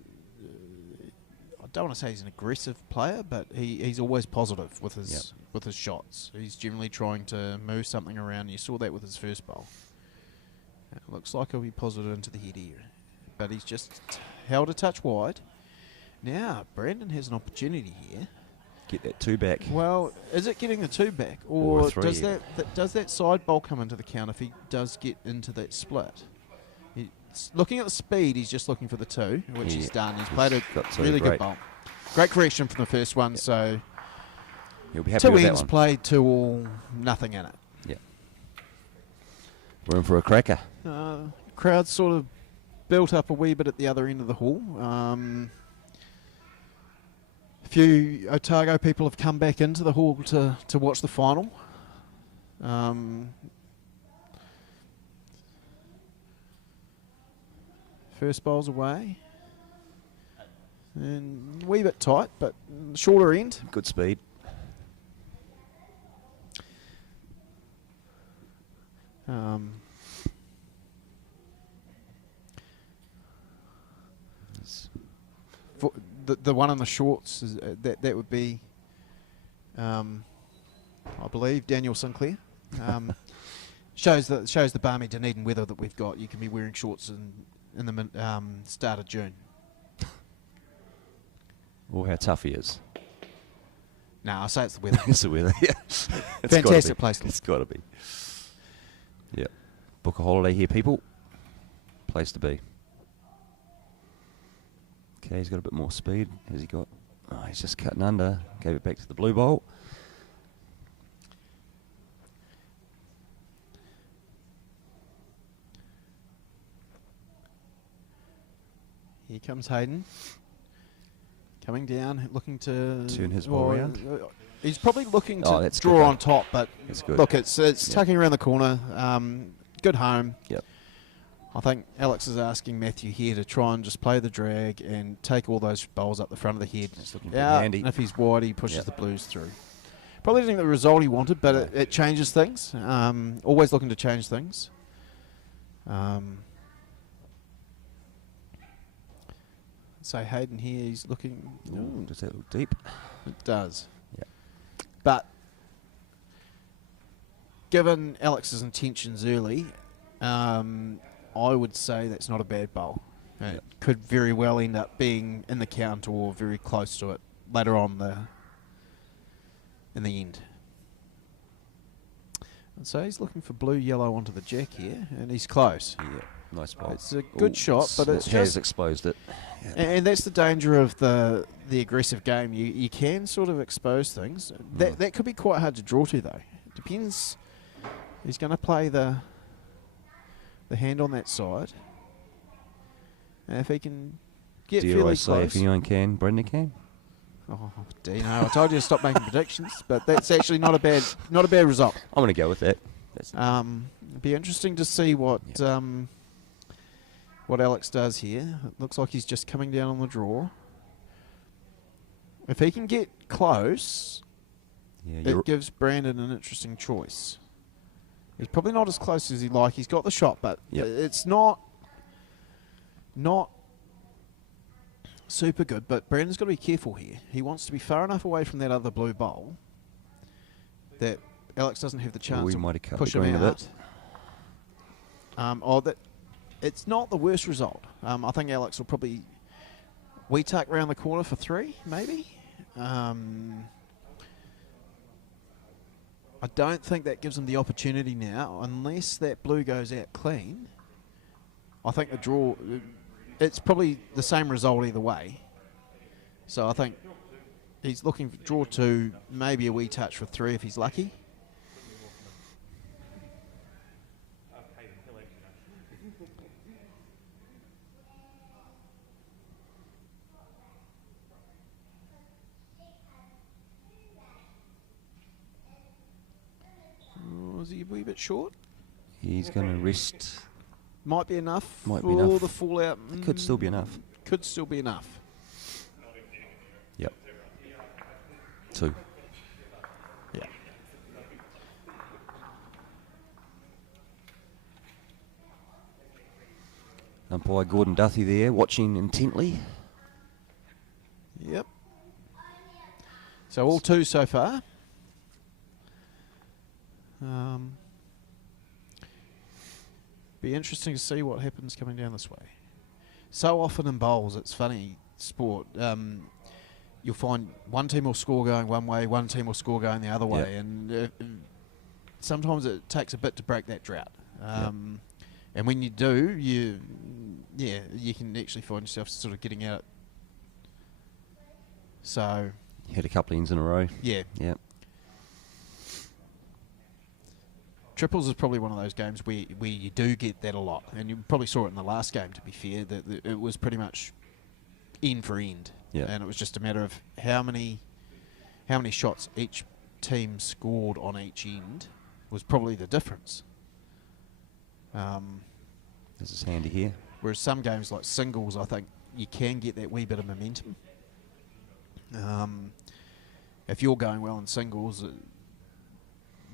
I don't want to say he's an aggressive player, but he's always positive with his shots. He's generally trying to move something around. You saw that with his first bowl. It looks like he'll be positive into the head here, but he's just held a touch wide. Now, Brandon has an opportunity here. Get that 2 back. Well, is it getting the 2 back, or does that side bowl come into the count if he does get into that split? He's looking at the speed, he's just looking for the 2, which he's done. He's played a really good bowl. Great correction from the first one, so he'll be happy 2 with that ends one. played, 2 all, nothing in it. Yeah. We're in for a cracker. Crowd sort of built up a wee bit at the other end of the hall. A few Otago people have come back into the hall to watch the final. First bowl's away. And a wee bit tight, but shorter end. Good speed. For the one on the shorts is, that would be, I believe, Daniel Sinclair. Shows the balmy Dunedin weather that we've got. You can be wearing shorts in the start of June. Or how tough he is. No, I say it's the weather. It's the weather, yeah. Fantastic place. It's got to be. Yeah. Book a holiday here, people. Place to be. Okay, he's got a bit more speed. Has he got? Oh, he's just cutting under. Gave it back to the blue bowl. Here comes Hayden. Coming down, looking to turn his ball around. He's probably looking to that's draw good, on top, but look, it's tucking around the corner. Good home. Yep. I think Alex is asking Matthew here to try and just play the drag and take all those bowls up the front of the head. Handy. And if he's wide, he pushes the blues through. Probably didn't get the result he wanted, but it changes things. Always looking to change things. So Hayden here, he's looking. Ooh, does that look deep? It does. Yeah. But given Alex's intentions early, I would say that's not a bad bowl. It could very well end up being in the count or very close to it later on in the end. And so he's looking for blue yellow onto the jack here, and he's close. Yeah, nice bowl. It's a good shot, but it has exposed it. Yeah. And that's the danger of the aggressive game. You can sort of expose things. That could be quite hard to draw to, though. It depends. He's going to play the hand on that side. And if he can get fairly close. If anyone can, Brendan can. Oh, Dino! I told you to stop making predictions, but that's actually not a bad result. I'm going to go with that. It'd be interesting to see what Alex does here. It looks like he's just coming down on the draw. If he can get close, it gives Brandon an interesting choice. He's probably not as close as he'd like. He's got the shot, but it's not super good. But Brandon's got to be careful here. He wants to be far enough away from that other blue bowl that Alex doesn't have the chance to push him out. It's not the worst result. I think Alex will probably tuck around the corner for 3, maybe. I don't think that gives him the opportunity now, unless that blue goes out clean. I think the draw, it's probably the same result either way. So I think he's looking for draw 2, maybe a wee touch for 3 if he's lucky. Was he a wee bit short? He's going to rest. Might be enough for the fallout. Could still be enough. Could still be enough. Yep. 2. Yeah. Umpire Gordon Duthie there, watching intently. Yep. So all 2 so far. Be interesting to see what happens coming down this way. So often in bowls, it's funny, sport. You'll find one team will score going one way, one team will score going the other way, and sometimes it takes a bit to break that drought. And when you do, you can actually find yourself sort of getting out. So You hit a couple of ends in a row. Yeah. Yeah. Triples is probably one of those games where you do get that a lot, and you probably saw it in the last game. To be fair, that it was pretty much end for end, and it was just a matter of how many shots each team scored on each end was probably the difference. This is handy here. Whereas some games like singles, I think you can get that wee bit of momentum. If you're going well in singles,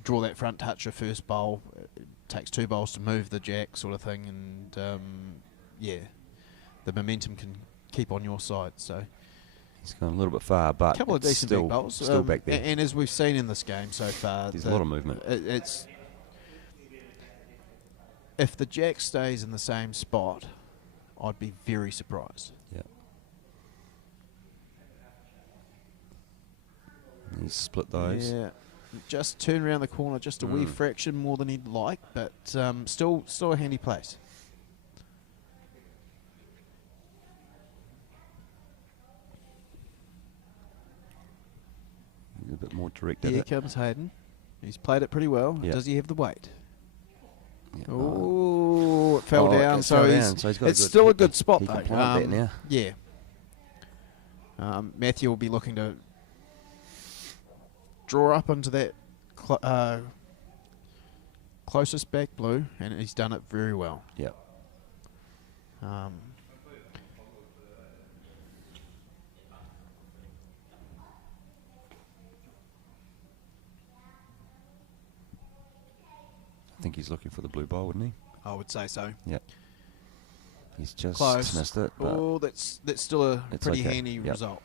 draw that front touch of first bowl. It takes 2 bowls to move the jack, sort of thing, and the momentum can keep on your side. So he's gone a little bit far, but a couple of decent still, big bowls, still back there. And as we've seen in this game so far, There's a lot of movement. It's if the jack stays in the same spot, I'd be very surprised. Yeah. He's split those. Yeah. Just turn around the corner just a wee fraction more than he'd like, but still a handy place. He's a bit more direct at Here it. comes Hayden. He's played it pretty well. Yeah. Does he have the weight? Yeah. Oh, it fell down. It So fell he's, down, so he's got it's still a good spot, he though. can plant that now. Yeah. Matthew will be looking to draw up into that closest back blue, and he's done it very well. Yep. I think he's looking for the blue bowl, wouldn't he? I would say so. Yep. He's just Close. missed it. But Oh, that's still a it's pretty okay. handy Yep. result.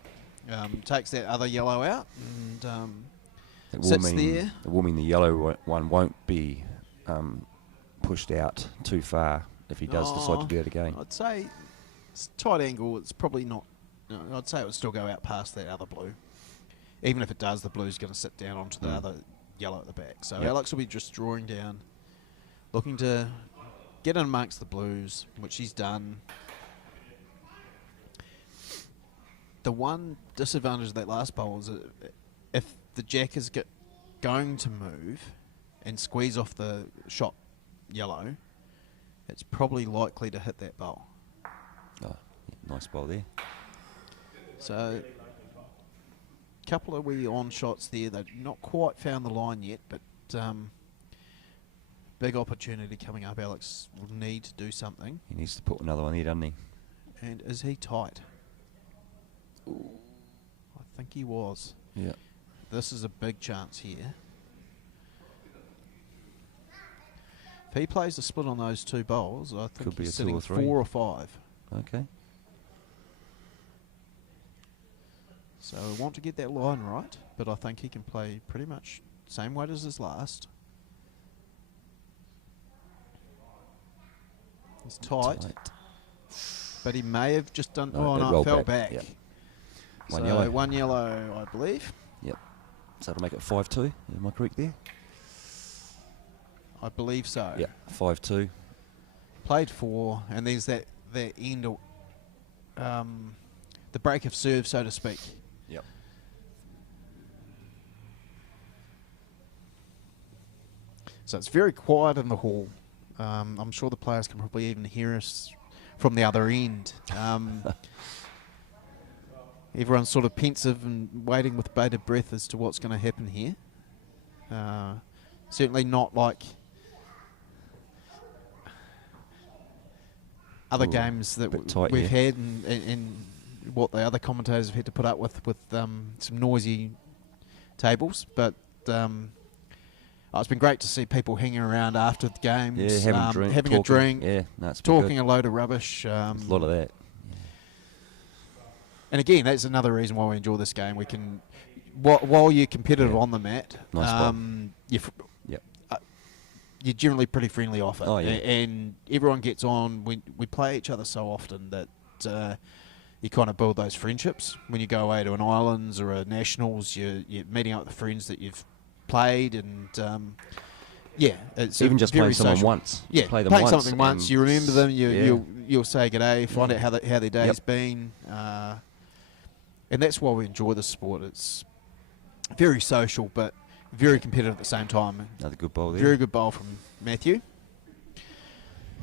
Takes that other yellow out and It sits will mean, there. it will mean the yellow one won't be pushed out too far if he does decide to do it again. I'd say it's tight angle. It's probably not. No, I'd say it would still go out past that other blue. Even if it does, the blue's going to sit down onto the other yellow at the back. So Yep. Alex will be just drawing down, looking to get in amongst the blues, which he's done. The one disadvantage of that last bowl is that if the jack is going to move and squeeze off the shot yellow, it's probably likely to hit that bowl. Oh, yeah, nice bowl there. So, couple of wee on shots there. They've not quite found the line yet, but big opportunity coming up. Alex will need to do something. He needs to put another one there, doesn't he? And is he tight? Ooh. I think he was. Yeah. This is a big chance here. If he plays the split on those 2 bowls, I think Could be he's a 2 sitting or 3. 4 or 5. Okay. So I want to get that line right, but I think he can play pretty much same weight as his last. He's tight. But he may have just done... No, it it rolled fell back, back. yep. So One yellow. One yellow, I believe. Yep. So that'll make it 5-2. Am I correct there? I believe so. Yeah, 5-2. Played 4, and there's that end, the break of serve, so to speak. Yep. So it's very quiet in the hall. I'm sure the players can probably even hear us from the other end. Everyone's sort of pensive and waiting with bated breath as to what's going to happen here. Certainly not like other games that we've had and what the other commentators have had to put up with some noisy tables, but it's been great to see people hanging around after the games, Yeah, having a drink, Yeah, no, it's been talking good. a load of rubbish. A lot of that. And again, that's another reason why we enjoy this game. We can, while you're competitive on the mat, Nice you're generally pretty friendly off it. Oh, yeah. And everyone gets on. We play each other so often that you kind of build those friendships. When you go away to an Islands or a Nationals, you're meeting up with the friends that you've played, and it's Even just playing someone social. once. Yeah, Play them playing once something once, and you remember them. yeah. You'll say good day, find out how their day's Yep. been, and that's why we enjoy this sport. It's very social, but very competitive at the same time. Another good bowl there. Very good bowl from Matthew.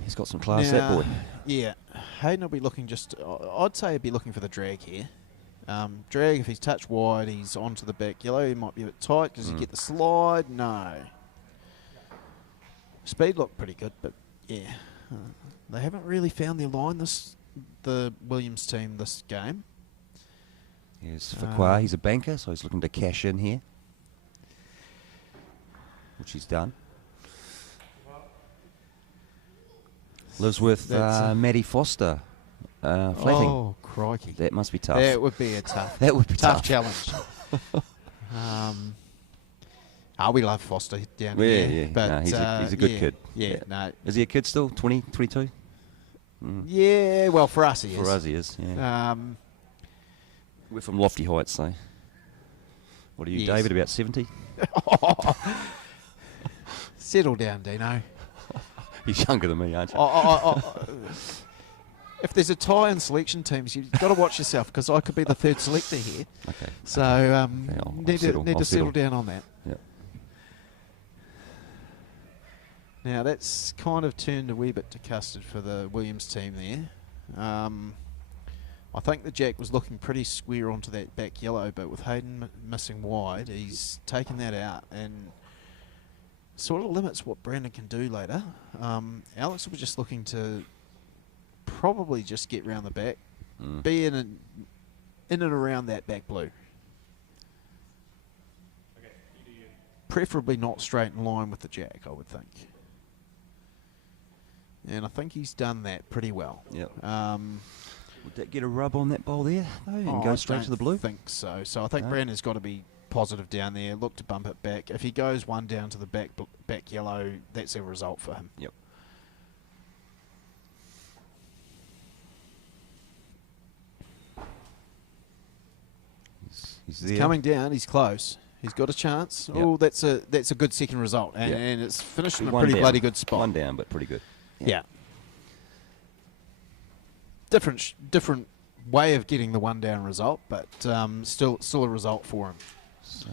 He's got some class, that boy. Yeah, Hayden will be looking I'd say he'd be looking for the drag here. Drag, if he's touched wide, he's onto the back yellow. He might be a bit tight. Does he get the slide? No. Speed looked pretty good, but yeah. They haven't really found their line, the Williams team, this game. Here's Fakwa. He's a banker, so he's looking to cash in here, which he's done. Lives with Maddie Foster, flatting. Oh, crikey. That must be tough. That would be a tough That would be tough tough. challenge. We love Foster down Yeah, here. yeah. But No, he's a good kid. Yeah, no. Is he a kid still? 20, 22? Yeah, well, for us he is. For us he is, yeah. We're from lofty heights, so. What are you, Yes. David, about 70? Settle down, Dino. He's younger than me, aren't you? If there's a tie in selection teams, you've got to watch yourself, because I could be the third selector here. Okay. So I'll need to settle down on that. Yep. Now that's kind of turned a wee bit to custard for the Williams team there. I think the jack was looking pretty square onto that back yellow, but with Hayden missing wide, he's taken that out and sort of limits what Brandon can do later. Alex will be just looking to probably just get round the back, be in and around that back blue. Preferably not straight in line with the jack, I would think. And I think he's done that pretty well. Yep. Would that get a rub on that bowl there, though, and go straight to the blue? I think so. So I think No. Brandon's got to be positive down there, look to bump it back. If he goes one down to the back yellow, that's a result for him. Yep. He's there. He's coming down. He's close. He's got a chance. Yep. Oh, that's a good second result, and, Yep. and it's finished in a One pretty down. bloody good spot. One down, but pretty good. Yeah. Different way of getting the one down result, but still a result for him. So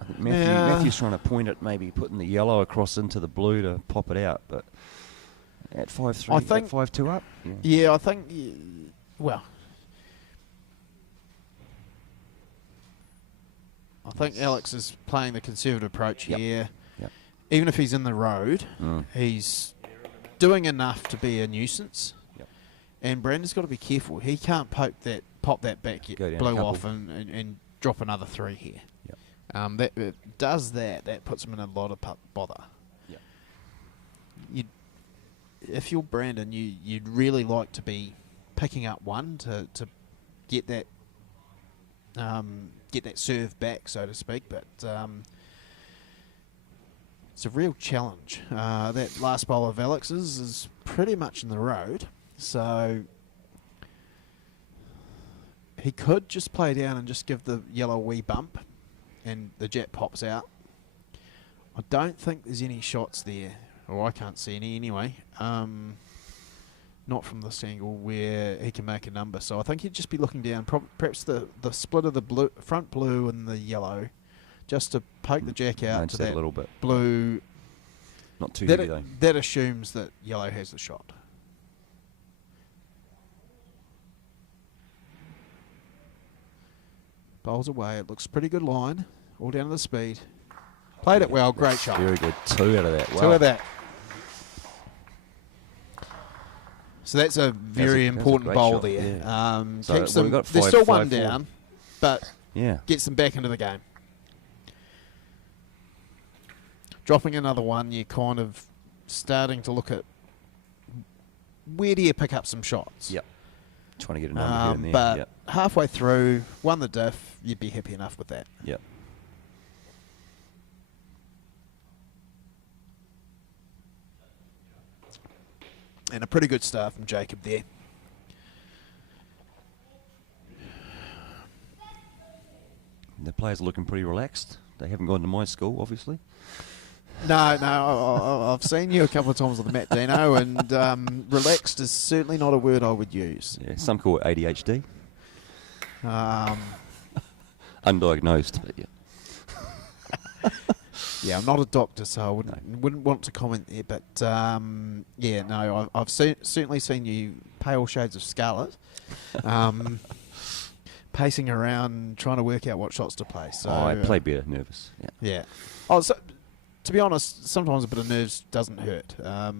I think Matthew's trying to point at maybe putting the yellow across into the blue to pop it out, but at 5-3, I think 5-2 up. Yeah, I think. Well, I think Alex is playing the conservative approach here. Yep. Even if he's in the road, he's doing enough to be a nuisance. Yep. And Brandon's got to be careful. He can't pop that back Go down a blow couple. off and drop another 3 here. Yep. That it does that puts him in a lot of bother. Yep. If you're Brandon, you'd really like to be picking up one to get that serve back, so to speak, but it's a real challenge. That last bowl of Alex's is pretty much in the road, so he could just play down and just give the yellow a wee bump, and the jet pops out. I don't think there's any shots there, or I can't see any anyway. Not from this angle where he can make a number. So I think he'd just be looking down, perhaps the split of the front blue and the yellow, just to poke the jack out Manage to that that a little bit. blue. Not too heavy, though. That assumes that yellow has the shot. Bowls away. It looks pretty good line. All down to the speed. Played it well. Great shot. Very good. 2 out of that. Wow. 2 of that. So that's a very important great bowl shot, there. yeah. So Keeps we've them. got They're five- still one 5-4. down, but Yeah. Gets them back into the game. Dropping another one, you're kind of starting to look at where do you pick up some shots. Yep. Trying to get a number here and there. But Yep. halfway through, won the diff, you'd be happy enough with that. Yep. And a pretty good start from Jacob there. The players are looking pretty relaxed. They haven't gone to my school, obviously. No, I've seen you a couple of times on the mat, Dino, and relaxed is certainly not a word I would use. Yeah, some call it ADHD. Undiagnosed, but yeah. Yeah, I'm not a doctor, so I wouldn't want to comment there. But yeah, no, I've certainly seen you pale shades of scarlet, pacing around trying to work out what shots to play. So I play better, nervous. Yeah. Yeah. Oh, so, to be honest, sometimes a bit of nerves doesn't hurt. I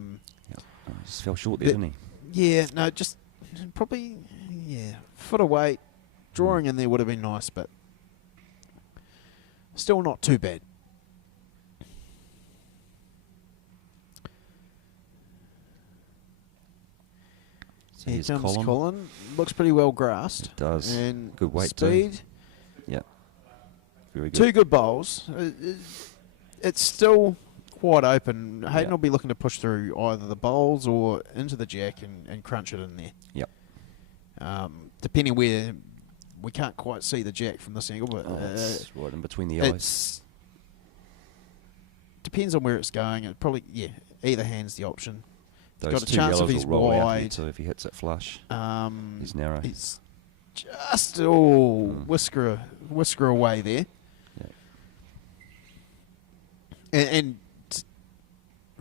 just fell short there, didn't he? Yeah, no, just probably, foot of weight. Drawing in there would have been nice, but still not too bad. So Here here's comes Colin. Colin. Looks pretty well grassed. It does. And Good weight speed. too. Yeah. Very good. Two good bowls. It's still quite open. Hayden will be looking to push through either the bowls or into the jack and crunch it in there. Yep. Depending where, we can't quite see the jack from this angle, but it's right in between the eyes. It's depends on where it's going. It probably either hand's the option. Those Got a two chance if yellows he's will roll out wide. here too if he hits it flush. He's narrow. It's just whisker away there. And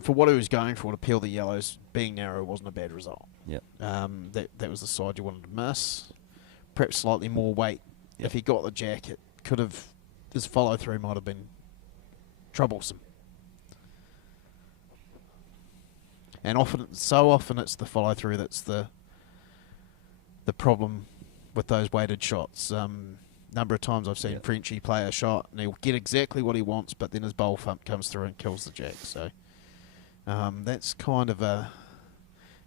for what he was going for, to peel the yellows, being narrow wasn't a bad result. Yep. That was the side you wanted to miss. Perhaps slightly more weight. If he got the jack, it could have, his follow through might have been troublesome. And so often it's the follow through that's the problem with those weighted shots. Number of times I've seen Frenchie play a shot and he'll get exactly what he wants, but then his bowl thump comes through and kills the jack. So that's kind of a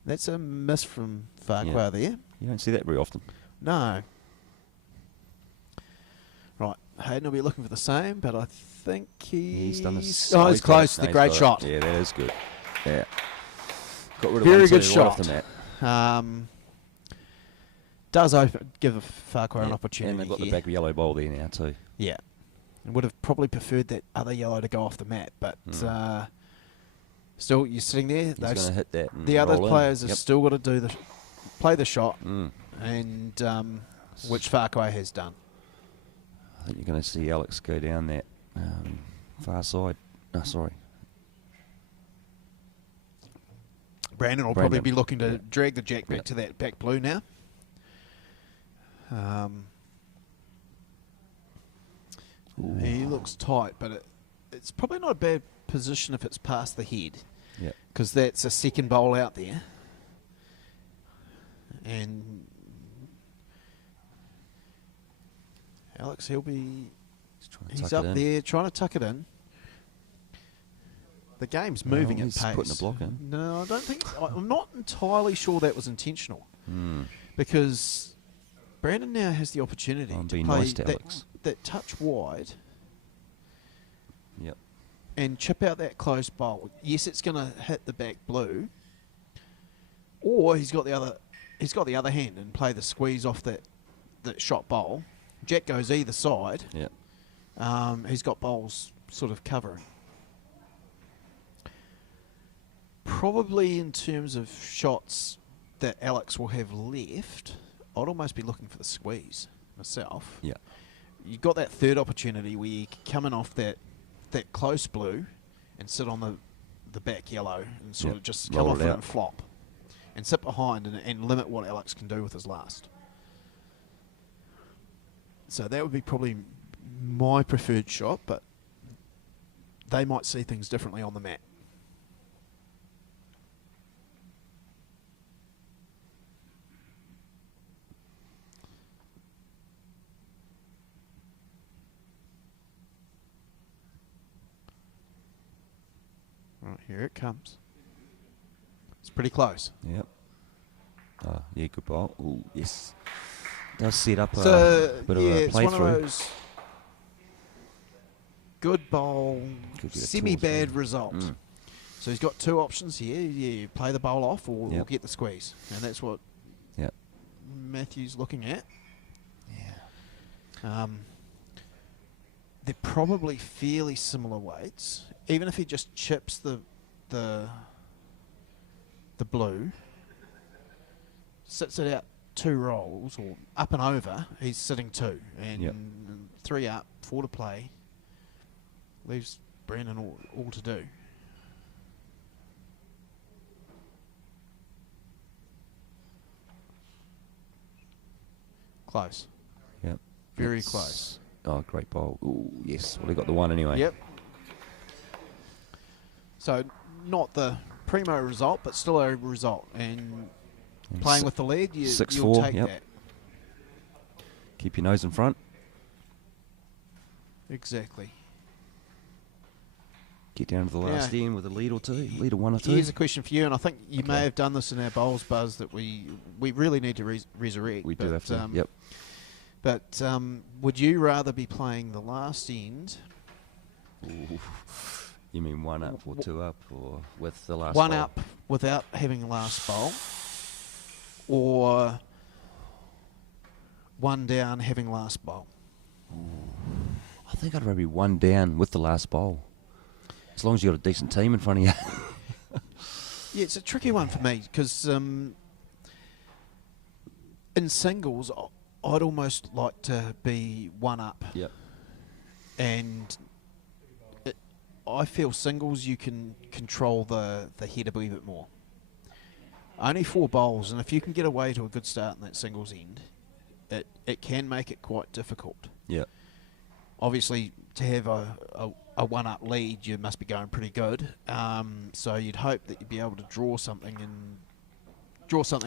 miss from Farquhar there. You don't see that very often. No. Right, Hayden will be looking for the same, but I think he's done this. Oh, he's close to the great shot. Yeah, that is good. Yeah. Got rid of Very one good too, shot. right off the mat. Does give Farquhar an opportunity. And they've got here. the back yellow bowl there now too. Yeah. And would have probably preferred that other yellow to go off the mat, but still, you're sitting there. He's going to hit that. And the other roll in. players have still got to play the shot, and which Farquhar has done. I think you're going to see Alex go down that far side. No, sorry. Brandon will probably be looking to drag the jack back to that back blue now. He looks tight, but it's probably not a bad position if it's past the head. Yeah. Because that's a second bowl out there. And Alex, he's up there trying to tuck it in. The game's moving at pace. He's putting a block in. No, I don't think. I'm not entirely sure that was intentional. Because Brandon now has the opportunity to play nice to Alex. that touch wide. Yep. And chip out that close bowl. Yes, it's going to hit the back blue. Or he's got the other hand and play the squeeze off that shot bowl. Jack goes either side. Yeah. He's got bowls sort of covering. Probably in terms of shots that Alex will have left, I'd almost be looking for the squeeze myself. Yeah. You've got that third opportunity where you come in off that close blue and sit on the back yellow and sort of just come off it and flop. And sit behind and limit what Alex can do with his last. So that would be probably my preferred shot, but they might see things differently on the mat. Right, here it comes. It's pretty close. Yep. Oh, yeah, good ball. Ooh, yes. Does set up So, a bit of yeah, a it's one of playthrough. those good bowl, Could get a semi-bad 2 or 3. result. Mm. So he's got 2 options here. You play the bowl off or Yep. get the squeeze. And that's what Yep. Matthew's looking at. Yeah. They're probably fairly similar weights. Even if he just chips the blue, sits it out 2 rolls or up and over, he's sitting 2 and Yep. 3 up, 4 to play. Leaves Brandon all to do. Close. Yep. Very That's- close. Oh, great bowl. Ooh, yes. Well, he got the 1 anyway. Yep. So not the primo result, but still a result. And playing with the lead, you'll 6-4, take yep. that. Keep your nose in front. Exactly. Get down to the last Yeah. end with a lead or 2. Lead of 1 or 2. Here's a question for you, and I think you may have done this in our bowls buzz that we really need to resurrect. We do have to, yep. But would you rather be playing the last end, Ooh. You mean 1 up or 2 up, or with the last 1 bowl? up without having last bowl, or 1 down having last bowl? I think I'd rather be 1 down with the last bowl. As long as you've got a decent team in front of you. Yeah, it's a tricky one for me because in singles, I'd almost like to be 1 up. Yep. And I feel singles you can control the head a wee bit more. Only 4 bowls, and if you can get away to a good start in that singles end, it can make it quite difficult. Yeah. Obviously, to have a 1-up lead, you must be going pretty good. So you'd hope that you'd be able to draw something,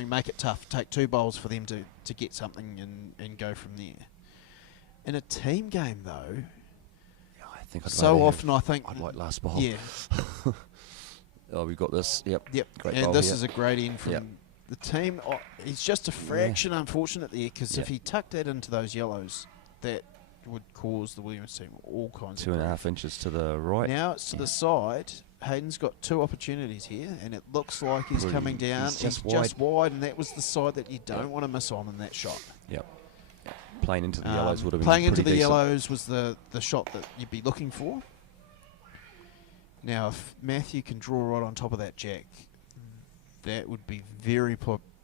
make it tough. Take 2 bowls for them to get something and go from there. In a team game, though, I think I'd so rather often have- I think I'd like last bowl. Yeah. Oh, we've got this. Yep. Yep. Great and bowl this here. is a great end from Yep. the team. Oh, he's just a fraction unfortunate there because Yeah. if he tucked that into those yellows, that would cause the Williams team all kinds of 2.5 inches to the right. Now it's to the side. Hayden's got 2 opportunities here, and it looks like he's Pretty- coming down. he's just just wide, and that was the side that you don't want to miss on in that shot. Yep. Playing into the yellows would have been Playing into pretty the decent. yellows was the shot that you'd be looking for. Now, if Matthew can draw right on top of that jack, that would be very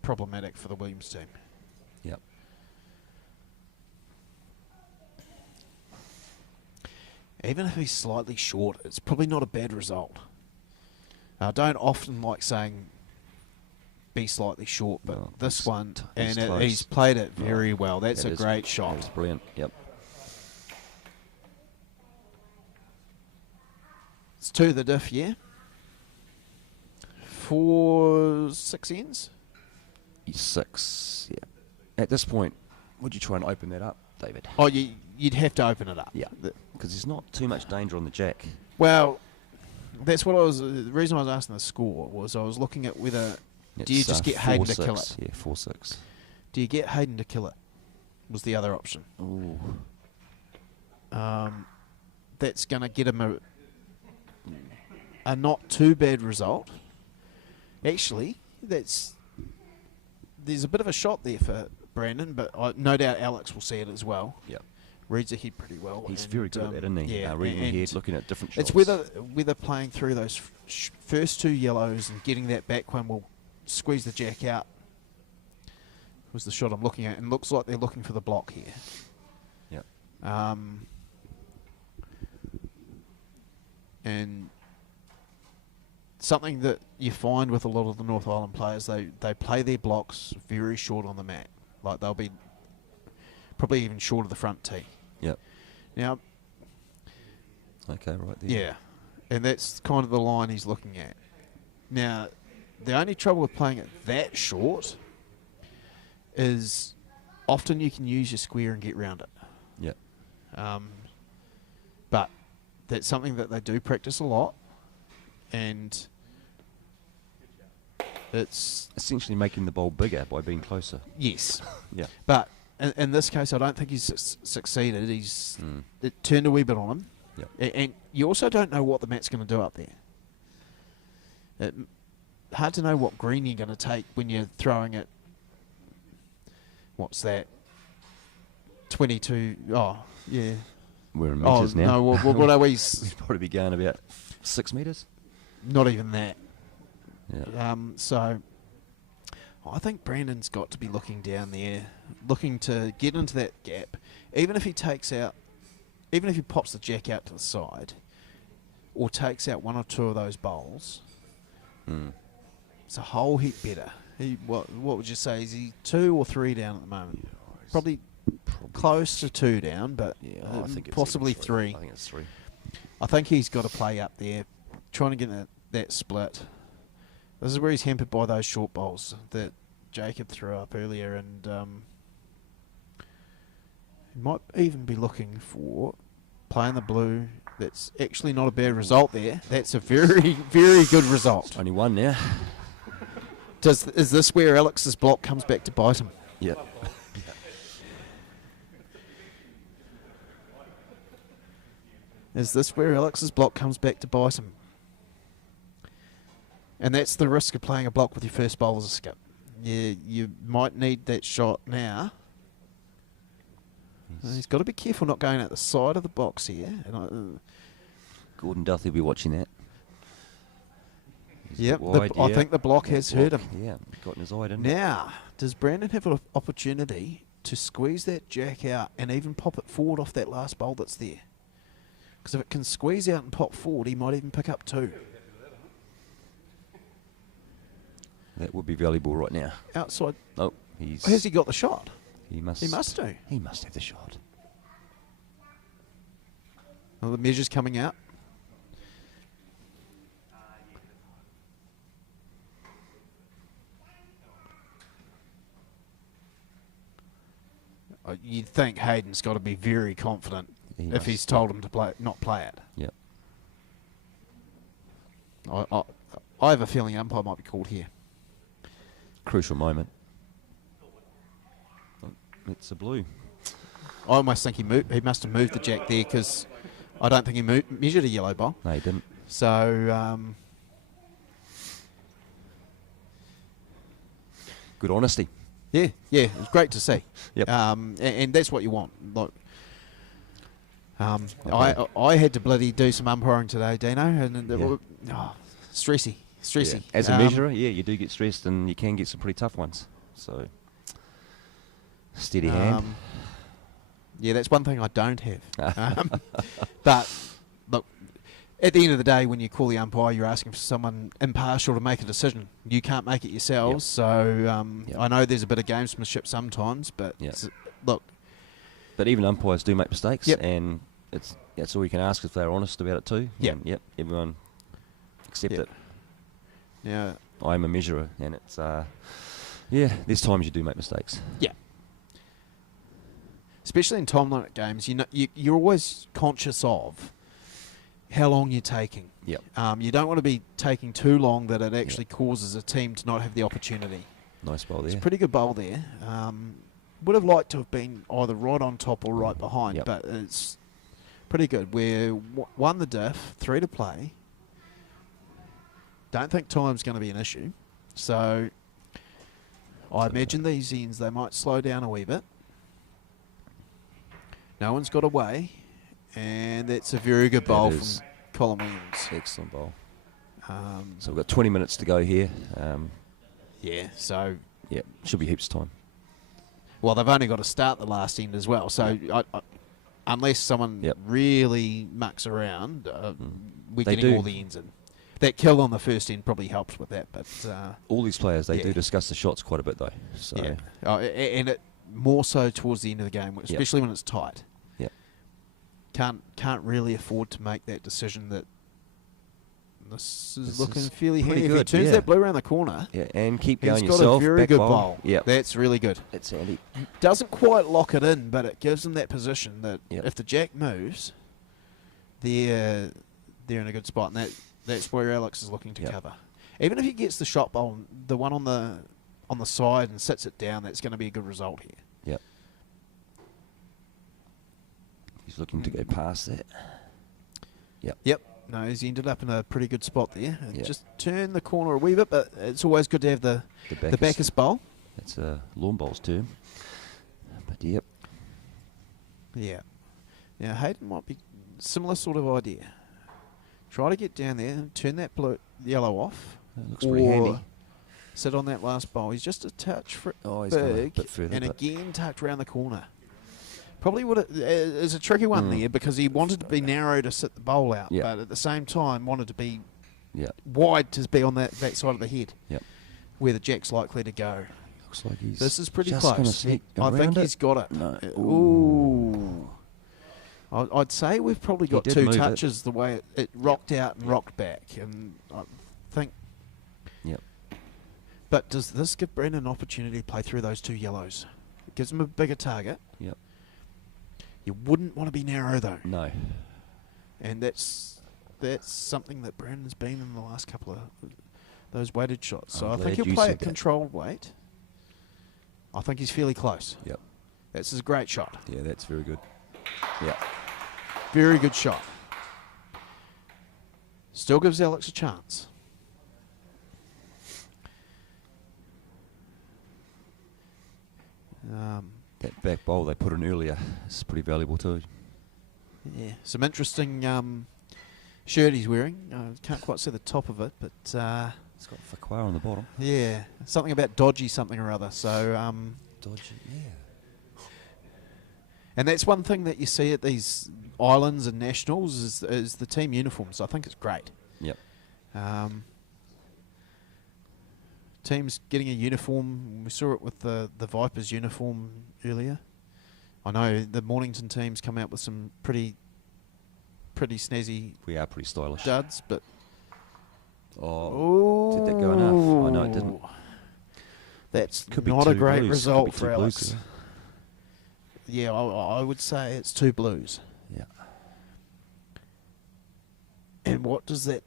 problematic for the Williams team. Yep. Even if he's slightly short, it's probably not a bad result. I don't often like saying be slightly short, but No, this it's one, it's and close. he's played it Yeah. very well. That's That a is- great shot. That was brilliant. Yep. It's 2 the diff, yeah? 4 6 ends? 6. Yeah. At this point, would you try and open that up, David? Oh, you'd have to open it up. Yeah. Because there's not too much danger on the jack. Well, that's what I was. The reason I was asking the score was I was looking at whether do you It's, just get Hayden to kill 4-6. it? Yeah, 4-6. Do you get Hayden to kill it? Was the other option. Ooh. That's going to get him a not too bad result. Actually, there's a bit of a shot there for Brandon, but no doubt Alex will see it as well. Yep. Reads ahead pretty well. He's very good at that, isn't he? Yeah, Reading and ahead, looking at different shots. it's whether playing through those first 2 yellows and getting that back one will squeeze the jack out. Was the shot I'm looking at, and looks like they're looking for the block here. Yep. And something that you find with a lot of the North Island players, they play their blocks very short on the mat. Like they'll be probably even short of the front tee. Yep. Now, Okay, right there. yeah, and that's kind of the line he's looking at. Now, the only trouble with playing it that short is often you can use your square and get round it. Yep. But that's something that they do practice a lot. and it's essentially making the bowl bigger by being closer. Yes. Yeah. But in this case, I don't think he's succeeded. It turned a wee bit on him. Yep. And you also don't know what the mat's going to do up there. Hard to know what green you're going to take when you're throwing it. What's that? 22. Oh, yeah. We're in meters now. No, what are we? We'd probably be going about 6 metres. Not even that. Yeah. So I think Brandon's got to be looking down there, looking to get into that gap. Even if he pops the jack out to the side, or takes out one or two of those bowls, it's a whole heap better. What would you say? Is he 2 or 3 down at the moment? Probably close to 2 down, but I think it's possibly even 3. I think it's 3. I think he's got to play up there, trying to get that split. This is where he's hampered by those short bowls that Jacob threw up earlier, and he might even be looking for playing the blue. That's actually not a bad result there. That's a very, very good result. Only one now. Is this where Alex's block comes back to bite him? Yep. Is this where Alex's block comes back to bite him? And that's the risk of playing a block with your first bowl as a skip. You might need that shot now. He's got to be careful not going out the side of the box here. Gordon Duthie will be watching that. Yep, I think the block has hurt him. Yeah, got in his eye, didn't Now, does Brandon have an opportunity to squeeze that jack out and even pop it forward off that last bowl that's there? Because if it can squeeze out and pop forward, he might even pick up 2. That would be valuable right now. Outside. Oh, has he got the shot? He must. He must do. He must have the shot. Well, the measure's coming out. You'd think Hayden's got to be very confident if he's told him to not play it. Yep. I have a feeling umpire might be called here. Crucial moment. It's a blue. I almost think he must have moved the jack there, because I don't think he measured a yellow bowl. No, he didn't. So good honesty. Yeah, it was great to see. Yep. And that's what you want. Like, I had to bloody do some umpiring today, Dino, and stressy. Yeah. As a measurer, you do get stressed, and you can get some pretty tough ones. So steady hand. Yeah, that's one thing I don't have. But look, at the end of the day, when you call the umpire, you're asking for someone impartial to make a decision. You can't make it yourselves, so I know there's a bit of gamesmanship sometimes, but look. But even umpires do make mistakes, and that's all you can ask if they're honest about it too. Yep. Everyone accept it. Yeah. I'm a measurer, and it's there's times you do make mistakes. Yeah. Especially in time limit games, you're always conscious of how long you're taking. Yep. You don't want to be taking too long that it actually causes a team to not have the opportunity. Nice bowl there. It's a pretty good bowl there. Would have liked to have been either right on top or right behind, but it's pretty good. We're 1 the diff, 3 to play. Don't think time's going to be an issue. So I imagine these ends, they might slow down a wee bit. No one's got away. And that's a very good bowl from Colin Williams. Excellent bowl. So we've got 20 minutes to go here. So should be heaps of time. Well, they've only got to start the last end as well. So unless someone really mucks around, we're getting all the ends in. That kill on the first end probably helps with that. But all these players, they do discuss the shots quite a bit, though. So. Yeah. And it more so towards the end of the game, especially when it's tight. Can't really afford to make that decision that this is looking fairly handy. If he turns that blue around the corner, and keep going he's yourself. Got a very back good bowl. bowl. That's really good. It's handy. Doesn't quite lock it in, but it gives them that position that if the jack moves, they're in a good spot. And That's where Alex is looking to Yep. cover. Even if he gets the shot bowl, the one on the side, and sits it down, that's going to be a good result here. Yep. He's looking to go past that. Yep. Yep. No, he's ended up in a pretty good spot there. Yep. Just turn the corner a wee bit, but it's always good to have the Bacchus bowl. That's a lawn bowl's term. But yep. Yeah. Now Hayden might be similar sort of idea. Try to get down there and turn that yellow off. That looks pretty handy. Sit on that last bowl. He's just a touch He's gone a big, bit further, and but- again tucked around the corner. Probably would it's a tricky one there because he wanted to be narrow to sit the bowl out, Yep. but at the same time wanted to be Yep. wide to be on that side of the head, Yep. where the jack's likely to go. Looks like he's This is pretty just gonna close. sneak I think around he's it. got it. No. Ooh. I'd say we've probably got did 2 move it. touches the way it rocked out and rocked back, and I think. Yep. But does this give Brendan an opportunity to play through those 2 yellows? It gives him a bigger target. Yep. You wouldn't want to be narrow though. No. And that's something that Brandon's been in the last couple of those weighted shots. So I'm I think glad he'll you play said at that. controlled weight. I think he's fairly close. Yep. This is a great shot. Yeah, that's very good. Yeah. Very good shot. Still gives Alex a chance. That back bowl they put in earlier is pretty valuable too. Yeah, some interesting shirt he's wearing. Can't quite see the top of it, but It's got Fakwa on the bottom. yeah, something about dodgy something or other. So Dodgy, yeah. and that's one thing that you see at these islands and nationals is the team uniforms. I think it's great. Yep. Teams getting a uniform. We saw it with the Vipers uniform earlier. I know the Mornington teams come out with some pretty snazzy. We are pretty stylish. Duds, but oh, did that go enough? I know it didn't. That's Could be not a 2 great blues. result Could be for 2 blues, Alex. could Yeah, I would say it's 2 blues. Yeah. And what does that?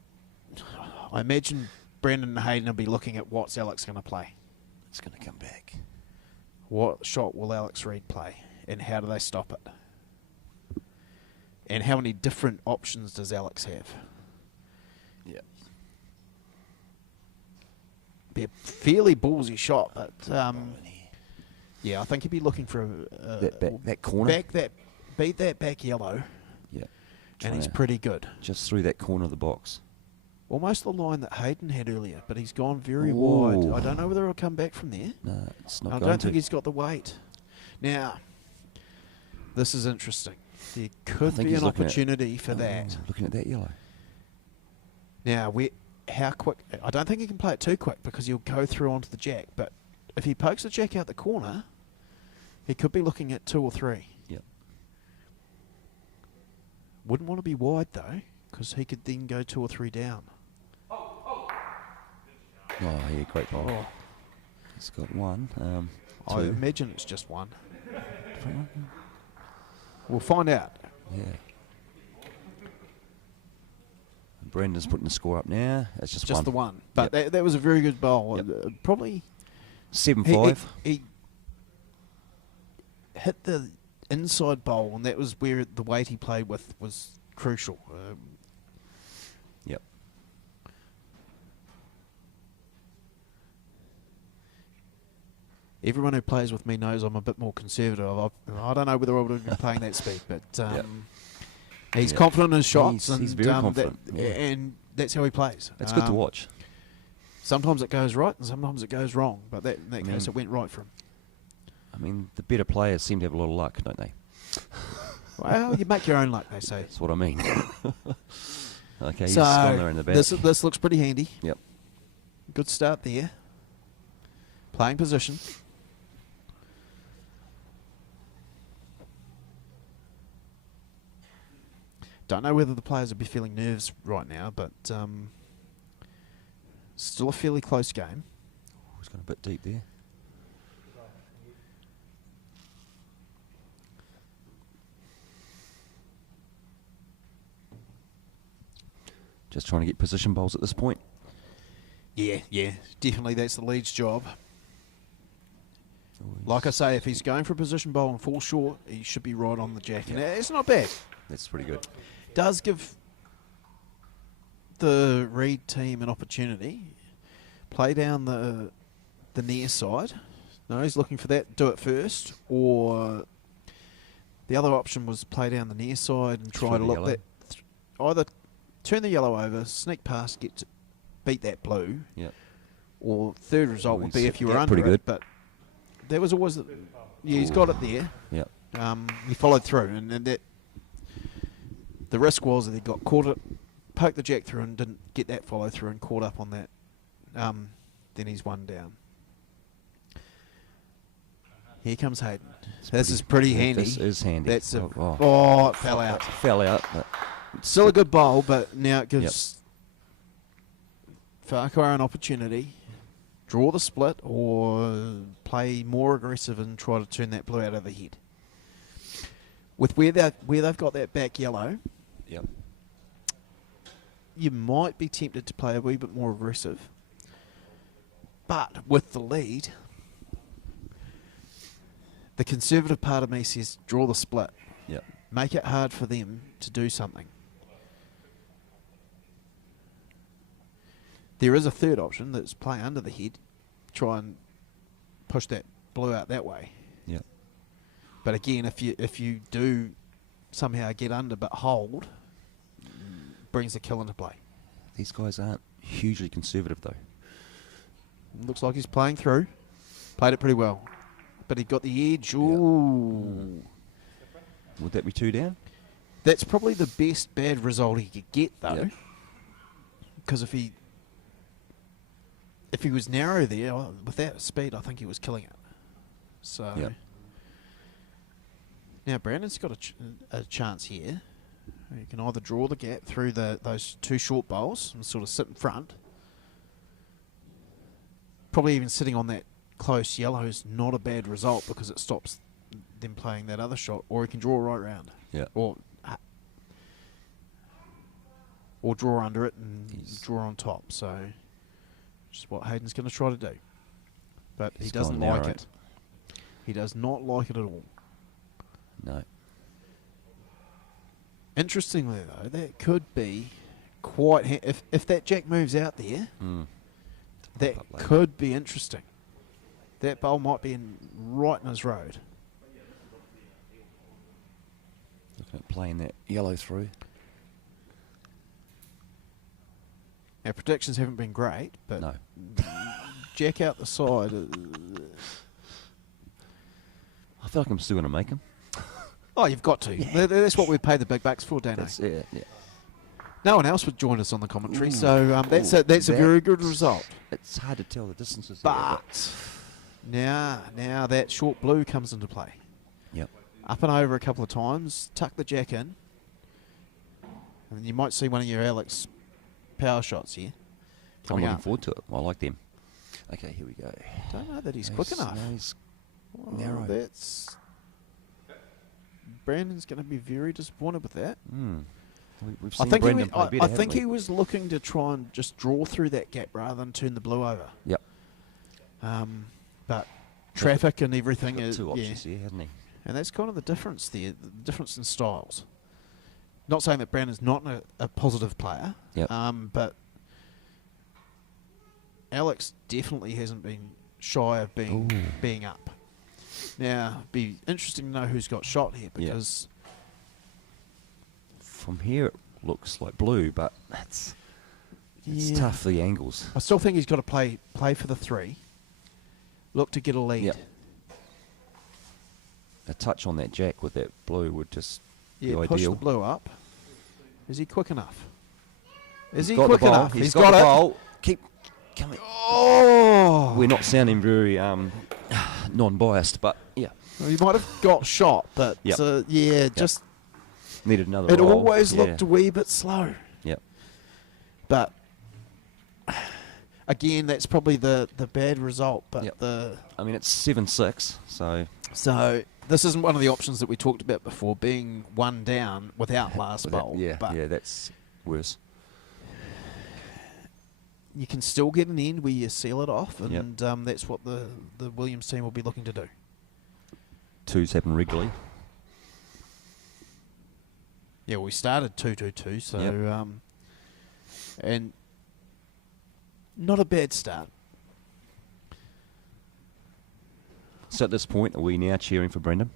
I imagine Brandon and Hayden will be looking at what's Alex going to play. It's going to come back. What shot will Alex Reid play, and how do they stop it? And how many different options does Alex have? Yeah. Be a fairly ballsy shot, but yeah, I think he'd be looking for that corner. Beat that back yellow. Yeah. And he's Trying to- pretty good. Just through that corner of the box. Almost the line that Hayden had earlier, but he's gone very Ooh. wide. I don't know whether he'll come back from there. No, it's not I going don't think to. he's got the weight. Now, this is interesting. There I could think be he's an looking at- opportunity for that. Looking at that yellow. Now, how quick? I don't think he can play it too quick because he'll go through onto the jack. But if he pokes the jack out the corner, he could be looking at 2 or 3. Yep. Wouldn't want to be wide though, because he could then go 2 or 3 down. Oh, yeah, great ball. Oh. He's got 1. I 2. imagine it's just 1. We'll find out. Yeah. Brendan's putting the score up now. It's just 1. The one. But Yep. that was a very good bowl. Yep. Probably 7-5. He hit the inside bowl, and that was where the weight he played with was crucial. Yep. Everyone who plays with me knows I'm a bit more conservative. I don't know whether I would have been playing that speed, but he's confident in his shots. He's very confident. And that's how he plays. It's good to watch. Sometimes it goes right and sometimes it goes wrong, but in that case it went right for him. I mean, the better players seem to have a lot of luck, don't they? Well, you make your own luck, they say. That's what I mean. Okay, he's So gone there in the back. this looks pretty handy. Yep. Good start there. Playing position. Don't know whether the players will be feeling nerves right now, but still a fairly close game. He's gone a bit deep there. Just trying to get position bowls at this point. Yeah, definitely that's the lead's job. Like I say, if he's going for a position bowl and fall short, he should be right on the jack. And it's not bad. That's pretty good. Does give the Reed team an opportunity. Play down the near side. No, he's looking for that. Do it first. Or the other option was play down the near side and try to look that. Either turn the yellow over, sneak past, beat that blue. Yep. Or third result would be if you were under pretty good. it. But there was always... he's got it there. Yep. He followed through. And that the risk was that he got caught it, poked the jack through and didn't get that follow through and caught up on that. Then he's one down. Here comes Hayden. This is pretty handy. This is handy. That's it Oh, fell out. Fell out. But still a good bowl, but now it gives Farquhar an opportunity. Draw the split or play more aggressive and try to turn that blue out of the head. With where they've got that back yellow, you might be tempted to play a wee bit more aggressive. But with the lead, the conservative part of me says draw the split. Yep. Make it hard for them to do something. There is a third option that's play under the head, try and push that blue out that way. Yep. But again, if you do somehow get under but hold, brings the kill into play. These guys aren't hugely conservative though. Looks like he's playing through. Played it pretty well. But he got the edge. Ooh. Would that be 2 down? That's probably the best bad result he could get, though. Because if he was narrow there, with that speed, I think he was killing it. So now Brandon's got a chance here. You can either draw the gap through those 2 short bowls and sort of sit in front. Probably even sitting on that close yellow is not a bad result because it stops them playing that other shot. Or he can draw right round. Yeah. Or draw under it and draw on top. So, which is what Hayden's going to try to do. But he doesn't like it. He does not like it at all. No. Interestingly, though, that could be quite... if that jack moves out there, that could be interesting. That bowl might be right in his road. Looking at playing that yellow through. Our predictions haven't been great, but no. Jack out the side. I feel like I'm still going to make him. Oh, you've got to. Yeah. That's what we pay the big bucks for, Dano. Yeah. No one else would join us on the commentary, so that's a very good result. It's hard to tell the distances. But now that short blue comes into play. Yep. Up and over a couple of times, tuck the jack in, and you might see one of your Alex power shots here. I'm looking forward to it. I like them. Okay, here we go. Don't know that he's quick enough. No, he's narrow. That's... Brandon's going to be very disappointed with that. We've seen Brandon play better, I think he was looking to try and just draw through that gap rather than turn the blue over. Yep. But traffic and everything is... Two options here, hasn't he? And that's kind of the difference there, the difference in styles. Not saying that Brandon's not a positive player, but Alex definitely hasn't been shy of being up. Now, it'd be interesting to know who's got shot here because... From here it looks like blue, but it's tough, the angles. I still think he's got to play for the 3. Look to get a lead. Yep. A touch on that jack with that blue would just be ideal. Push the blue up. Is he quick enough? He's quick enough? He's got the ball. Keep coming. Oh! We're not sounding very non-biased, but Well, you might have got shot, but just... Needed another It roll. always looked a wee bit slow. Yep. But again, that's probably the bad result. But I mean, it's 7-6, so this isn't one of the options that we talked about before, being one down without last bowl. Yeah, that's worse. you can still get an end where you seal it off, Yep. and that's what the Williams team will be looking to do. Twos happen regularly. Yeah, we started 2-2-2, so Yep. and not a bad start. So at this point, are we now cheering for Brendan?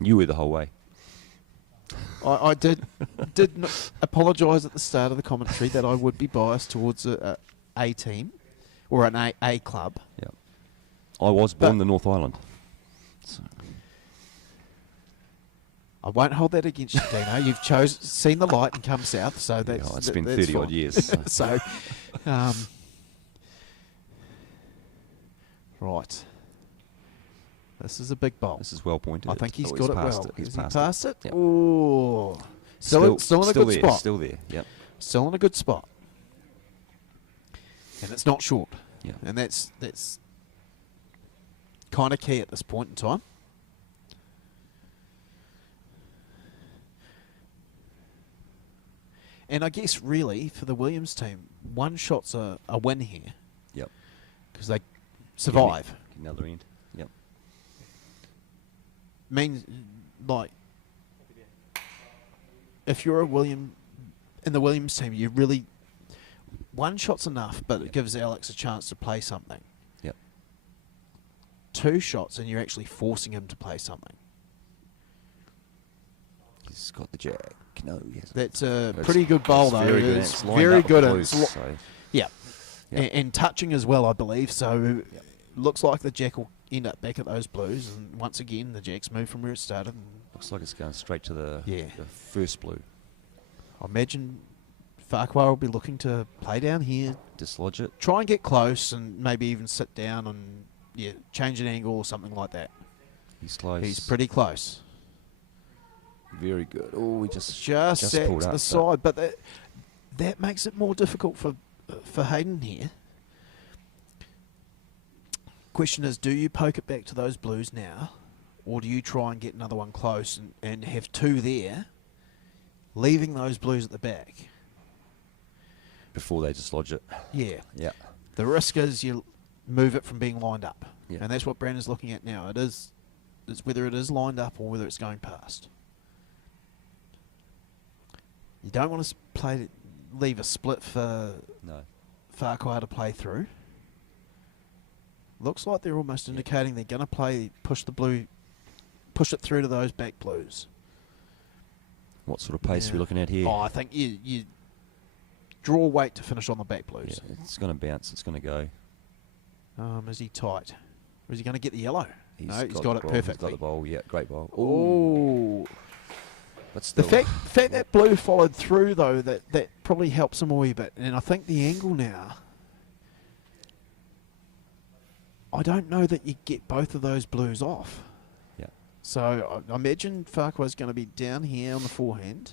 You were the whole way. I did apologise at the start of the commentary that I would be biased towards a team or an A club. Yeah, I was born in the North Island. So. I won't hold that against you, Dino. You've seen the light and come south, so that's It's been that's 30 odd fine. years. So, right. This is a big bowl. This is well pointed. I think he's Oh, got it passed well. it. He's Has he passed passed it? Yep. Oh, still in a still good there, spot. Still there. Yep. Still in a good spot, and it's not short. Yeah. And that's kind of key at this point in time. And I guess really for the Williams team, one shot's a win here. Yep. Because they survive. Another end. Yep. Means like if you're in the Williams team, you really one shot's enough, but it gives Alex a chance to play something. Yep. Two shots and you're actually forcing him to play something. He's got the jack. No, he hasn't. That's a pretty good bowl, though. Very good. It's It's lined very up good. with It's blues, so- yeah. Yep. And touching as well, I believe. So looks like the jack will end up back at those blues. And once again, the jack's moved from where it started. And Looks like it's going straight to the Yeah. first blue. I imagine Farquhar will be looking to play down here. Dislodge it. Try and get close and maybe even sit down and change an angle or something like that. He's close. He's pretty close. Very good. Oh, we just Just sat pulled to up, the side, but that makes it more difficult for Hayden here. Question is, do you poke it back to those blues now, or do you try and get another one close and have two there, leaving those blues at the back? Before they dislodge it. Yeah. Yeah. The risk is you move it from being lined up. Yeah. And that's what Brandon's looking at now. It's whether it is lined up or whether it's going past. You don't want to leave a split for Farquhar to play through. Looks like they're almost indicating they're going to push it through to those back blues. What sort of pace are we looking at here? Oh, I think you draw weight to finish on the back blues. Yeah, it's going to bounce. It's going to go. Is he tight? Or is he going to get the yellow? He's No, he's got the it bowl. perfectly. He's got the bowl. Yeah, great bowl. Oh. But The still. fact that blue followed through, though, that probably helps him a wee bit. And I think the angle now, I don't know that you get both of those blues off. Yeah. So I imagine Farquhar's going to be down here on the forehand,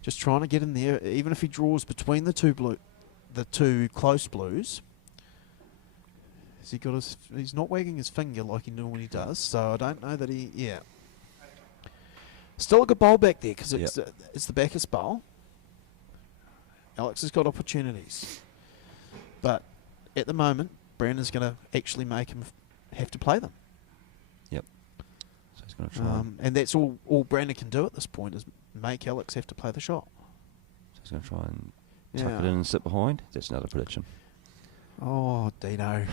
just trying to get in there. Even if he draws between the two close blues, he's not wagging his finger like he normally does. So I don't know that he. Still a good bowl back there because it's the Bacchus bowl. Alex has got opportunities. But at the moment, Brandon's going to actually make him have to play them. Yep. So he's going to try. And that's all Brandon can do at this point is make Alex have to play the shot. So he's going to try and tuck it in and sit behind. That's another prediction. Oh, Dino.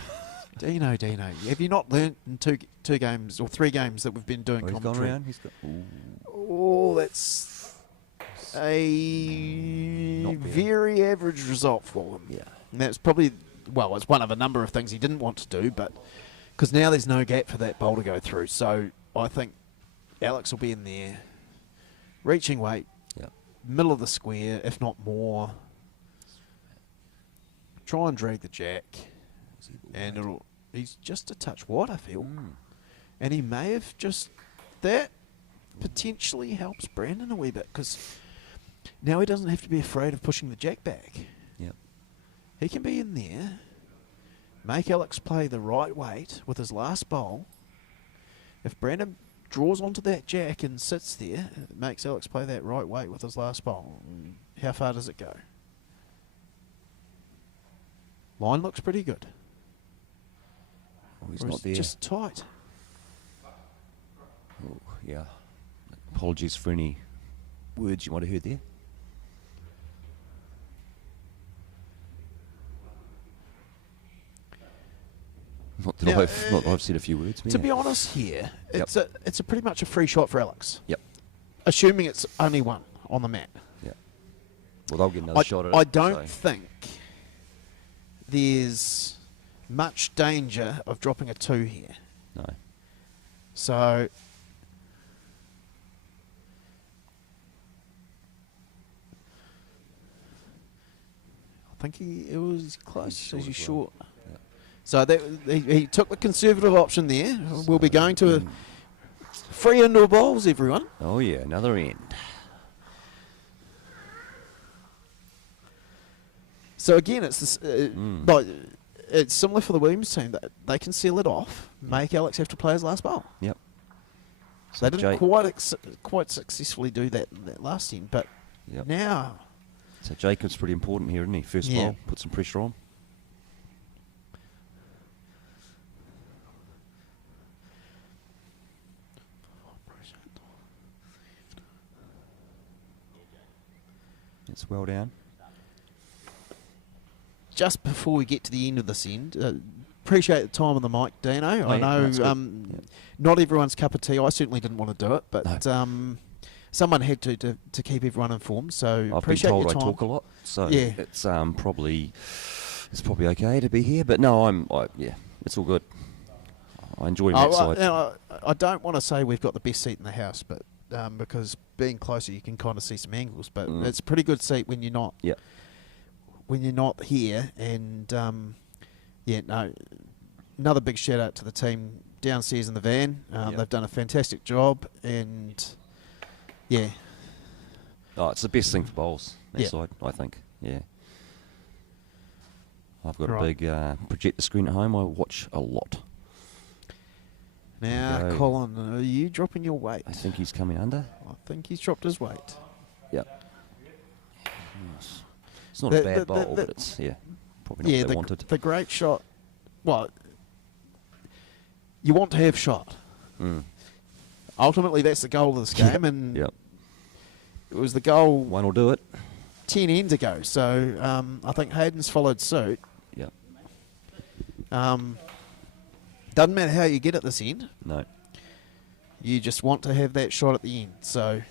Dino. Have you not learnt in two games or 3 games that we've been doing He's gone commentary? around. He's got. Oh, that's a very average result for him. Yeah. And that's probably, it's one of a number of things he didn't want to do, but because now there's no gap for that bowl to go through. So I think Alex will be in there, reaching weight, middle of the square, if not more. Try and drag the jack, and he's just a touch wide, I feel. And he may have that potentially helps Brandon a wee bit, because now he doesn't have to be afraid of pushing the jack back. Yep. He can be in there, make Alex play the right weight with his last bowl. If Brandon draws onto that jack and sits there, it makes Alex play that right weight with his last bowl. How far does it go? Line looks pretty good. Oh, he's Or not is it there. just tight. Oh, yeah. Apologies for any words you might have heard there. Not that I've said a few words. but To yeah. be honest here, Yep. it's a pretty much a free shot for Alex. Yep. Assuming it's only one on the mat. Yeah. Well, they'll get another shot at it. I don't so- think there's much danger of dropping a 2 here. No. So I think it was close. short As you as well. short. Yeah. So he took the conservative option there. We'll be going to a free indoor bowls, everyone. Oh, yeah, another end. So again, it's this, like, it's similar for the Williams team. That they can seal it off, make Alex have to play his last bowl. Yep. So they didn't Jake- quite successfully do that in that last end, but Yep. now So Jacob's pretty important here, isn't he? First Yeah. ball, put some pressure on. It's well down. just before we get to the end of this end, appreciate the time on the mic, Dino. I yeah, know that's good. not everyone's cup of tea. I certainly didn't want to do it, but someone had to keep everyone informed. So I've been appreciate told your I time. talk a lot, so Yeah. it's probably okay to be here. But no, yeah, it's all good. I enjoy that side. I don't want to say we've got the best seat in the house, but because being closer, you can kind of see some angles. But it's a pretty good seat when you're not. Yeah. When you're not here, and another big shout out to the team downstairs in the van. They've done a fantastic job, and yeah. Oh, it's the best thing for bowls, that Yeah. side, I think. Yeah. I've got Right. a big projector screen at home. I watch a lot. Now, Go. Colin, are you dropping your weight? I think he's coming under. I think he's dropped his weight. Yep. Yes. It's not a bad bowl, but it's, probably not what they wanted. The great shot. Well, you want to have shot. Ultimately, that's the goal of this game, and Yep. it was the goal. One will do it. 10 ends ago, so I think Hayden's followed suit. Yep. Doesn't matter how you get at this end. No. You just want to have that shot at the end. So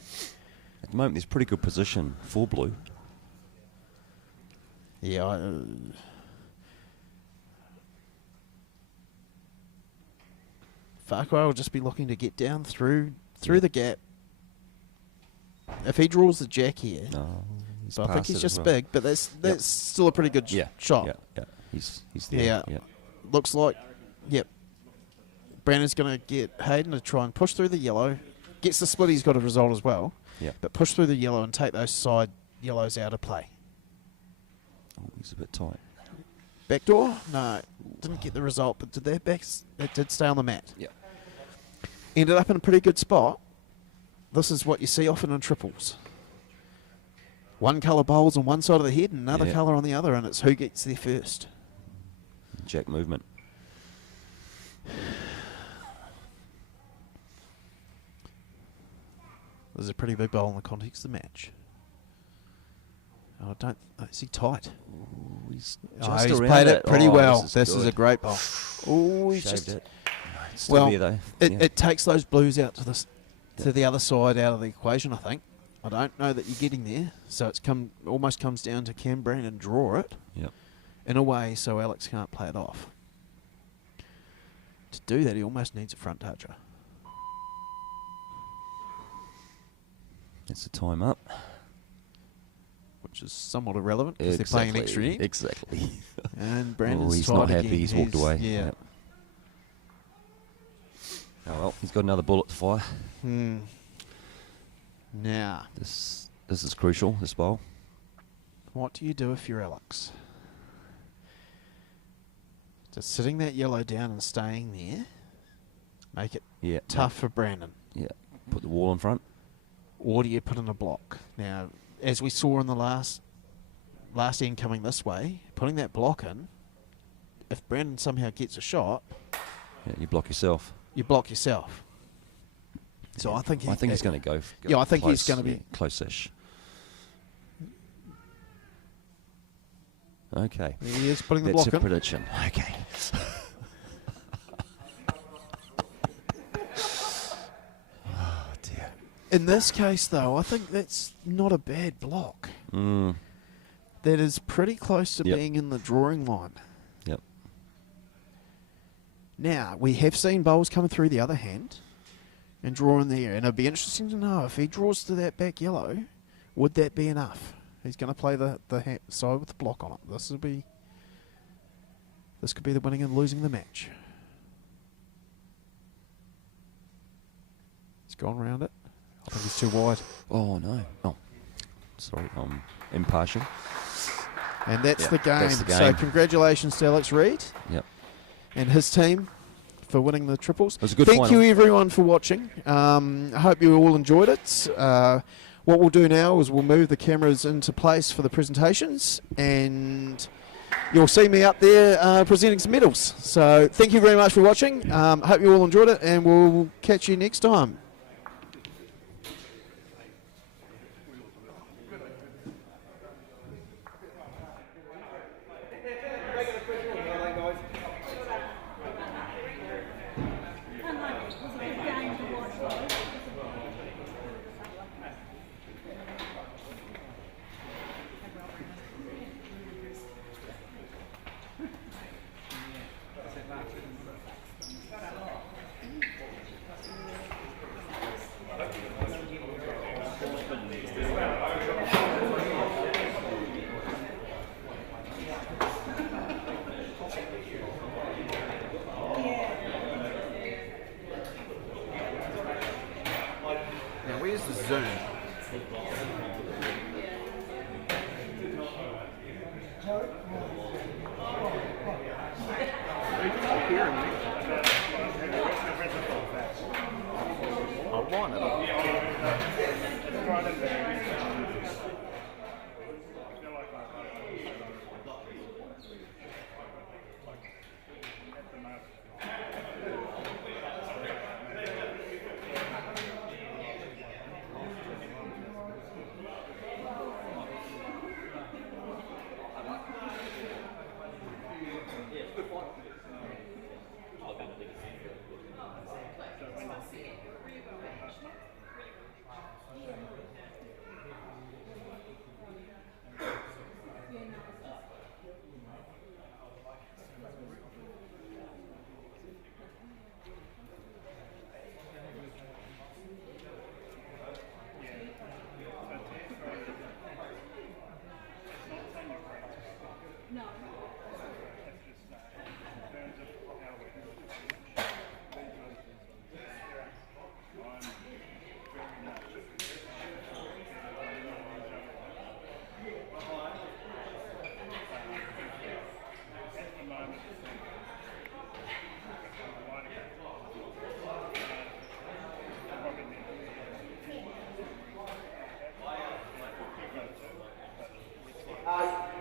at the moment, there's pretty good position for blue. Yeah. Farquhar will just be looking to get down through the gap. If he draws the jack here, he's but I think past he's it as just well. big, but that's still a pretty good shot. Yeah. He's there. Yeah. Yeah. Looks like, Brandon's going to get Hayden to try and push through the yellow. Gets the split, he's got a result as well. Yeah. But push through the yellow and take those side yellows out of play. Oh, he's a bit tight. Backdoor? No. Didn't get the result, but it did stay on the mat. Yeah. Ended up in a pretty good spot. This is what you see often in triples. One colour bowls on one side of the head and another colour on the other, and it's who gets there first. Jack movement. This is a pretty big bowl in the context of the match. Is he tight? He's he's played it pretty well. This is a great bowl. Oh, he's Shaved just it. It's still there, though. It takes those blues out to the other side out of the equation, I think. I don't know that you're getting there, so it's almost comes down to can Brandon draw it in a way so Alex can't play it off. To do that, he almost needs a front toucher. It's a time up. Which is somewhat irrelevant because they're playing an extra end. Exactly. And Brandon's he's tight not happy. again. He's walked away. Yeah. Yep. Oh well, he's got another bullet to fire. Now, this is crucial. This bowl. What do you do if you're Alex? Just sitting that yellow down and staying there. Make it tough for Brandon. Yeah. Put the wall in front. Or do you put in a block? Now, as we saw in the last end coming this way, putting that block in if Brandon somehow gets a shot, Yeah, you block yourself. you block yourself. So I think he's going to go. Yeah, I think he's close, going to be close-ish. Okay. He is putting the That's block a in. prediction. Okay. Oh dear. In this case, though, I think that's not a bad block. That is pretty close to being in the drawing line. Yep. Now, we have seen bowls coming through the other hand and draw in the air. And it'd be interesting to know if he draws to that back yellow, would that be enough? He's going to play the side with the block on it. This could be the winning and losing the match. He's gone round it. I think he's too wide. Oh, no. Oh, sorry. Impartial. And that's Yep, the game. that's the game. So congratulations to Alex Reid. Yep. And his team for winning the triples. It was a good Thank final. you everyone for watching. I hope you all enjoyed it. What we'll do now is we'll move the cameras into place for the presentations, and you'll see me up there presenting some medals. So thank you very much for watching. Hope you all enjoyed it, and we'll catch you next time. Now, where's the zoom? I want it.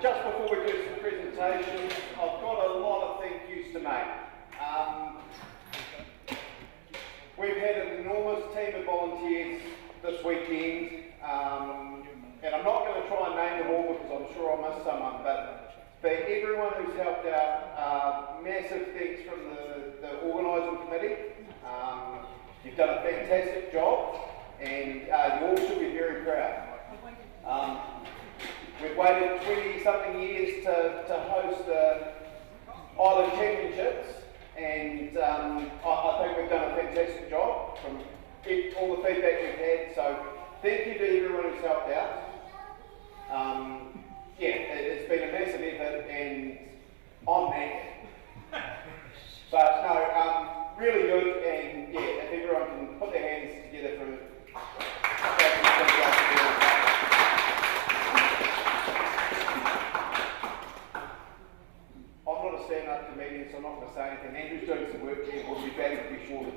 Just before we do some presentations, I've got a lot of thank yous to make. We've had an enormous team of volunteers this weekend, and I'm not going to try and name them all because I'm sure I'll miss someone, but for everyone who's helped out, massive thanks from the organising committee. You've done a fantastic job, and you all should be very proud. We've waited 20-something years to host the Island Championships, and I think we've done a fantastic job from all the feedback we've had, so thank you to everyone who's helped out. It's been a massive effort, and I'm mad. But no, really good, and if everyone can put their hands together for I'm not a stand-up comedian, so I'm not going to say anything. Andrew's doing some work here, we'll be back to be shortly.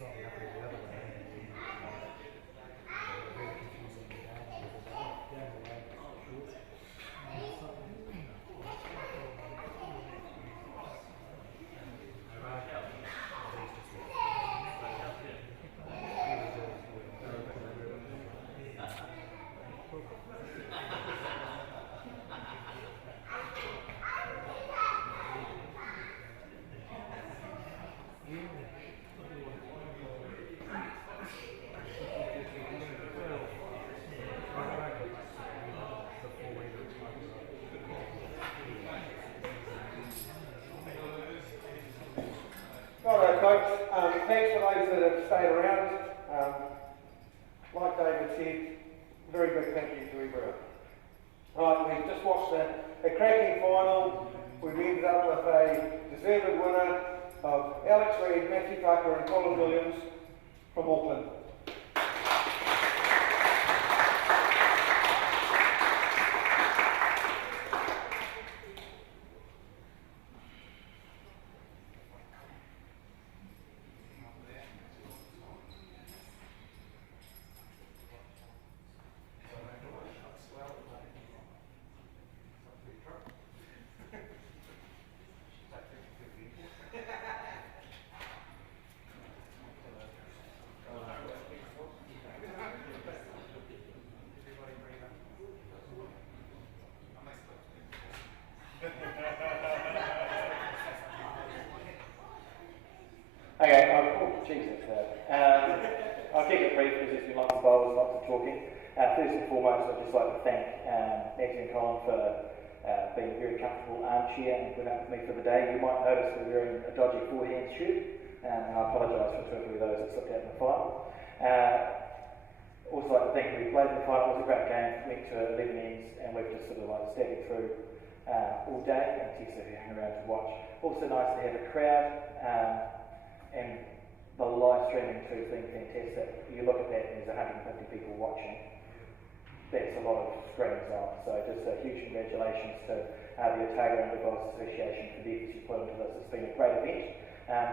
slightly up and the other way. Very confusing down the way, down the way, short. Alright folks, thanks for those that have stayed around. Like David said, very big thank you to everyone. Right, we've just watched a cracking final. We've ended up with a deserved winner of Alex Reid, Matthew Parker and Colin Williams from Auckland. Okay, Jesus, I'll keep it brief because there's been lots of bowls, lots of talking. First and foremost, I'd just like to thank Matthew and Colin for being a very comfortable armchair and putting up with me for the day. You might notice we're wearing a dodgy forehand shirt, and I apologise for two or three of those that slipped out in the final. Also like to thank you. We played in the final, it was a great game, went to 11 ends, and we've just sort of like staggered through all day, and Tessa who hung around to watch. Also nice to have a crowd. And the live streaming too has been fantastic. You look at that and there's 150 people watching. That's a lot of screens on. So just a huge congratulations to the Otago and Golf Association for the efforts you put into this. It's been a great event.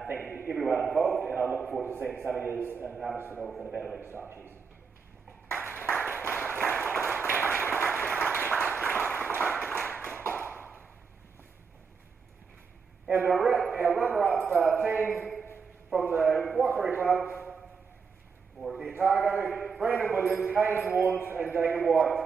Thank you to everyone involved, and I look forward to seeing some of you in Palmerston North in about a week's time. Cheers. And our runner-up team from the Waikato Club, or the Otago, Brandon Williams, Hayden Warnes and Jacob White.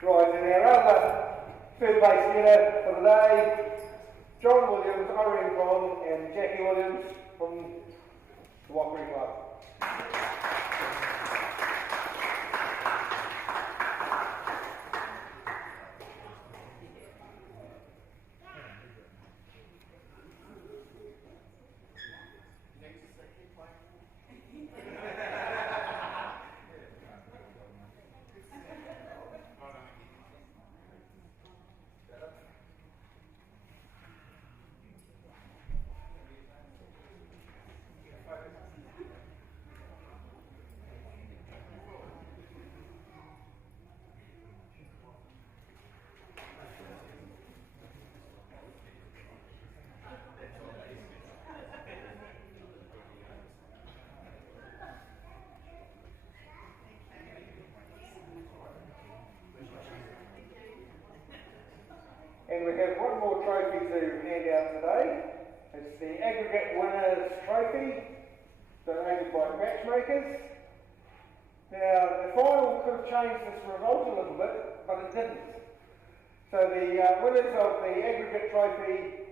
Right, and our other third base hitter for the day, John Williams, Irene Bron and Jackie Williams from the Waikato Club. And we have one more trophy to hand out today. It's the Aggregate Winners Trophy, donated by Matchmakers. Now, the final could have changed this result a little bit, but it didn't. So the winners of the Aggregate Trophy,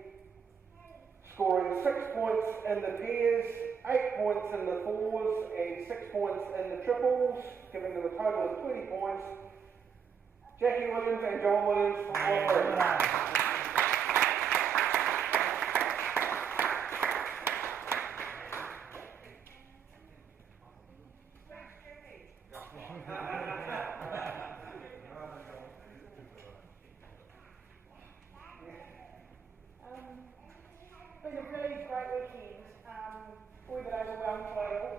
scoring 6 points in the pairs, 8 points in the fours, and 6 points in the triples, giving them a total of 20 points. Jackie Williams and John Williams from Waterloo. Been a really great weekend. We're a bit overwhelmed by it all.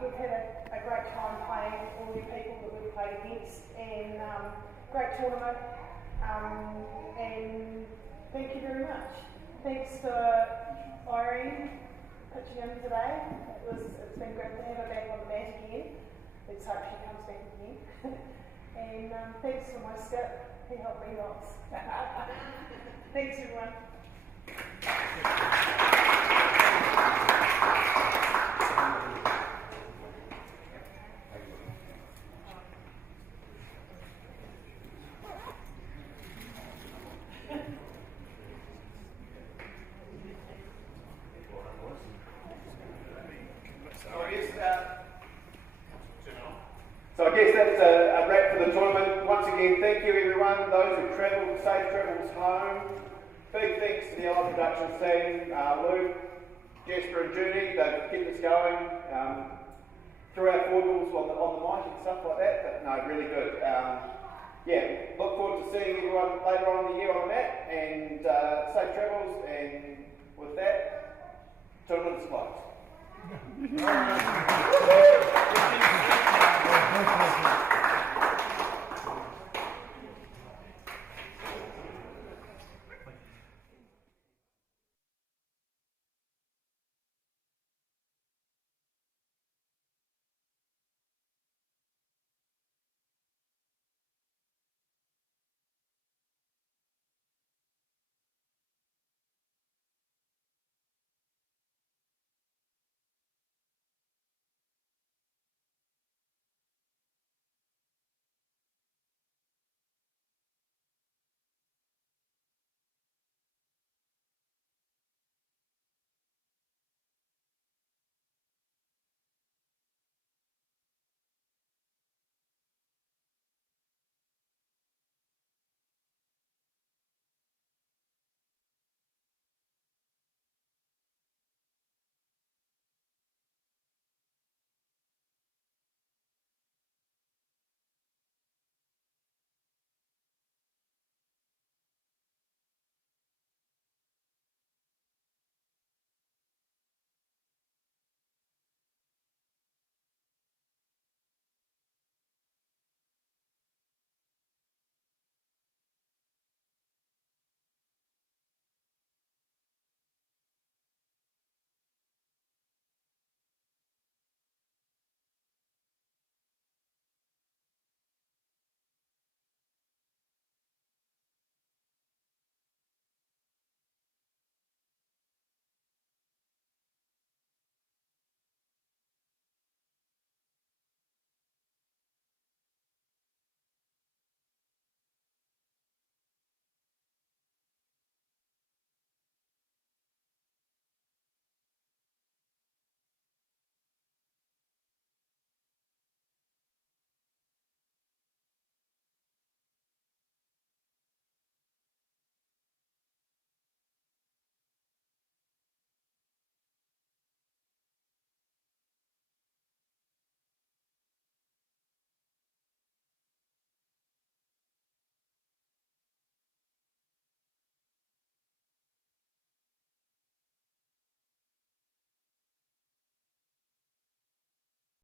We've had a great time playing all the people that we've played against, and great tournament. And thank you very much. Thanks to Irene pitching in today. It's been great to have her back on the mat again. Let's hope she comes back again. And thanks for my skip. He helped me lots. Thanks everyone. So I guess that's a wrap for the tournament. Once again, thank you everyone, those who travelled, safe travels home. Big thanks to the Ella Productions team, Luke, Jasper and Judy. They've kept us going through our foibles on the mic and stuff like that, but no, really good. Yeah, look forward to seeing everyone later on in the year on the mat, and safe travels, and with that, tournament's closed.